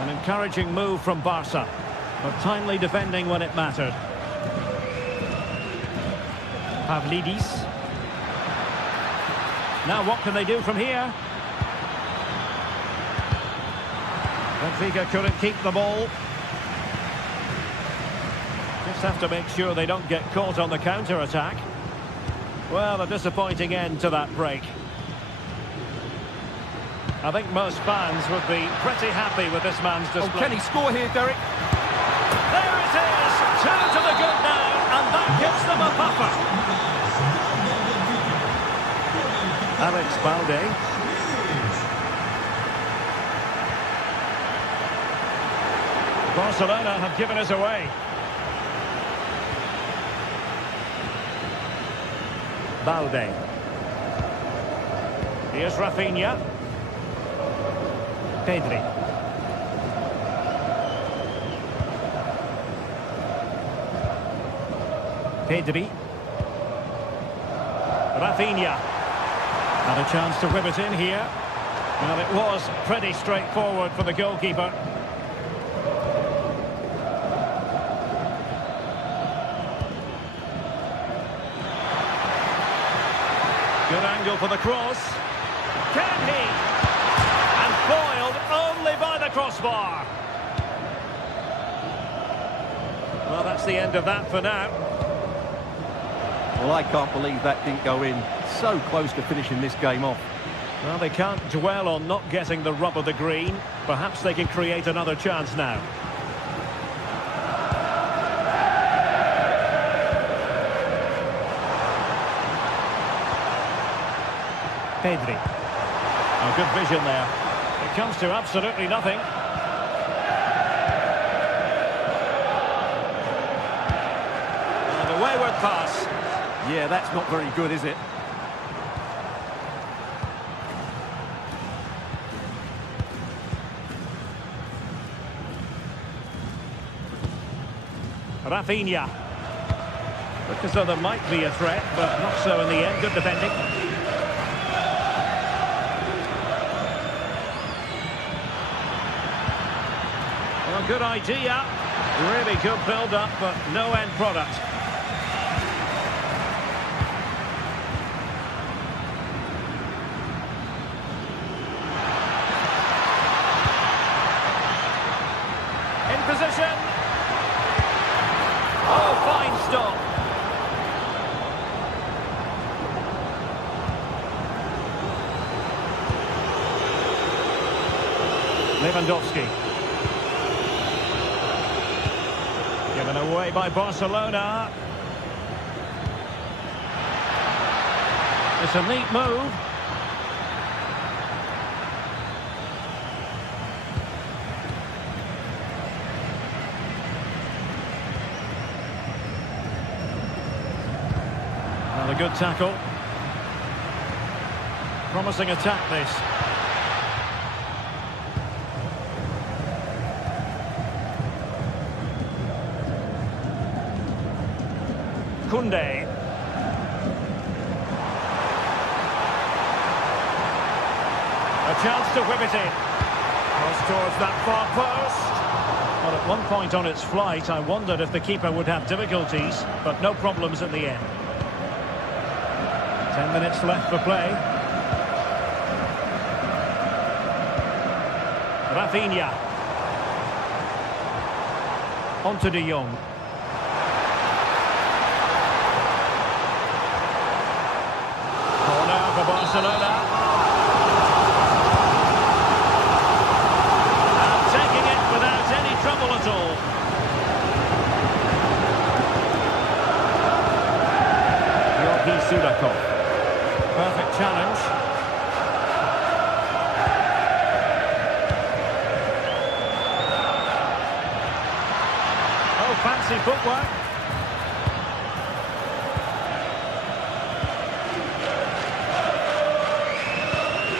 An encouraging move from Barca, but timely defending when it mattered. Pavlidis. Now what can they do from here? Benfica couldn't keep the ball. Just have to make sure they don't get caught on the counter-attack. Well, a disappointing end to that break. I think most fans would be pretty happy with this man's display. Oh, can he score here, Derek? There it is! 2 to the good now, and that gives them a buffer. Alex Balde. Barcelona have given us away. Balde. Here's Rafinha. Pedri. Pedri. Rafinha. Had a chance to whip it in here. Well, it was pretty straightforward for the goalkeeper. Good angle for the cross. Can he? And foiled only by the crossbar. Well, that's the end of that for now. Well, I can't believe that didn't go in. So close to finishing this game off. Well, they can't dwell on not getting the rub of the green. Perhaps they can create another chance now. Pedri. Oh, good vision there. It comes to absolutely nothing. And a wayward pass. Yeah, that's not very good, is it? Rafinha. Look as though there might be a threat, but not so in the end. Good defending. Well, good idea. Really good build-up, but no end product. In position. Oh, fine stop. Lewandowski. Given away by Barcelona. It's a neat move. Another good tackle. Promising attack this. Kunde. A chance to whip it in. Cross towards that far post. Well, at one point on its flight, I wondered if the keeper would have difficulties, but no problems in the end. 10 minutes left for play. Rafinha. On to De Jong. Corner for Barcelona. And taking it without any trouble at all. Sudakov. Perfect challenge. Oh, fancy footwork.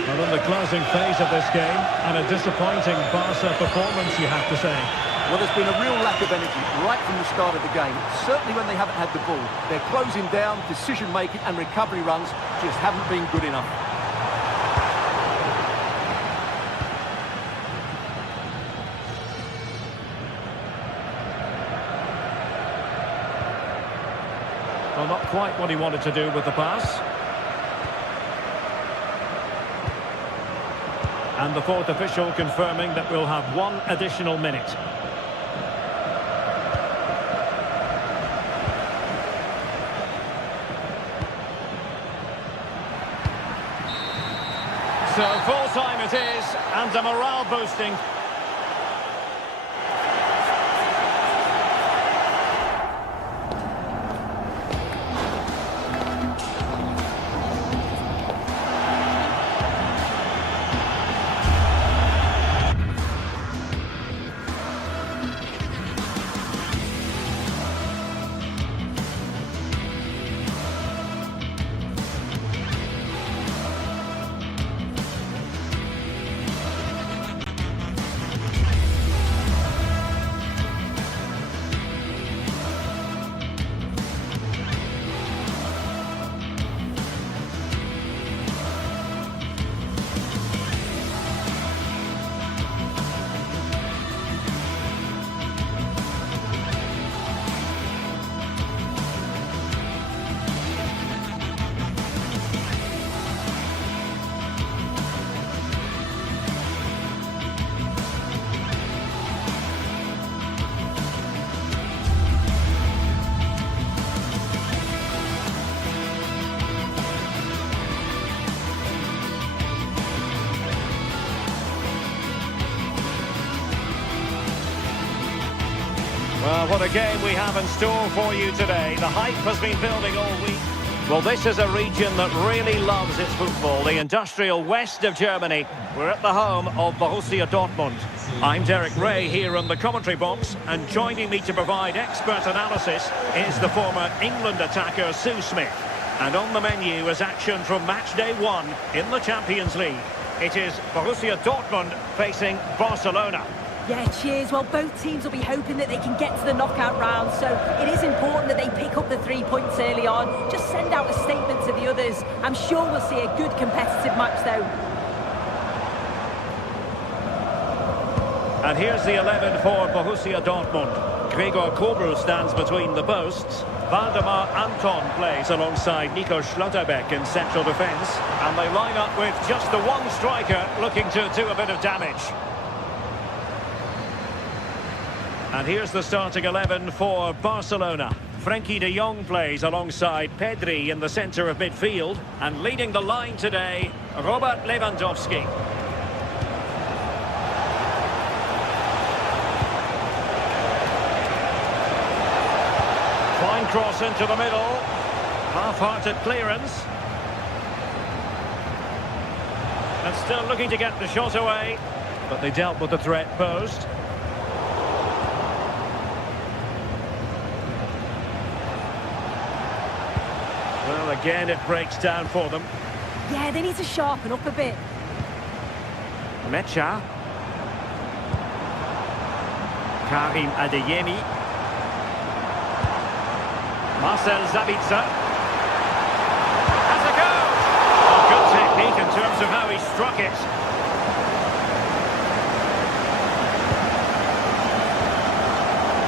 Well, in the closing phase of this game, and a disappointing Barca performance, you have to say. Well, there's been a real lack of energy right from the start of the game, certainly when they haven't had the ball. Their closing down, decision-making and recovery runs just haven't been good enough. Well, not quite what he wanted to do with the pass. And the fourth official confirming that we'll have one additional minute. So full time it is, and a morale boosting. Well, what a game we have in store for you today. The hype has been building all week. Well, this is a region that really loves its football, the industrial west of Germany. We're at the home of Borussia Dortmund. I'm Derek Ray here in the commentary box, and joining me to provide expert analysis is the former England attacker Sue Smith. And on the menu is action from match day 1 in the Champions League. It is Borussia Dortmund facing Barcelona. Yeah, cheers. Well, both teams will be hoping that they can get to the knockout round, so it is important that they pick up the 3 points early on. Just send out a statement to the others. I'm sure we'll see a good competitive match, though. And here's the 11 for Borussia Dortmund. Gregor Kobel stands between the posts. Waldemar Anton plays alongside Nico Schlotterbeck in central defence. And they line up with just the one striker looking to do a bit of damage. And here's the starting 11 for Barcelona. Frenkie de Jong plays alongside Pedri in the centre of midfield. And leading the line today, Robert Lewandowski. Fine cross into the middle. Half-hearted clearance. And still looking to get the shot away. But they dealt with the threat posed. Well, again, it breaks down for them. Yeah, they need to sharpen up a bit. Mecha. Karim Adeyemi. Marcel Sabitzer. Has a go! Oh, good technique in terms of how he struck it.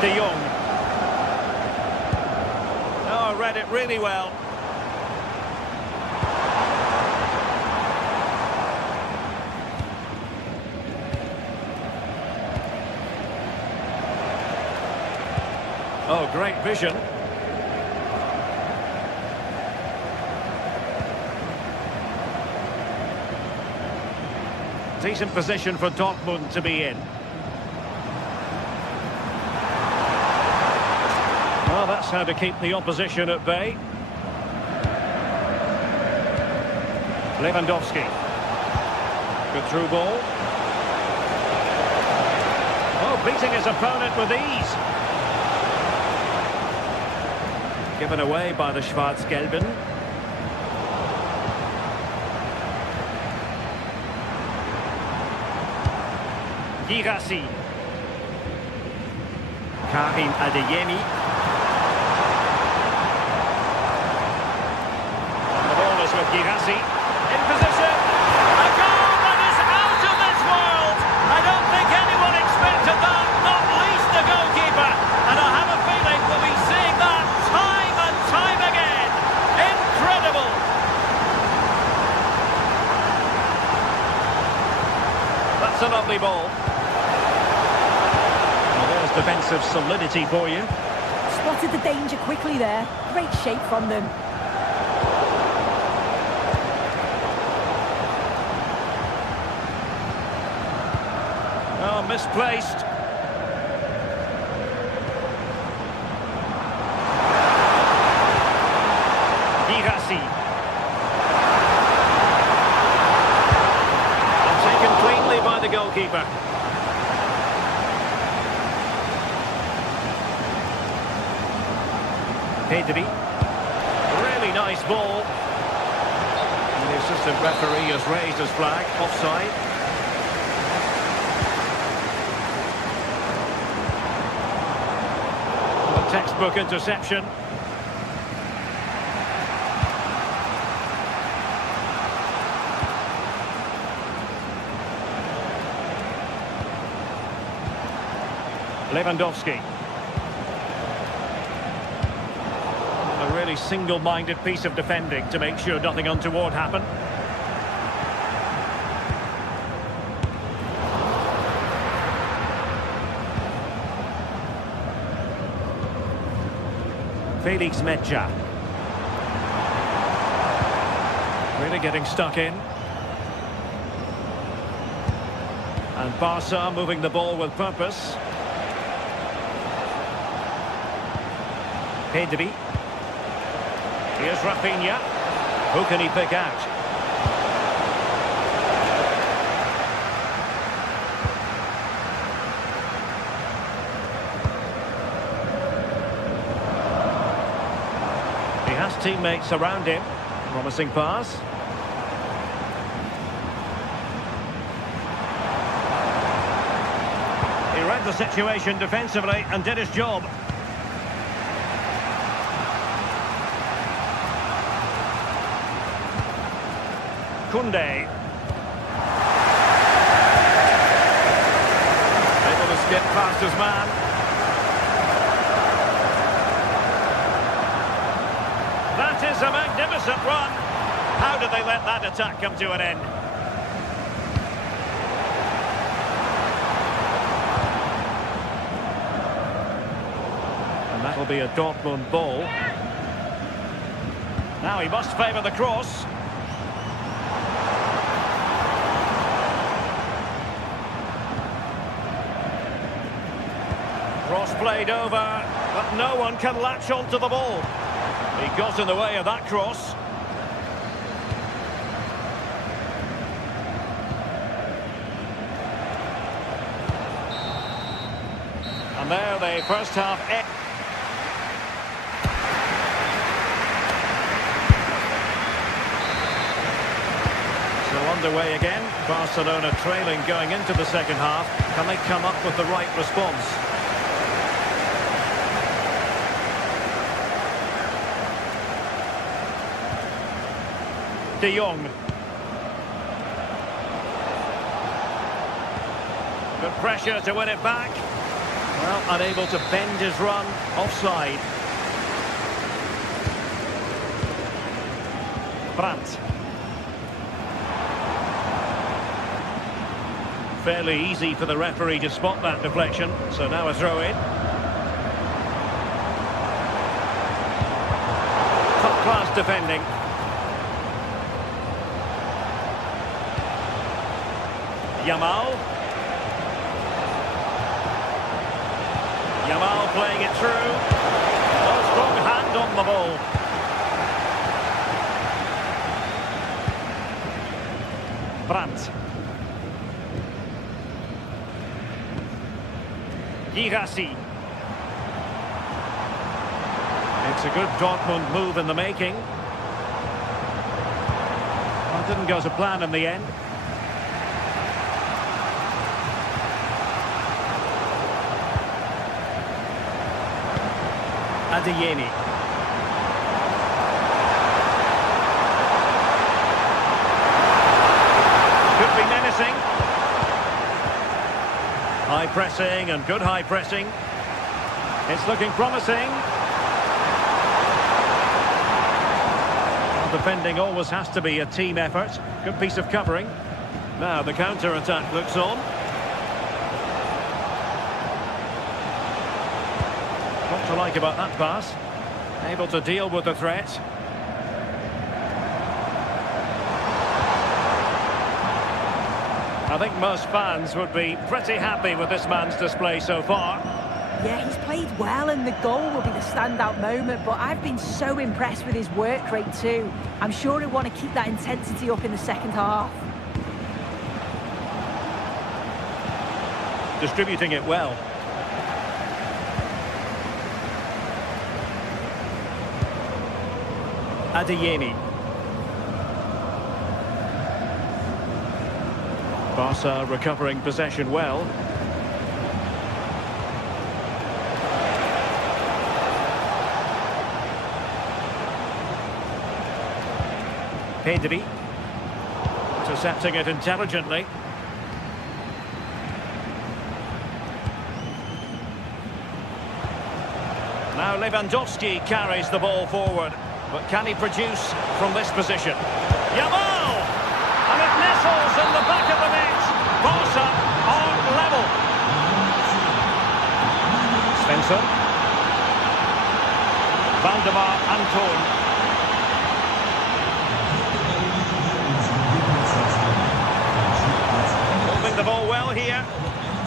De Jong. Oh, read it really well. Oh, great vision. Decent position for Dortmund to be in. Well, that's how to keep the opposition at bay. Lewandowski. Good through ball. Oh, beating his opponent with ease. Given away by the Schwarz-Gelben. Girassi. Karim Adeyemi. And the ball is with Girassi. In position. A goal that is out of this world. I don't think anyone expected that, not least the goalkeeper. And I have a feeling we'll be seeing that time and time again. Incredible. That's a lovely ball. Defensive solidity for you. Spotted the danger quickly there. Great shape from them. Oh, misplaced. Girassi. And taken cleanly by the goalkeeper. Pedri. Really nice ball. And the assistant referee has raised his flag. Offside. A textbook interception. Lewandowski. A really single-minded piece of defending to make sure nothing untoward happened. Felix Mecha. Really getting stuck in. And Barca moving the ball with purpose. Pedri. Here's Rafinha. Who can he pick out? He has teammates around him. Promising pass. read the situation defensively and did his job. Koundé. Able to skip past his man. That is a magnificent run. How did they let that attack come to an end? And that'll be a Dortmund ball. Now he must favour the cross. Cross played over, but no one can latch onto the ball. He got in the way of that cross. And there the first half ends. So underway again. Barcelona trailing going into the second half. Can they come up with the right response? De Jong. Good pressure to win it back. Well, unable to bend his run. Offside. Brandt. Fairly easy for the referee to spot that deflection. So now a throw-in. Top-class defending. Yamal. Yamal playing it through. Oh, strong hand on the ball. Brandt. Girassi. It's a good Dortmund move in the making. Well, it didn't go to plan in the end. Adeyemi. Could be menacing. High pressing and good high pressing. It's looking promising. Well, defending always has to be a team effort. Good piece of covering. Now the counter-attack looks on. What to like about that pass? Able to deal with the threat. I think most fans would be pretty happy with this man's display so far. Yeah, he's played well and the goal will be the standout moment, but I've been so impressed with his work rate too. I'm sure he'll want to keep that intensity up in the second half. Distributing it well. Adeyemi. Barca recovering possession well. Pedri. Intercepting it intelligently. Now Lewandowski carries the ball forward. But can he produce from this position? Yamal! And it nestles in the back of the net. Barca are level. Svensson. Valdemar Anton. Holding the ball well here.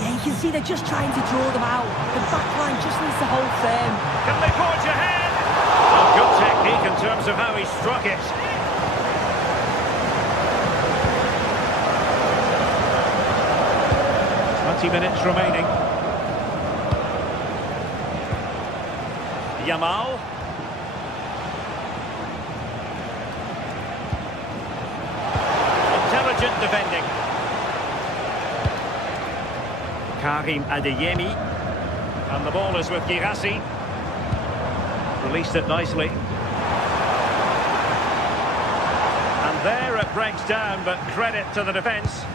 Yeah, you can see they're just trying to draw them out. The back line just needs to hold firm. Can they forge ahead? Good technique in terms of how he struck it. 20 minutes remaining. Yamal. Intelligent defending. Karim Adeyemi. And the ball is with Girassi. Released it nicely. And there it breaks down, but credit to the defence.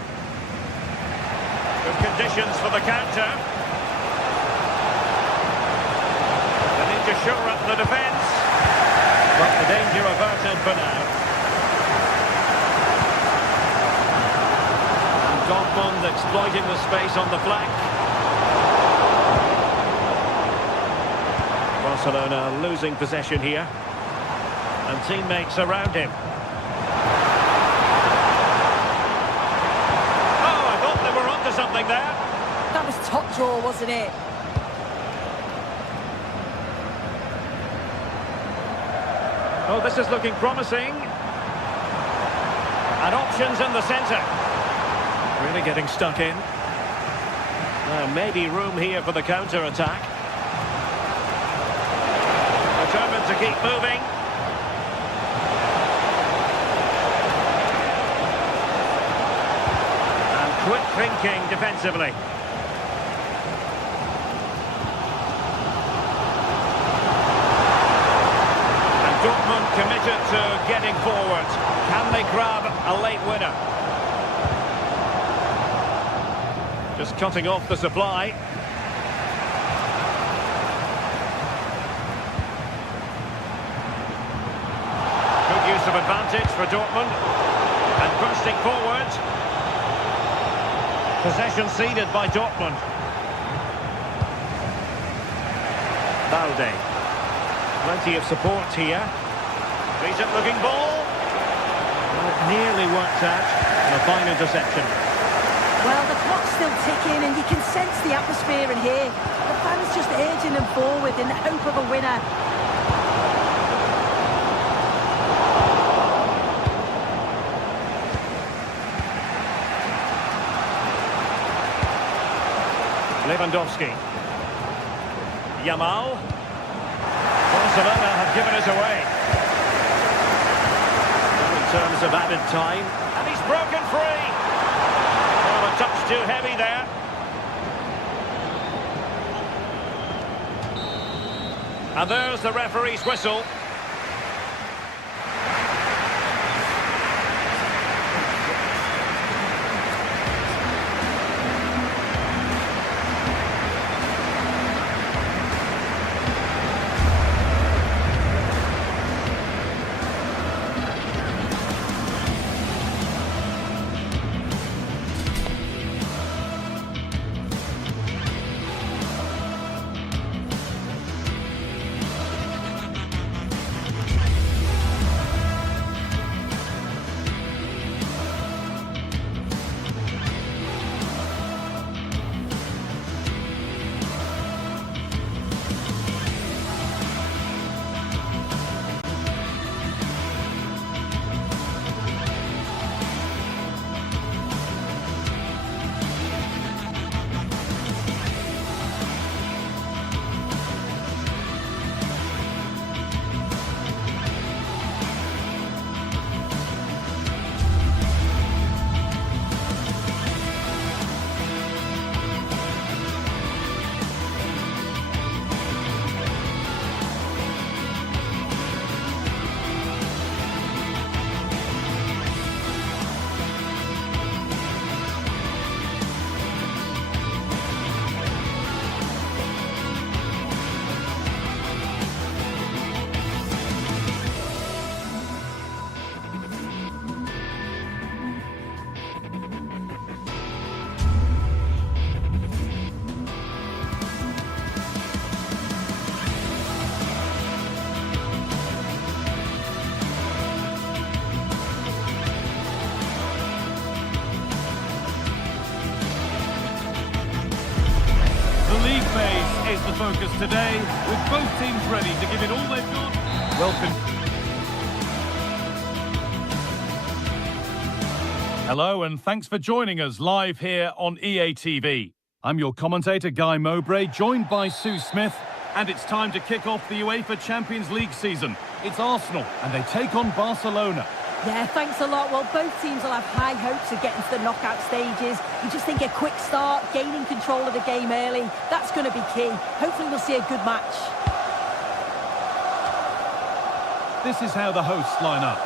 Good conditions for the counter. They need to shore up the defence. But the danger averted for now. And Dortmund exploiting the space on the flank. Barcelona losing possession here. And teammates around him. Oh, I thought they were onto something there. That was top draw, wasn't it? Oh, this is looking promising. And options in the centre. Really getting stuck in. Maybe room here for the counter-attack. Determined to keep moving. And quick thinking defensively. Dortmund committed to getting forward. Can they grab a late winner? Just cutting off the supply. Good use of advantage for Dortmund. And bursting forward. Possession ceded by Dortmund. Balde. Plenty of support here. Decent-looking ball. Well, it nearly worked out. And a fine interception. Well, the clock's still ticking and you can sense the atmosphere in here. The fans just urging them forward in the hope of a winner. Lewandowski. Yamal. Barcelona have given us away. In terms of added time. And he's broken free. Oh, a touch too heavy there. And there's the referee's whistle. Is the focus today, with both teams ready to give it all they've got. Welcome. Hello and thanks for joining us live here on EA TV. I'm your commentator Guy Mowbray, joined by Sue Smith, and it's time to kick off the UEFA Champions League season. It's Arsenal and they take on Barcelona. Yeah, thanks a lot. Well, both teams will have high hopes of getting to the knockout stages. You just think a quick start, gaining control of the game early, that's going to be key. Hopefully we'll see a good match. This is how the hosts line up.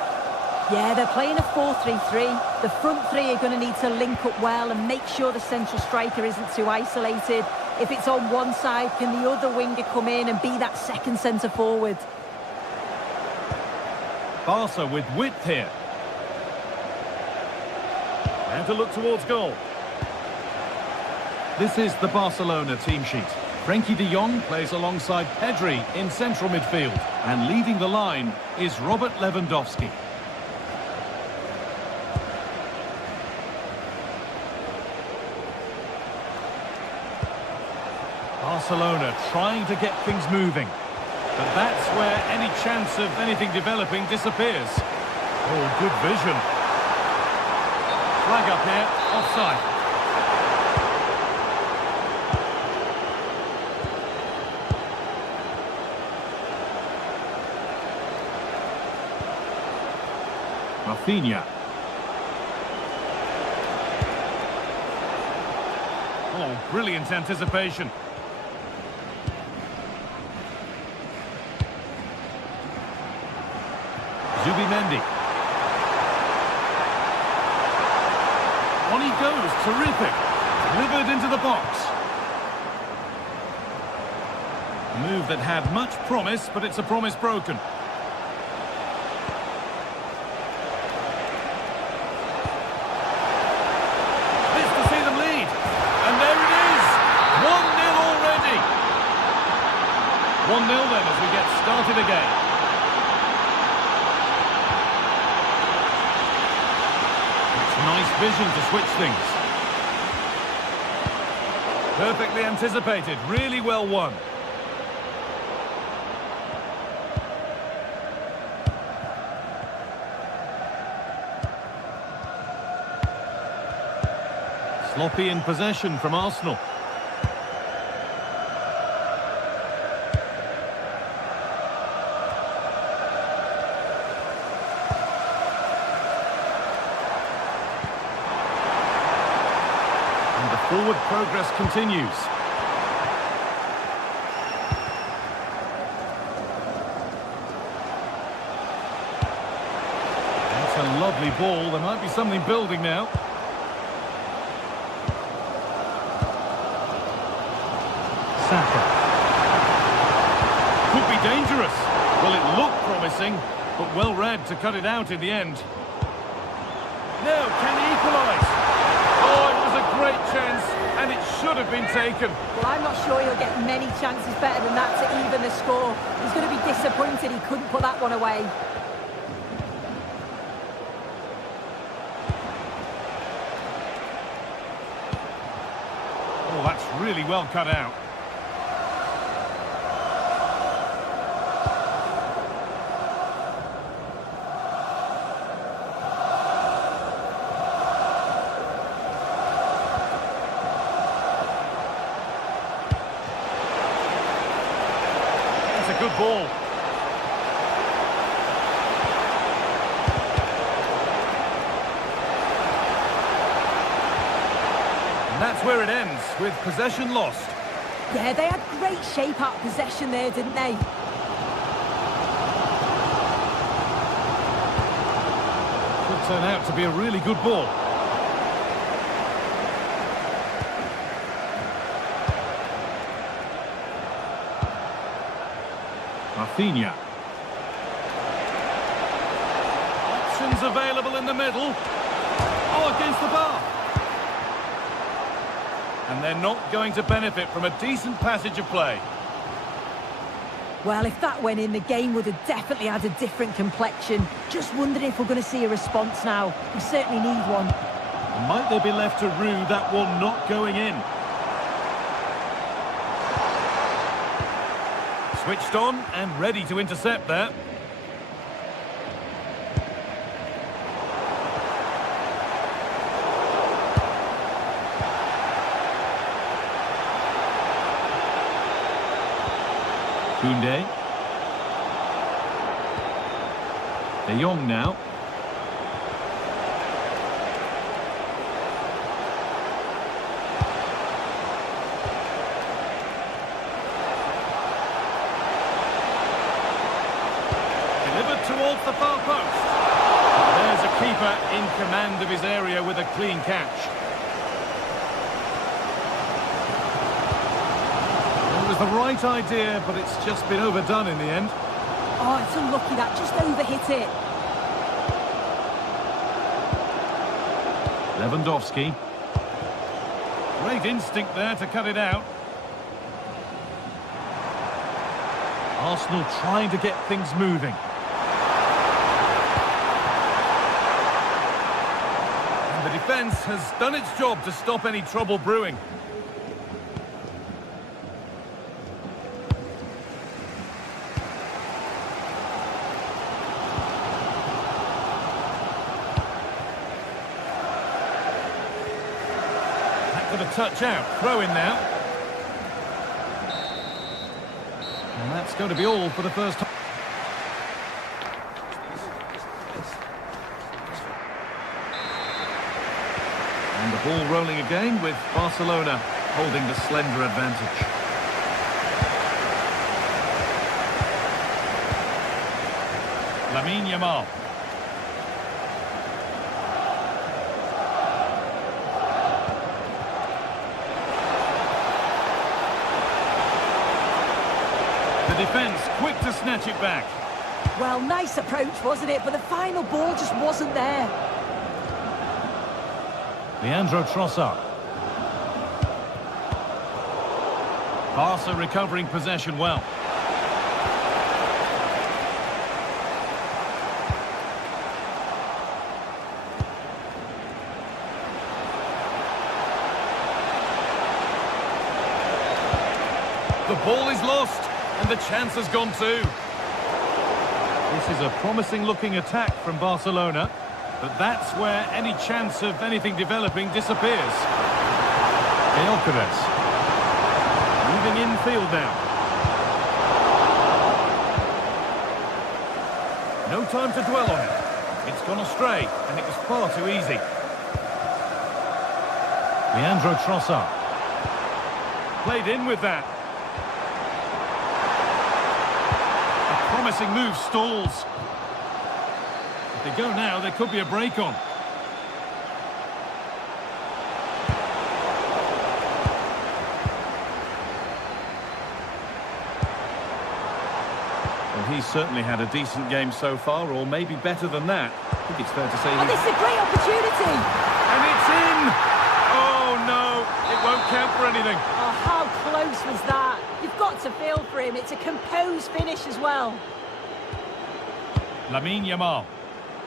Yeah, they're playing a 4-3-3. The front three are going to need to link up well and make sure the central striker isn't too isolated. If it's on one side, can the other winger come in and be that second centre forward? Barca with width here. And to look towards goal. This is the Barcelona team sheet. Frenkie de Jong plays alongside Pedri in central midfield. And leading the line is Robert Lewandowski. Barcelona trying to get things moving. But that's where any chance of anything developing disappears. Oh, good vision. Flag up here, offside. Rafinha. Oh, brilliant anticipation. Zubimendi. On he goes, terrific. Delivered into the box. A move that had much promise, but it's a promise broken. This to see them lead. And there it is. 1-0 already. 1-0 then as we get started again. Nice vision to switch things. Perfectly anticipated, really well won. Sloppy in possession from Arsenal. Forward progress continues. That's a lovely ball. There might be something building now. Saka. Could be dangerous. Well, it looked promising, but well read to cut it out in the end. Now, can he equalise? Oh, it was a great chance, and it should have been taken. Well, I'm not sure he'll get many chances better than that to even the score. He's going to be disappointed he couldn't put that one away. Oh, that's really well cut out. Good ball. And that's where it ends, with possession lost. Yeah, they had great shape out possession there, didn't they? Could turn out to be a really good ball. Rafinha. Options available in the middle. Oh, against the bar. And they're not going to benefit from a decent passage of play. Well, if that went in, the game would have definitely had a different complexion. Just wondering if we're going to see a response now. We certainly need one. Might they be left to rue that one not going in? Switched on and ready to intercept there. Koundé. De Jong now. towards the far post. There's a keeper in command of his area with a clean catch. It was the right idea, but it's just been overdone in the end. Oh, it's unlucky that just overhit it. Lewandowski. Great instinct there to cut it out. Arsenal trying to get things moving. And the defence has done its job to stop any trouble brewing. A touch out, throw in now. And that's going to be all for the first time. And the ball rolling again with Barcelona holding the slender advantage. Lamine Yamal. The defence quick to snatch it back. Well, nice approach, wasn't it? But the final ball just wasn't there. Leandro Trossard. Barca recovering possession well. The ball is lost. And the chance has gone too. This is a promising looking attack from Barcelona, but that's where any chance of anything developing disappears. Gyökeres. Moving infield now. No time to dwell on it. It's gone astray, and it was far too easy. Leandro Trossard. Played in with that. Promising move stalls. If they go now, there could be a break on. Well, he's certainly had a decent game so far, or maybe better than that. I think it's fair to say. Oh, this is a great opportunity. And it's in! Oh, no, it won't count for anything. Oh, how close was that? You've got to feel for him. It's a composed finish as well. Lamine Yamal.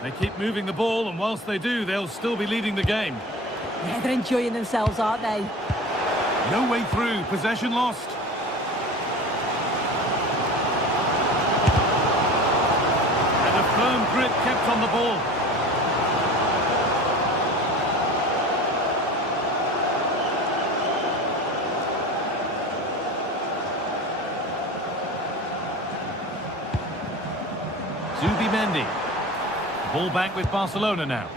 They keep moving the ball, and whilst they do, they'll still be leading the game. Yeah, they're enjoying themselves, aren't they? No way through. Possession lost. And a firm grip kept on the ball. Zubimendi. Ball back with Barcelona now.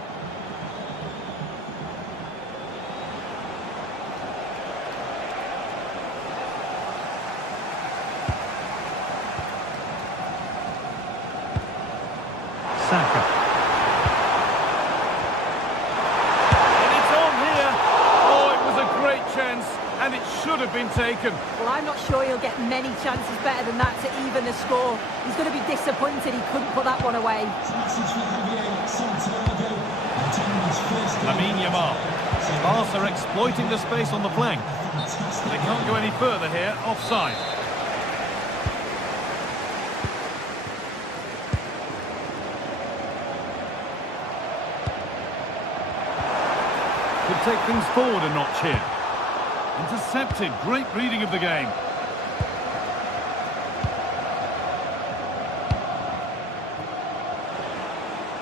Saka. And it's on here. Oh, it was a great chance, and it should have been taken. Well, I'm not sure he'll get many chances better than that to even the score. He's going to be disappointed he couldn't put that one away. Lamine Yamal. Barca exploiting the space on the flank. They can't go any further here. Offside. Could take things forward a notch here. Intercepted. Great reading of the game.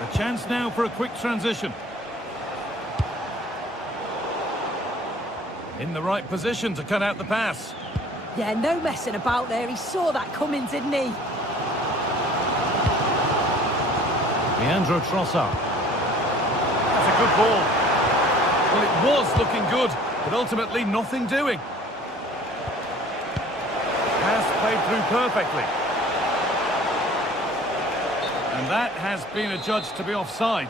A chance now for a quick transition. In the right position to cut out the pass. Yeah, no messing about there. He saw that coming, didn't he? Leandro Trossard. That's a good ball. Well, it was looking good, but ultimately nothing doing. Pass played through perfectly. And that has been adjudged to be offside.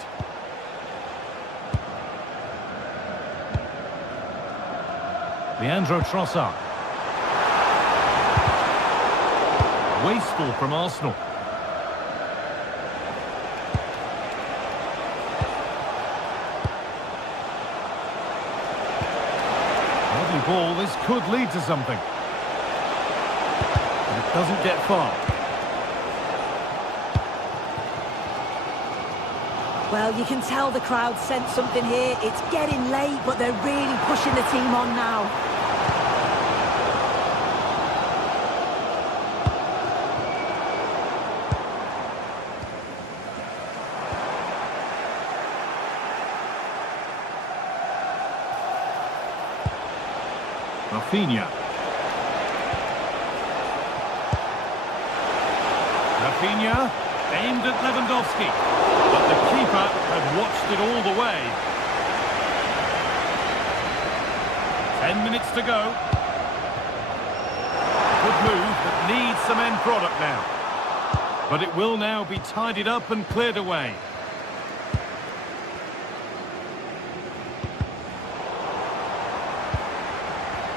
Leandro Trossard. Wasteful from Arsenal. Lovely ball, this could lead to something. But it doesn't get far. Well, you can tell the crowd sensed something here. It's getting late, but they're really pushing the team on now. Rafinha. Rafinha aimed at Lewandowski, but the keeper had watched it all the way. 10 minutes to go. Good move, but needs some end product now. But it will now be tidied up and cleared away.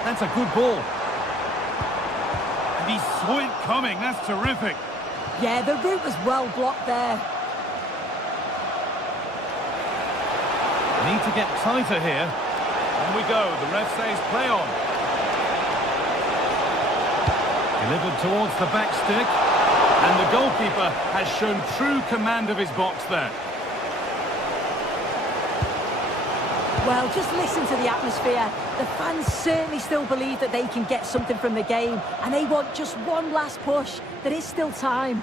That's a good ball. And he saw it coming. That's terrific. Yeah, the route was well blocked there. Need to get tighter here. On we go. The ref says play on. Delivered towards the back stick. And the goalkeeper has shown true command of his box there. Well, just listen to the atmosphere. The fans certainly still believe that they can get something from the game, and they want just one last push. There is still time.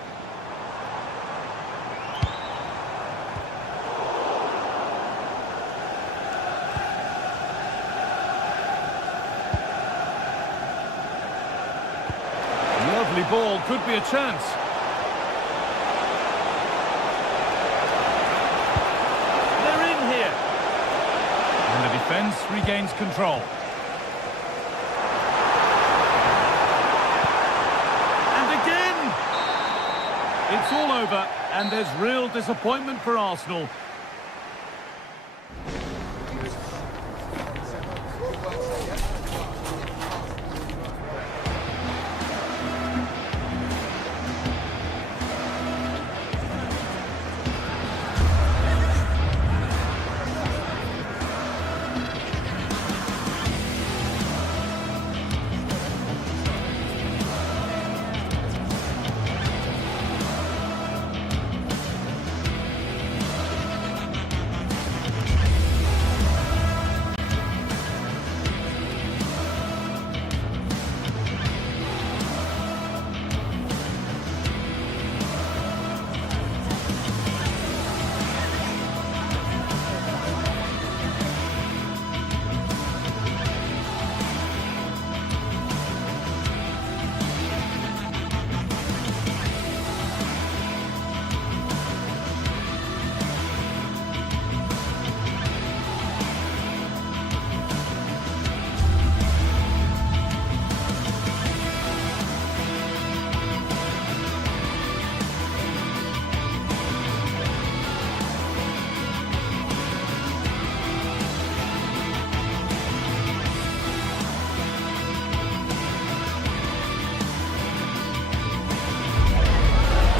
Lovely ball, could be a chance. They're in here. And the defence regains control. And again! It's all over, and there's real disappointment for Arsenal.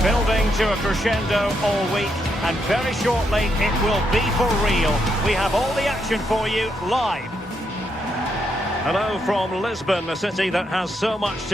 Building to a crescendo all week, and very shortly it will be for real. We have all the action for you live. Hello from Lisbon, a city that has so much to